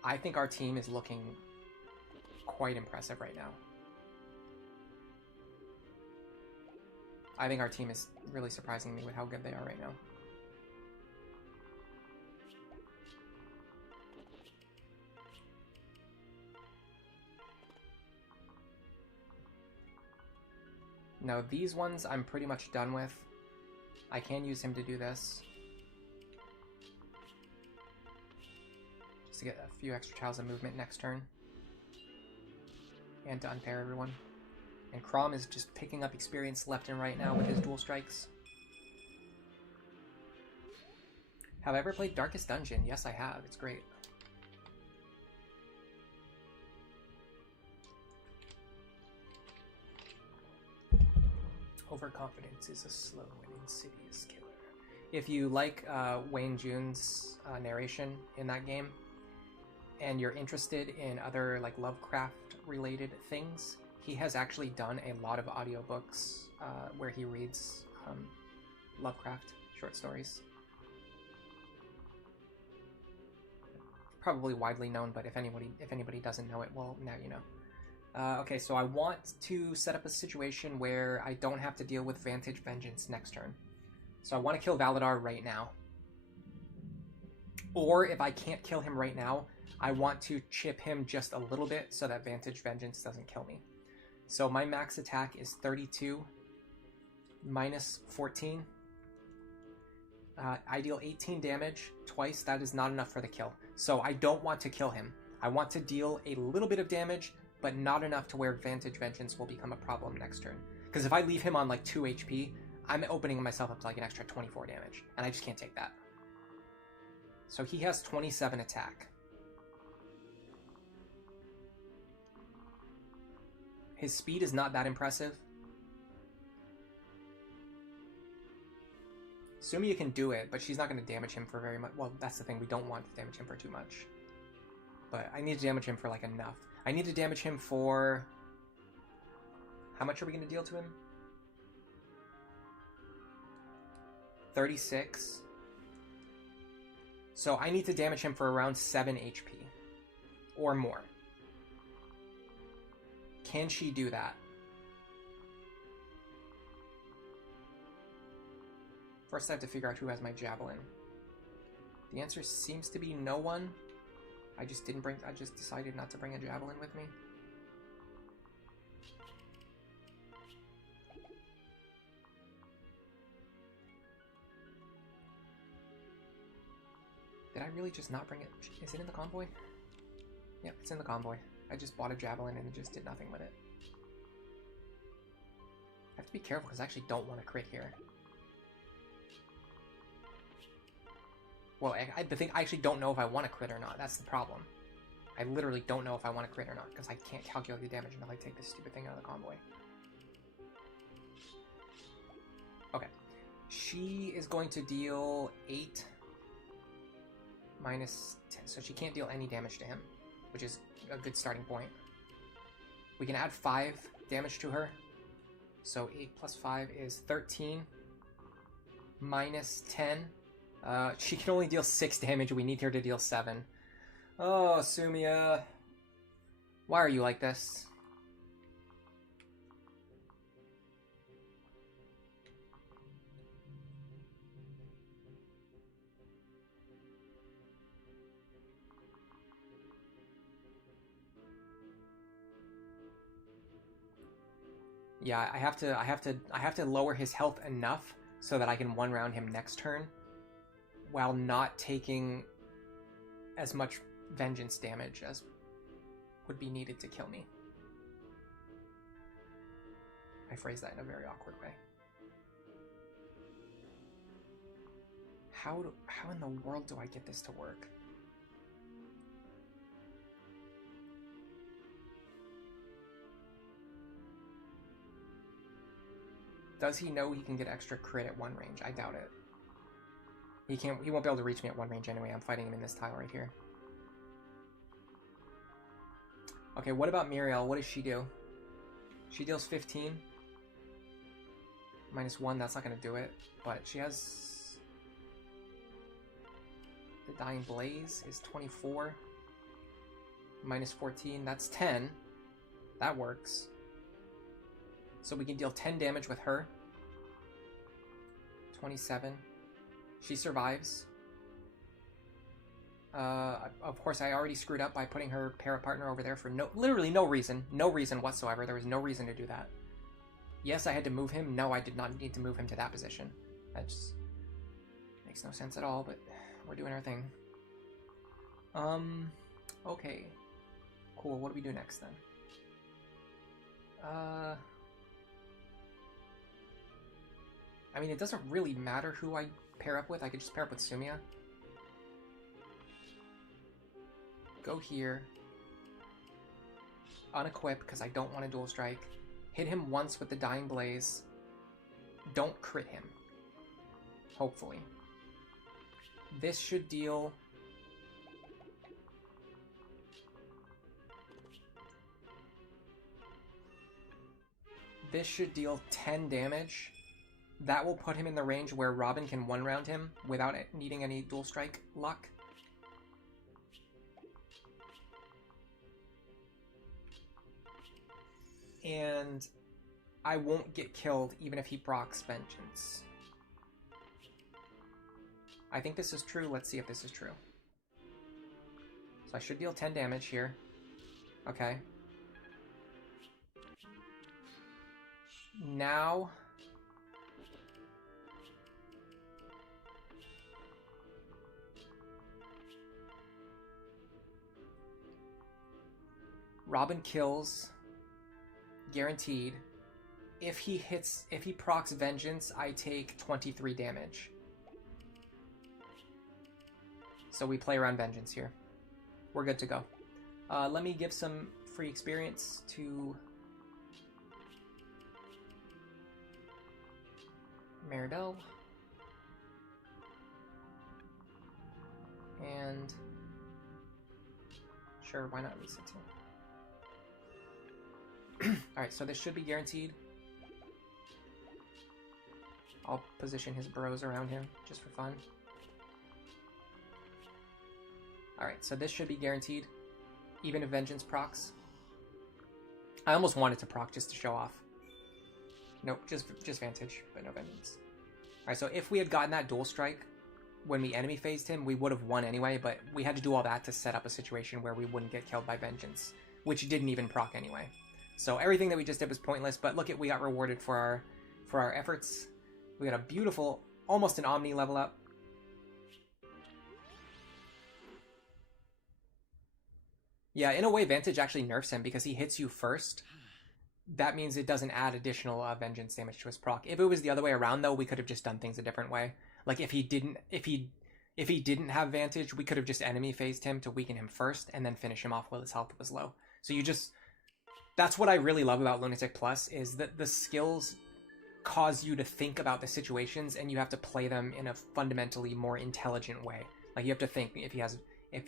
I think our team is looking quite impressive right now. I think our team is really surprising me with how good they are right now. Now these ones I'm pretty much done with. I can use him to do this. Just to get a few extra tiles of movement next turn. And to unpair everyone. And Crom is just picking up experience left and right now with his dual strikes. Have I ever played Darkest Dungeon? Yes, I have. It's great. Overconfidence is a slow and insidious killer. If you like Wayne June's narration in that game, and you're interested in other like Lovecraft-related things, he has actually done a lot of audiobooks where he reads Lovecraft short stories. Probably widely known, but if anybody doesn't know it, well, now you know. Okay, so I want to set up a situation where I don't have to deal with Vantage Vengeance next turn. So I want to kill Valadar right now. Or if I can't kill him right now, I want to chip him just a little bit so that Vantage Vengeance doesn't kill me. So my max attack is 32 minus 14. I deal 18 damage twice. That is not enough for the kill. So I don't want to kill him. I want to deal a little bit of damage, but not enough to where Vantage Vengeance will become a problem next turn. Because if I leave him on like 2 HP, I'm opening myself up to like an extra 24 damage, and I just can't take that. So he has 27 attack. His speed is not that impressive. Sumia can do it, but she's not going to damage him for very much. Well, that's the thing, we don't want to damage him for too much. But I need to damage him for like enough. I need to damage him for How much are we going to deal to him? 36. So I need to damage him for around 7 HP. Or more. Can she do that? First I have to figure out who has my javelin. The answer seems to be no one. I just decided not to bring a javelin with me. Did I really just not bring it? Is it in the convoy? Yep, it's in the convoy. I just bought a javelin and it just did nothing with it. I have to be careful because I actually don't want to crit here. Well, the thing, I actually don't know if I want to crit or not. That's the problem. I literally don't know if I want to crit or not because I can't calculate the damage until I take this stupid thing out of the convoy. Okay. She is going to deal 8 minus 10. So she can't deal any damage to him, which is a good starting point. We can add 5 damage to her. So 8 plus 5 is 13. Minus 10. She can only deal 6 damage. We need her to deal 7. Oh, Sumia. Why are you like this? Yeah, I have to lower his health enough so that I can one round him next turn while not taking as much vengeance damage as would be needed to kill me. I phrased that in a very awkward way. How in the world do I get this to work? Does he know he can get extra crit at 1 range? I doubt it. He won't be able to reach me at 1 range anyway. I'm fighting him in this tile right here. Okay, what about Muriel? What does she do? She deals 15. Minus 1, that's not going to do it. But she has... The Dying Blaze is 24. Minus 14, that's 10. That works. So we can deal 10 damage with her. 27. She survives. Of course, I already screwed up by putting her para-partner over there for literally no reason. No reason whatsoever. There was no reason to do that. Yes, I had to move him. No, I did not need to move him to that position. That just makes no sense at all, but we're doing our thing. Okay. Cool, what do we do next then? I mean, it doesn't really matter who I pair up with. I could just pair up with Sumia. Go here. Unequip, because I don't want to dual strike. Hit him once with the Dying Blaze. Don't crit him. Hopefully. This should deal... This should deal 10 damage. That will put him in the range where Robin can one-round him without needing any dual strike luck. And I won't get killed even if he procs Vengeance. I think this is true. Let's see if this is true. So I should deal 10 damage here. Okay. Now... Robin kills, guaranteed. If he procs Vengeance, I take 23 damage. So we play around Vengeance here. We're good to go. Let me give some free experience to Meridel. And sure, why not Lisa too? Alright, so this should be guaranteed. I'll position his bros around him, just for fun. Alright, so this should be guaranteed. Even if Vengeance procs. I almost wanted to proc just to show off. Nope, just Vantage, but no Vengeance. Alright, so if we had gotten that Dual Strike when we enemy phased him, we would have won anyway, but we had to do all that to set up a situation where we wouldn't get killed by Vengeance, which didn't even proc anyway. So everything that we just did was pointless, but look at, we got rewarded for our efforts. We got a beautiful, almost an Omni level up. Yeah, in a way, Vantage actually nerfs him because he hits you first. That means it doesn't add additional Vengeance damage to his proc. If it was the other way around, though, we could have just done things a different way. Like if he didn't have Vantage, we could have just enemy phased him to weaken him first and then finish him off while his health was low. So that's what I really love about Lunatic Plus, is that the skills cause you to think about the situations and you have to play them in a fundamentally more intelligent way. Like you have to think, if he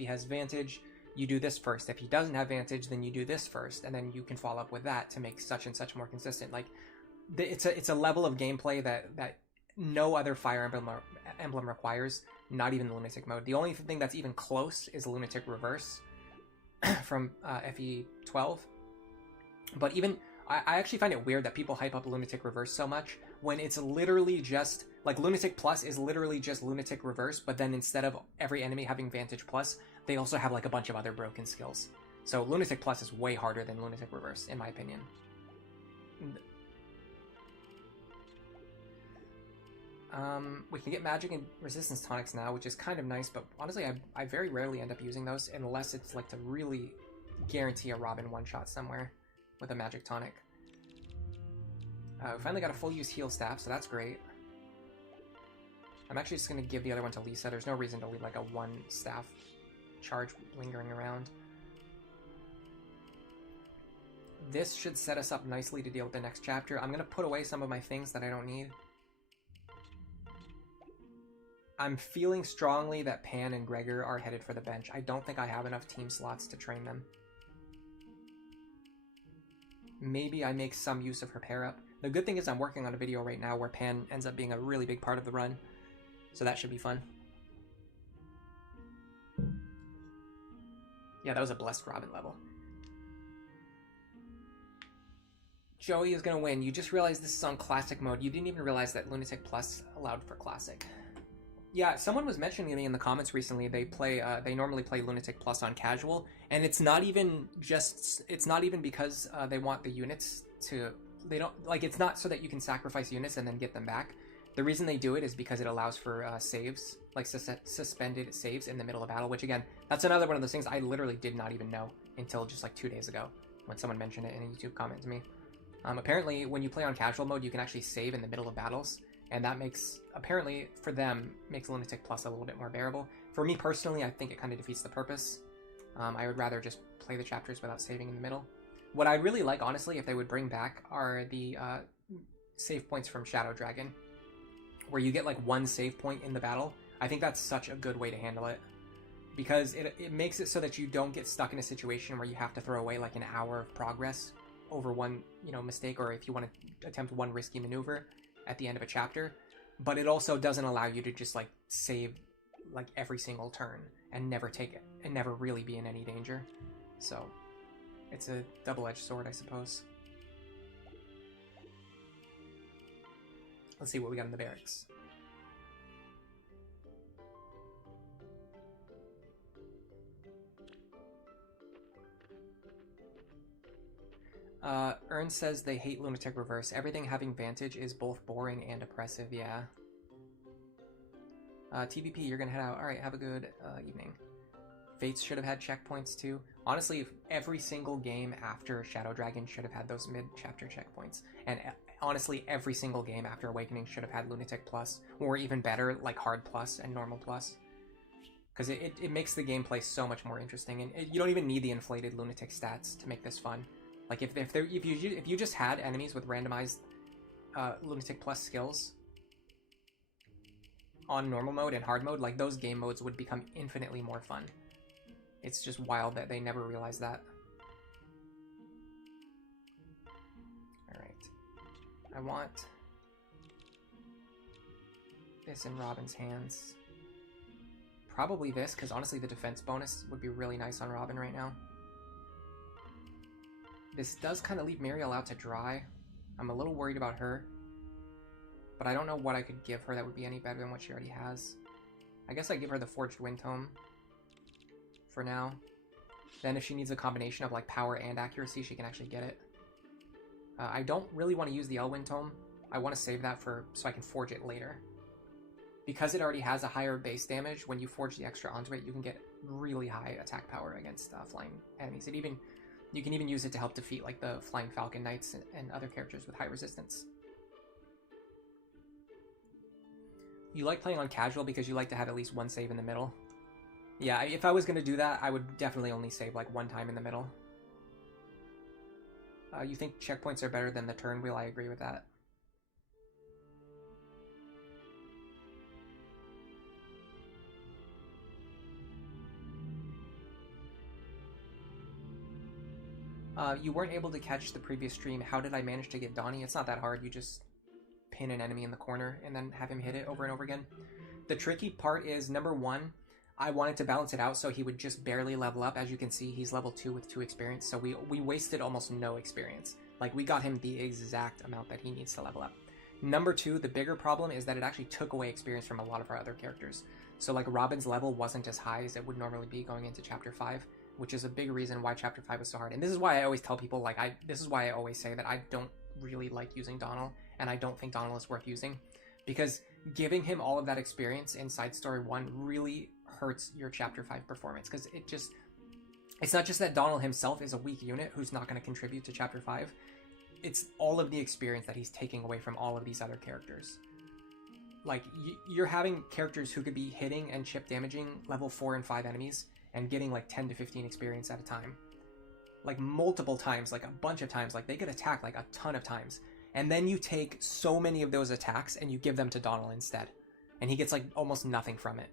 has Vantage, you do this first. If he doesn't have Vantage, then you do this first, and then you can follow up with that to make such and such more consistent. Like it's a level of gameplay that no other Fire Emblem requires, not even the Lunatic mode. The only thing that's even close is Lunatic Reverse from FE12. But even I actually find it weird that people hype up Lunatic Reverse so much when it's literally just, like, Lunatic Plus is literally just Lunatic Reverse, but then instead of every enemy having Vantage Plus, they also have, like, a bunch of other broken skills. So Lunatic Plus is way harder than Lunatic Reverse, in my opinion. We can get magic and resistance tonics now, which is kind of nice, but honestly, I very rarely end up using those unless it's, like, to really guarantee a Robin one-shot somewhere with a magic tonic. We finally got a full use heal staff, so that's great. I'm actually just going to give the other one to Lisa. There's no reason to leave like a one staff charge lingering around. This should set us up nicely to deal with the next chapter. I'm going to put away some of my things that I don't need. I'm feeling strongly that Pan and Gregor are headed for the bench. I don't think I have enough team slots to train them. Maybe I make some use of her pair-up. The good thing is I'm working on a video right now where Pan ends up being a really big part of the run. So that should be fun. Yeah, that was a Blessed Robin level. Joey is going to win. You just realized this is on Classic mode. You didn't even realize that Lunatic Plus allowed for Classic. Yeah, someone was mentioning to me in the comments recently they normally play Lunatic Plus on Casual, and it's not even because they want the units to, it's not so that you can sacrifice units and then get them back. The reason they do it is because it allows for saves, like suspended saves in the middle of battle, which again, that's another one of those things I literally did not even know until just like 2 days ago when someone mentioned it in a YouTube comment to me. Apparently, when you play on Casual mode, you can actually save in the middle of battles, and that makes, apparently, for them, makes Lunatic Plus a little bit more bearable. For me personally, I think it kind of defeats the purpose. I would rather just play the chapters without saving in the middle. What I really like, honestly, if they would bring back are the save points from Shadow Dragon, where you get like one save point in the battle. I think that's such a good way to handle it, because it makes it so that you don't get stuck in a situation where you have to throw away like an hour of progress over one, mistake, or if you want to attempt one risky maneuver at the end of a chapter. But it also doesn't allow you to just like save like every single turn and never take it and never really be in any danger. So it's a double-edged sword, I suppose. Let's see what we got in the barracks. Ern says they hate Lunatic Reverse. Everything having Vantage is both boring and oppressive, yeah. TVP, you're gonna head out. Alright, have a good evening. Fates should have had checkpoints too. Honestly, every single game after Shadow Dragon should have had those mid-chapter checkpoints. And honestly, every single game after Awakening should have had Lunatic Plus, or even better, like Hard Plus and Normal Plus. Because it makes the gameplay so much more interesting, and you don't even need the inflated Lunatic stats to make this fun. Like if you just had enemies with randomized Lunatic Plus skills on normal mode and hard mode, like those game modes would become infinitely more fun. It's just wild that they never realized that. I want this in Robin's hands. Probably this, because honestly the defense bonus would be really nice on Robin right now. This does kind of leave Muriel out to dry. I'm a little worried about her. But I don't know what I could give her that would be any better than what she already has. I guess I give her the Forged Wind Tome for now. Then if she needs a combination of like power and accuracy, she can actually get it. I don't really want to use the Elwind Tome. I want to save that for so I can forge it later. Because it already has a higher base damage, when you forge the extra onto it, you can get really high attack power against flying enemies. You can even use it to help defeat like the Flying Falcon Knights and other characters with high resistance. You like playing on casual because you like to have at least one save in the middle. Yeah, if I was going to do that, I would definitely only save like one time in the middle. You think checkpoints are better than the turn wheel? I agree with that. You weren't able to catch the previous stream. How did I manage to get Donnie? It's not that hard. You just pin an enemy in the corner and then have him hit it over and over again. The tricky part is, number one, I wanted to balance it out so he would just barely level up. As you can see, he's level 2 with 2 experience, so we wasted almost no experience. Like, we got him the exact amount that he needs to level up. Number two, the bigger problem is that it actually took away experience from a lot of our other characters. So, like, Robin's level wasn't as high as it would normally be going into Chapter 5, which is a big reason why Chapter 5 was so hard. And this is why I always tell people, like, this is why I always say that I don't really like using Donald, and I don't think Donald is worth using. Because giving him all of that experience in Side Story 1 really hurts your Chapter 5 performance, because it's not just that Donald himself is a weak unit who's not going to contribute to Chapter 5, it's all of the experience that he's taking away from all of these other characters. Like, you're having characters who could be hitting and chip damaging level 4 and 5 enemies and getting like 10 to 15 experience at a time. Like, multiple times, like a bunch of times, like they could attack like a ton of times. And then you take so many of those attacks and you give them to Donald instead. And he gets like almost nothing from it.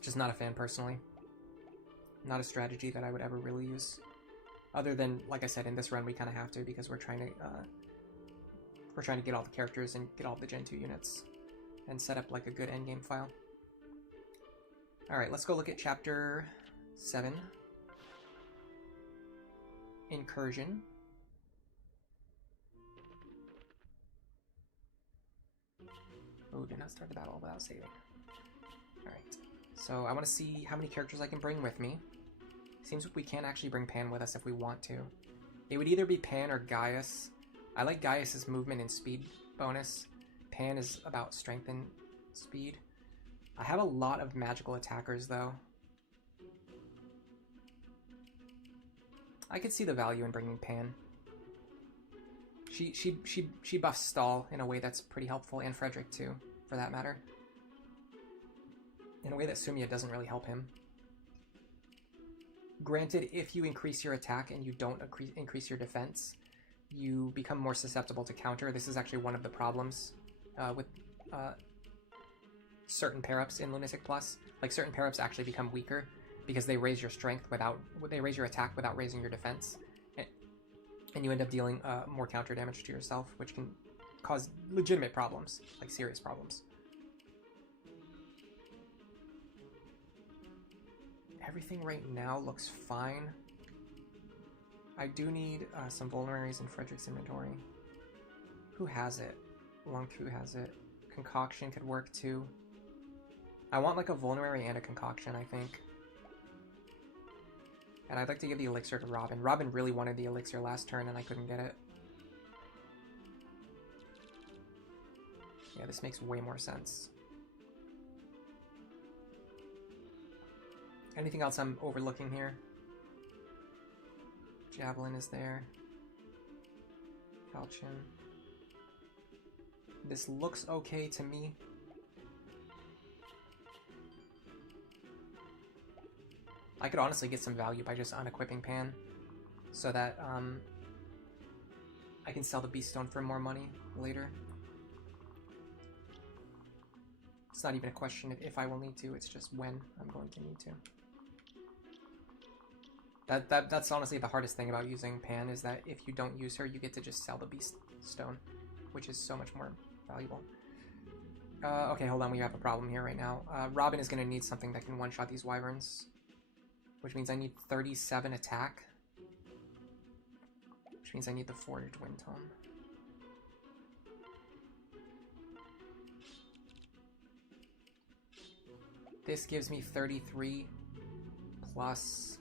Just not a fan personally. Not a strategy that I would ever really use. Other than, like I said, in this run we kind of have to, because we're trying to get all the characters and get all the Gen 2 units and set up like a good endgame file. Alright, let's go look at Chapter 7. Incursion. Oh, did not start the battle without saving. Alright, so I want to see how many characters I can bring with me. Seems like we can actually bring Pan with us if we want to. It would either be Pan or Gaius. I like Gaius's movement and speed bonus. Pan is about strength and speed. I have a lot of magical attackers though. I could see the value in bringing Pan. She buffs Stall in a way that's pretty helpful, and Frederick too, for that matter. In a way that Sumia doesn't really help him. Granted, if you increase your attack and you don't increase your defense, you become more susceptible to counter. This is actually one of the problems with certain pair-ups in Lunatic Plus. Like, certain pair-ups actually become weaker because they raise your strength they raise your attack without raising your defense. And you end up dealing more counter damage to yourself, which can cause legitimate problems, like serious problems. Everything right now looks fine. I do need some vulneraries in Frederick's inventory. Who has it? Longku has it. Concoction could work too. I want like a vulnerary and a concoction, I think. And I'd like to give the elixir to Robin. Robin really wanted the elixir last turn and I couldn't get it. Yeah, this makes way more sense. Anything else I'm overlooking here? Javelin is there. Falchion. This looks okay to me. I could honestly get some value by just unequipping Pan, so that I can sell the Beast Stone for more money later. It's not even a question of if I will need to, it's just when I'm going to need to. That's honestly the hardest thing about using Pan, is that if you don't use her, you get to just sell the Beast Stone, which is so much more valuable. Okay, hold on, we have a problem here right now. Robin is going to need something that can one-shot these wyverns, which means I need 37 attack, which means I need the Forged Wind Tome. This gives me 33 plus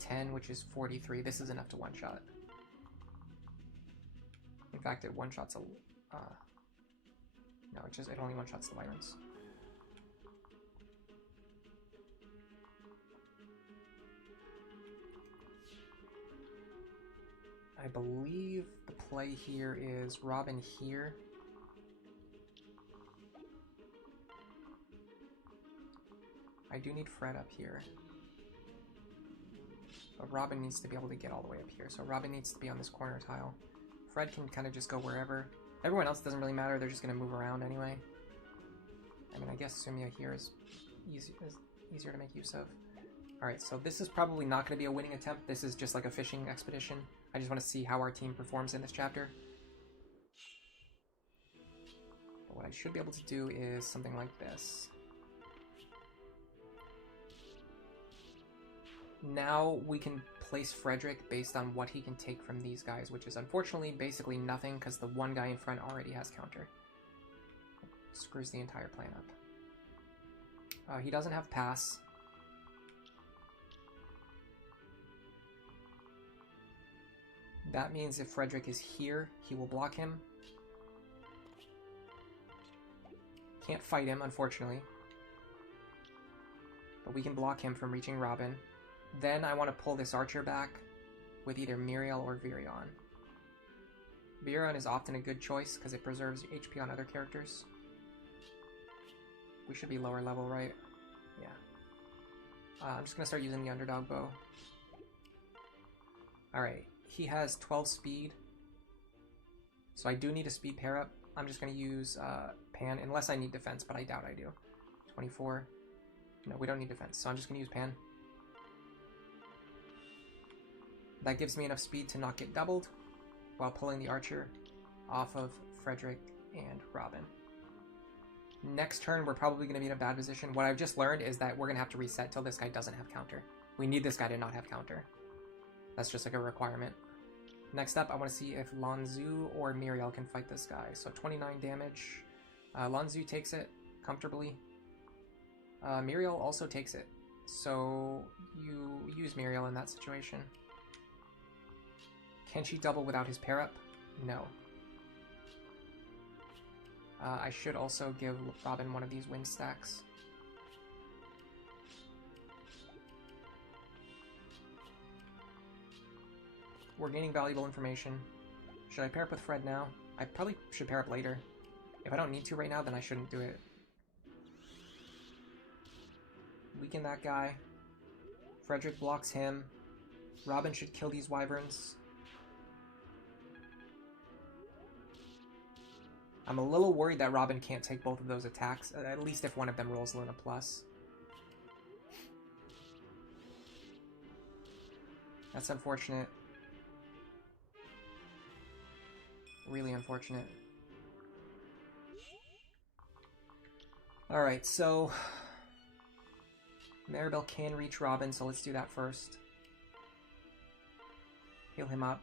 10, which is 43. This is enough to one-shot. In fact, it one-shots a... no, it only one-shots the wyverns. I believe the play here is Robin here. I do need Fred up here. But Robin needs to be able to get all the way up here, so Robin needs to be on this corner tile. Fred can kind of just go wherever. Everyone else doesn't really matter, they're just going to move around anyway. I mean, I guess Sumia here is easier to make use of. Alright, so this is probably not going to be a winning attempt. This is just like a fishing expedition. I just want to see how our team performs in this chapter. But what I should be able to do is something like this. Now we can place Frederick based on what he can take from these guys, which is unfortunately basically nothing because the one guy in front already has counter. Screws the entire plan up. He doesn't have pass. That means if Frederick is here, he will block him. Can't fight him, unfortunately. But we can block him from reaching Robin. Then I want to pull this archer back with either Muriel or Virion. Virion is often a good choice because it preserves HP on other characters. We should be lower level, right? Yeah. I'm just going to start using the underdog bow. Alright, he has 12 speed. So I do need a speed pair up. I'm just going to use Pan, unless I need defense, but I doubt I do. 24. No, we don't need defense, so I'm just going to use Pan. That gives me enough speed to not get doubled, while pulling the archer off of Frederick and Robin. Next turn, we're probably going to be in a bad position. What I've just learned is that we're going to have to reset till this guy doesn't have counter. We need this guy to not have counter. That's just like a requirement. Next up, I want to see if Lanzu or Muriel can fight this guy. So 29 damage. Lanzu takes it comfortably. Muriel also takes it. So you use Muriel in that situation. Can she double without his pair up? No. I should also give Robin one of these wind stacks. We're gaining valuable information. Should I pair up with Fred now? I probably should pair up later. If I don't need to right now, then I shouldn't do it. Weaken that guy. Frederick blocks him. Robin should kill these wyverns. I'm a little worried that Robin can't take both of those attacks, at least if one of them rolls Luna Plus. That's unfortunate. Really unfortunate. Alright, so... Maribel can reach Robin, so let's do that first. Heal him up.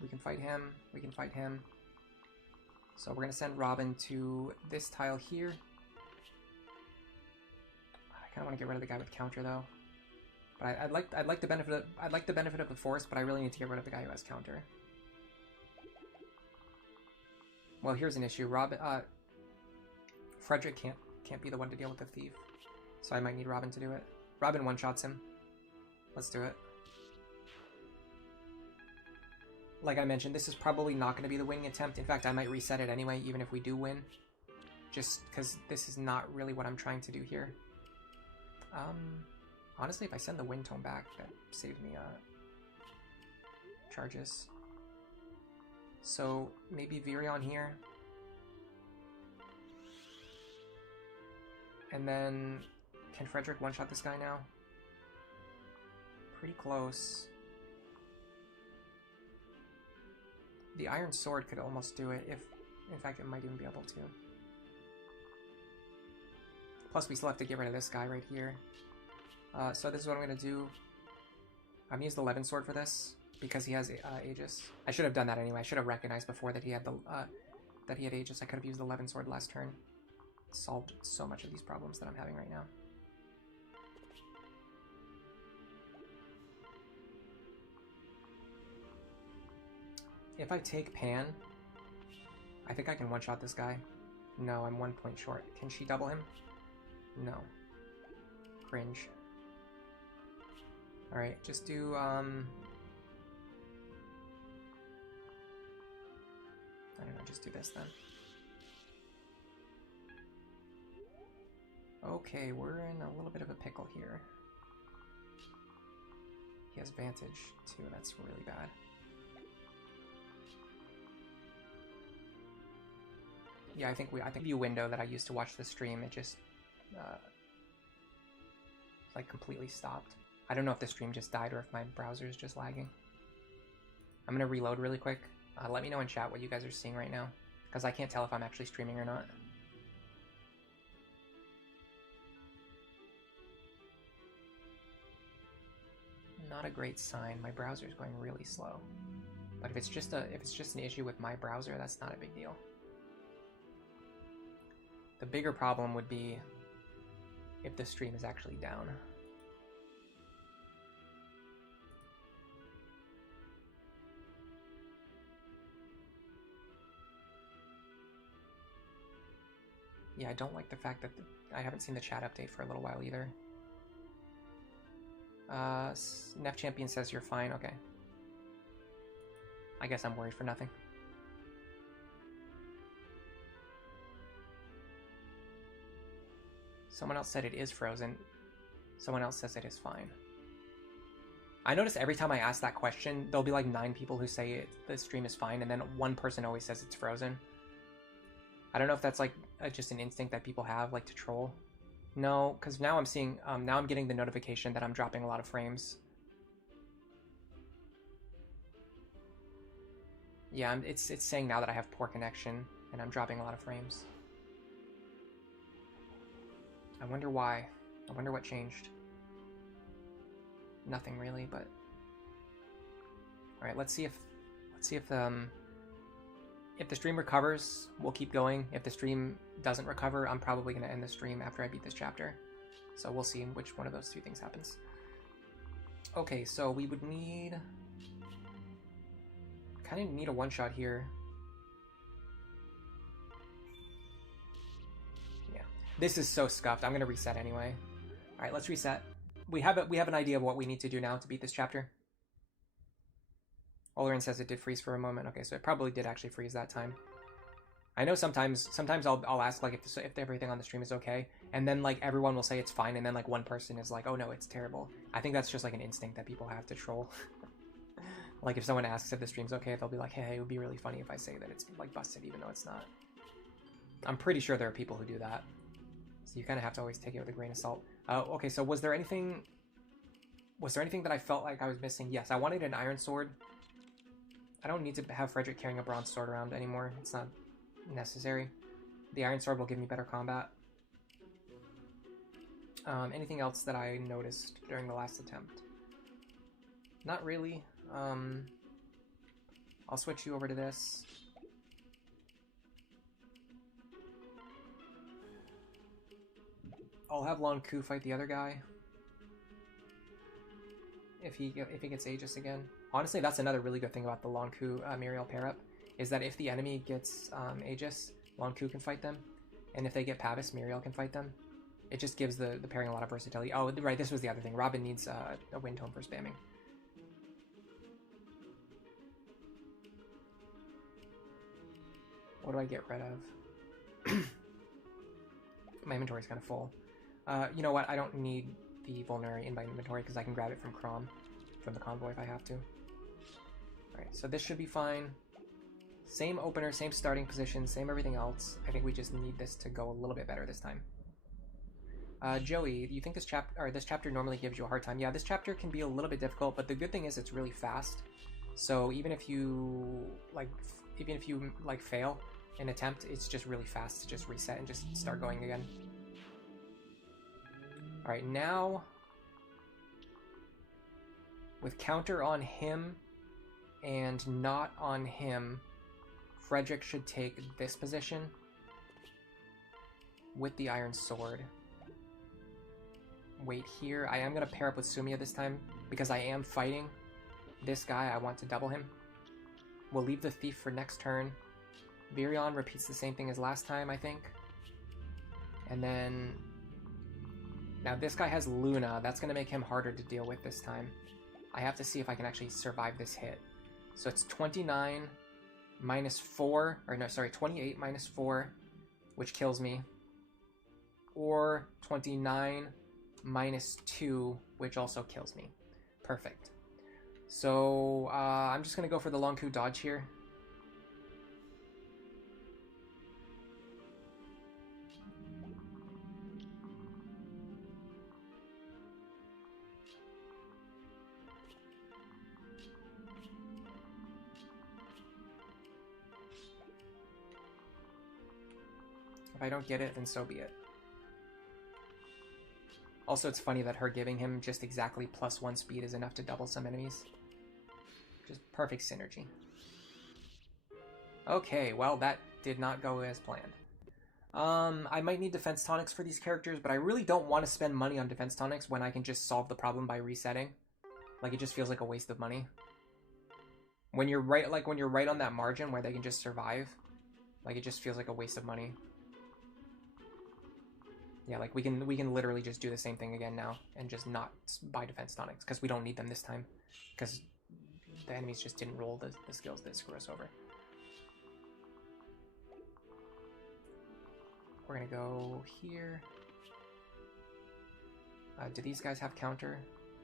We can fight him, we can fight him. So we're going to send Robin to this tile here. I kind of want to get rid of the guy with counter though. But I'd like the benefit of the force, but I really need to get rid of the guy who has counter. Well, here's an issue. Frederick can't be the one to deal with the thief. So I might need Robin to do it. Robin one-shots him. Let's do it. Like I mentioned, this is probably not going to be the winning attempt. In fact, I might reset it anyway, even if we do win. Just because this is not really what I'm trying to do here. Honestly, if I send the wind tome back, that saves me charges. So maybe Virion here. And then, can Frederick one-shot this guy now? pretty close. The iron sword could almost do it, if... In fact, it might even be able to. Plus, we still have to get rid of this guy right here. So this is what I'm going to do. I'm going to use the Levin sword for this, because he has Aegis. I should have done that anyway. I should have recognized before that he had Aegis. I could have used the Levin sword last turn. It solved so much of these problems that I'm having right now. If I take Pan, I think I can one-shot this guy. No, I'm 1 point short. Can she double him? No. Cringe. Alright, just do, I don't know, just do this then. Okay, we're in a little bit of a pickle here. He has Vantage, too. That's really bad. Yeah, I think the window that I used to watch the stream, it just like completely stopped. I don't know if the stream just died or if my browser is just lagging. I'm gonna reload really quick. Let me know in chat what you guys are seeing right now, because I can't tell if I'm actually streaming or not. Not a great sign. My browser is going really slow. But if it's just an issue with my browser, that's not a big deal. The bigger problem would be if the stream is actually down. Yeah, I don't like the fact that I haven't seen the chat update for a little while either. Nef Champion says you're fine. Okay. I guess I'm worried for nothing. Someone else said it is frozen. Someone else says it is fine. I notice every time I ask that question, there'll be like 9 people who say the stream is fine, and then one person always says it's frozen. I don't know if that's like just an instinct that people have, like to troll. No, because now I'm seeing, now I'm getting the notification that I'm dropping a lot of frames. Yeah, it's saying now that I have poor connection, and I'm dropping a lot of frames. I wonder why. I wonder what changed. Nothing really, but... Alright, let's see if the stream recovers, we'll keep going. If the stream doesn't recover, I'm probably going to end the stream after I beat this chapter. So we'll see which one of those 2 things happens. Okay, so we would need... kind of need a one-shot here. Yeah. This is so scuffed. I'm going to reset anyway. Alright, let's reset. We have an idea of what we need to do now to beat this chapter. Olerin says it did freeze for a moment. Okay, so it probably did actually freeze that time. I know sometimes I'll ask like if everything on the stream is okay, and then like everyone will say it's fine, and then like one person is like, oh no, it's terrible. I think that's just like an instinct that people have to troll. Like if someone asks if the stream's okay, they'll be like, hey, it would be really funny if I say that it's like busted even though it's not. I'm pretty sure there are people who do that. So you kind of have to always take it with a grain of salt. Okay, so was there anything that I felt like I was missing? Yes, I wanted an iron sword. I don't need to have Frederick carrying a bronze sword around anymore. It's not necessary. The iron sword will give me better combat. Anything else that I noticed during the last attempt? Not really. I'll switch you over to this. I'll have Long Ku fight the other guy. If he gets Aegis again. Honestly, that's another really good thing about the Long Ku Muriel pair-up, is that if the enemy gets Aegis, Long Ku can fight them, and if they get Pavis, Muriel can fight them. It just gives the pairing a lot of versatility. Oh, right, this was the other thing. Robin needs a Wind Tome for spamming. What do I get rid of? My inventory's kind of full. You know what? I don't need the Vulnerary in my inventory because I can grab it from Crom, from the convoy if I have to. Alright, so this should be fine. Same opener, same starting position, same everything else. I think we just need this to go a little bit better this time. Joey, you think this chapter normally gives you a hard time? Yeah, this chapter can be a little bit difficult, but the good thing is it's really fast. So even if you fail an attempt, it's just really fast to just reset and just start going again. All right, now with counter on him and not on him, Frederick should take this position with the iron sword. Wait here. I am going to pair up with Sumia this time because I am fighting this guy. I want to double him. We'll leave the thief for next turn. Virion repeats the same thing as last time, I think. And then... Now this guy has Luna. That's going to make him harder to deal with this time. I have to see if I can actually survive this hit. So it's 29 minus 4, or no, sorry, 28 minus 4, which kills me. Or 29 minus 2, which also kills me. Perfect. So I'm just going to go for the Lonku dodge here. If I don't get it, then so be it. Also, it's funny that her giving him just exactly +1 speed is enough to double some enemies. Just perfect synergy. Okay, well, that did not go as planned. I might need defense tonics for these characters, but I really don't want to spend money on defense tonics when I can just solve the problem by resetting. Like, it just feels like a waste of money. When you're right, like, when you're right on that margin where they can just survive, like, it just feels like a waste of money. Yeah, like, we can literally just do the same thing again now and just not buy defense tonics because we don't need them this time because the enemies just didn't roll the skills that screw us over. We're gonna go here. Do these guys have counter?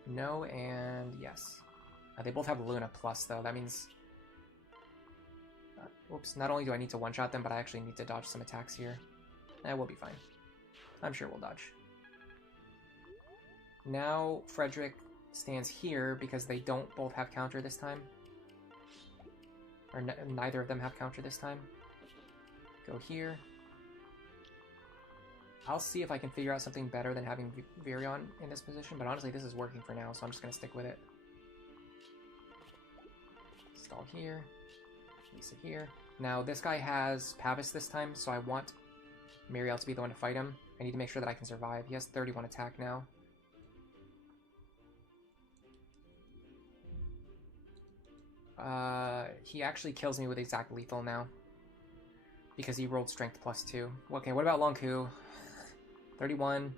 No and yes. They both have Luna plus though. That means... oops, not only do I need to one-shot them, but I actually need to dodge some attacks here. We'll be fine. I'm sure we'll dodge. Now Frederick stands here because they don't both have counter this time. Or neither of them have counter this time. Go here. I'll see if I can figure out something better than having Virion in this position, but honestly this is working for now, so I'm just going to stick with it. Stall here. Lisa here. Now this guy has Pavis this time, so I want Miriel to be the one to fight him. I need to make sure that I can survive. He has 31 attack now. He actually kills me with exact lethal now. Because he rolled strength +2. Okay, what about Lonku? 31.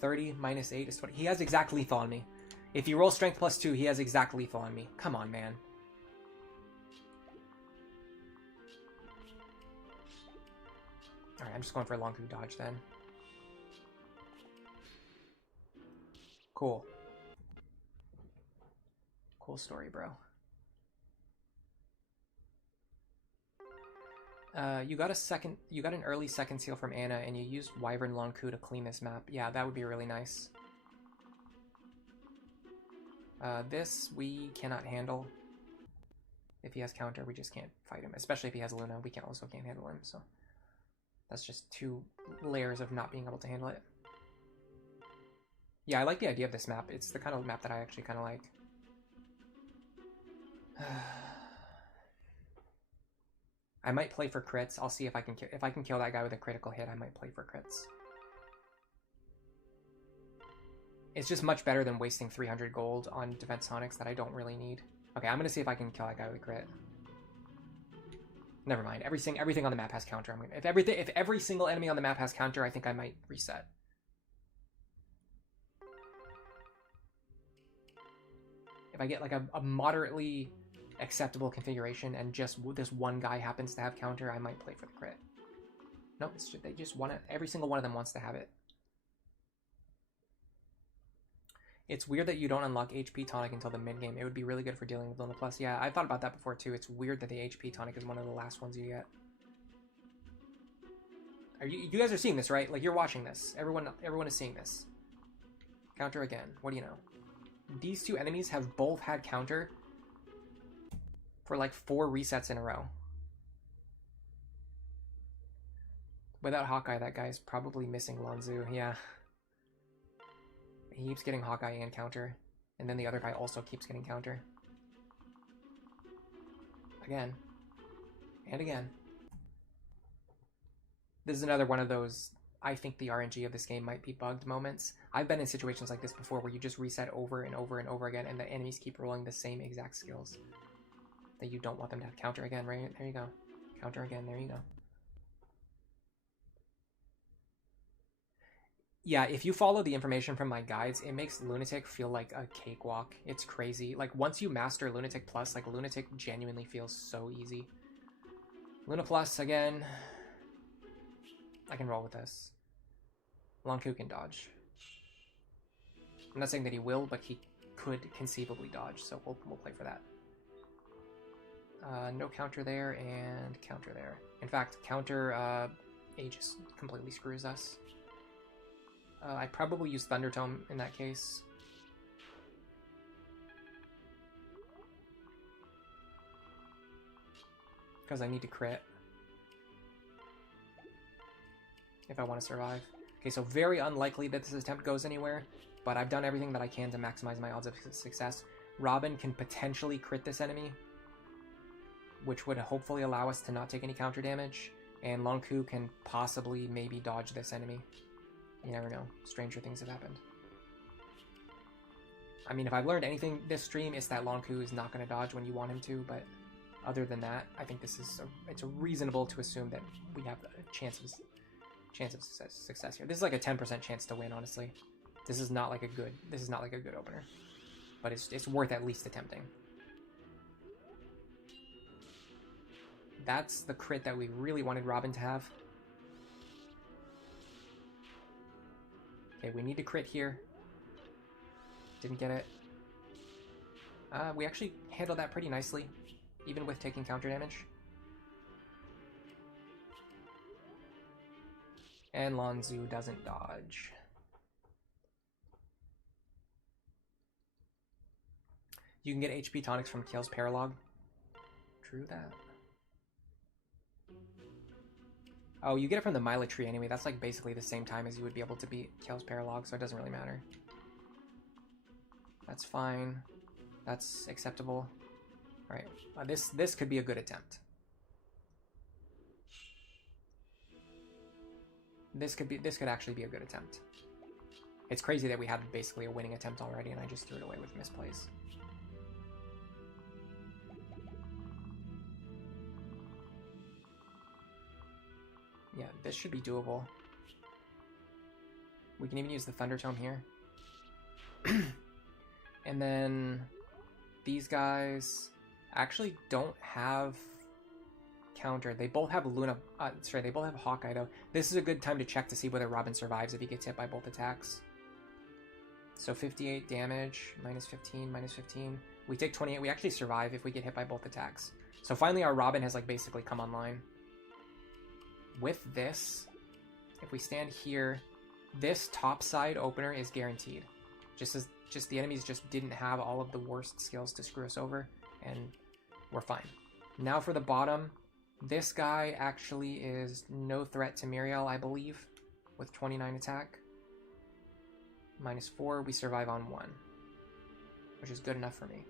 30 minus 8 is 20. He has exact lethal on me. If you roll strength +2, he has exact lethal on me. Come on, man. Alright, I'm just going for a Lonku dodge then. Cool. Cool story, bro. You got an early second seal from Anna, and you used Wyvern Lonku to clean this map. Yeah, that would be really nice. This we cannot handle. If he has counter, we just can't fight him. Especially if he has Luna, we also can't handle him, so... That's just 2 layers of not being able to handle it. Yeah, I like the idea of this map. It's the kind of map that I actually kind of like. I might play for crits. I'll see if I can kill that guy with a critical hit. I might play for crits. It's just much better than wasting 300 gold on defense tonics that I don't really need. Okay, I'm gonna see if I can kill that guy with a crit. Never mind. Everything on the map has counter. If every single enemy on the map has counter, I think I might reset. If I get like a moderately acceptable configuration and just this one guy happens to have counter, I might play for the crit. No, it's just, they just want it. Every single one of them wants to have it. It's weird that you don't unlock HP tonic until the mid game. It would be really good for dealing with Luna Plus. Yeah, I thought about that before too. It's weird that the HP tonic is one of the last ones you get. You guys are seeing this, right? Like, you're watching this. Everyone is seeing this. Counter again. What do you know? These two enemies have both had counter for like 4 resets in a row. Without Hawkeye, that guy's probably missing Lanzu. Yeah. He keeps getting Hawkeye and counter. And then the other guy also keeps getting counter. Again. And again. This is another one of those, I think the RNG of this game might be bugged moments. I've been in situations like this before where you just reset over and over and over again and the enemies keep rolling the same exact skills. That you don't want them to have counter again, right? There you go. Counter again, there you go. Yeah, if you follow the information from my guides, it makes Lunatic feel like a cakewalk. It's crazy. Like, once you master Lunatic Plus, like, Lunatic genuinely feels so easy. Luna Plus, again. I can roll with this. Longku can dodge. I'm not saying that he will, but he could conceivably dodge, so we'll play for that. No counter there, and counter there. In fact, counter Aegis completely screws us. I'd probably use Thunder Tome in that case. Because I need to crit. If I want to survive. Okay, so very unlikely that this attempt goes anywhere, but I've done everything that I can to maximize my odds of success. Robin can potentially crit this enemy, which would hopefully allow us to not take any counter damage, and Longku can possibly maybe dodge this enemy. You never know. Stranger things have happened. I mean, if I've learned anything this stream, it's that Longku is not going to dodge when you want him to, but other than that, I think this is it's reasonable to assume that we have a chance of success here. This is like a 10% chance to win, honestly. This is not like a good opener, but it's worth at least attempting. That's the crit that we really wanted Robin to have. Okay, we need to crit here. Didn't get it. We actually handled that pretty nicely, even with taking counter damage. And Lanzu doesn't dodge. You can get HP tonics from Kale's Paralog. True that. Oh, you get it from the Mila tree anyway. That's like basically the same time as you would be able to beat Kale's Paralog, so it doesn't really matter. That's fine. That's acceptable. Alright, this could be a good attempt. This could actually be a good attempt. It's crazy that we had basically a winning attempt already and I just threw it away with misplays. Yeah, this should be doable. We can even use the Thunder Tome here. And then these guys actually don't have counter. They both have they both have Hawkeye though. This is a good time to check to see whether Robin survives if he gets hit by both attacks. So 58 damage, minus 15, minus 15. We take 28. We actually survive if we get hit by both attacks. So finally our Robin has like basically come online. With this, if we stand here, this top side opener is guaranteed. Just the enemies just didn't have all of the worst skills to screw us over, and we're fine. Now for the bottom, this guy actually is no threat to Muriel, I believe, with 29 attack. Minus 4, we survive on 1, which is good enough for me.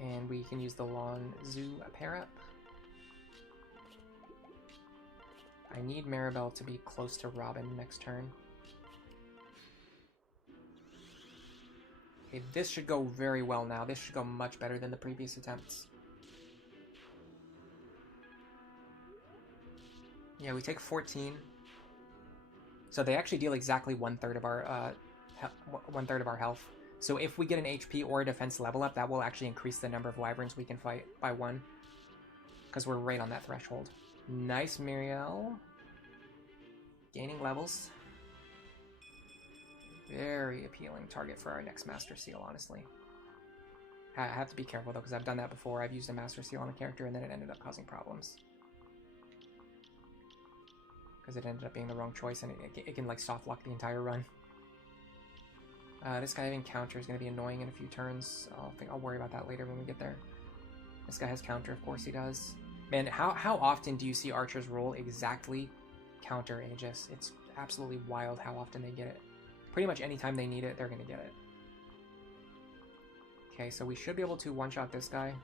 And we can use the Lanzu pair up. I need Maribel to be close to Robin next turn. Okay, this should go very well now. This should go much better than the previous attempts. Yeah, we take 14. So they actually deal exactly 1/3 of our 1/3 of our health. So if we get an HP or a defense level up, that will actually increase the number of wyverns we can fight by 1. Because we're right on that threshold. Nice, Muriel. Gaining levels. Very appealing target for our next Master Seal, honestly. I have to be careful though, because I've done that before. I've used a Master Seal on a character and then it ended up causing problems. Because it ended up being the wrong choice and it can like soft lock the entire run. This guy having counter is going to be annoying in a few turns. I'll worry about that later when we get there. This guy has counter, of course he does. Man, how often do you see archers roll exactly counter Aegis? It's absolutely wild how often they get it. Pretty much anytime they need it, they're going to get it. Okay, so we should be able to one-shot this guy.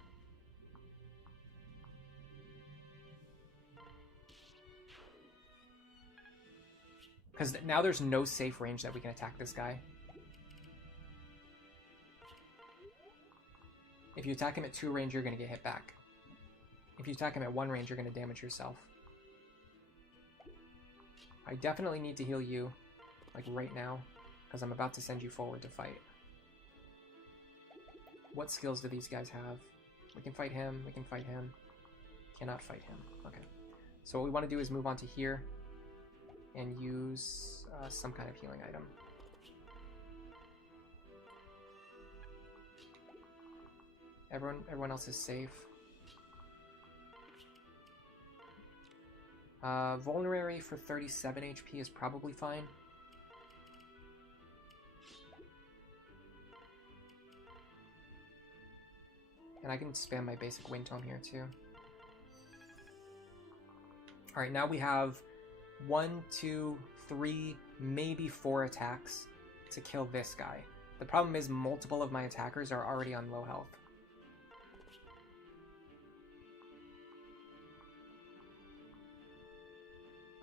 Because now there's no safe range that we can attack this guy. If you attack him at 2 range, you're going to get hit back. If you attack him at 1 range, you're going to damage yourself. I definitely need to heal you, like right now, because I'm about to send you forward to fight. What skills do these guys have? We can fight him, we can fight him. Cannot fight him. Okay. So what we want to do is move on to here and use some kind of healing item. Everyone else is safe. Vulnerary for 37 HP is probably fine. And I can spam my basic wind tome here too. Alright, now we have 1, 2, 3, maybe 4 attacks to kill this guy. The problem is multiple of my attackers are already on low health.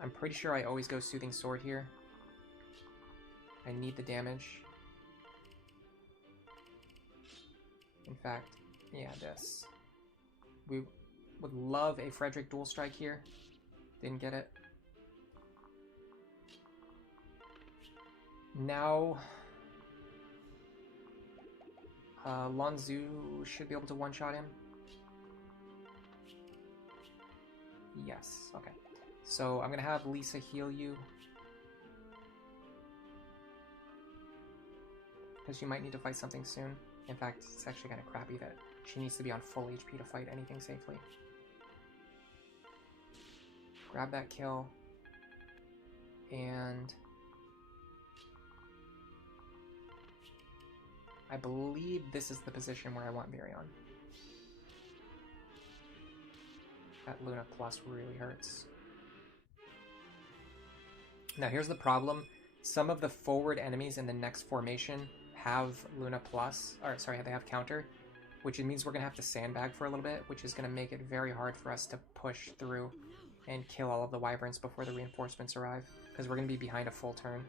I'm pretty sure I always go Soothing Sword here. I need the damage. In fact, yeah, this. We would love a Frederick Dual Strike here. Didn't get it. Now, Lonzu should be able to one-shot him. Yes, okay. So I'm going to have Lisa heal you. Because you might need to fight something soon. In fact, it's actually kind of crappy that she needs to be on full HP to fight anything safely. Grab that kill. And I believe this is the position where I want Virion. That Luna Plus really hurts. Now here's the problem. Some of the forward enemies in the next formation have Luna Plus, or sorry, they have counter, which means we're going to have to sandbag for a little bit, which is going to make it very hard for us to push through and kill all of the wyverns before the reinforcements arrive, because we're going to be behind a full turn.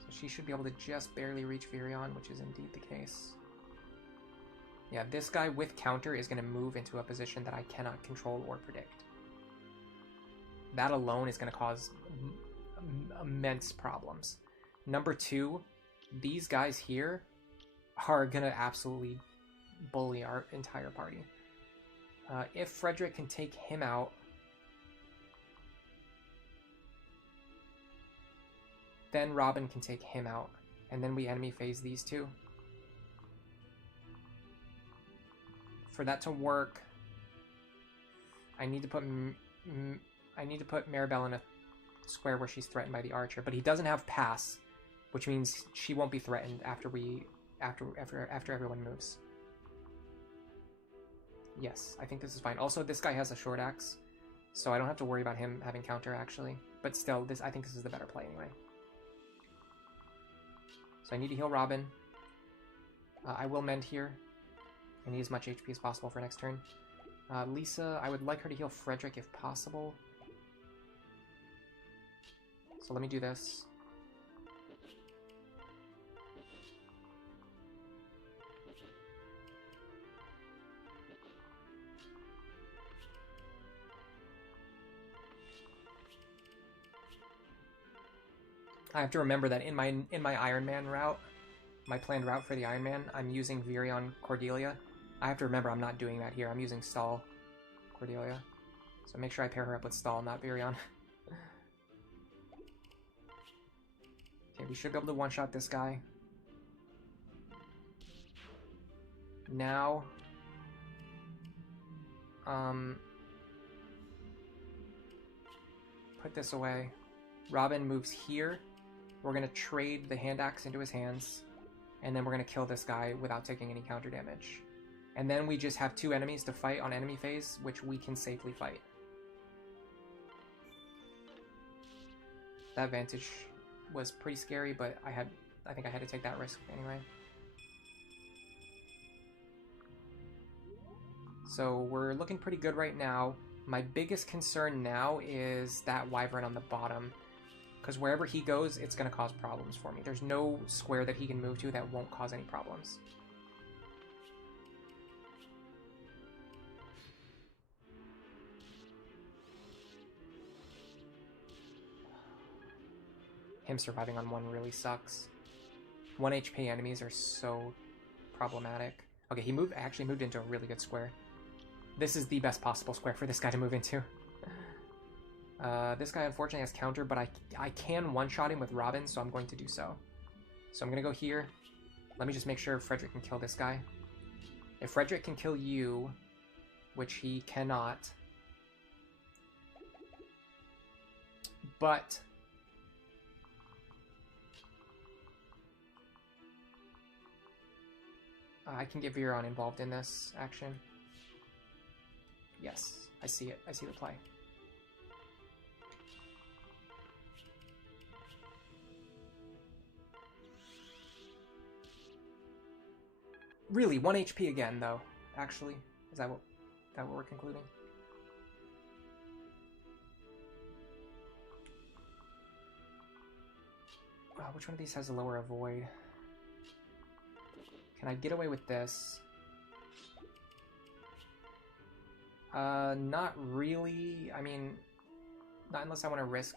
So she should be able to just barely reach Virion, which is indeed the case. Yeah, this guy with counter is going to move into a position that I cannot control or predict. That alone is going to cause immense problems. Number 2, these guys here are going to absolutely bully our entire party. If Frederick can take him out, then Robin can take him out, and then we enemy phase these two. For that to work, I need to put Maribel in a square where she's threatened by the archer, but he doesn't have pass, which means she won't be threatened after everyone moves. Yes, I think this is fine. Also, this guy has a short axe, so I don't have to worry about him having counter actually. But still, I think this is the better play anyway. So I need to heal Robin. I will mend here. I need as much HP as possible for next turn. Lisa, I would like her to heal Frederick if possible. So let me do this. I have to remember that in my Iron Man route, my planned route for the Iron Man, I'm using Virion Cordelia. I have to remember I'm not doing that here. I'm using Stall Cordelia. So make sure I pair her up with Stall, not Virion. Okay, we should be able to one-shot this guy. Now, put this away. Robin moves here. We're going to trade the hand axe into his hands, and then we're going to kill this guy without taking any counter damage. And then we just have 2 enemies to fight on enemy phase, which we can safely fight. That vantage was pretty scary, but I think I had to take that risk anyway. So we're looking pretty good right now. My biggest concern now is that wyvern on the bottom, because wherever he goes, it's going to cause problems for me. There's no square that he can move to that won't cause any problems. Him surviving on 1 really sucks. 1 HP enemies are so problematic. Okay, he actually moved into a really good square. This is the best possible square for this guy to move into. This guy unfortunately has counter, but I can one-shot him with Robin, so I'm going to do so. So I'm going to go here. Let me just make sure Frederick can kill this guy. If Frederick can kill you, which he cannot, but I can get Viron involved in this action. Yes, I see it. I see the play. Really, 1 HP again, though. Actually, is that what we're concluding? Which one of these has a lower avoid? Can I get away with this? Not really. I mean, not unless I want to risk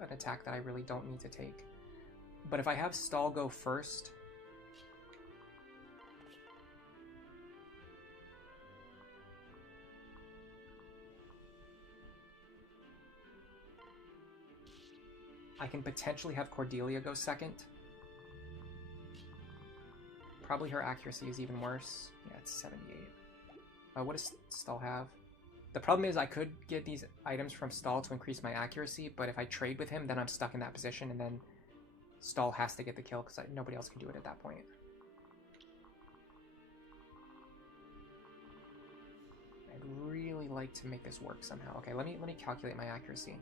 an attack that I really don't need to take. But if I have Stall go first, I can potentially have Cordelia go second. Probably her accuracy is even worse. Yeah, it's 78. What does Stall have? The problem is I could get these items from Stall to increase my accuracy, but if I trade with him, then I'm stuck in that position, and then Stall has to get the kill because nobody else can do it at that point. I'd really like to make this work somehow. Okay, let me calculate my accuracy.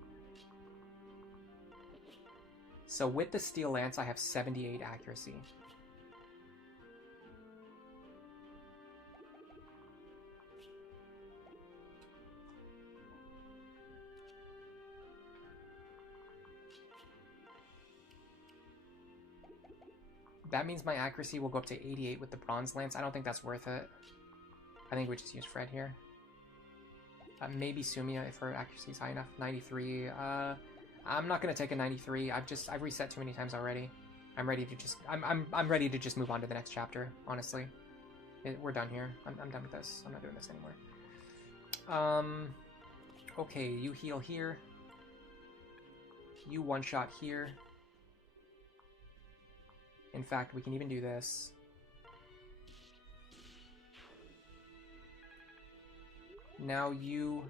So with the Steel Lance, I have 78 accuracy. That means my accuracy will go up to 88 with the Bronze Lance. I don't think that's worth it. I think we just use Fred here. Maybe Sumia if her accuracy is high enough. 93. I'm not gonna take a 93. I've reset too many times already. I'm ready to just I'm ready to just move on to the next chapter. Honestly, we're done here. I'm done with this. I'm not doing this anymore. Okay, you heal here. You one shot here. In fact, we can even do this. Now you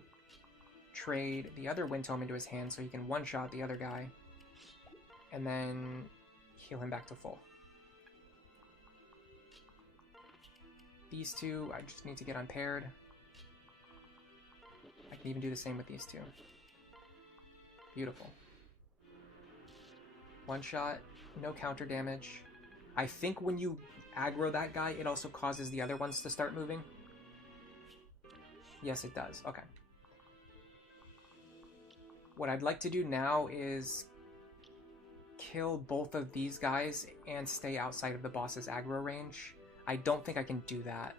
trade the other Wind Tome into his hand so he can one-shot the other guy. And then heal him back to full. These two, I just need to get unpaired. I can even do the same with these two. Beautiful. One shot, no counter damage. I think when you aggro that guy, it also causes the other ones to start moving. Yes, it does. Okay. What I'd like to do now is kill both of these guys and stay outside of the boss's aggro range. I don't think I can do that.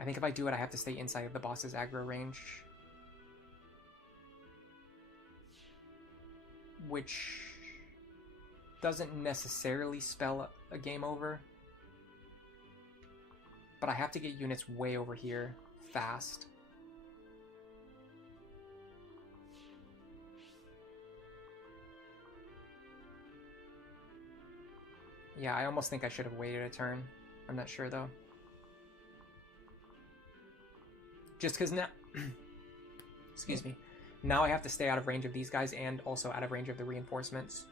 I think if I do it, I have to stay inside of the boss's aggro range. Which doesn't necessarily spell a game over. But I have to get units way over here fast. Yeah, I almost think I should have waited a turn. I'm not sure though. Just because now... Excuse me. Now I have to stay out of range of these guys and also out of range of the reinforcements.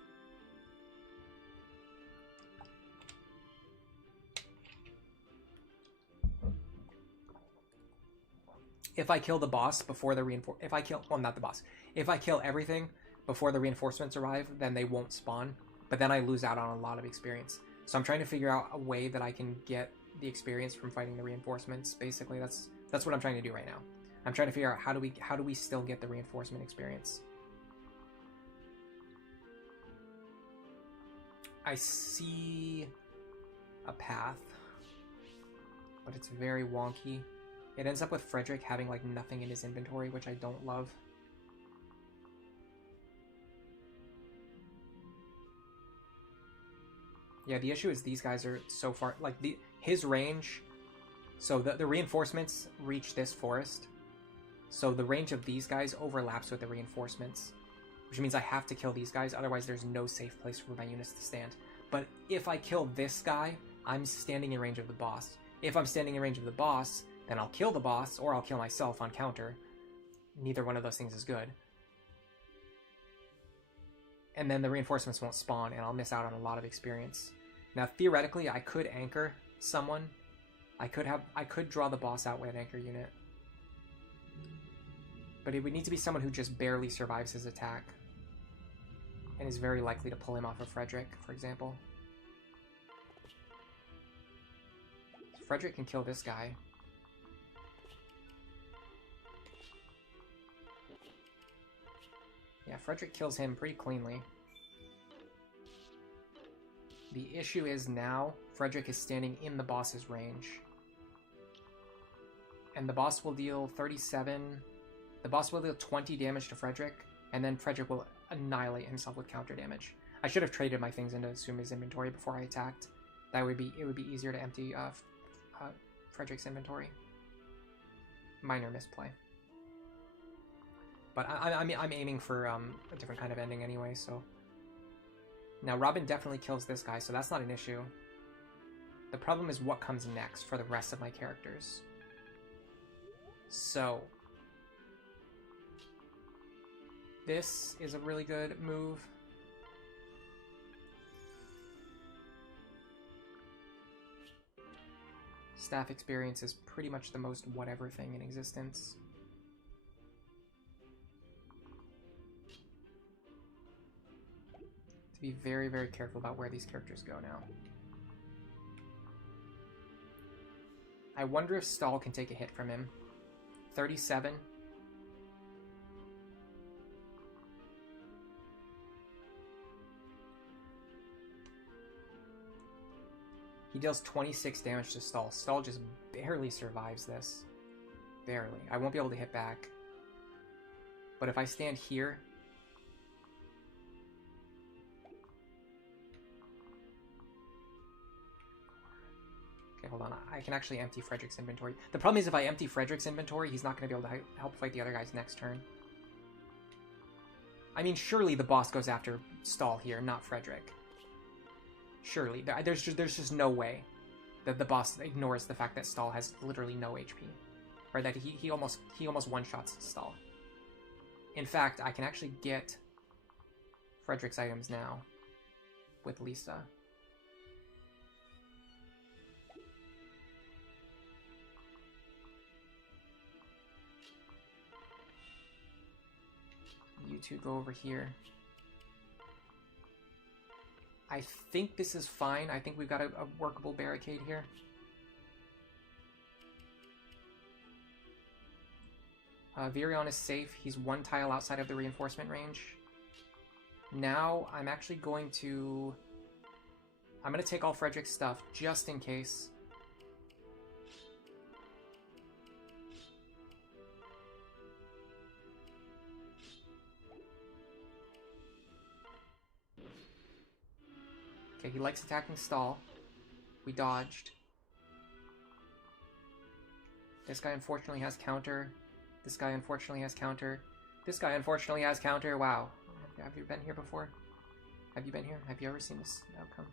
If I kill the boss before the if I kill... Well, not the boss. If I kill everything before the reinforcements arrive, then they won't spawn. But then I lose out on a lot of experience. So I'm trying to figure out a way that I can get the experience from fighting the reinforcements. Basically, that's what I'm trying to do right now. I'm trying to figure out how do we still get the reinforcement experience. I see a path, but it's very wonky. It ends up with Frederick having like nothing in his inventory, which I don't love. Yeah, the issue is these guys are so far, like his range. So the reinforcements reach this forest. So the range of these guys overlaps with the reinforcements, which means I have to kill these guys, otherwise there's no safe place for my units to stand. But if I kill this guy, I'm standing in range of the boss. If I'm standing in range of the boss, then I'll kill the boss, or I'll kill myself on counter. Neither one of those things is good. And then the reinforcements won't spawn, and I'll miss out on a lot of experience. Now, theoretically, I could anchor someone. I could draw the boss out with an anchor unit. But it would need to be someone who just barely survives his attack. And is very likely to pull him off of Frederick, for example. So Frederick can kill this guy. Yeah, Frederick kills him pretty cleanly. The issue is now, Frederick is standing in the boss's range. And the boss will deal 37... The boss will deal 20 damage to Frederick, and then Frederick will annihilate himself with counter damage. I should have traded my things into Suma's inventory before I attacked. It would be easier to empty Frederick's inventory. Minor misplay. But I'm aiming for a different kind of ending anyway, so... Now, Robin definitely kills this guy, so that's not an issue. The problem is what comes next for the rest of my characters. So... This is a really good move. Staff experience is pretty much the most whatever thing in existence. To be very, very careful about where these characters go now. I wonder if Stall can take a hit from him. 37. He deals 26 damage to Stall. Stall just barely survives this. Barely. I won't be able to hit back. But if I stand here... Okay, hold on. I can actually empty Frederick's inventory. The problem is if I empty Frederick's inventory, he's not going to be able to help fight the other guys next turn. I mean, surely the boss goes after Stall here, not Frederick. Surely. There's just no way that the boss ignores the fact that Stall has literally no HP. Or that he almost one-shots Stall. In fact, I can actually get Frederick's items now with Lisa. You two go over here. I think this is fine. I think we've got a workable barricade here. Virion is safe. He's one tile outside of the reinforcement range. Now, I'm actually going to... I'm going to take all Frederick's stuff, just in case. Okay, he likes attacking Stall. We dodged. This guy unfortunately has counter. This guy unfortunately has counter. This guy unfortunately has counter. Wow. Have you been here before? Have you been here? Have you ever seen this outcome?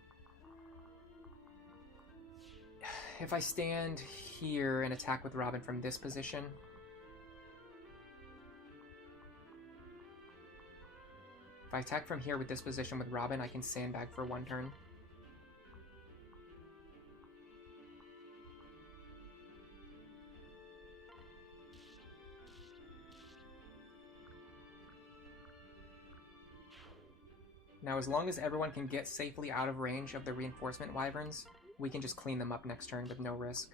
If I stand here and attack with Robin from this position, If I attack from here with this position with Robin, I can sandbag for 1 turn. Now, as long as everyone can get safely out of range of the reinforcement wyverns, we can just clean them up next turn with no risk.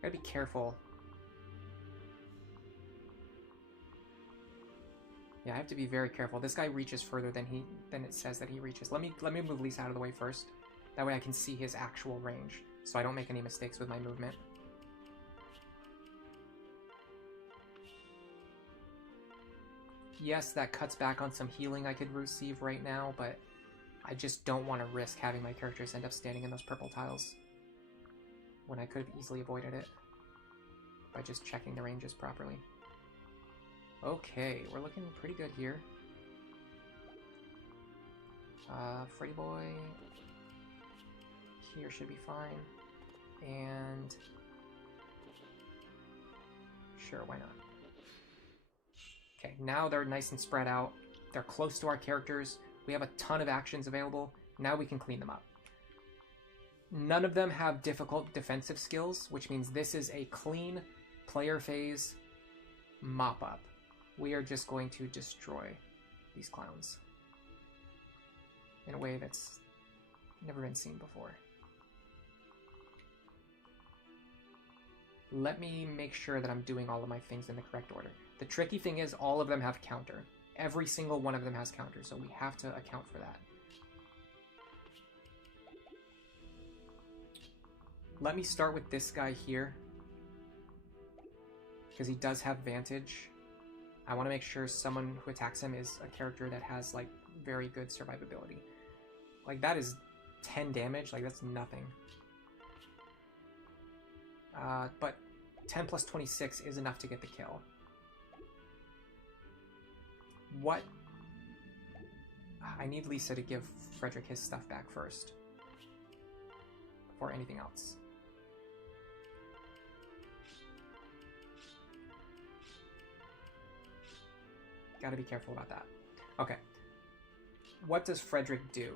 Gotta be careful. Yeah, I have to be very careful. This guy reaches further than it says that he reaches. Let me move Lisa out of the way first. That way I can see his actual range, so I don't make any mistakes with my movement. Yes, that cuts back on some healing I could receive right now, but I just don't want to risk having my characters end up standing in those purple tiles when I could have easily avoided it by just checking the ranges properly. Okay, we're looking pretty good here. Freddy Boy here should be fine. And sure, why not? Okay, now they're nice and spread out. They're close to our characters. We have a ton of actions available. Now we can clean them up. None of them have difficult defensive skills, which means this is a clean player phase mop-up. We are just going to destroy these clowns in a way that's never been seen before. Let me make sure that I'm doing all of my things in the correct order. The tricky thing is all of them have counter. Every single one of them has counter, so we have to account for that. Let me start with this guy here, because he does have Vantage. I want to make sure someone who attacks him is a character that has, like, very good survivability. Like, that is 10 damage. Like, that's nothing. But 10 plus 26 is enough to get the kill. What? I need Lisa to give Frederick his stuff back first, before anything else. Gotta be careful about that. Okay. What does Frederick do?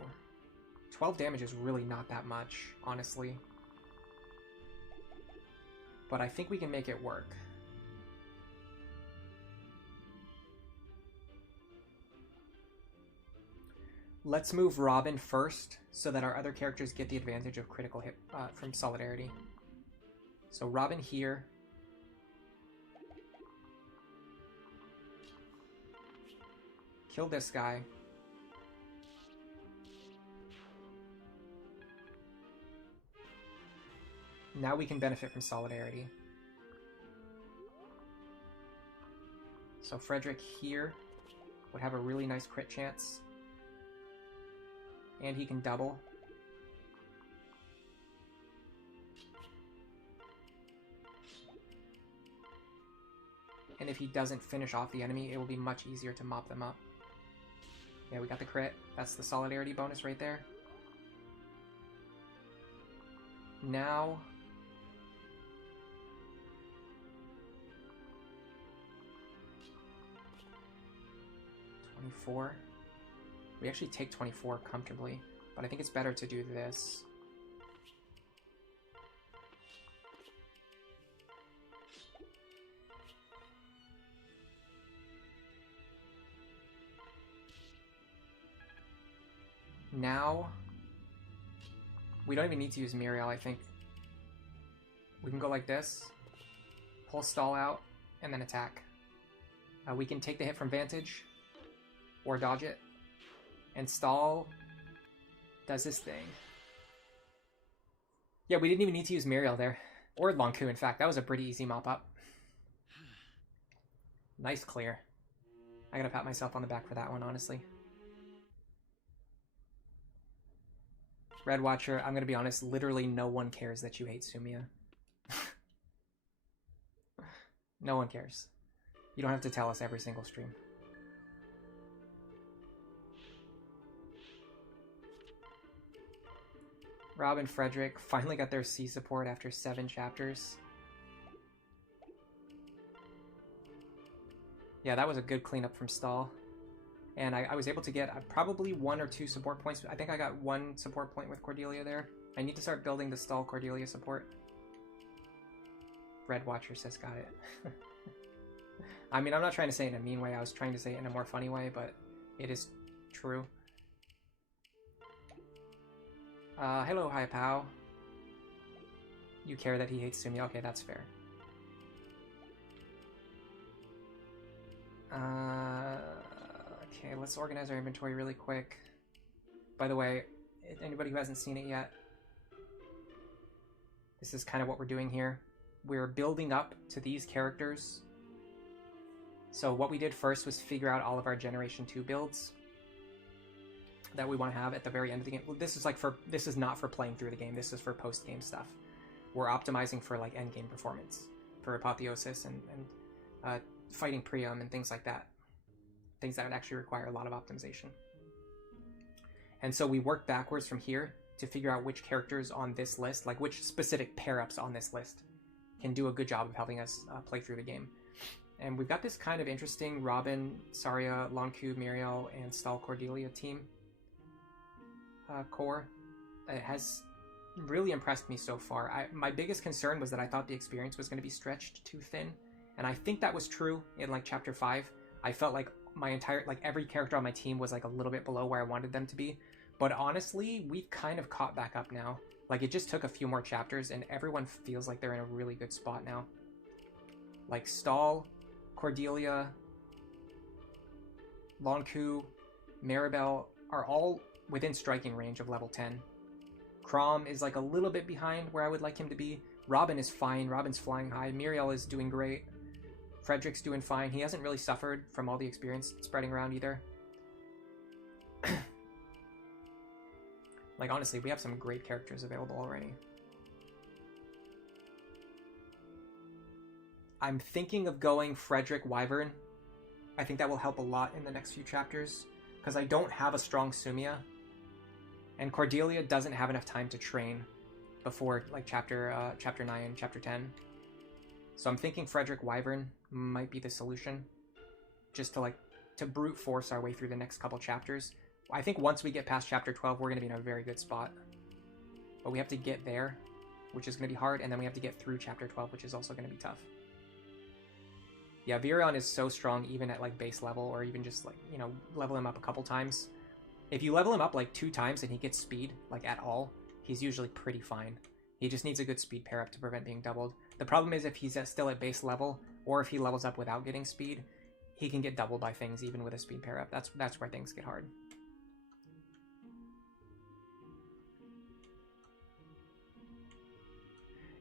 12 damage is really not that much, honestly. But I think we can make it work. Let's move Robin first, so that our other characters get the advantage of critical hit from Solidarity. So Robin here. Kill this guy. Now we can benefit from Solidarity. So Frederick here would have a really nice crit chance. And he can double. And if he doesn't finish off the enemy, it will be much easier to mop them up. Yeah, we got the crit. That's the Solidarity bonus right there. Now... ...24. We actually take 24 comfortably, but I think it's better to do this. Now, we don't even need to use Muriel, I think. We can go like this, pull stall out, and then attack. We can take the hit from Vantage, or dodge it, and stall does his thing. Yeah, we didn't even need to use Muriel there, or Lonku, in fact. That was a pretty easy mop-up. Nice clear. I gotta pat myself on the back for that one, honestly. Red Watcher, I'm gonna be honest, literally no one cares that you hate Sumia. No one cares. You don't have to tell us every single stream. Rob and Frederick finally got their C support after 7 chapters. Yeah, that was a good cleanup from stall. And I was able to get probably 1 or 2 support points. I think I got 1 support point with Cordelia there. I need to start building the stall Cordelia support. Red Watcher says got it. I mean, I'm not trying to say it in a mean way. I was trying to say it in a more funny way, but it is true. Hello, Hi Pow. You care that he hates Sumi. Okay, that's fair. Okay, let's organize our inventory really quick. By the way, anybody who hasn't seen it yet, this is kind of what we're doing here. We're building up to these characters. So what we did first was figure out all of our Generation 2 builds that we want to have at the very end of the game. This is this is not for playing through the game. This is for post-game stuff. We're optimizing for like endgame performance, for Apotheosis and fighting Priam and things like that. Things that would actually require a lot of optimization. And so we work backwards from here to figure out which characters on this list, like which specific pair-ups on this list, can do a good job of helping us play through the game. And we've got this kind of interesting Robin, Saria, Lonku, Miriel, and Stall Cordelia team core. It has really impressed me so far. My biggest concern was that I thought the experience was going to be stretched too thin, and I think that was true in like Chapter 5. I felt like every character on my team was like a little bit below where I wanted them to be. But honestly, we've kind of caught back up now. Like, it just took a few more chapters, and everyone feels like they're in a really good spot now. Like, Stall, Cordelia, Lonku, Maribel are all within striking range of level 10. Crom is like a little bit behind where I would like him to be. Robin is fine. Robin's flying high. Miriel is doing great. Frederick's doing fine. He hasn't really suffered from all the experience spreading around either. Like, honestly, we have some great characters available already. I'm thinking of going Frederick Wyvern. I think that will help a lot in the next few chapters, because I don't have a strong Sumia, and Cordelia doesn't have enough time to train before like chapter 9, chapter 10. So I'm thinking Frederick Wyvern might be the solution, just to brute force our way through the next couple chapters. I think once we get past chapter 12, we're going to be in a very good spot. But we have to get there, which is going to be hard, and then we have to get through chapter 12, which is also going to be tough. Yeah, Virion is so strong even at like base level, or even just like, you know, level him up a couple times. If you level him up like 2 times and he gets speed, like at all, he's usually pretty fine. He just needs a good speed pair up to prevent being doubled. The problem is if he's still at base level, or if he levels up without getting speed, he can get doubled by things even with a speed pair up. That's where things get hard.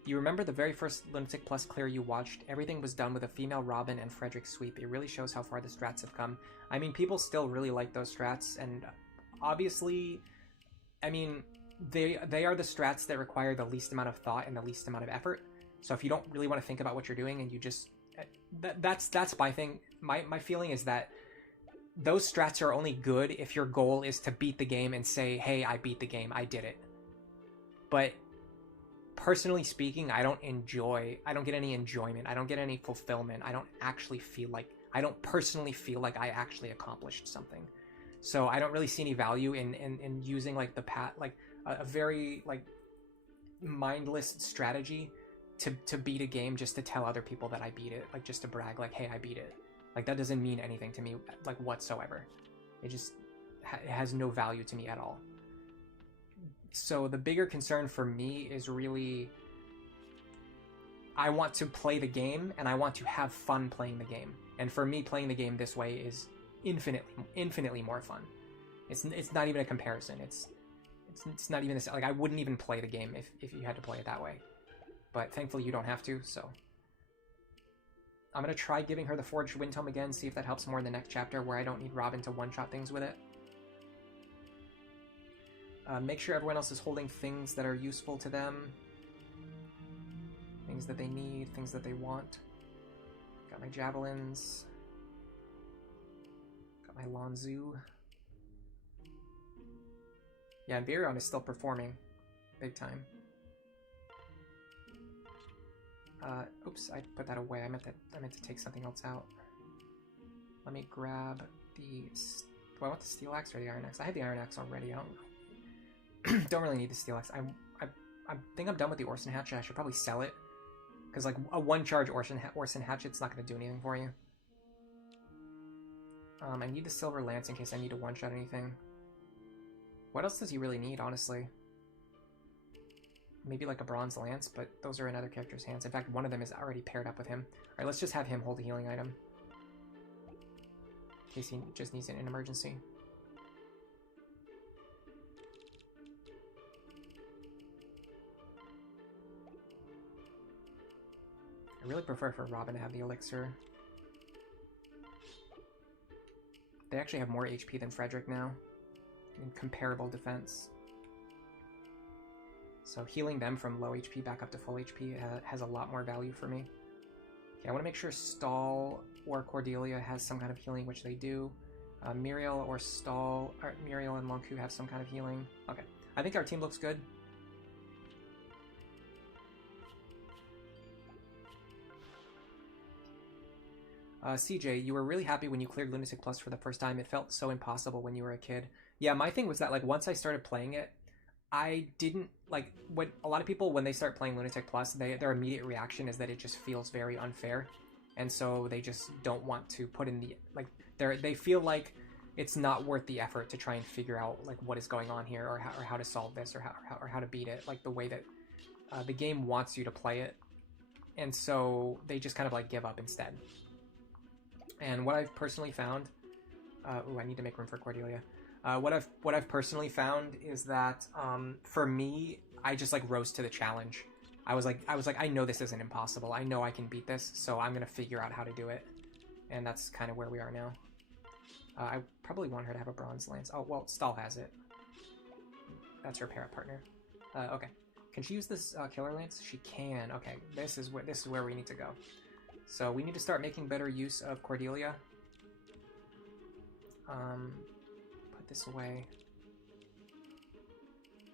You remember the very first Lunatic Plus clear you watched? Everything was done with a female Robin and Frederick sweep. It really shows how far the strats have come. I mean, people still really like those strats, and obviously, I mean, they are the strats that require the least amount of thought and the least amount of effort. So if you don't really want to think about what you're doing and you just... That's my thing. My feeling is that those strats are only good if your goal is to beat the game and say, hey, I beat the game, I did it. But... personally speaking, I don't get any enjoyment. I don't get any fulfillment. I don't personally feel like I actually accomplished something. So I don't really see any value in using like a very like mindless strategy to beat a game just to tell other people that I beat it. Like just to brag like, hey, I beat it. Like that doesn't mean anything to me like whatsoever. It just it has no value to me at all. So the bigger concern for me is really, I want to play the game and I want to have fun playing the game. And for me, playing the game this way is infinitely more fun. It's not even a comparison. It's not even this, like I wouldn't even play the game if you had to play it that way. But thankfully you don't have to, so. I'm going to try giving her the Forged Wind Tome again, see if that helps more in the next chapter where I don't need Robin to one-shot things with it. Make sure everyone else is holding things that are useful to them. Things that they need, things that they want. Got my javelins. Got my Lanzu. Yeah, and Virion is still performing. Big time. Oops, I put that away. I meant to take something else out. Let me grab the... Do I want the steel axe or the iron axe? I had the iron axe already. I don't really need the steel axe. I think I'm done with the Orson hatchet. I should probably sell it. Because like a one-charge Orson hatchet's not going to do anything for you. I need the silver lance in case I need to one-shot anything. What else does he really need, honestly? Maybe like a bronze lance, but those are in other characters' hands. In fact, one of them is already paired up with him. Alright, let's just have him hold a healing item. In case he just needs it in an emergency. I really prefer for Robin to have the elixir. They actually have more HP than Frederick now. In comparable defense. So healing them from low HP back up to full HP has a lot more value for me. Okay, I want to make sure Stahl or Cordelia has some kind of healing, which they do. Muriel or Stahl, or Muriel and Lonku have some kind of healing. Okay, I think our team looks good. CJ, you were really happy when you cleared Lunatic Plus for the first time. It felt so impossible when you were a kid. Yeah, my thing was that like once I started playing it, I didn't like when a lot of people when they start playing Lunatic Plus, their immediate reaction is that it just feels very unfair, and so they just don't want to put in the like they feel like it's not worth the effort to try and figure out like what is going on here or how to solve this or how to beat it like the way that the game wants you to play it, and so they just kind of like give up instead. And what I've personally found, ooh, I need to make room for Cordelia. What I've personally found is that for me, I just like rose to the challenge. I was like, I know this isn't impossible. I know I can beat this, so I'm gonna figure out how to do it. And that's kind of where we are now. I probably want her to have a bronze lance. Oh well, Stahl has it. That's her para partner. Okay, can she use this killer lance? She can. Okay, this is where we need to go. So we need to start making better use of Cordelia. Put this away.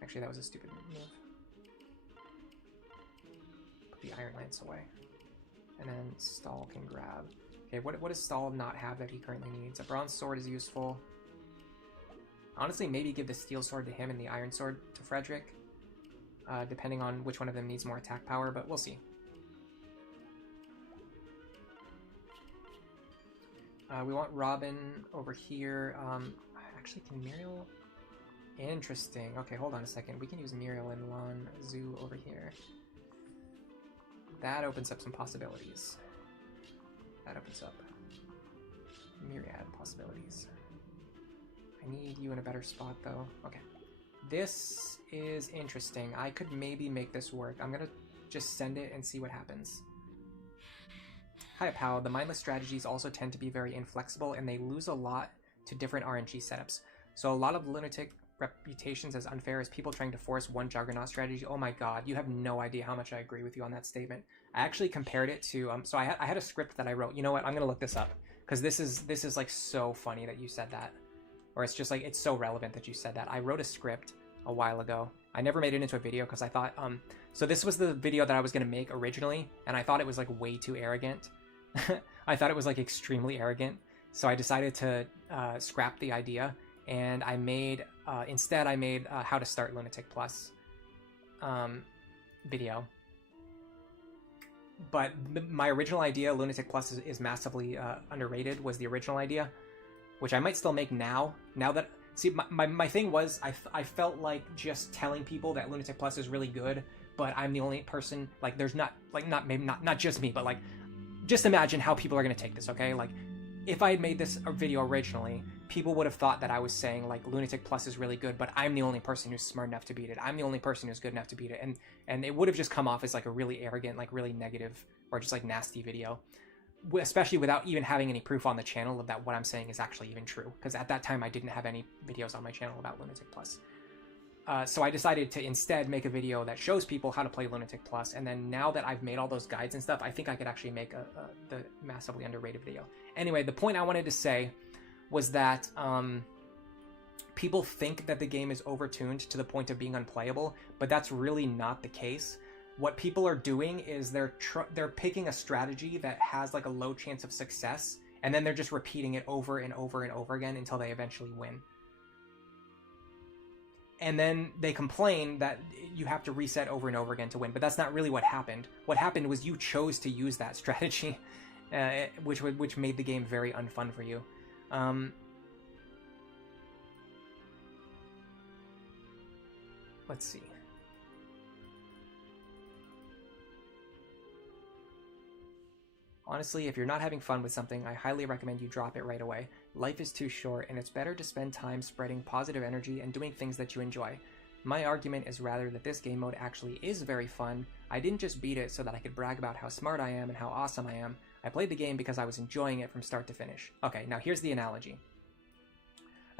Actually, that was a stupid move. Put the Iron Lance away. And then Stahl can grab. Okay, what does Stahl not have that he currently needs? A bronze sword is useful. Honestly, maybe give the steel sword to him and the iron sword to Frederick. Depending on which one of them needs more attack power, but we'll see. We want Robin over here. Actually, can Muriel... Interesting. Okay, hold on a second. We can use Muriel and Lan Zhu over here. That opens up some possibilities. That opens up myriad possibilities. I need you in a better spot, though. Okay. This is interesting. I could maybe make this work. I'm gonna just send it and see what happens. Hi, Pao. The mindless strategies also tend to be very inflexible, and they lose a lot to different RNG setups. So a lot of Lunatic reputations as unfair is people trying to force one Juggernaut strategy. Oh my god, you have no idea how much I agree with you on that statement. I actually compared it to... so I had a script that I wrote. You know what? I'm going to look this up, because this is like so funny that you said that. Or it's just like, it's so relevant that you said that. I wrote a script a while ago. I never made it into a video because I thought... so this was the video that I was going to make originally, and I thought it was like way too arrogant. I thought it was like extremely arrogant, so I decided to scrap the idea, and I made instead I made how to start Lunatic Plus video. But my original idea, Lunatic Plus is massively underrated, was the original idea, which I might still make now. Now that see my thing was I felt like just telling people that Lunatic Plus is really good, but I'm the only person, like there's not like not just me, but like just imagine how people are going to take this, okay? Like, if I had made this video originally, people would have thought that I was saying, like, Lunatic Plus is really good, but I'm the only person who's smart enough to beat it. I'm the only person who's good enough to beat it. And it would have just come off as, like, a really arrogant, like, really negative, or just, like, nasty video. Especially without even having any proof on the channel of that what I'm saying is actually even true. Because at that time, I didn't have any videos on my channel about Lunatic Plus. So I decided to instead make a video that shows people how to play Lunatic Plus, and then now that I've made all those guides and stuff, I think I could actually make the massively underrated video. Anyway, the point I wanted to say was that people think that the game is overtuned to the point of being unplayable, but that's really not the case. What people are doing is they're picking a strategy that has like a low chance of success, And then they're just repeating it over and over and over again until they eventually win. And then they complain that you have to reset over and over again to win, but that's not really what happened. What happened was you chose to use that strategy, which made the game very unfun for you. Let's see. Honestly, if you're not having fun with something, I highly recommend you drop it right away. Life is too short, and it's better to spend time spreading positive energy and doing things that you enjoy. My argument is rather that this game mode actually is very fun. I didn't just beat it so that I could brag about how smart I am and how awesome I am. I played the game because I was enjoying it from start to finish. Okay, now here's the analogy.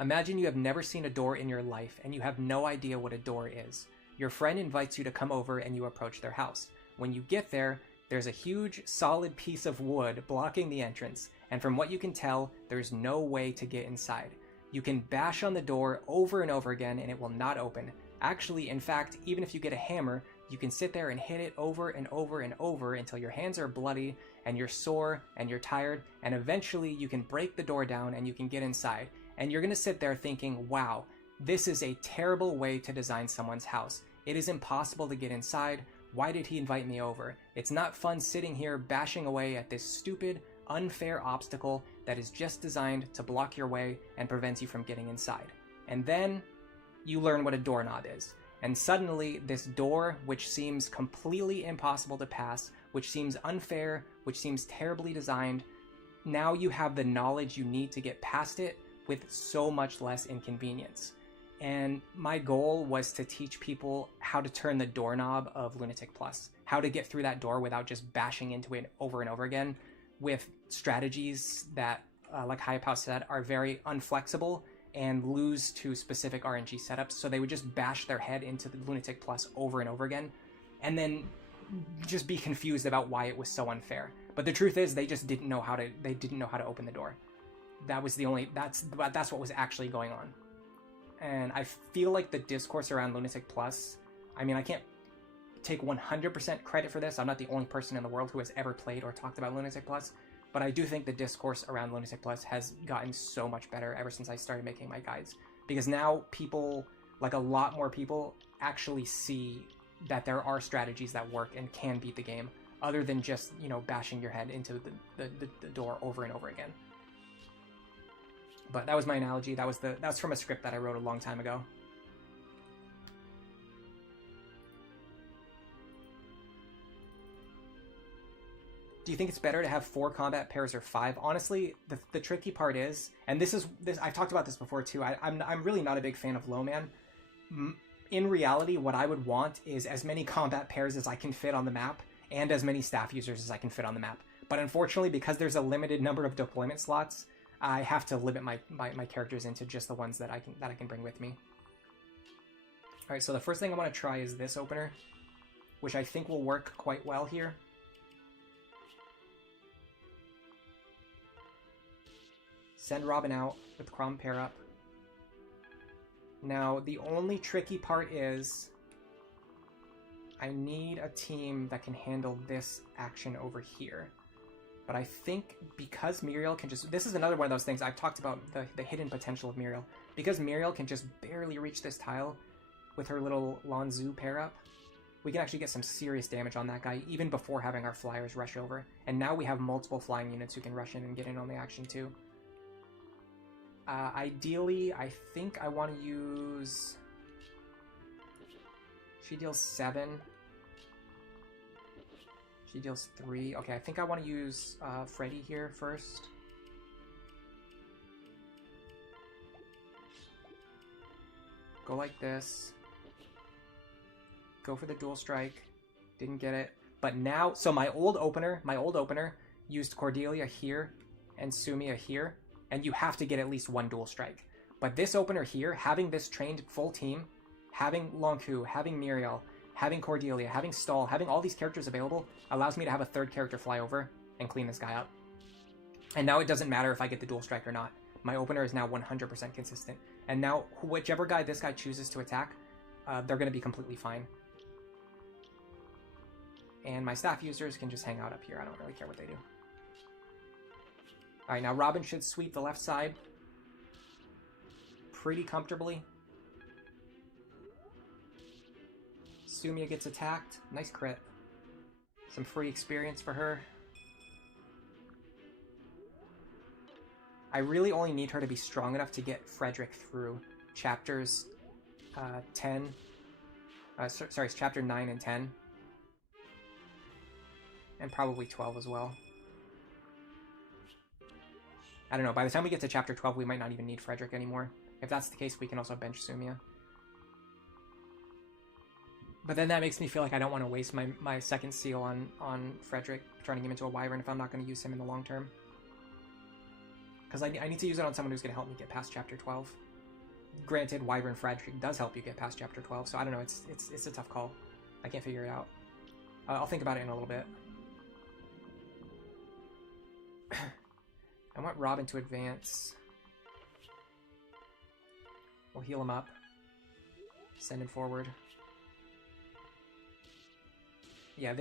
Imagine you have never seen a door in your life, and you have no idea what a door is. Your friend invites you to come over, and you approach their house. When you get there, there's a huge, solid piece of wood blocking the entrance, and from what you can tell, there's no way to get inside. You can bash on the door over and over again, and it will not open. Actually, in fact, even if you get a hammer, you can sit there and hit it over and over and over until your hands are bloody, and you're sore, and you're tired, and eventually you can break the door down and you can get inside. And you're gonna sit there thinking, wow, this is a terrible way to design someone's house. It is impossible to get inside. Why did he invite me over? It's not fun sitting here bashing away at this stupid, unfair obstacle that is just designed to block your way and prevents you from getting inside. And then you learn what a doorknob is. And suddenly this door, which seems completely impossible to pass, which seems unfair, which seems terribly designed, now you have the knowledge you need to get past it with so much less inconvenience. And my goal was to teach people how to turn the doorknob of Lunatic Plus, how to get through that door without just bashing into it over and over again with strategies that, like Hyapao said, are very unflexible and lose to specific RNG setups. So they would just bash their head into the Lunatic Plus over and over again, and then just be confused about why it was so unfair. But the truth is, they just didn't know how to open the door. That's what was actually going on. And I feel like the discourse around Lunatic Plus, I mean, I can't take 100% credit for this. I'm not the only person in the world who has ever played or talked about Lunatic Plus, but I do think the discourse around Lunatic Plus has gotten so much better ever since I started making my guides. Because now people, like a lot more people, actually see that there are strategies that work and can beat the game, other than just, you know, bashing your head into the door over and over again. But that was my analogy. That's from a script that I wrote a long time ago. Do you think it's better to have 4 combat pairs or 5? Honestly, the tricky part is, and this I've talked about this before too. I'm really not a big fan of low man. In reality, what I would want is as many combat pairs as I can fit on the map, and as many staff users as I can fit on the map. But unfortunately, because there's a limited number of deployment slots, I have to limit my characters into just the ones that I can bring with me. All right, so the first thing I want to try is this opener, which I think will work quite well here. Send Robin out with Crom pair up. Now, the only tricky part is I need a team that can handle this action over here. But I think because Muriel can just... This is another one of those things I've talked about, the hidden potential of Muriel. Because Muriel can just barely reach this tile with her little Lanzu pair-up, we can actually get some serious damage on that guy, even before having our flyers rush over. And now we have multiple flying units who can rush in and get in on the action too. Ideally, I think I want to use... She deals 7... She deals 3. Okay, I think I want to use Freddy here first. Go like this. Go for the dual strike. Didn't get it. But now, so my old opener used Cordelia here and Sumia here, and you have to get at least 1 dual strike. But this opener here, having this trained full team, having Lonku, having Muriel, having Cordelia, having Stall, having all these characters available allows me to have a 3rd character fly over and clean this guy up. And now it doesn't matter if I get the dual strike or not. My opener is now 100% consistent. And now whichever guy this guy chooses to attack, they're going to be completely fine. And my staff users can just hang out up here. I don't really care what they do. Alright, now Robin should sweep the left side pretty comfortably. Sumia gets attacked. Nice crit. Some free experience for her. I really only need her to be strong enough to get Frederick through chapters 10. Sorry, it's chapter 9 and 10. And probably 12 as well. I don't know, by the time we get to chapter 12, we might not even need Frederick anymore. If that's the case, we can also bench Sumia. But then that makes me feel like I don't want to waste my second seal on Frederick, turning him into a wyvern if I'm not going to use him in the long term. Because I need to use it on someone who's going to help me get past chapter 12. Granted, wyvern Frederick does help you get past chapter 12, so I don't know, it's a tough call. I can't figure it out. I'll think about it in a little bit. I want Robin to advance. We'll heal him up. Send him forward. Yeah,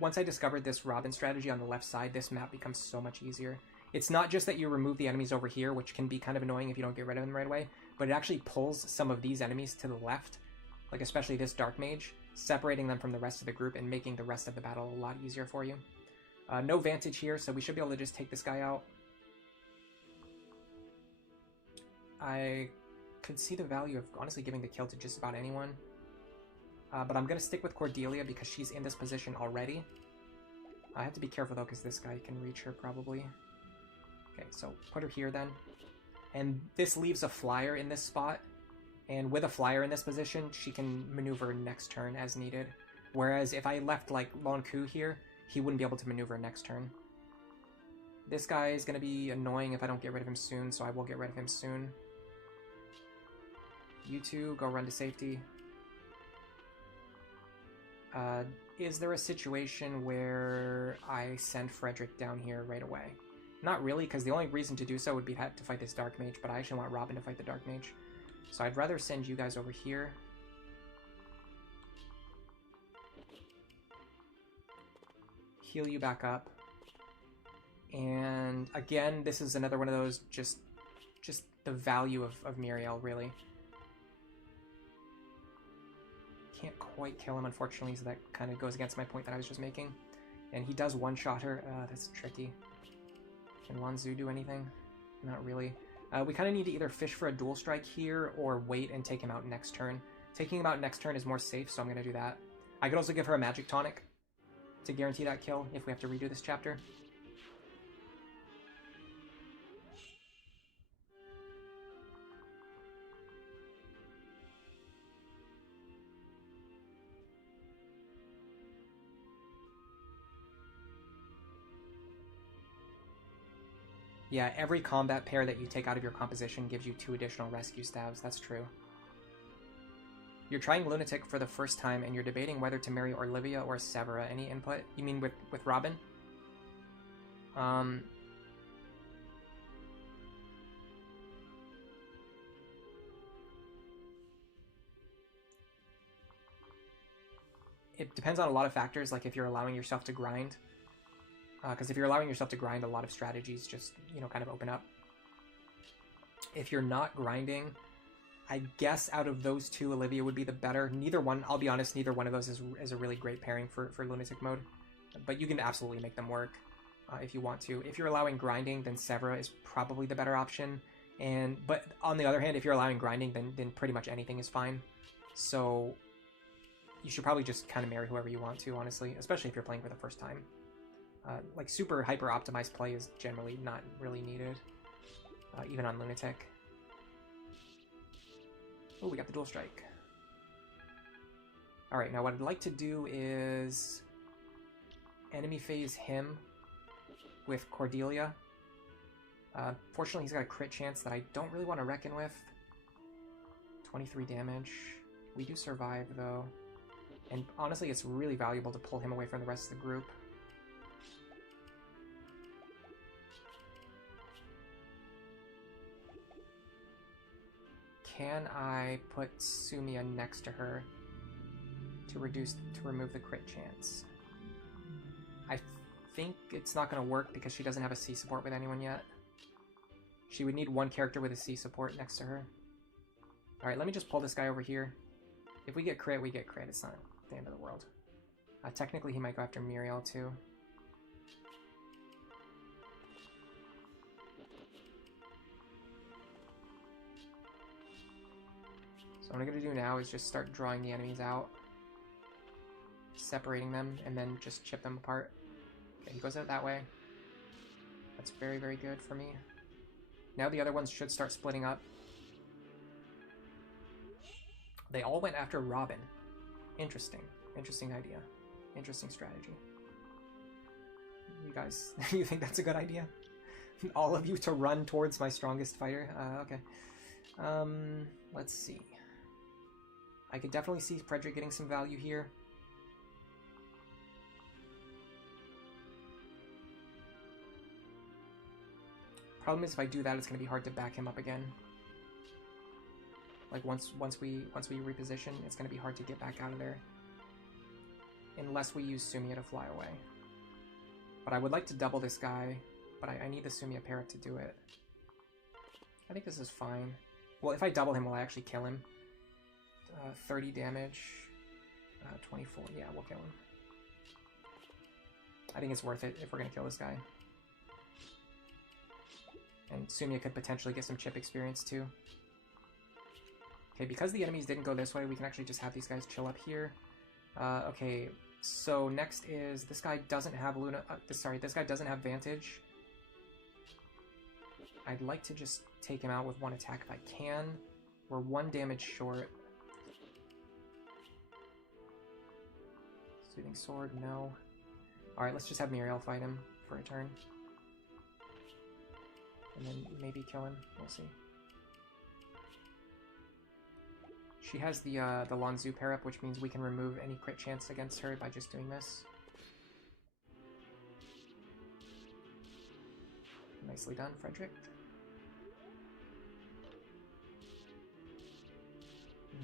once I discovered this Robin strategy on the left side, this map becomes so much easier. It's not just that you remove the enemies over here, which can be kind of annoying if you don't get rid of them right away, but it actually pulls some of these enemies to the left, like especially this Dark Mage, separating them from the rest of the group and making the rest of the battle a lot easier for you. No Vantage here, so we should be able to just take this guy out. I could see the value of honestly giving the kill to just about anyone. But I'm going to stick with Cordelia because she's in this position already. I have to be careful though because this guy can reach her probably. Okay, so put her here then. And this leaves a flyer in this spot. And with a flyer in this position, she can maneuver next turn as needed. Whereas if I left like Lon Ku here, he wouldn't be able to maneuver next turn. This guy is going to be annoying if I don't get rid of him soon, so I will get rid of him soon. You two, go run to safety. Is there a situation where I send Frederick down here right away? Not really, because the only reason to do so would be to fight this Dark Mage, but I actually want Robin to fight the Dark Mage. So I'd rather send you guys over here. Heal you back up. And again, this is another one of those just the value of Muriel, really. Can't quite kill him, unfortunately, so that kind of goes against my point that I was just making. And he does one-shot her. That's tricky. Can Wanzu do anything? Not really. We kind of need to either fish for a dual strike here or wait and take him out next turn. Taking him out next turn is more safe, so I'm going to do that. I could also give her a magic tonic to guarantee that kill if we have to redo this chapter. Yeah, every combat pair that you take out of your composition gives you 2 additional rescue stabs. That's true. You're trying Lunatic for the first time, and you're debating whether to marry Olivia or Severa. Any input? You mean with Robin? It depends on a lot of factors, like if you're allowing yourself to grind. Because if you're allowing yourself to grind, a lot of strategies just, kind of open up. If you're not grinding, I guess out of those 2, Olivia would be the better. Neither one, I'll be honest, neither one of those is a really great pairing for Lunatic mode. But you can absolutely make them work if you want to. If you're allowing grinding, then Severa is probably the better option. But on the other hand, if you're allowing grinding, then pretty much anything is fine. So you should probably just kind of marry whoever you want to, honestly, especially if you're playing for the first time. Like super hyper optimized play is generally not really needed, even on Lunatic. Oh, we got the dual strike. Alright, now what I'd like to do is enemy phase him with Cordelia. Fortunately, he's got a crit chance that I don't really want to reckon with. 23 damage. We do survive, though. And honestly, it's really valuable to pull him away from the rest of the group. Can I put Sumia next to her to remove the crit chance? I think it's not going to work because she doesn't have a C support with anyone yet. She would need one character with a C support next to her. Alright, let me just pull this guy over here. If we get crit, we get crit. It's not the end of the world. Technically, he might go after Muriel, too. So what I'm going to do now is just start drawing the enemies out. Separating them, and then just chip them apart. Okay, he goes out that way. That's very, very good for me. Now the other ones should start splitting up. They all went after Robin. Interesting. Interesting idea. Interesting strategy. You guys, you think that's a good idea? All of you to run towards my strongest fighter? Okay. Let's see. I could definitely see Frederick getting some value here. Problem is, if I do that, it's going to be hard to back him up again. Like once we reposition, it's going to be hard to get back out of there, unless we use Sumia to fly away. But I would like to double this guy, but I need the Sumia parrot to do it. I think this is fine. Well, if I double him, will I actually kill him? 30 damage, 24. Yeah, we'll kill him. I think it's worth it if we're going to kill this guy. And Sumia could potentially get some chip experience too. Okay, because the enemies didn't go this way, we can actually just have these guys chill up here. Okay, so next is this guy doesn't have this guy doesn't have Vantage. I'd like to just take him out with one attack if I can. We're 1 damage short. Soothing Sword, no. Alright, let's just have Muriel fight him for a turn. And then maybe kill him. We'll see. She has the Lonzu pair up, which means we can remove any crit chance against her by just doing this. Nicely done, Frederick.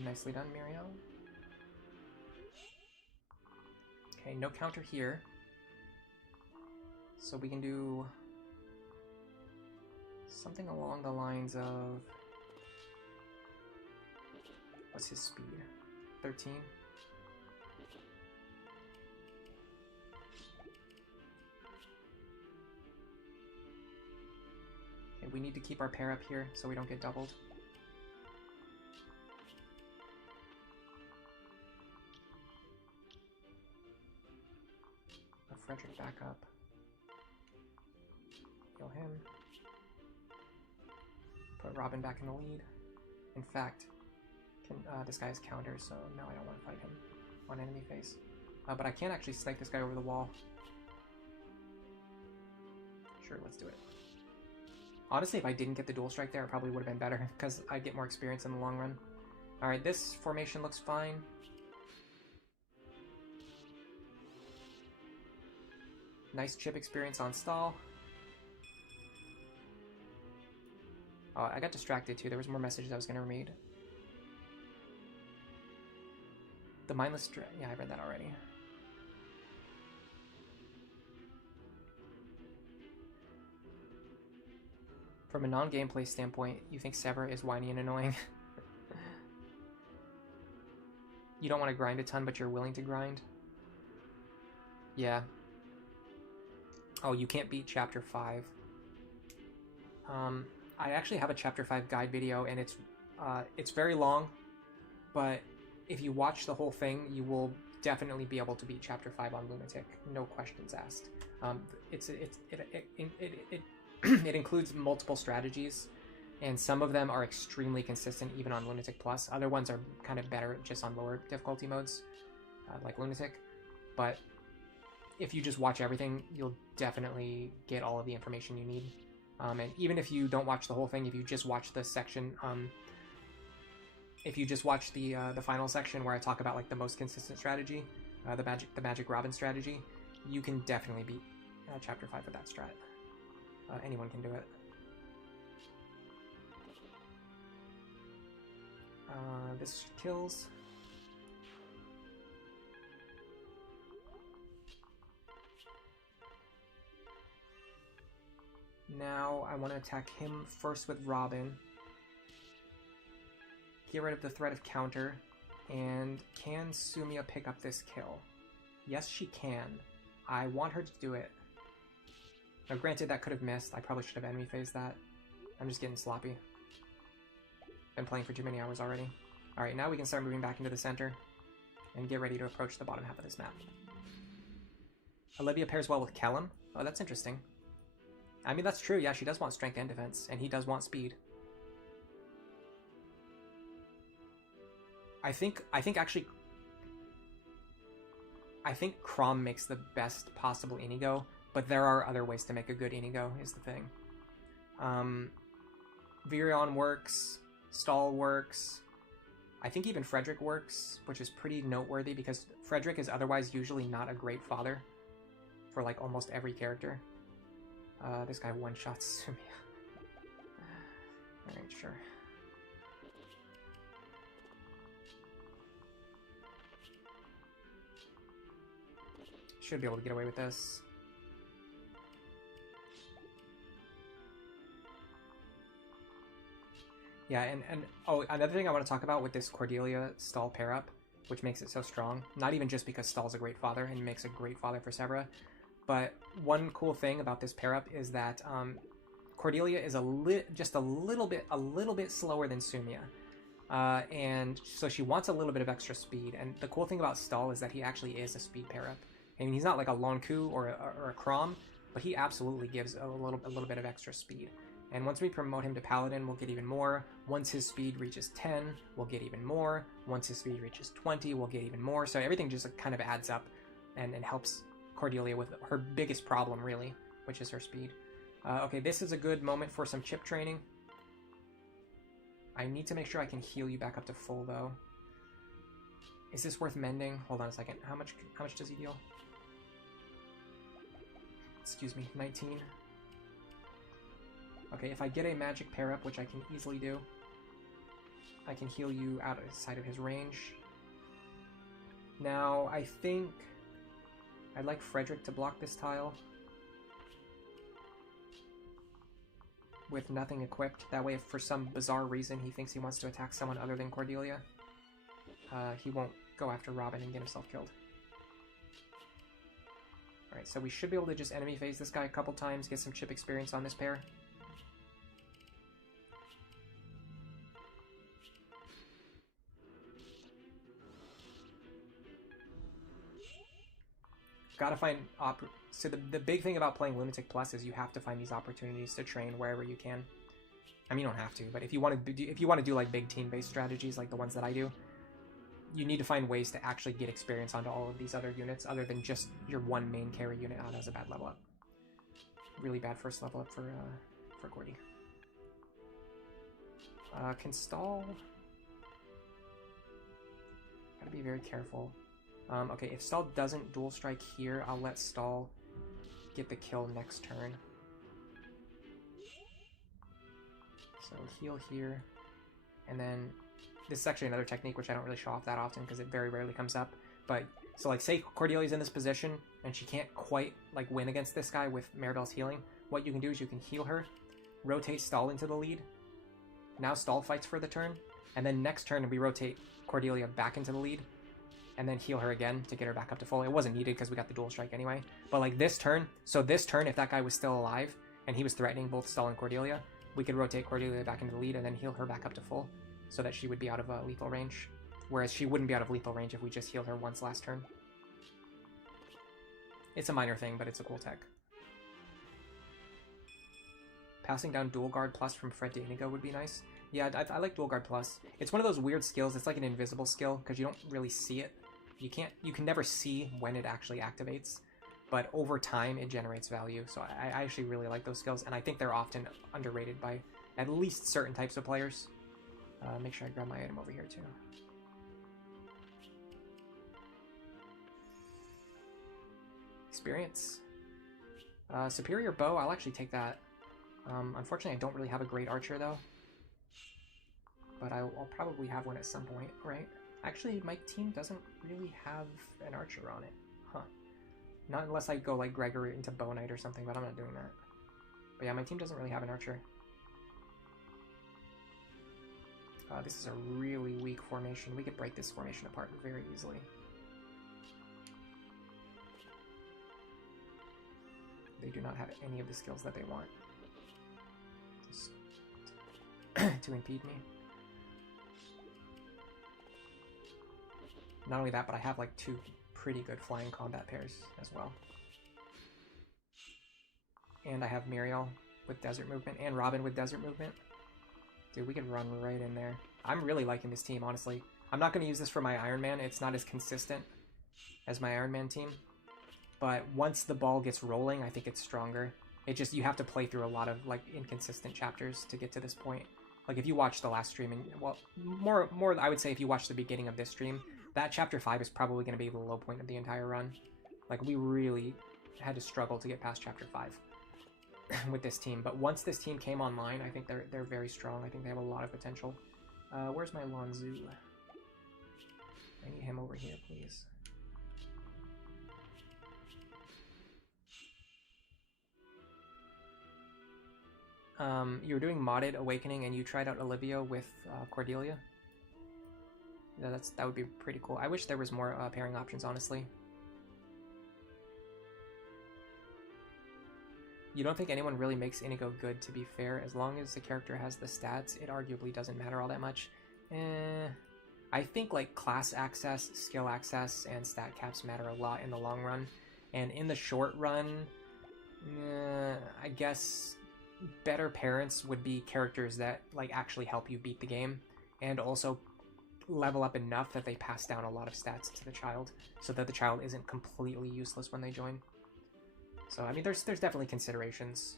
Nicely done, Muriel. Okay, no counter here. So we can do something along the lines of... What's his speed? 13? Okay, we need to keep our pair up here so we don't get doubled. Let Frederick back up. Kill him. Put Robin back in the lead. In fact, this guy has counter, so no, I don't want to fight him on enemy face. But I can actually snipe this guy over the wall. Sure, let's do it. Honestly, if I didn't get the dual strike there, it probably would have been better, because I'd get more experience in the long run. Alright, this formation looks fine. Nice chip experience on stall. Oh, I got distracted too. There was more messages I was going to read. The mindless... Yeah, I read that already. From a non-gameplay standpoint, you think Sever is whiny and annoying? You don't want to grind a ton, but you're willing to grind? Yeah. Oh, you can't beat Chapter 5. I actually have a Chapter 5 guide video, and it's very long, but if you watch the whole thing, you will definitely be able to beat Chapter 5 on Lunatic. No questions asked. It includes multiple strategies, and some of them are extremely consistent even on Lunatic Plus. Other ones are kind of better just on lower difficulty modes, like Lunatic. But if you just watch everything, you'll definitely get all of the information you need. And even if you don't watch the whole thing, if you just watch the section, if you just watch the final section where I talk about like the most consistent strategy, the Magic Robin strategy, you can definitely beat Chapter 5 with that strat. Anyone can do it. This kills. Now I want to attack him first with Robin. Get rid of the threat of counter. And can Sumia pick up this kill? Yes, she can. I want her to do it. Now, granted, that could have missed. I probably should have enemy phased that. I'm just getting sloppy. Been playing for too many hours already. Alright, now we can start moving back into the center and get ready to approach the bottom half of this map. Olivia pairs well with Kellum. Oh, that's interesting. I mean, that's true. Yeah, she does want strength and defense, and he does want speed. I think Crom makes the best possible Inigo, but there are other ways to make a good Inigo, is the thing. Virion works, Stall works, I think even Frederick works, which is pretty noteworthy because Frederick is otherwise usually not a great father for like almost every character. This guy one-shots Sumia. Alright, sure. Should be able to get away with this. Yeah, and oh, another thing I want to talk about with this Cordelia Stall pair up, which makes it so strong, not even just because Stall's a great father and makes a great father for Severa, but one cool thing about this pair up is that Cordelia is just a little bit slower than Sumia. And so she wants a little bit of extra speed, and the cool thing about Stall is that he actually is a speed pair up. I mean, he's not like a Lonku or a Crom, but he absolutely gives a little bit of extra speed. And once we promote him to Paladin, we'll get even more. Once his speed reaches 10, we'll get even more. Once his speed reaches 20, we'll get even more. So everything just kind of adds up and helps Cordelia with her biggest problem, really, which is her speed. Okay, this is a good moment for some chip training. I need to make sure I can heal you back up to full, though. Is this worth mending? Hold on a second. How much does he deal? Excuse me, 19. Okay, if I get a magic pair up, which I can easily do, I can heal you outside of his range. Now, I think I'd like Frederick to block this tile with nothing equipped. That way, if for some bizarre reason he thinks he wants to attack someone other than Cordelia, he won't go after Robin and get himself killed. Alright, so we should be able to just enemy phase this guy a couple times, get some chip experience on this pair. Gotta find so the big thing about playing Lunatic Plus is you have to find these opportunities to train wherever you can. I mean, you don't have to, but if you want to do like big team-based strategies like the ones that I do, you need to find ways to actually get experience onto all of these other units other than just your one main carry unit. Oh, that's a bad level up. Really bad first level up for Cordy. Can Stall... Gotta be very careful. Okay, if Stall doesn't dual strike here, I'll let Stall get the kill next turn. So heal here, and then this is actually another technique which I don't really show off that often because it very rarely comes up. But so like say Cordelia's in this position and she can't quite like win against this guy with Maribel's healing. What you can do is you can heal her, rotate Stall into the lead. Now Stall fights for the turn, and then next turn we rotate Cordelia back into the lead. And then heal her again to get her back up to full. It wasn't needed because we got the dual strike anyway. But like this turn, so this turn, if that guy was still alive and he was threatening both Stall and Cordelia, we could rotate Cordelia back into the lead and then heal her back up to full so that she would be out of lethal range. Whereas she wouldn't be out of lethal range if we just healed her once last turn. It's a minor thing, but it's a cool tech. Passing down Dual Guard Plus from Fred to Inigo would be nice. Yeah, I like Dual Guard Plus. It's one of those weird skills. It's like an invisible skill because you don't really see it. You can never see when it actually activates, but over time it generates value. So I actually really like those skills, and I think they're often underrated by at least certain types of players. Make sure I grab my item over here too. Experience. Superior Bow, I'll actually take that. Unfortunately, I don't really have a great archer though, but I'll probably have one at some point, right? Actually, my team doesn't really have an archer on it. Huh. Not unless I go like Gregor into Bow Knight or something, but I'm not doing that. But yeah, my team doesn't really have an archer. This is a really weak formation. We could break this formation apart very easily. They do not have any of the skills that they want to impede me. Not only that, but I have like 2 pretty good flying combat pairs as well. And I have Muriel with desert movement and Robin with desert movement. Dude, we can run right in there. I'm really liking this team, honestly. I'm not going to use this for my Iron Man. It's not as consistent as my Iron Man team. But once the ball gets rolling, I think it's stronger. It just, you have to play through a lot of, like, inconsistent chapters to get to this point. Like, if you watch the last stream, and, well, more I would say if you watch the beginning of this stream, that Chapter 5 is probably going to be the low point of the entire run. Like, we really had to struggle to get past Chapter 5. With this team, but once this team came online, I think they're very strong. I think they have a lot of potential. Where's my Lonzu? I need him over here, please. You were doing modded Awakening and you tried out Olivia with Cordelia. Yeah, that would be pretty cool. I wish there was more pairing options, honestly. You don't think anyone really makes Inigo good, to be fair. As long as the character has the stats, it arguably doesn't matter all that much. I think like class access, skill access, and stat caps matter a lot in the long run. And in the short run, I guess better parents would be characters that like actually help you beat the game and also level up enough that they pass down a lot of stats to the child so that the child isn't completely useless when they join. So, I mean, there's definitely considerations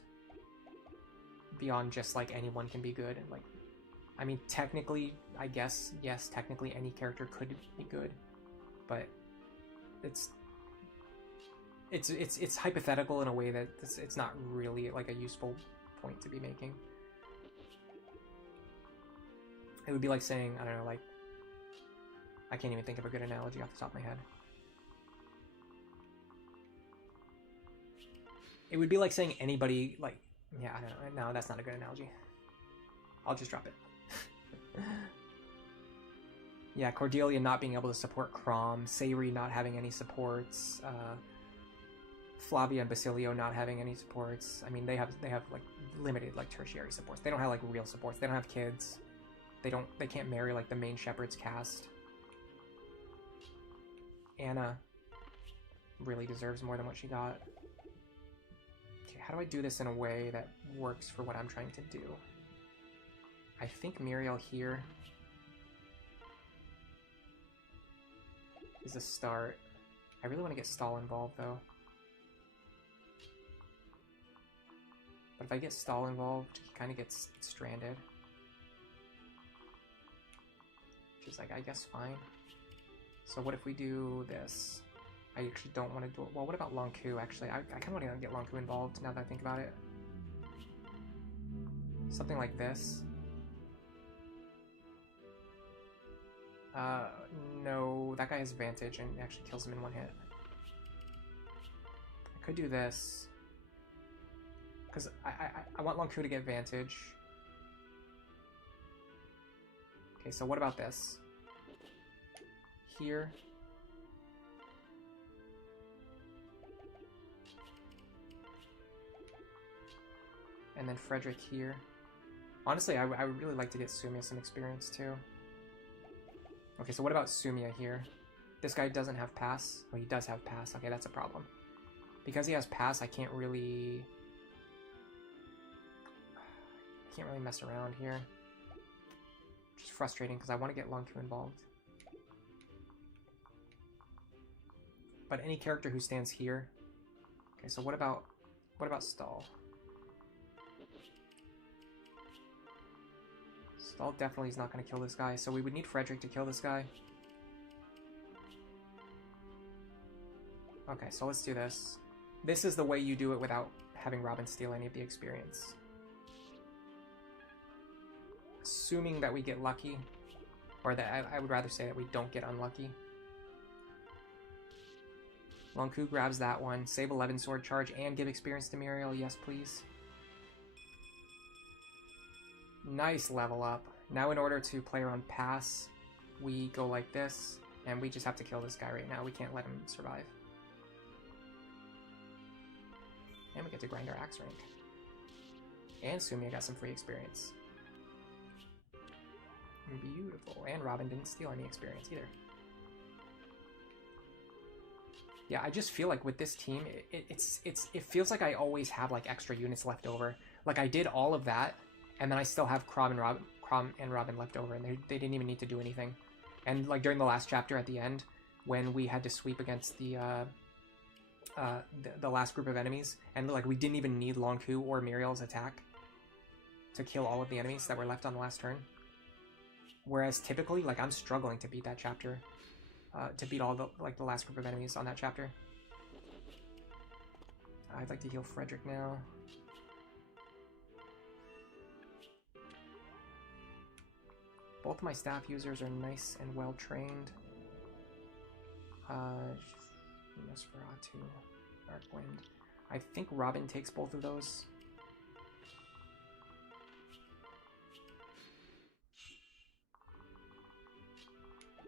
beyond just, like, anyone can be good. Like, I mean, technically, I guess, yes, technically any character could be good, but it's hypothetical in a way that it's not really, like, a useful point to be making. It would be like saying, I don't know, like, I can't even think of a good analogy off the top of my head. It would be like saying anybody, like, yeah, I don't know. No, that's not a good analogy. I'll just drop it. Yeah, Cordelia not being able to support Crom, Sayri not having any supports, Flavia and Basilio not having any supports. I mean, they have like limited like tertiary supports. They don't have like real supports. They don't have kids. They can't marry like the main Shepherd's cast. Anna really deserves more than what she got. How do I do this in a way that works for what I'm trying to do? I think Muriel here is a start. I really want to get Stahl involved, though. But if I get Stahl involved, he kind of gets stranded. Which is, like, I guess fine. So what if we do this? I actually don't want to do it. Well, what about Lonku, actually? I kind of want to get Lonku involved now that I think about it. Something like this. No, that guy has advantage and actually kills him in one hit. I could do this. Because I want Lonku to get advantage. Okay, so what about this? Here. And then Frederick here. Honestly, I would really like to get Sumia some experience too. Okay, so what about Sumia here? This guy doesn't have pass. Oh, he does have pass. Okay, that's a problem. Because he has pass, I can't really mess around here. Which is frustrating because I want to get Lonku involved. But any character who stands here. Okay, so what about Stahl? Stahl definitely is not going to kill this guy, so we would need Frederick to kill this guy. Okay, so let's do this. This is the way you do it without having Robin steal any of the experience. Assuming that we get lucky, or that I would rather say that we don't get unlucky. Lonku grabs that one, save 11 sword charge, and give experience to Muriel, yes please. Nice level up. Now in order to play around pass, we go like this, and we just have to kill this guy right now. We can't let him survive. And we get to grind our axe rank. And Sumia got some free experience. Beautiful. And Robin didn't steal any experience either. Yeah, I just feel like with this team, it feels like I always have like extra units left over. Like I did all of that, and then I still have Crom and Robin left over, and they didn't even need to do anything. And like during the last chapter at the end, when we had to sweep against the last group of enemies, and like we didn't even need Long Ku or Muriel's attack to kill all of the enemies that were left on the last turn. Whereas typically, like I'm struggling to beat that chapter. To beat all the last group of enemies on that chapter. I'd like to heal Frederick now. Both my staff users are nice and well trained. Nosferatu, Darkwind. I think Robin takes both of those.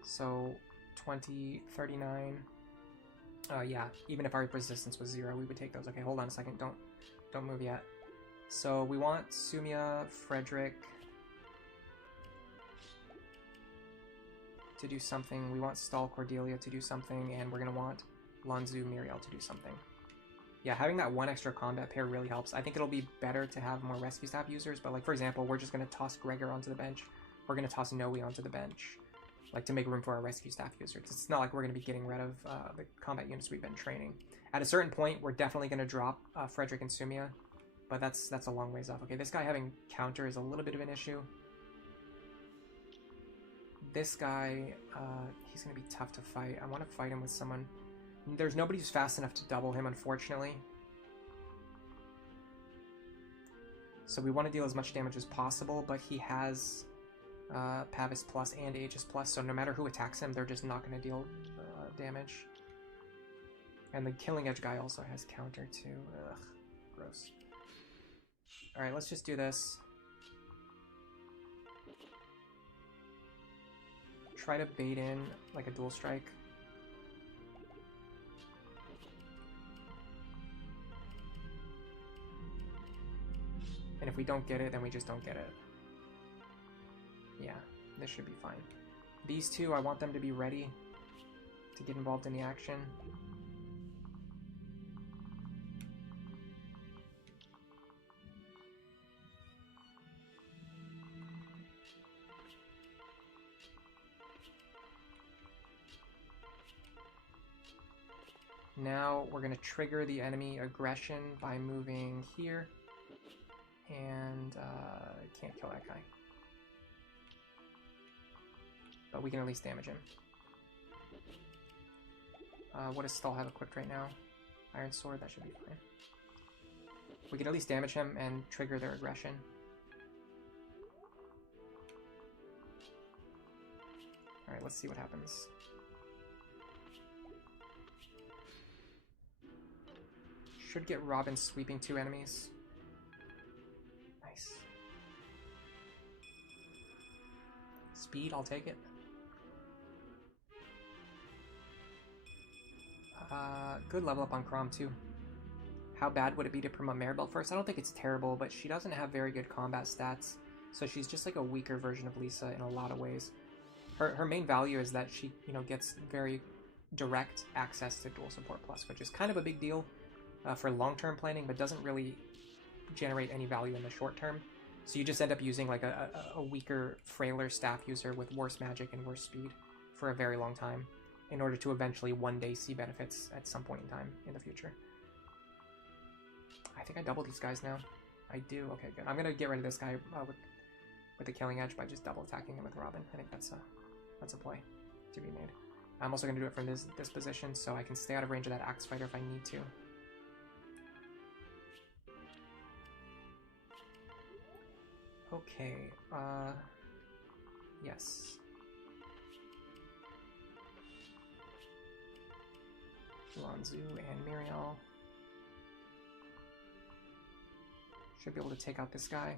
So 20, 39. Yeah, even if our resistance was 0, we would take those. Okay, hold on a second. Don't move yet. So we want Sumia, Frederick to do something. We want Stall Cordelia to do something, and we're gonna want Lanzu Muriel to do something. Yeah, having that one extra combat pair really helps. I think it'll be better to have more rescue staff users, but like for example, we're just gonna toss Gregor onto the bench. We're gonna toss Noe onto the bench. Like to make room for our rescue staff users. It's not like we're going to be getting rid of the combat units we've been training. At a certain point, we're definitely going to drop Frederick and Sumia, but that's a long ways off. Okay, this guy having counter is a little bit of an issue. This guy, he's going to be tough to fight. I want to fight him with someone. There's nobody who's fast enough to double him, unfortunately. So we want to deal as much damage as possible, but he has Pavis Plus and Aegis Plus, so no matter who attacks him, they're just not going to deal damage. And the Killing Edge guy also has counter too. Ugh, gross. Alright, let's just do this. Try to bait in like a dual strike. And if we don't get it, then we just don't get it. Yeah, this should be fine. These two, I want them to be ready to get involved in the action. Now we're going to trigger the enemy aggression by moving here. And can't kill that guy. But we can at least damage him. What does Stall have equipped right now? Iron Sword, that should be fine. We can at least damage him and trigger their aggression. Alright, let's see what happens. Should get Robin sweeping 2 enemies. Nice. Speed, I'll take it. Good level up on Crom too. How bad would it be to promote Maribel first? I don't think it's terrible, but she doesn't have very good combat stats, so she's just like a weaker version of Lisa in a lot of ways. Her main value is that she, you know, gets very direct access to Dual Support Plus, which is kind of a big deal for long-term planning, but doesn't really generate any value in the short term. So you just end up using like a weaker, frailer staff user with worse magic and worse speed for a very long time, in order to eventually one day see benefits at some point in time in the future. I think I double these guys now. I do. Okay, good. I'm gonna get rid of this guy with the Killing Edge by just double attacking him with Robin. I think that's a play to be made. I'm also gonna do it from this position, so I can stay out of range of that Axe Fighter if I need to. Okay. Yes. Lanzu and Muriel should be able to take out this guy.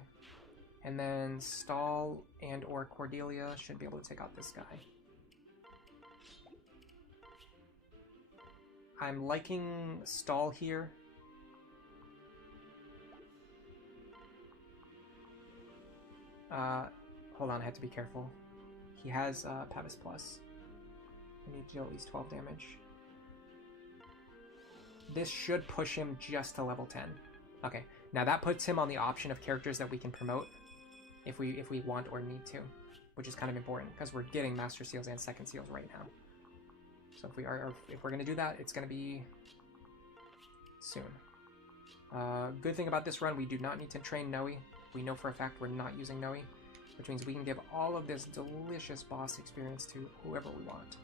And then Stahl and or Cordelia should be able to take out this guy. I'm liking Stahl here. Hold on, I have to be careful. He has Pavis Plus. I need to deal at least 12 damage. This should push him just to level 10. Okay, now that puts him on the option of characters that we can promote if we want or need to, which is kind of important because we're getting Master Seals and Second Seals right now. So if we're gonna do that, it's gonna be soon. Good thing about this run, we do not need to train Noe. We know for a fact we're not using Noe, which means we can give all of this delicious boss experience to whoever we want.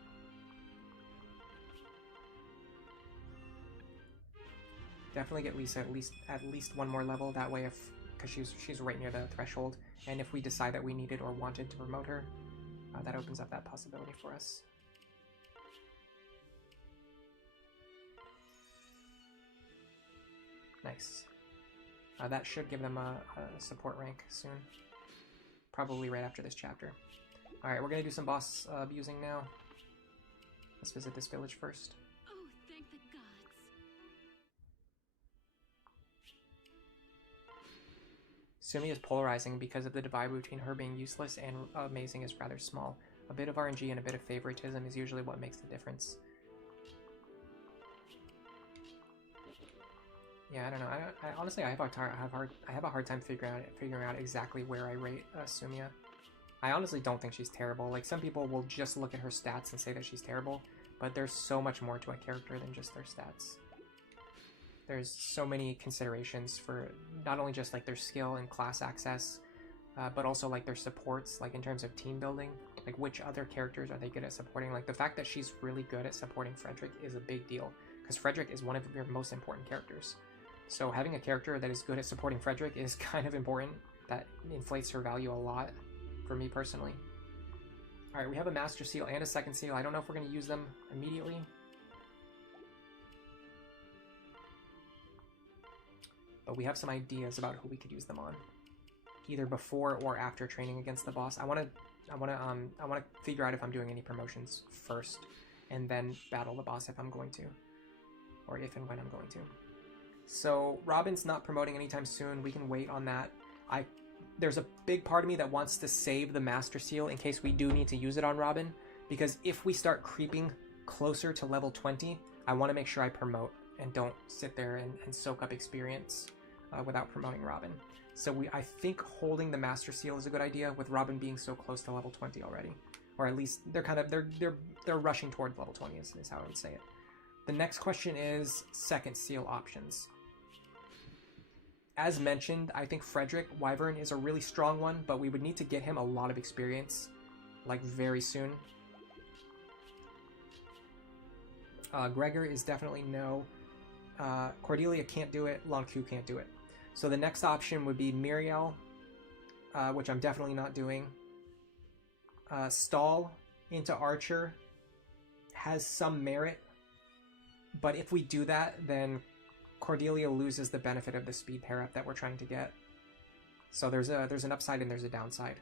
Definitely get Lisa at least one more level. That way, because she's right near the threshold, and if we decide that we needed or wanted to promote her, that opens up that possibility for us. Nice. That should give them a support rank soon. Probably right after this chapter. Alright, we're going to do some boss abusing now. Let's visit this village first. Oh, thank the gods. Sumi is polarizing because of the divide between her being useless and amazing is rather small. A bit of RNG and a bit of favoritism is usually what makes the difference. Yeah, I don't know. Honestly, I have a hard time figuring out exactly where I rate Sumia. I honestly don't think she's terrible. Like, some people will just look at her stats and say that she's terrible, but there's so much more to a character than just their stats. There's so many considerations for not only just like their skill and class access, but also like their supports, like in terms of team building. Like, which other characters are they good at supporting? Like, the fact that she's really good at supporting Frederick is a big deal, because Frederick is one of your most important characters. So having a character that is good at supporting Frederick is kind of important. That inflates her value a lot, for me personally. Alright, we have a Master Seal and a Second Seal. I don't know if we're going to use them immediately. But we have some ideas about who we could use them on, either before or after training against the boss. I want to figure out if I'm doing any promotions first, and then battle the boss if I'm going to, or if and when I'm going to. So Robin's not promoting anytime soon. We can wait on that. There's a big part of me that wants to save the Master Seal in case we do need to use it on Robin, because if we start creeping closer to level 20, I want to make sure I promote and don't sit there and soak up experience without promoting Robin. So I think holding the Master Seal is a good idea, with Robin being so close to level 20 already, or at least they're rushing towards level 20 is how I would say it. The next question is Second Seal options. As mentioned, I think Frederick Wyvern is a really strong one, but we would need to get him a lot of experience, like very soon. Gregor is definitely no. Cordelia can't do it. Long Q can't do it. So the next option would be Miriel, which I'm definitely not doing. Stahl into Archer has some merit, but if we do that, then Cordelia loses the benefit of the speed pair-up that we're trying to get. So there's an upside and there's a downside.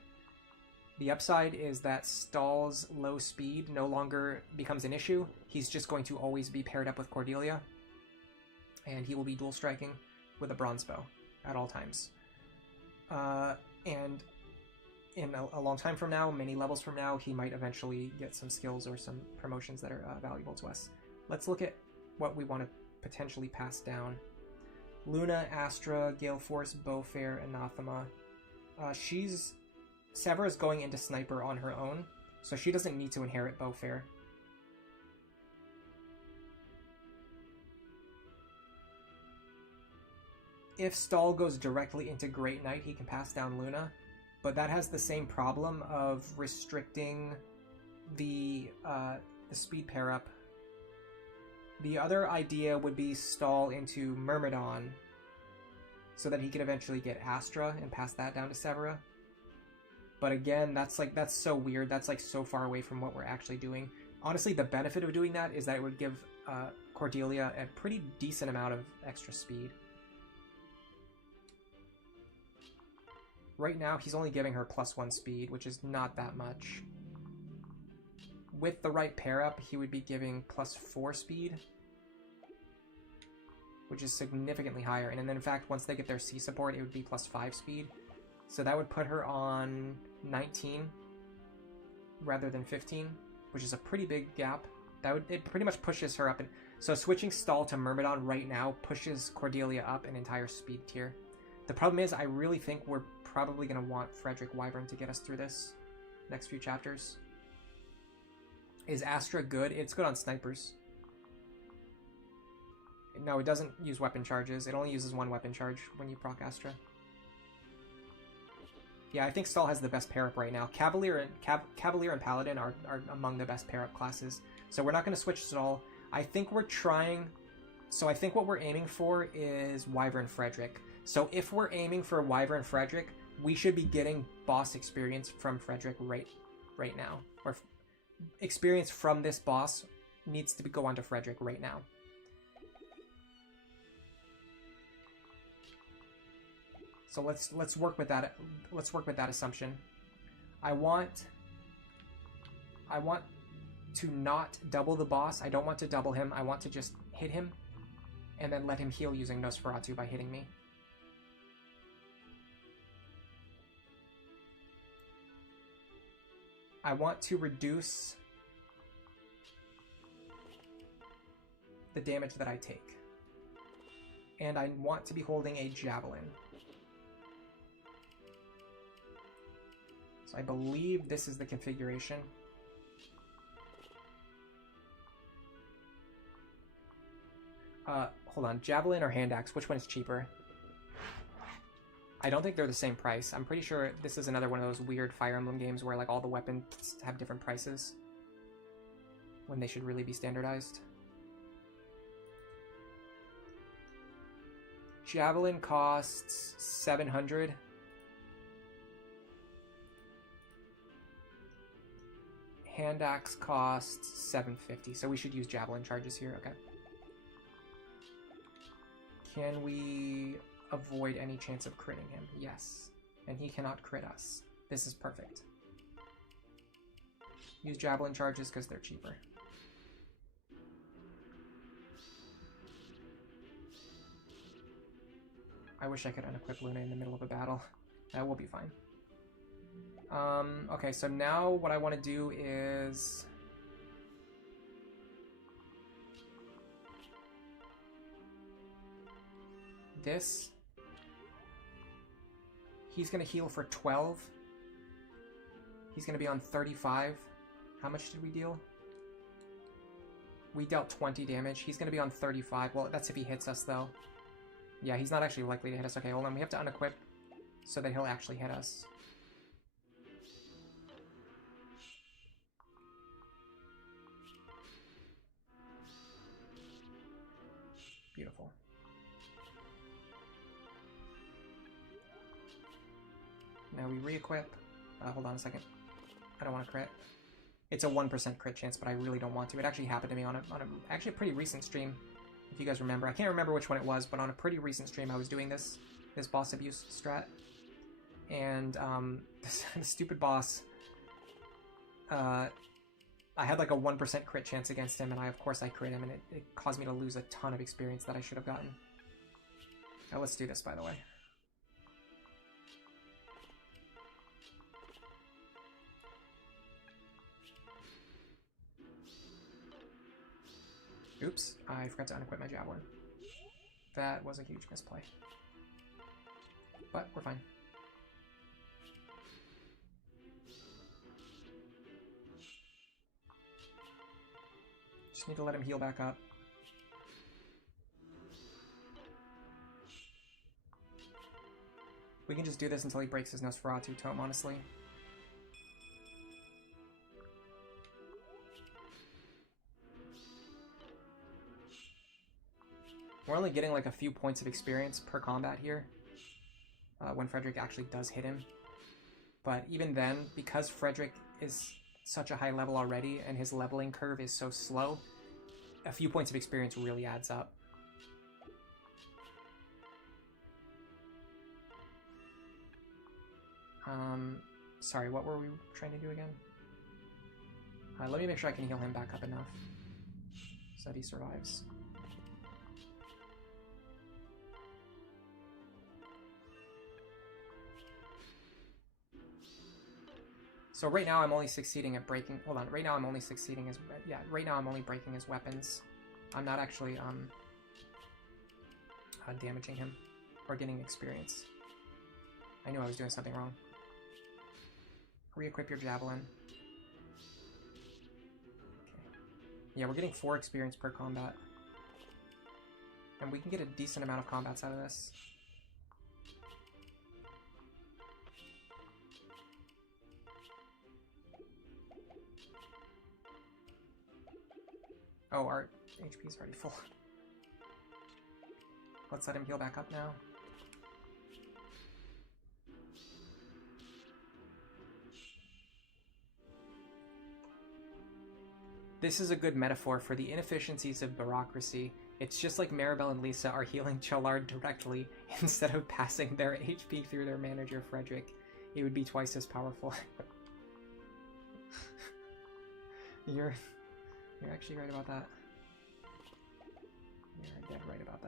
The upside is that Stahl's low speed no longer becomes an issue. He's just going to always be paired up with Cordelia, and he will be dual striking with a bronze bow at all times. And in a long time from now, many levels from now, he might eventually get some skills or some promotions that are valuable to us. Let's look at what we want to potentially pass down. Luna, Astra, Gale Force, Bowfair, Anathema. Severa's going into Sniper on her own, so she doesn't need to inherit Bowfair. If Stahl goes directly into Great Knight, he can pass down Luna, but that has the same problem of restricting the speed pair-up. The other idea would be Stahl into Myrmidon, so that he could eventually get Astra and pass that down to Severa. But again, that's so weird. That's like so far away from what we're actually doing. Honestly, the benefit of doing that is that it would give Cordelia a pretty decent amount of extra speed. Right now, he's only giving her +1 speed, which is not that much. With the right pair-up, he would be giving +4 speed, which is significantly higher. And then, in fact, once they get their C support, it would be +5 speed. So that would put her on 19 rather than 15, which is a pretty big gap. It pretty much pushes her up. So switching Stall to Myrmidon right now pushes Cordelia up an entire speed tier. The problem is, I really think we're probably going to want Frederick Wyvern to get us through this next few chapters. Is Astra good? It's good on snipers. No, it doesn't use weapon charges. It only uses 1 weapon charge when you proc Astra. Yeah, I think Stall has the best pair-up right now. Cavalier and Paladin are among the best pair-up classes. So we're not going to switch Stall. I think we're trying... So I think what we're aiming for is Wyvern Frederick. So if we're aiming for Wyvern Frederick, we should be getting boss experience from Frederick right now. Or experience from this boss needs to go on to Frederick right now. So let's work with that. Let's work with that assumption. I want to not double the boss. I don't want to double him. I want to just hit him and then let him heal using Nosferatu by hitting me. I want to reduce the damage that I take. And I want to be holding a javelin. So I believe this is the configuration. Hold on, javelin or hand axe? Which one is cheaper? I don't think they're the same price. I'm pretty sure this is another one of those weird Fire Emblem games where like all the weapons have different prices when they should really be standardized. Javelin costs 700. Hand axe costs 750, so we should use javelin charges here. Okay. Can we avoid any chance of critting him? Yes. And he cannot crit us. This is perfect. Use javelin charges because they're cheaper. I wish I could unequip Luna in the middle of a battle. That will be fine. Okay, so now what I want to do is... this. He's going to heal for 12. He's going to be on 35. How much did we deal? We dealt 20 damage. He's going to be on 35. Well, that's if he hits us, though. Yeah, he's not actually likely to hit us. Okay, hold on. We have to unequip so that he'll actually hit us. Beautiful. Now we re-equip. Hold on a second. I don't want to crit. It's a 1% crit chance, but I really don't want to. It actually happened to me on a actually a pretty recent stream, if you guys remember. I can't remember which one it was, but on a pretty recent stream I was doing this boss abuse strat. And this stupid boss, I had like a 1% crit chance against him, and of course I crit him, and it caused me to lose a ton of experience that I should have gotten. Now let's do this, by the way. Oops, I forgot to unequip my javelin. That was a huge misplay. But we're fine. Just need to let him heal back up. We can just do this until he breaks his Nosferatu tome, honestly. We're only getting like a few points of experience per combat here when Frederick actually does hit him. But even then, because Frederick is such a high level already and his leveling curve is so slow, a few points of experience really adds up. Sorry, what were we trying to do again? Let me make sure I can heal him back up enough so that he survives. So right now I'm only succeeding at breaking... Hold on, right now I'm only succeeding as... Yeah, right now I'm only breaking his weapons. I'm not actually damaging him or getting experience. I knew I was doing something wrong. Re-equip your javelin. Okay. Yeah, we're getting 4 experience per combat. And we can get a decent amount of combats out of this. Oh, our HP is already full. Let's let him heal back up now. This is a good metaphor for the inefficiencies of bureaucracy. It's just like Maribel and Lisa are healing Chalard directly instead of passing their HP through their manager, Frederick. It would be twice as powerful. You're actually right about that. You're dead right about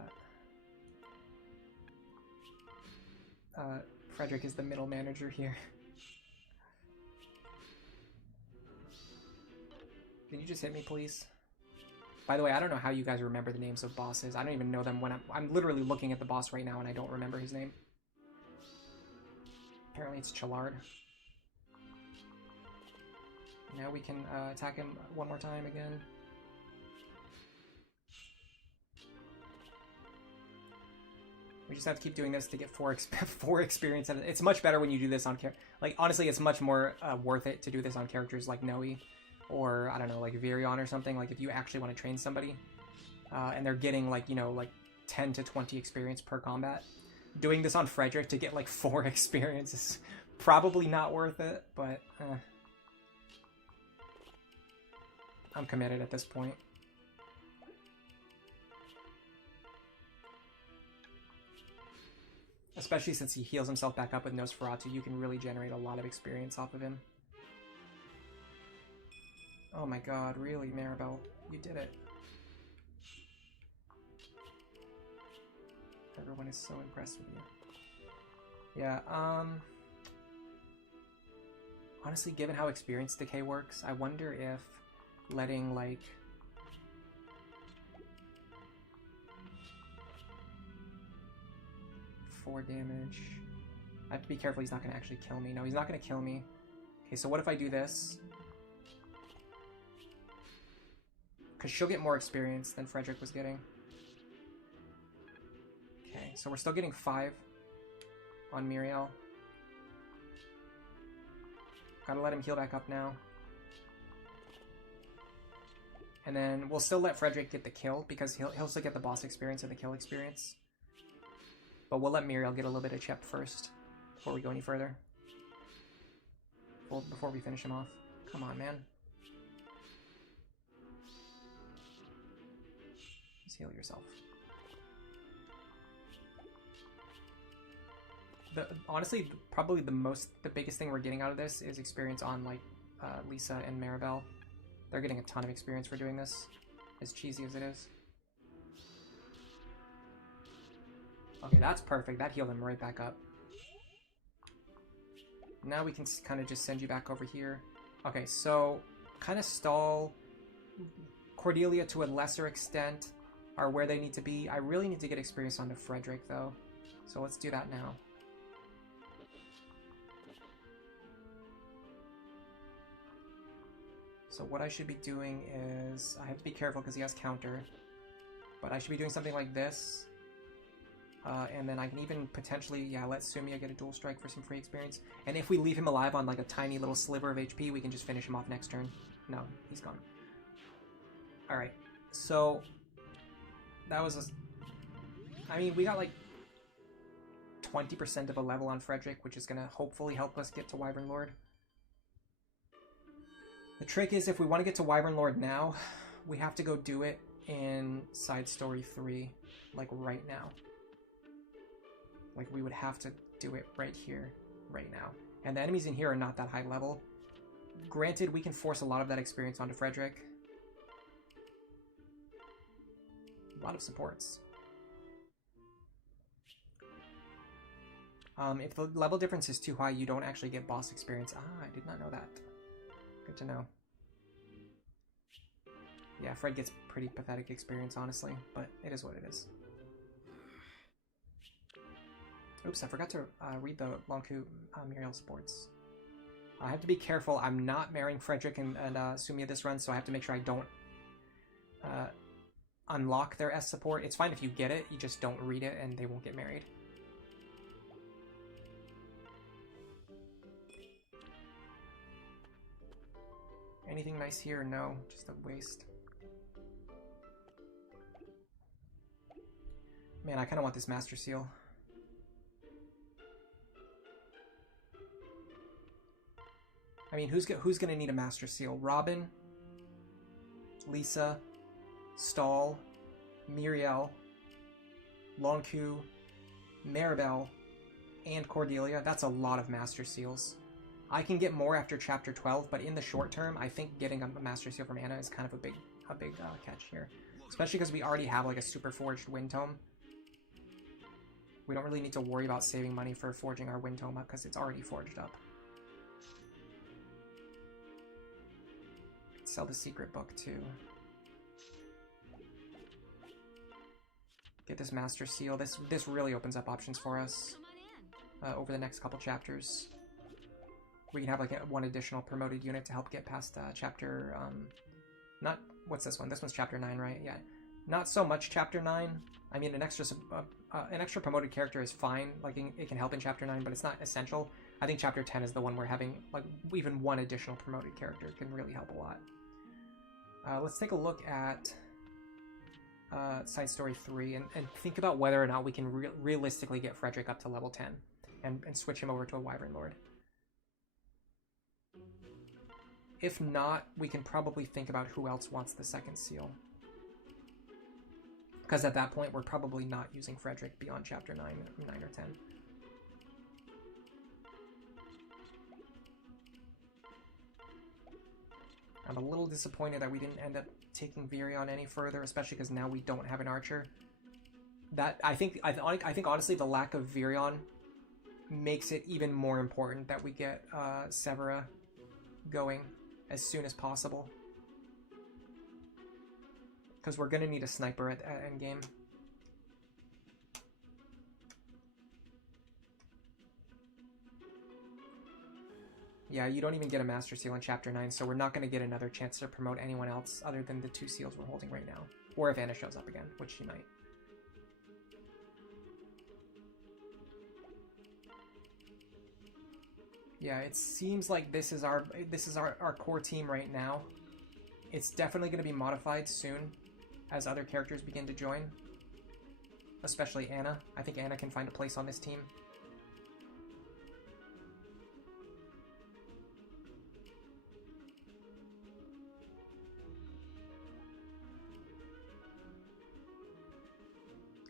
that. Frederick is the middle manager here. Can you just hit me, please? By the way, I don't know how you guys remember the names of bosses. I don't even know them when I'm literally looking at the boss right now and I don't remember his name. Apparently it's Chalard. Now we can attack him one more time again. We just have to keep doing this to get 4 experience. It's much better when you do this on like honestly, it's much more worth it to do this on characters like Noe or I don't know, like Virion or something. Like if you actually want to train somebody and they're getting like, you know, like 10 to 20 experience per combat. Doing this on Frederick to get like 4 experience is probably not worth it, but I'm committed at this point. Especially since he heals himself back up with Nosferatu, you can really generate a lot of experience off of him. Oh my god, really, Maribel? You did it. Everyone is so impressed with you. Yeah, honestly, given how experience decay works, I wonder if letting, like... ...4 damage... I have to be careful he's not going to actually kill me. No, he's not going to kill me. Okay, so what if I do this? Because she'll get more experience than Frederick was getting. Okay, so we're still getting 5 on Muriel. Gotta let him heal back up now. And then we'll still let Frederick get the kill, because he'll still get the boss experience and the kill experience. But we'll let Muriel get a little bit of Chep first, before we go any further. Well, before we finish him off. Come on, man. Just heal yourself. Honestly, probably the biggest thing we're getting out of this is experience on, like, Lisa and Maribel. They're getting a ton of experience for doing this, as cheesy as it is. Okay, that's perfect. That healed him right back up. Now we can kind of just send you back over here. Okay, so kind of stall. Cordelia, to a lesser extent, are where they need to be. I really need to get experience onto Frederick, though. So let's do that now. So what I should be doing is... I have to be careful because he has counter. But I should be doing something like this. And then I can even potentially, yeah, let Sumia get a dual strike for some free experience. And if we leave him alive on like a tiny little sliver of HP, we can just finish him off next turn. No, he's gone. Alright, so... That was a... I mean, we got like 20% of a level on Frederick, which is going to hopefully help us get to Wyvern Lord. The trick is, if we want to get to Wyvern Lord now, we have to go do it in Side Story 3, like right now. Like, we would have to do it right here, right now. And the enemies in here are not that high level. Granted, we can force a lot of that experience onto Frederick. A lot of supports. If the level difference is too high, you don't actually get boss experience. Ah, I did not know that. Good to know. Yeah, Fred gets pretty pathetic experience, honestly, but it is what it is. Oops, I forgot to read the Lonku Muriel supports. I have to be careful. I'm not marrying Frederick and Sumia this run, so I have to make sure I don't unlock their S support. It's fine if you get it, you just don't read it and they won't get married. Anything nice here? No, just a waste. Man, I kind of want this Master Seal. I mean, who's gonna need a Master Seal? Robin, Lisa, Stahl, Muriel, Lonku, Maribel, and Cordelia. That's a lot of Master Seals. I can get more after Chapter 12, but in the short term, I think getting a Master Seal from Anna is kind of a big catch here. Especially because we already have like a Super Forged Wind Tome. We don't really need to worry about saving money for forging our Wind Tome up because it's already forged up. Sell the secret book too. Get this Master Seal. This really opens up options for us over the next couple chapters. We can have like one additional promoted unit to help get past chapter. Not what's this one? This one's chapter 9, right? Yeah. Not so much chapter 9. I mean, an extra promoted character is fine. Like it can help in chapter 9, but it's not essential. I think chapter 10 is the one where having like even one additional promoted character can really help a lot. Let's take a look at Side Story 3 and think about whether or not we can realistically get Frederick up to level 10 and switch him over to a Wyvern Lord. If not, we can probably think about who else wants the second seal. Because at that point, we're probably not using Frederick beyond chapter 9 or 10. I'm a little disappointed that we didn't end up taking Virion any further, especially because now we don't have an archer. That I think honestly the lack of Virion makes it even more important that we get Severa going as soon as possible. Because we're going to need a sniper at endgame. Yeah, you don't even get a Master Seal in Chapter 9, so we're not going to get another chance to promote anyone else other than the 2 seals we're holding right now. Or if Anna shows up again, which she might. Yeah, it seems like this is our core team right now. It's definitely going to be modified soon as other characters begin to join. Especially Anna. I think Anna can find a place on this team.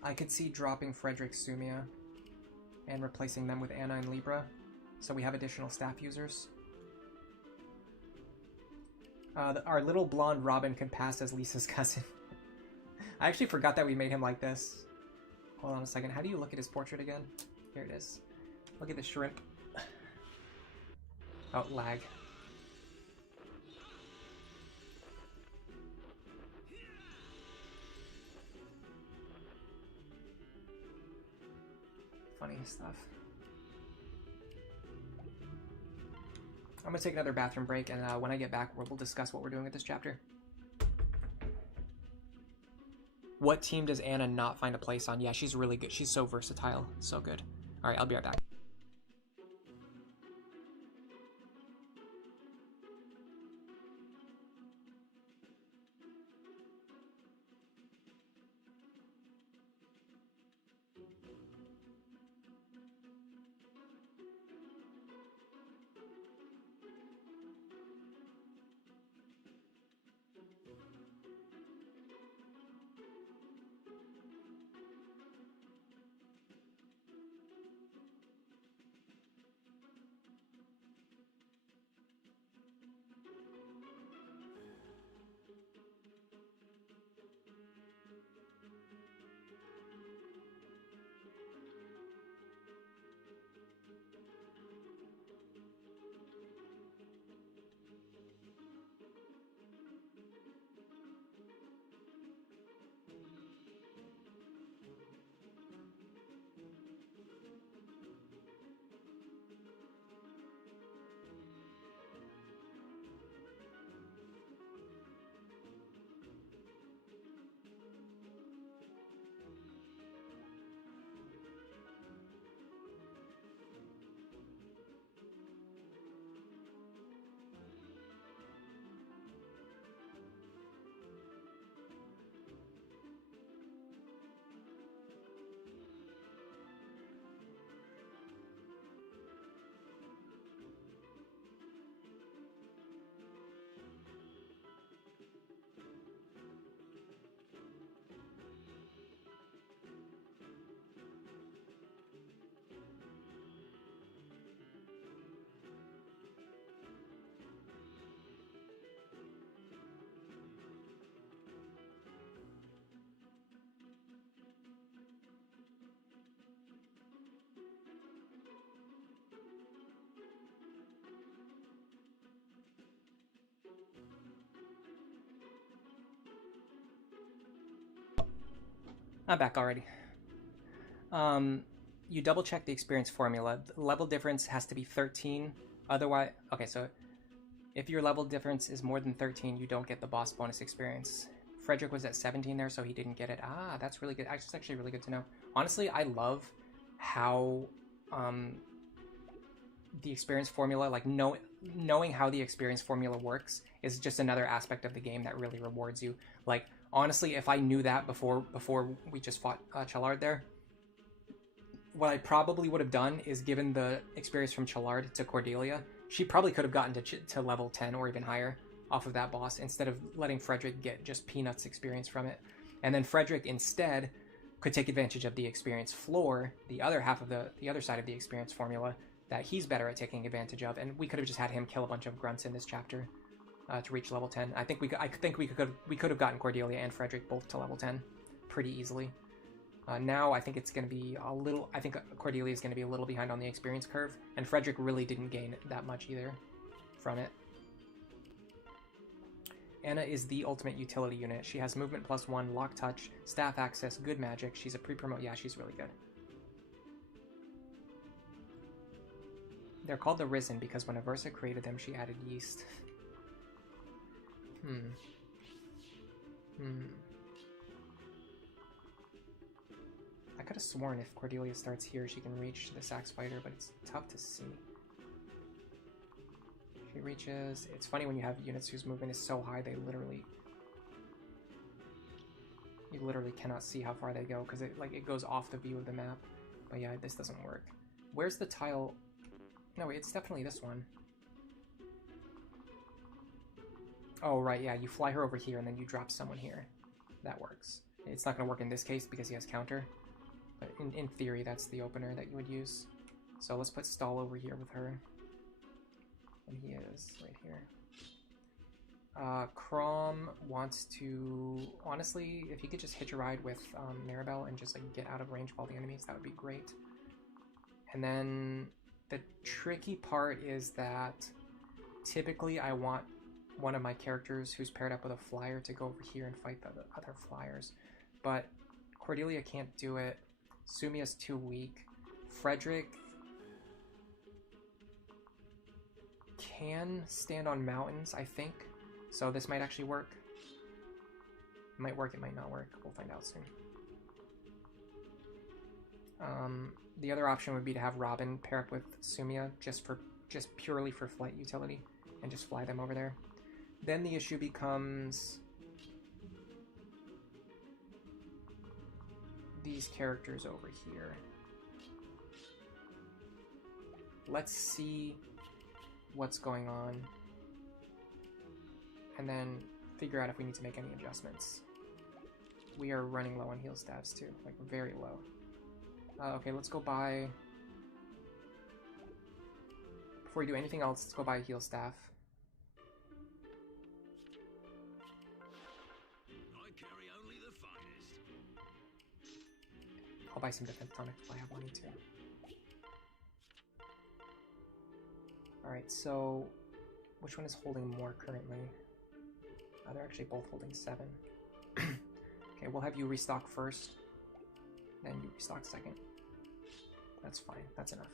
I could see dropping Frederick Sumia and replacing them with Anna and Libra, so we have additional staff users. Our little blonde Robin can pass as Lisa's cousin. I actually forgot that we made him like this. Hold on a second. How do you look at his portrait again? Here it is. Look at the shrimp. Oh, lag. Funny stuff. I'm gonna take another bathroom break, and when I get back, we'll discuss what we're doing with this chapter. What team does Anna not find a place on? Yeah, she's really good. She's so versatile. So good. Alright, I'll be right back. I'm back already. You double check the experience formula. The level difference has to be 13. Otherwise, okay, so if your level difference is more than 13, you don't get the boss bonus experience. Frederick was at 17 there, so he didn't get it. Ah, that's really good. That's actually really good to know. Honestly, I love how the experience formula, like knowing how the experience formula works, is just another aspect of the game that really rewards you. Like, honestly, if I knew that before we just fought Chalard there, what I probably would have done is given the experience from Chalard to Cordelia. She probably could have gotten to level 10 or even higher off of that boss instead of letting Frederick get just peanuts experience from it. And then Frederick instead could take advantage of the experience floor, the other half of the other side of the experience formula that he's better at taking advantage of, and we could have just had him kill a bunch of grunts in this chapter to reach level 10. I think we could have gotten Cordelia and Frederick both to level 10 pretty easily. Now I think it's going to be a little... I think Cordelia is going to be a little behind on the experience curve, and Frederick really didn't gain that much either from it. Anna is the ultimate utility unit. She has movement +1, lock touch, staff access, good magic. She's a pre-promote. Yeah, she's really good. They're called the Risen because when Aversa created them, she added yeast. I could have sworn if Cordelia starts here, she can reach the Sax Fighter, but it's tough to see. She reaches... It's funny when you have units whose movement is so high, they literally... You literally cannot see how far they go, because it goes off the view of the map. But yeah, this doesn't work. Where's the tile... No, wait, it's definitely this one. Oh, right, yeah, you fly her over here, and then you drop someone here. That works. It's not going to work in this case, because he has counter. But in theory, that's the opener that you would use. So let's put Stall over here with her. And he is right here. Crom wants to... Honestly, if he could just hitch a ride with Maribel and just get out of range of all the enemies, that would be great. And then the tricky part is that typically I want one of my characters who's paired up with a flyer to go over here and fight the other flyers. But Cordelia can't do it. Sumia's too weak. Frederick can stand on mountains, I think. So this might actually work. It might work, it might not work. We'll find out soon. The other option would be to have Robin pair up with Sumia just purely for flight utility and just fly them over there. Then the issue becomes these characters over here. Let's see what's going on and then figure out if we need to make any adjustments. We are running low on heal staffs too, very low. Okay, let's go buy... Before we do anything else, let's go buy a heal staff. I carry only the finest. I'll buy some defense tonic if I have money too. Alright, so which one is holding more currently? They're actually both holding 7. Okay, we'll have you restock first, then you restock second. That's fine, that's enough.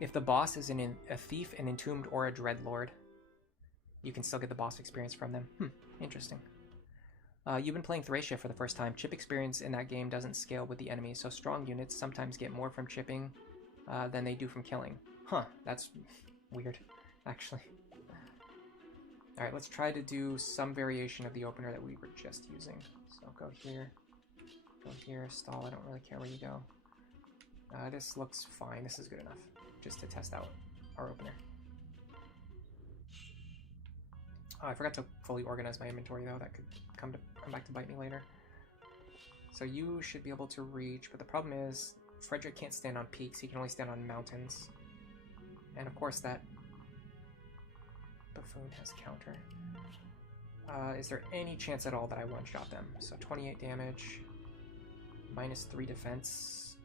If the boss is a thief, an entombed, or a dreadlord, you can still get the boss experience from them. Interesting. You've been playing Thracia for the first time. Chip experience in that game doesn't scale with the enemy, so strong units sometimes get more from chipping than they do from killing. Huh, that's weird, actually. Alright, let's try to do some variation of the opener that we were just using. So go here, stall, I don't really care where you go. This looks fine, this is good enough, just to test out our opener. Oh, I forgot to fully organize my inventory though, that could come back to bite me later. So you should be able to reach, but the problem is Frederick can't stand on peaks, he can only stand on mountains. And of course that buffoon has counter. Is there any chance at all that I one-shot them? So 28 damage, -3 defense.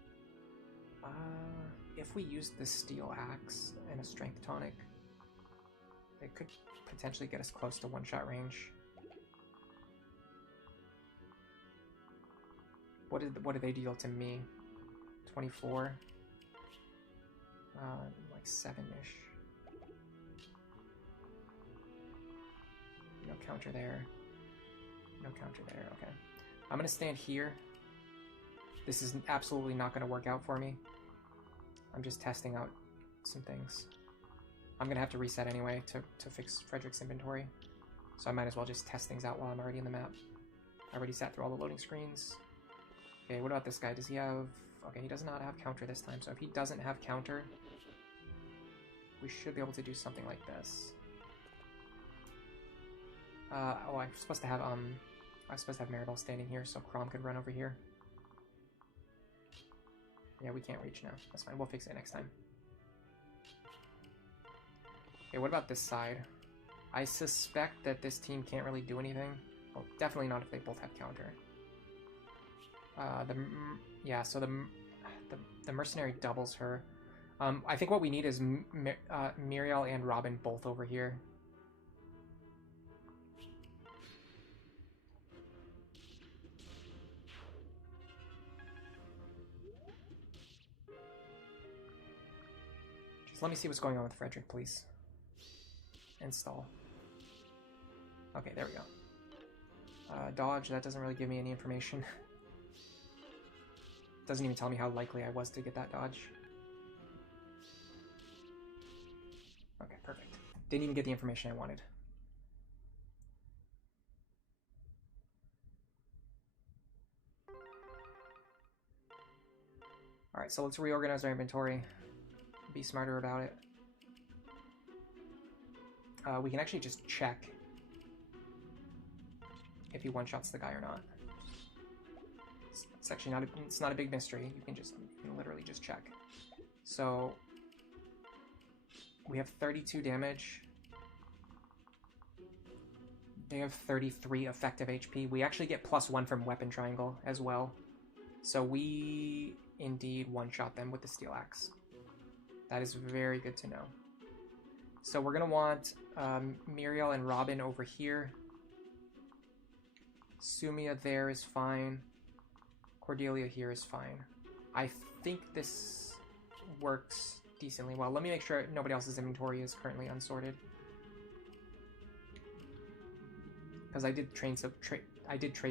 If we use the steel axe and a strength tonic, It could potentially get us close to one-shot range. What do they deal to me? 24? Like 7-ish. No counter there. No counter there, okay. I'm gonna stand here. This is absolutely not gonna work out for me. I'm just testing out some things. I'm gonna have to reset anyway to fix Frederick's inventory. So I might as well just test things out while I'm already in the map. I already sat through all the loading screens. Okay, what about this guy? Does he have... Okay, he does not have counter this time, so if he doesn't have counter, we should be able to do something like this. Oh, I'm supposed to have Maribel standing here, so Chrom could run over here. Yeah, we can't reach now. That's fine. We'll fix it next time. Okay, what about this side? I suspect that this team can't really do anything. Well, definitely not if they both have counter. So the mercenary doubles her. I think what we need is Muriel and Robin both over here. Just let me see what's going on with Frederick, please. Install. Okay, there we go. Dodge, that doesn't really give me any information. Doesn't even tell me how likely I was to get that dodge. Okay, perfect. Didn't even get the information I wanted. Alright, so let's reorganize our inventory. Be smarter about it. We can actually just check if he one-shots the guy or not. It's actually not a big mystery. You can literally just check. So we have 32 damage. They have 33 effective HP. We actually get +1 from weapon triangle as well. So we indeed one-shot them with the steel axe. That is very good to know. So we're gonna want Muriel and Robin over here. Sumia there is fine. Cordelia here is fine. I think this works decently well. Let me make sure nobody else's inventory is currently unsorted. Because I did trade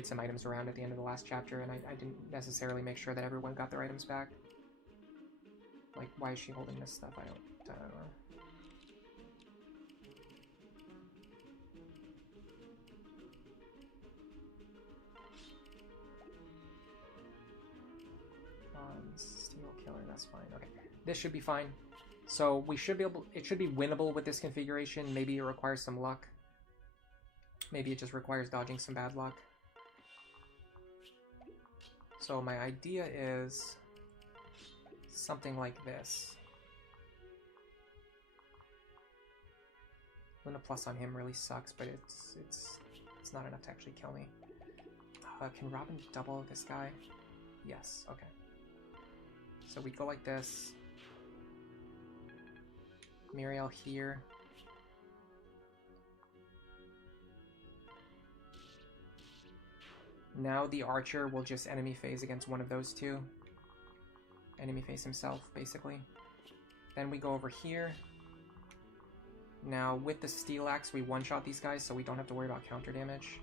some items around at the end of the last chapter, and I didn't necessarily make sure that everyone got their items back. Like, why is she holding this stuff? I don't know. Steel killer, that's fine. Okay, this should be fine. So we should be able. It should be winnable with this configuration. Maybe it requires some luck. Maybe it just requires dodging some bad luck. So my idea is something like this. Luna plus on him really sucks, but it's not enough to actually kill me. Can Robin double this guy? Yes. Okay. So we go like this. Muriel here. Now the archer will just enemy phase against one of those two. Enemy phase himself, basically. Then we go over here. Now with the steel axe, we one-shot these guys, so we don't have to worry about counter damage.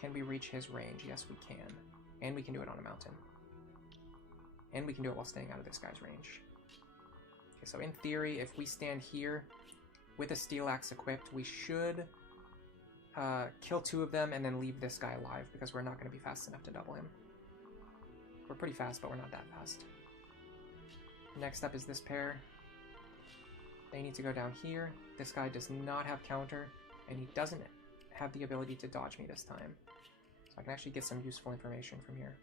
Can we reach his range? Yes, we can. And we can do it on a mountain. And we can do it while staying out of this guy's range. Okay, so in theory, if we stand here with a steel axe equipped, we should kill 2 of them and then leave this guy alive, because we're not going to be fast enough to double him. We're pretty fast, but we're not that fast. Next up is this pair. They need to go down here. This guy does not have counter, and he doesn't have the ability to dodge me this time. So I can actually get some useful information from here.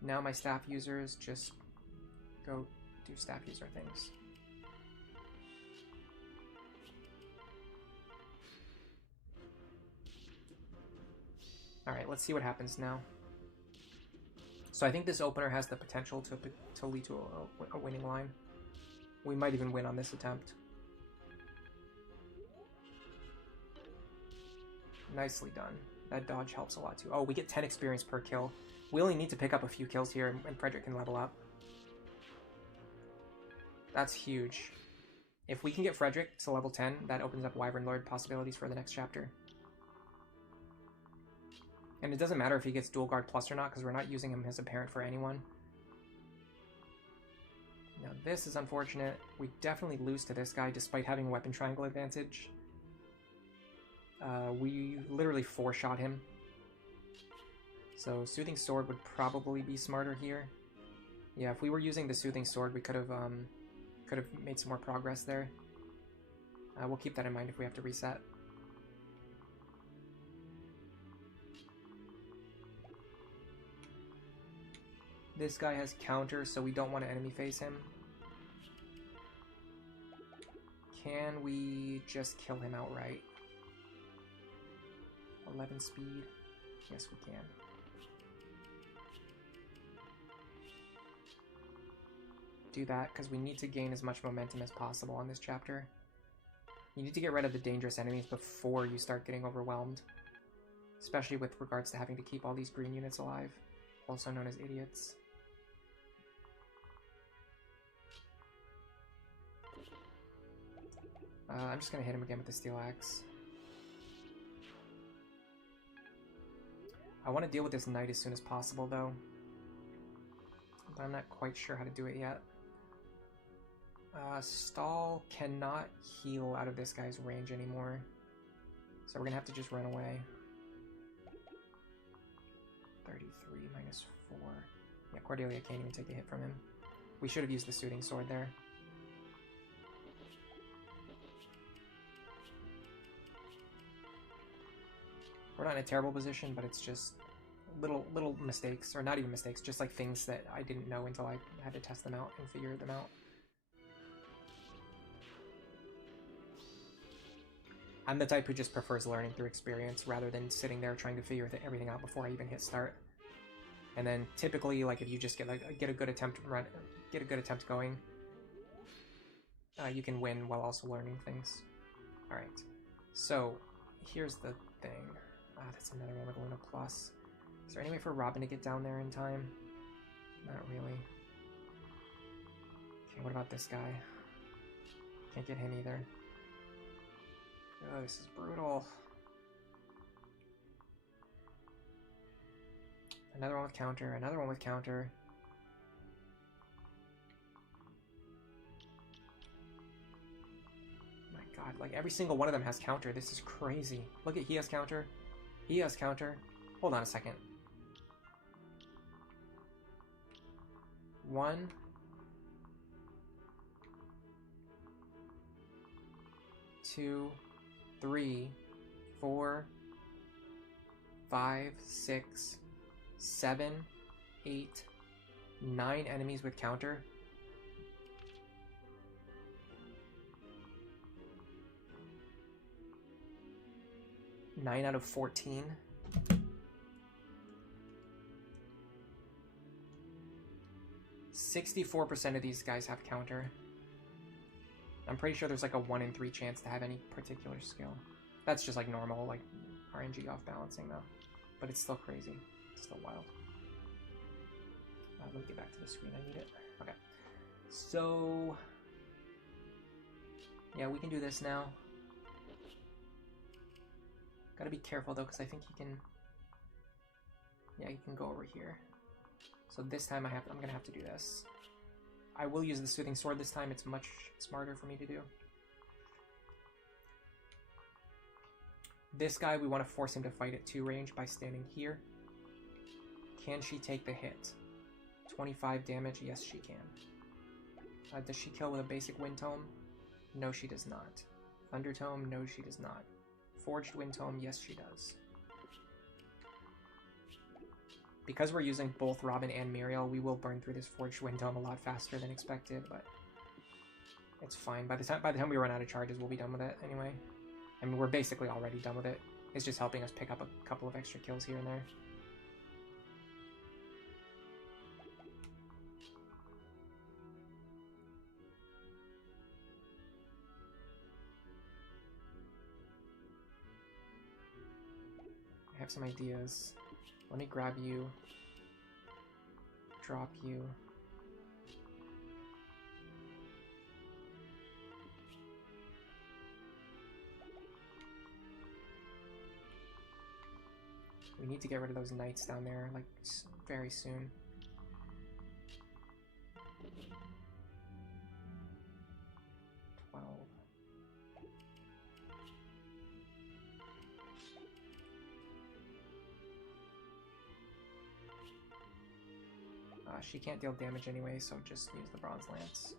Now my staff users just go do staff user things. Alright, let's see what happens now. So I think this opener has the potential to lead to a winning line. We might even win on this attempt. Nicely done. That dodge helps a lot too. Oh, we get 10 experience per kill. We only need to pick up a few kills here and Frederick can level up. That's huge. If we can get Frederick to level 10, that opens up Wyvern Lord possibilities for the next chapter. And it doesn't matter if he gets Dual Guard Plus or not, because we're not using him as a parent for anyone. Now this is unfortunate. We definitely lose to this guy despite having a weapon triangle advantage. We literally 4-shot him. So Soothing Sword would probably be smarter here. Yeah, if we were using the Soothing Sword, we could have made some more progress there. We'll keep that in mind if we have to reset. This guy has counter, so we don't want to enemy phase him. Can we just kill him outright? 11 speed. Yes, we can. Do that, because we need to gain as much momentum as possible on this chapter. You need to get rid of the dangerous enemies before you start getting overwhelmed. Especially with regards to having to keep all these green units alive. Also known as idiots. I'm just going to hit him again with the Steel Axe. I want to deal with this knight as soon as possible, though. But I'm not quite sure how to do it yet. Stall cannot heal out of this guy's range anymore. So we're going to have to just run away. 33 minus 4. Yeah, Cordelia can't even take a hit from him. We should have used the Soothing Sword there. We're not in a terrible position, but it's just little mistakes, or not even mistakes, just like things that I didn't know until I had to test them out and figure them out. I'm the type who just prefers learning through experience rather than sitting there trying to figure everything out before I even hit start. And then typically, like if you just get a good attempt going, you can win while also learning things. All right, so here's the thing. That's another one with Luna Plus. Is there any way for Robin to get down there in time? Not really. Okay, what about this guy? Can't get him either. Oh, this is brutal. Another one with counter, another one with counter. My god, like every single one of them has counter. This is crazy. Look at, he has counter. He has counter. Hold on a second. 1, 2, 3, 4, 5, 6, 7, 8, 9 enemies with counter. Nine out of 14. 64% of these guys have counter. I'm pretty sure there's like a 1 in 3 chance to have any particular skill. That's just like normal, like RNG off balancing though. But it's still crazy. It's still wild. Let me get back to the screen, I need it. Okay. So... yeah, we can do this now. Gotta be careful though, because I think he can... yeah, he can go over here. So this time I'm gonna have to do this. I will use the Soothing Sword this time, it's much smarter for me to do. This guy, we want to force him to fight at 2 range by standing here. Can she take the hit? 25 damage, yes she can. Does she kill with a basic Wind Tome? No, she does not. Thunder Tome? No, she does not. Forged Wind Tome? Yes, she does. Because we're using both Robin and Muriel, we will burn through this Forged Wind Tome a lot faster than expected, but it's fine. By the time we run out of charges, we'll be done with it anyway. I mean, we're basically already done with it. It's just helping us pick up a couple of extra kills here and there. have some ideas. Let me grab you. Drop you. We need to get rid of those knights down there, like, very soon. She can't deal damage anyway, so just use the Bronze Lance.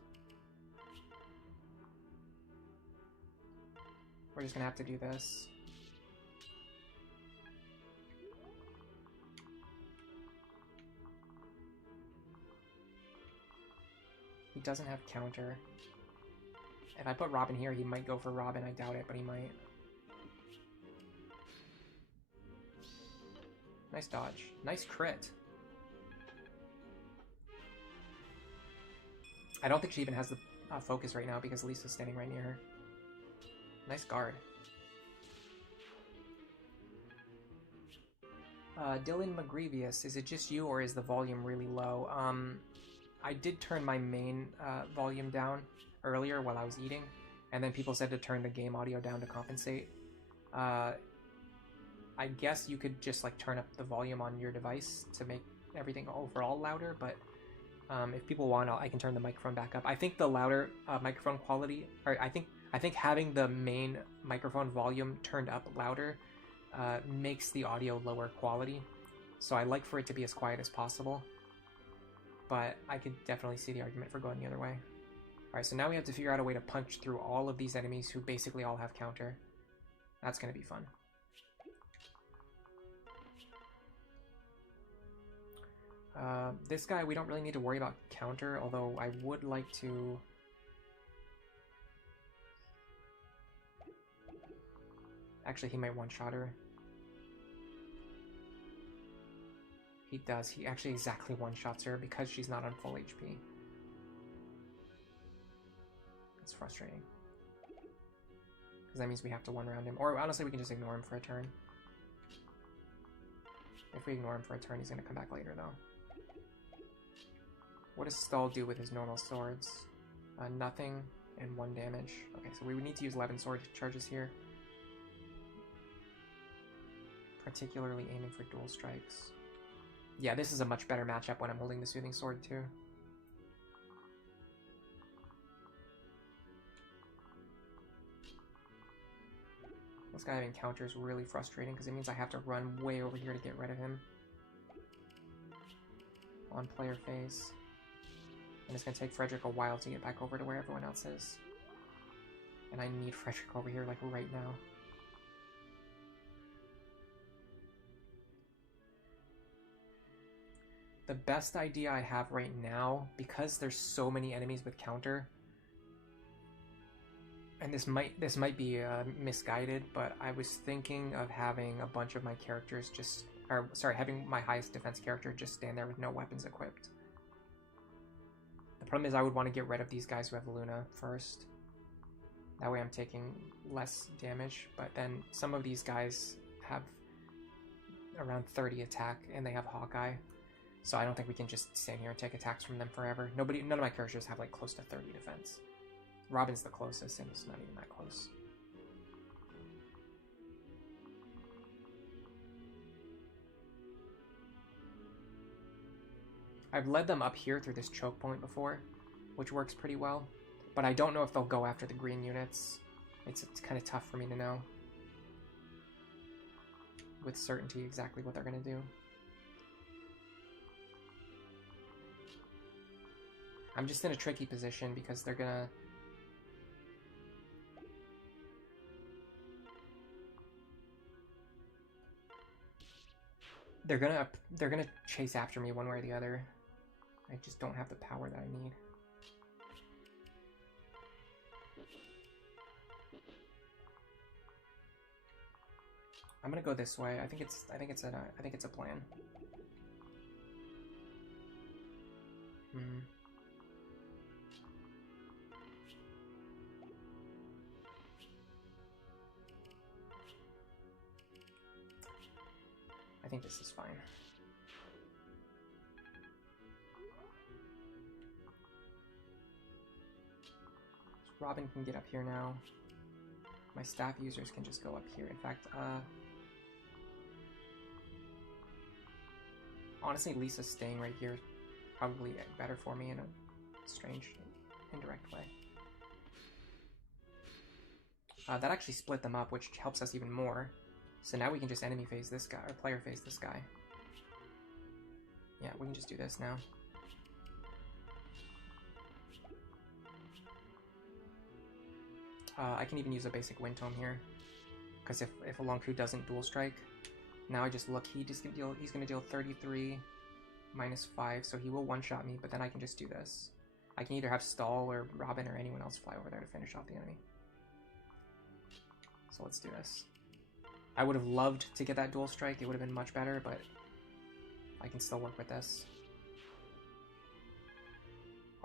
We're just gonna have to do this. He doesn't have counter. If I put Robin here, he might go for Robin. I doubt it, but he might. Nice dodge. Nice crit. I don't think she even has the focus right now because Lisa's standing right near her. Nice guard. Dylan McGreevious, is it just you or is the volume really low? I did turn my main volume down earlier while I was eating, and then people said to turn the game audio down to compensate. I guess you could just like turn up the volume on your device to make everything overall louder, but if people want, I can turn the microphone back up. I think the louder microphone quality, or I think having the main microphone volume turned up louder makes the audio lower quality. So I like for it to be as quiet as possible. But I could definitely see the argument for going the other way. Alright, so now we have to figure out a way to punch through all of these enemies who basically all have counter. That's going to be fun. This guy, we don't really need to worry about counter, although I would like to... Actually, he might one-shot her. He does. He actually exactly one-shots her because she's not on full HP. That's frustrating. Because that means we have to one-round him. Or honestly, we can just ignore him for a turn. If we ignore him for a turn, he's going to come back later, though. What does Stall do with his normal swords? Nothing and 1 damage. Okay, so we would need to use 11 sword charges here. Particularly aiming for dual strikes. Yeah, this is a much better matchup when I'm holding the Soothing Sword, too. This guy having counter is really frustrating because it means I have to run way over here to get rid of him. On player phase. And it's going to take Frederick a while to get back over to where everyone else is. And I need Frederick over here, like, right now. The best idea I have right now, because there's so many enemies with counter, and this might be misguided, but I was thinking of having a bunch of my characters just, or sorry, having my highest defense character just stand there with no weapons equipped. The problem is I would want to get rid of these guys who have Luna first. That way I'm taking less damage, but then some of these guys have around 30 attack and they have Hawkeye. So I don't think we can just stand here and take attacks from them forever. None of my characters have like close to 30 defense. Robin's the closest, and it's not even that close. I've led them up here through this choke point before, which works pretty well. But I don't know if they'll go after the green units. It's kind of tough for me to know with certainty exactly what they're going to do. I'm just in a tricky position because they're gonna... They're gonna chase after me one way or the other. I just don't have the power that I need. I'm gonna go this way. I think it's a plan. I think this is fine. So Robin can get up here now. My staff users can just go up here. In fact, honestly, Lisa's staying right here is probably better for me in a strange, indirect way. That actually split them up, which helps us even more. So now we can just enemy phase this guy, or player phase this guy. Yeah, we can just do this now. I can even use a basic wind tome here, because if Alonku doesn't dual strike, now I just look. He's gonna deal 33 minus 5, so he will one-shot me. But then I can just do this. I can either have Stall or Robin or anyone else fly over there to finish off the enemy. So let's do this. I would have loved to get that dual strike. It would have been much better, but I can still work with this.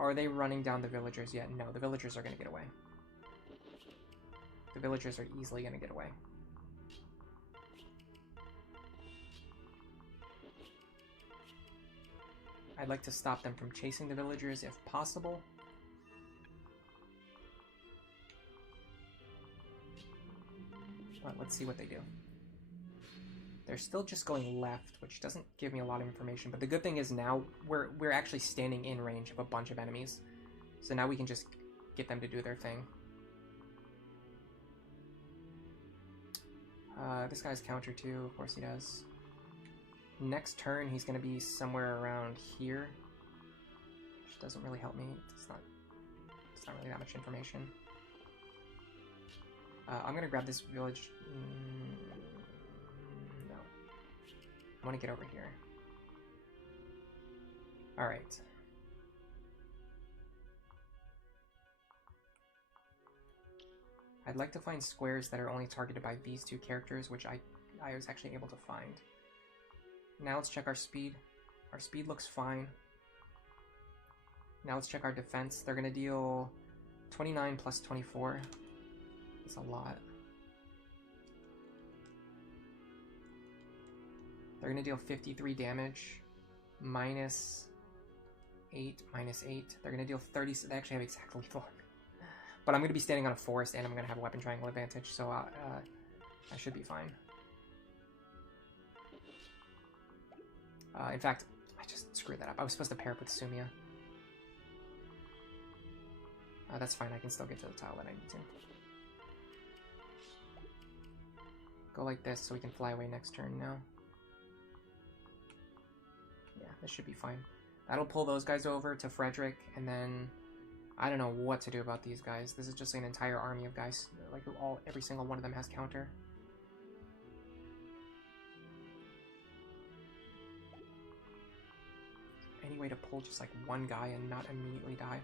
Are they running down the villagers yet? No, the villagers are going to get away. The villagers are easily going to get away. I'd like to stop them from chasing the villagers if possible. But let's see what they do. They're still just going left, which doesn't give me a lot of information. But the good thing is now we're actually standing in range of a bunch of enemies. So now we can just get them to do their thing. This guy's counter too, of course he does. Next turn he's going to be somewhere around here. Which doesn't really help me. It's not really that much information. I'm going to grab this village. No. I want to get over here. Alright. I'd like to find squares that are only targeted by these two characters, which I was actually able to find. Now let's check our speed. Our speed looks fine. Now let's check our defense. They're going to deal 29 plus 24. That's a lot. They're going to deal 53 damage. Minus 8, minus 8. They're going to deal 30. They actually have exact lethal. But I'm going to be standing on a forest, and I'm going to have a weapon triangle advantage, so I should be fine. In fact, I just screwed that up. I was supposed to pair up with Sumia. That's fine, I can still get to the tile that I need to. Go like this so we can fly away next turn now. Yeah, this should be fine. That'll pull those guys over to Frederick, and then I don't know what to do about these guys. This is just an entire army of guys. Like, every single one of them has counter. Any way to pull just like one guy and not immediately die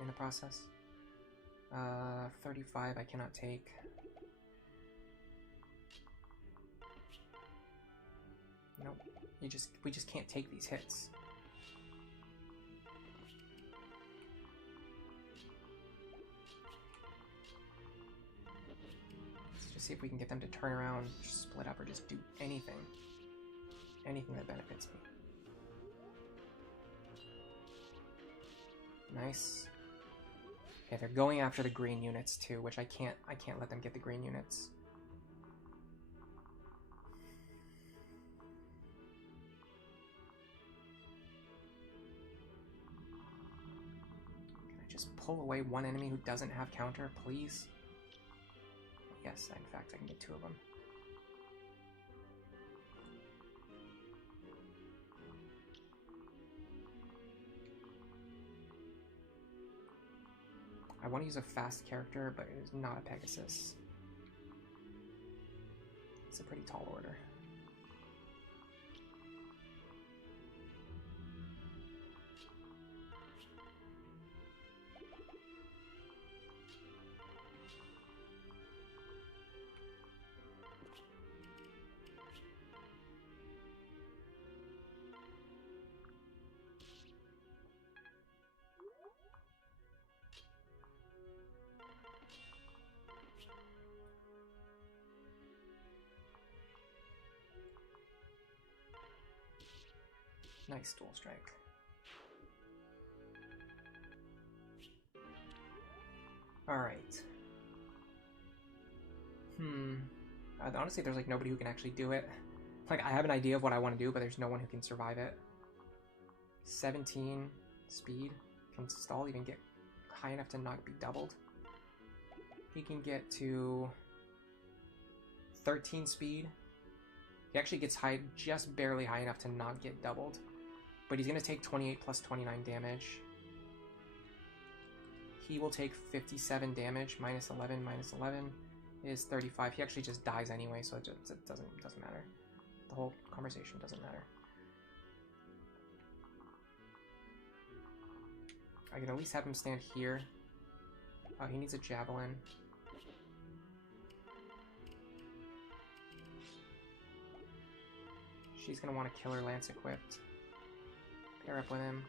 in the process? 35 I cannot take. Nope. We just can't take these hits. Let's just see if we can get them to turn around, just split up, or just do anything. Anything that benefits me. Nice. Okay, they're going after the green units too, which I can't let them get the green units. Can I just pull away one enemy who doesn't have counter, please? Yes, in fact, I can get two of them. I want to use a fast character, but it is not a Pegasus. It's a pretty tall order. Nice dual strike. Alright. Honestly, there's like nobody who can actually do it. Like, I have an idea of what I want to do, but there's no one who can survive it. 17 speed. Can Stall even get high enough to not be doubled? He can get to 13 speed. He actually gets high, just barely high enough to not get doubled. But he's going to take 28 plus 29 damage. He will take 57 damage, minus 11 is 35. He actually just dies anyway, so it doesn't matter. The whole conversation doesn't matter. I can at least have him stand here. Oh, he needs a javelin. She's gonna want to kill her lance equipped. Pair up with him.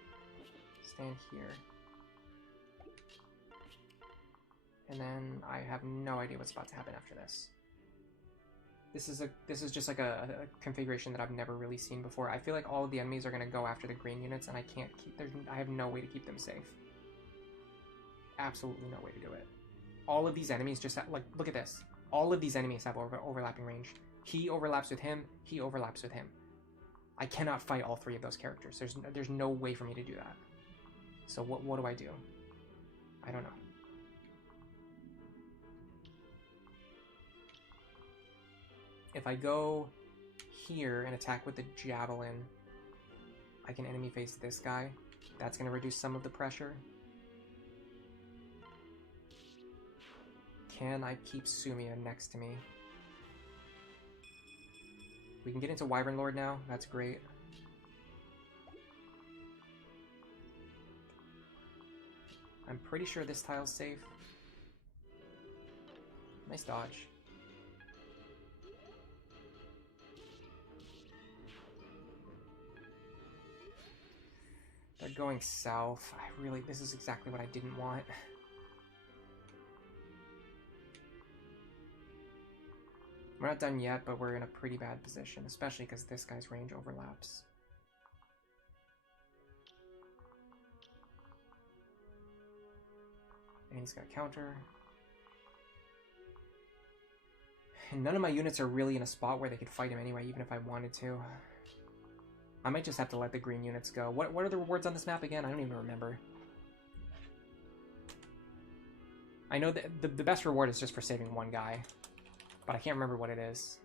Stand here. And then I have no idea what's about to happen after this. This is just like a configuration that I've never really seen before. I feel like all of the enemies are gonna go after the green units, and I can't keep. I have no way to keep them safe. Absolutely no way to do it. All of these enemies just have, like, look at this. All of these enemies have overlapping range. He overlaps with him. He overlaps with him. I cannot fight all three of those characters. There's no way for me to do that. So what do I do? I don't know. If I go here and attack with the javelin, I can enemy face this guy. That's going to reduce some of the pressure. Can I keep Sumia next to me? We can get into Wyvern Lord now. That's great. I'm pretty sure this tile's safe. Nice dodge. They're going south. This is exactly what I didn't want. We're not done yet, but we're in a pretty bad position, especially because this guy's range overlaps. And he's got a counter. And none of my units are really in a spot where they could fight him anyway, even if I wanted to. I might just have to let the green units go. What are the rewards on this map again? I don't even remember. I know that the best reward is just for saving one guy, but I can't remember what it is.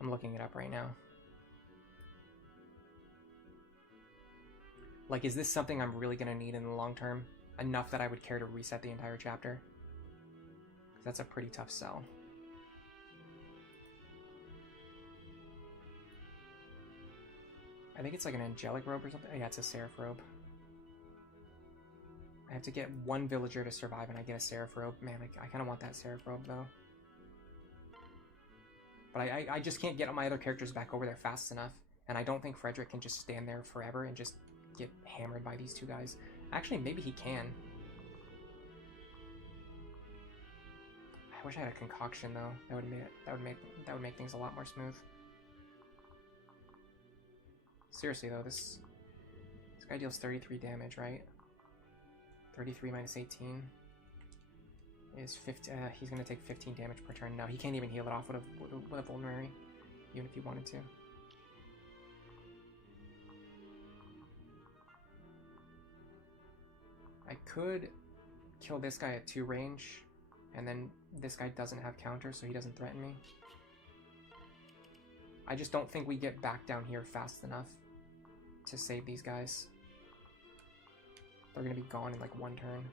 I'm looking it up right now. Like, is this something I'm really going to need in the long term? Enough that I would care to reset the entire chapter? 'Cause that's a pretty tough sell. I think it's like an angelic robe or something. Oh, yeah, it's a seraph robe. I have to get one villager to survive and I get a seraph robe. Man, I kind of want that seraph robe though. But I just can't get my other characters back over there fast enough. And I don't think Frederick can just stand there forever and just get hammered by these two guys. Actually, maybe he can. I wish I had a concoction though. That would make things a lot more smooth. Seriously though, this guy deals 33 damage, right? 33 minus 18 is 50. He's gonna take 15 damage per turn. No, he can't even heal it off with a vulnerary, even if he wanted to. I could kill this guy at 2 range, and then this guy doesn't have counter, so he doesn't threaten me. I just don't think we get back down here fast enough to save these guys. They're gonna be gone in like 1 turn.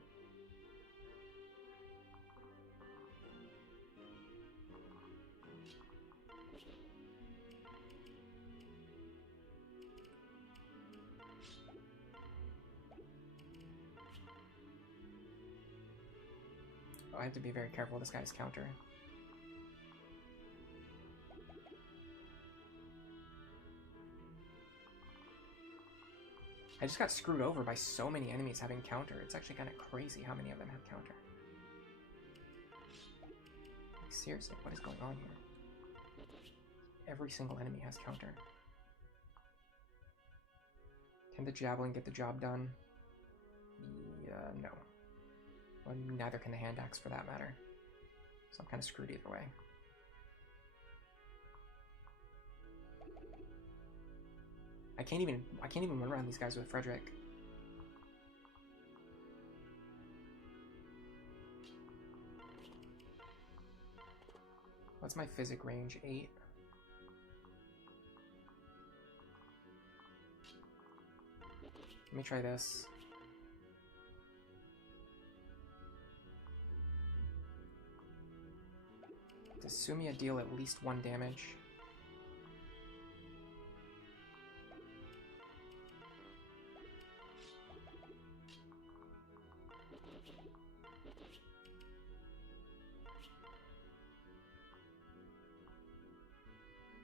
Oh, I have to be very careful. This guy's counter. I just got screwed over by so many enemies having counter. It's actually kind of crazy how many of them have counter. Like, seriously, what is going on here? Every single enemy has counter. Can the javelin get the job done? Yeah, no. Well, neither can the hand axe for that matter. So I'm kind of screwed either way. I can't even run around these guys with Frederick. What's my physic range? 8. Let me try this. Does Sumia deal at least 1 damage?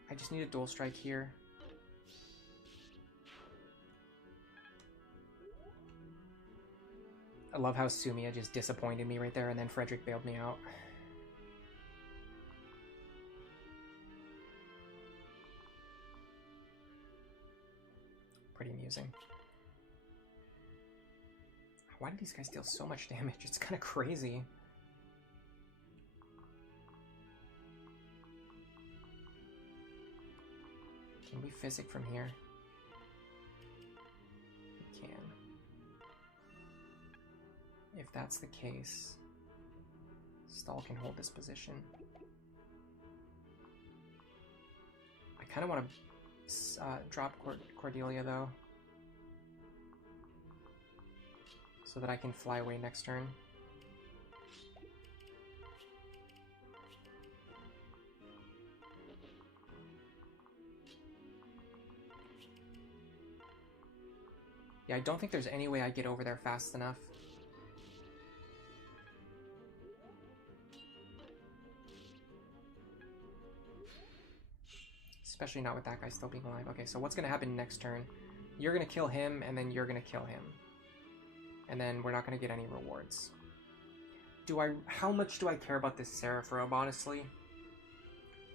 I just need a dual strike here. I love how Sumia just disappointed me right there, and then Frederick bailed me out. Pretty amusing. Why do these guys deal so much damage? It's kind of crazy. Can we physic from here? We can. If that's the case, Stall can hold this position. I kind of want to drop Cordelia, though, so that I can fly away next turn. Yeah, I don't think there's any way I get over there fast enough. Especially not with that guy still being alive. Okay, so what's going to happen next turn? You're going to kill him, and then you're going to kill him. And then we're not going to get any rewards. How much do I care about this Seraph Robe, honestly?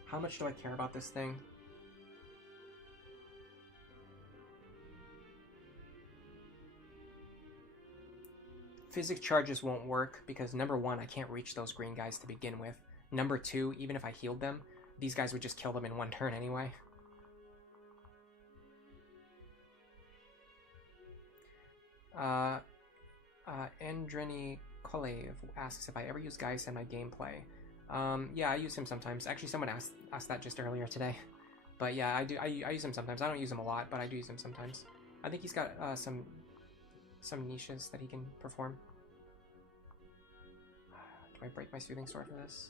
How much do I care about this thing? Physic charges won't work because, number 1, I can't reach those green guys to begin with. Number 2, even if I healed them, these guys would just kill them in 1 turn anyway. Andreni Kolev asks if I ever use Gaius in my gameplay. Yeah, I use him sometimes. Actually, someone asked that just earlier today. But yeah, I use him sometimes. I don't use him a lot, but I do use him sometimes. I think he's got some niches that he can perform. Do I break my Soothing Sword for this?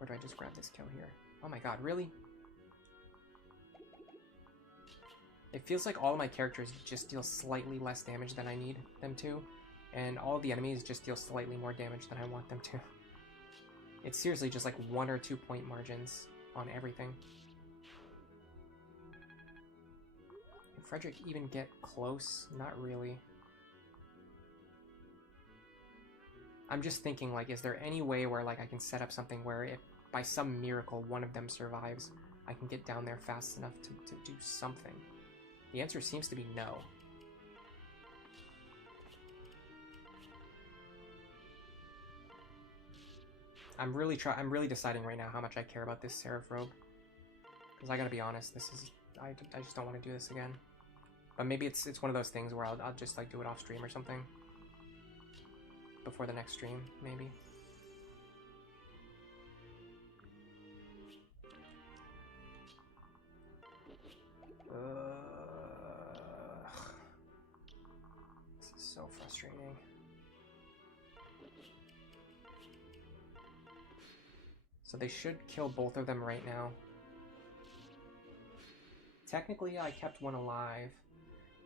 Or do I just grab this kill here? Oh my god, really? It feels like all of my characters just deal slightly less damage than I need them to, and all the enemies just deal slightly more damage than I want them to. It's seriously just like 1 or 2 point margins on everything. Can Frederick even get close? Not really. I'm just thinking, like, is there any way where, like, I can set up something where if by some miracle one of them survives, I can get down there fast enough to do something? The answer seems to be no. I'm really deciding right now how much I care about this Seraph Robe. Because I gotta be honest, I just don't want to do this again. But maybe it's one of those things where I'll just, like, do it off stream or something. Before the next stream, maybe. This is so frustrating. So they should kill both of them right now. Technically, I kept one alive.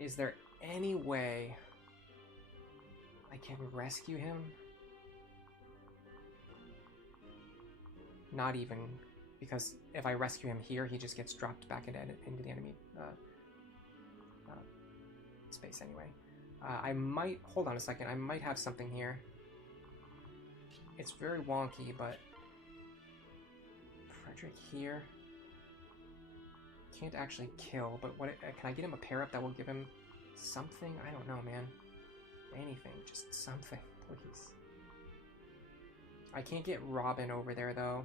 Is there any way I can rescue him? Not even, because if I rescue him here, he just gets dropped back into the enemy space anyway. I might, hold on a second, I might have something here. It's very wonky, but Frederick here. can't actually kill, but what can I get him a pair up that will give him something? I don't know, man. Anything, just something, please. I can't get Robin over there, though.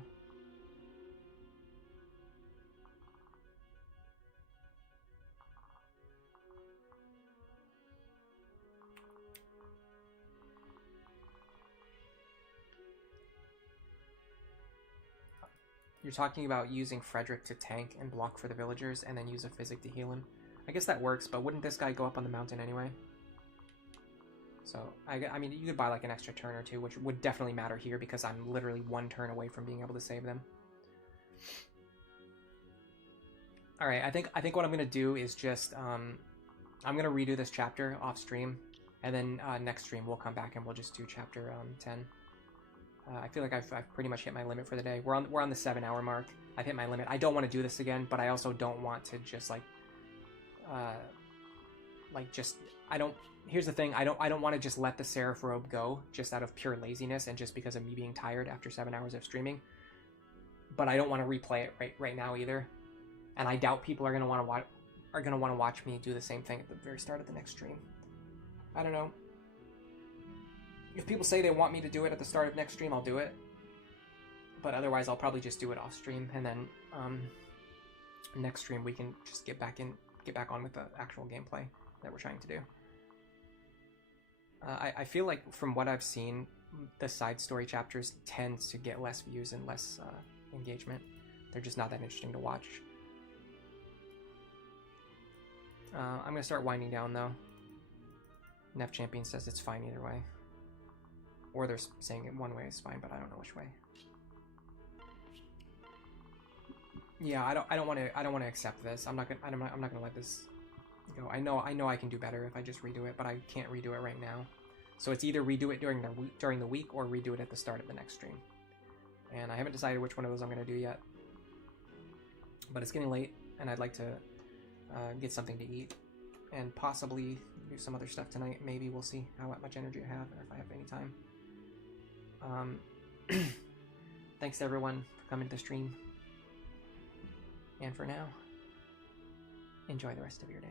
You're talking about using Frederick to tank and block for the villagers, and then use a physic to heal him. I guess that works, but wouldn't this guy go up on the mountain anyway? So, I mean, you could buy like an extra turn or two, which would definitely matter here because I'm literally one turn away from being able to save them. Alright, I think what I'm going to do is just, I'm going to redo this chapter off stream, and then next stream we'll come back and we'll just do chapter 10. I feel like I've pretty much hit my limit for the day. We're on the 7-hour mark. I've hit my limit. I don't want to do this again, but I also don't want to just here's the thing, I don't want to just let the Seraph robe go just out of pure laziness and just because of me being tired after 7 hours of streaming. But I don't want to replay it right now either. And I doubt people are gonna want to watch me do the same thing at the very start of the next stream. I don't know. If people say they want me to do it at the start of next stream, I'll do it. But otherwise, I'll probably just do it off stream, and then next stream we can just get back on with the actual gameplay that we're trying to do. I feel like from what I've seen, the side story chapters tend to get less views and less engagement. They're just not that interesting to watch. I'm gonna start winding down though. Nef Champion says it's fine either way. Or they're saying it one way is fine, but I don't know which way. Yeah, I don't want to accept this. I'm not gonna let this go. I know I can do better if I just redo it, but I can't redo it right now. So it's either redo it during the week or redo it at the start of the next stream. And I haven't decided which one of those I'm gonna do yet. But it's getting late, and I'd like to get something to eat and possibly do some other stuff tonight. Maybe we'll see how much energy I have or if I have any time. Thanks to everyone for coming to the stream. And for now, enjoy the rest of your day.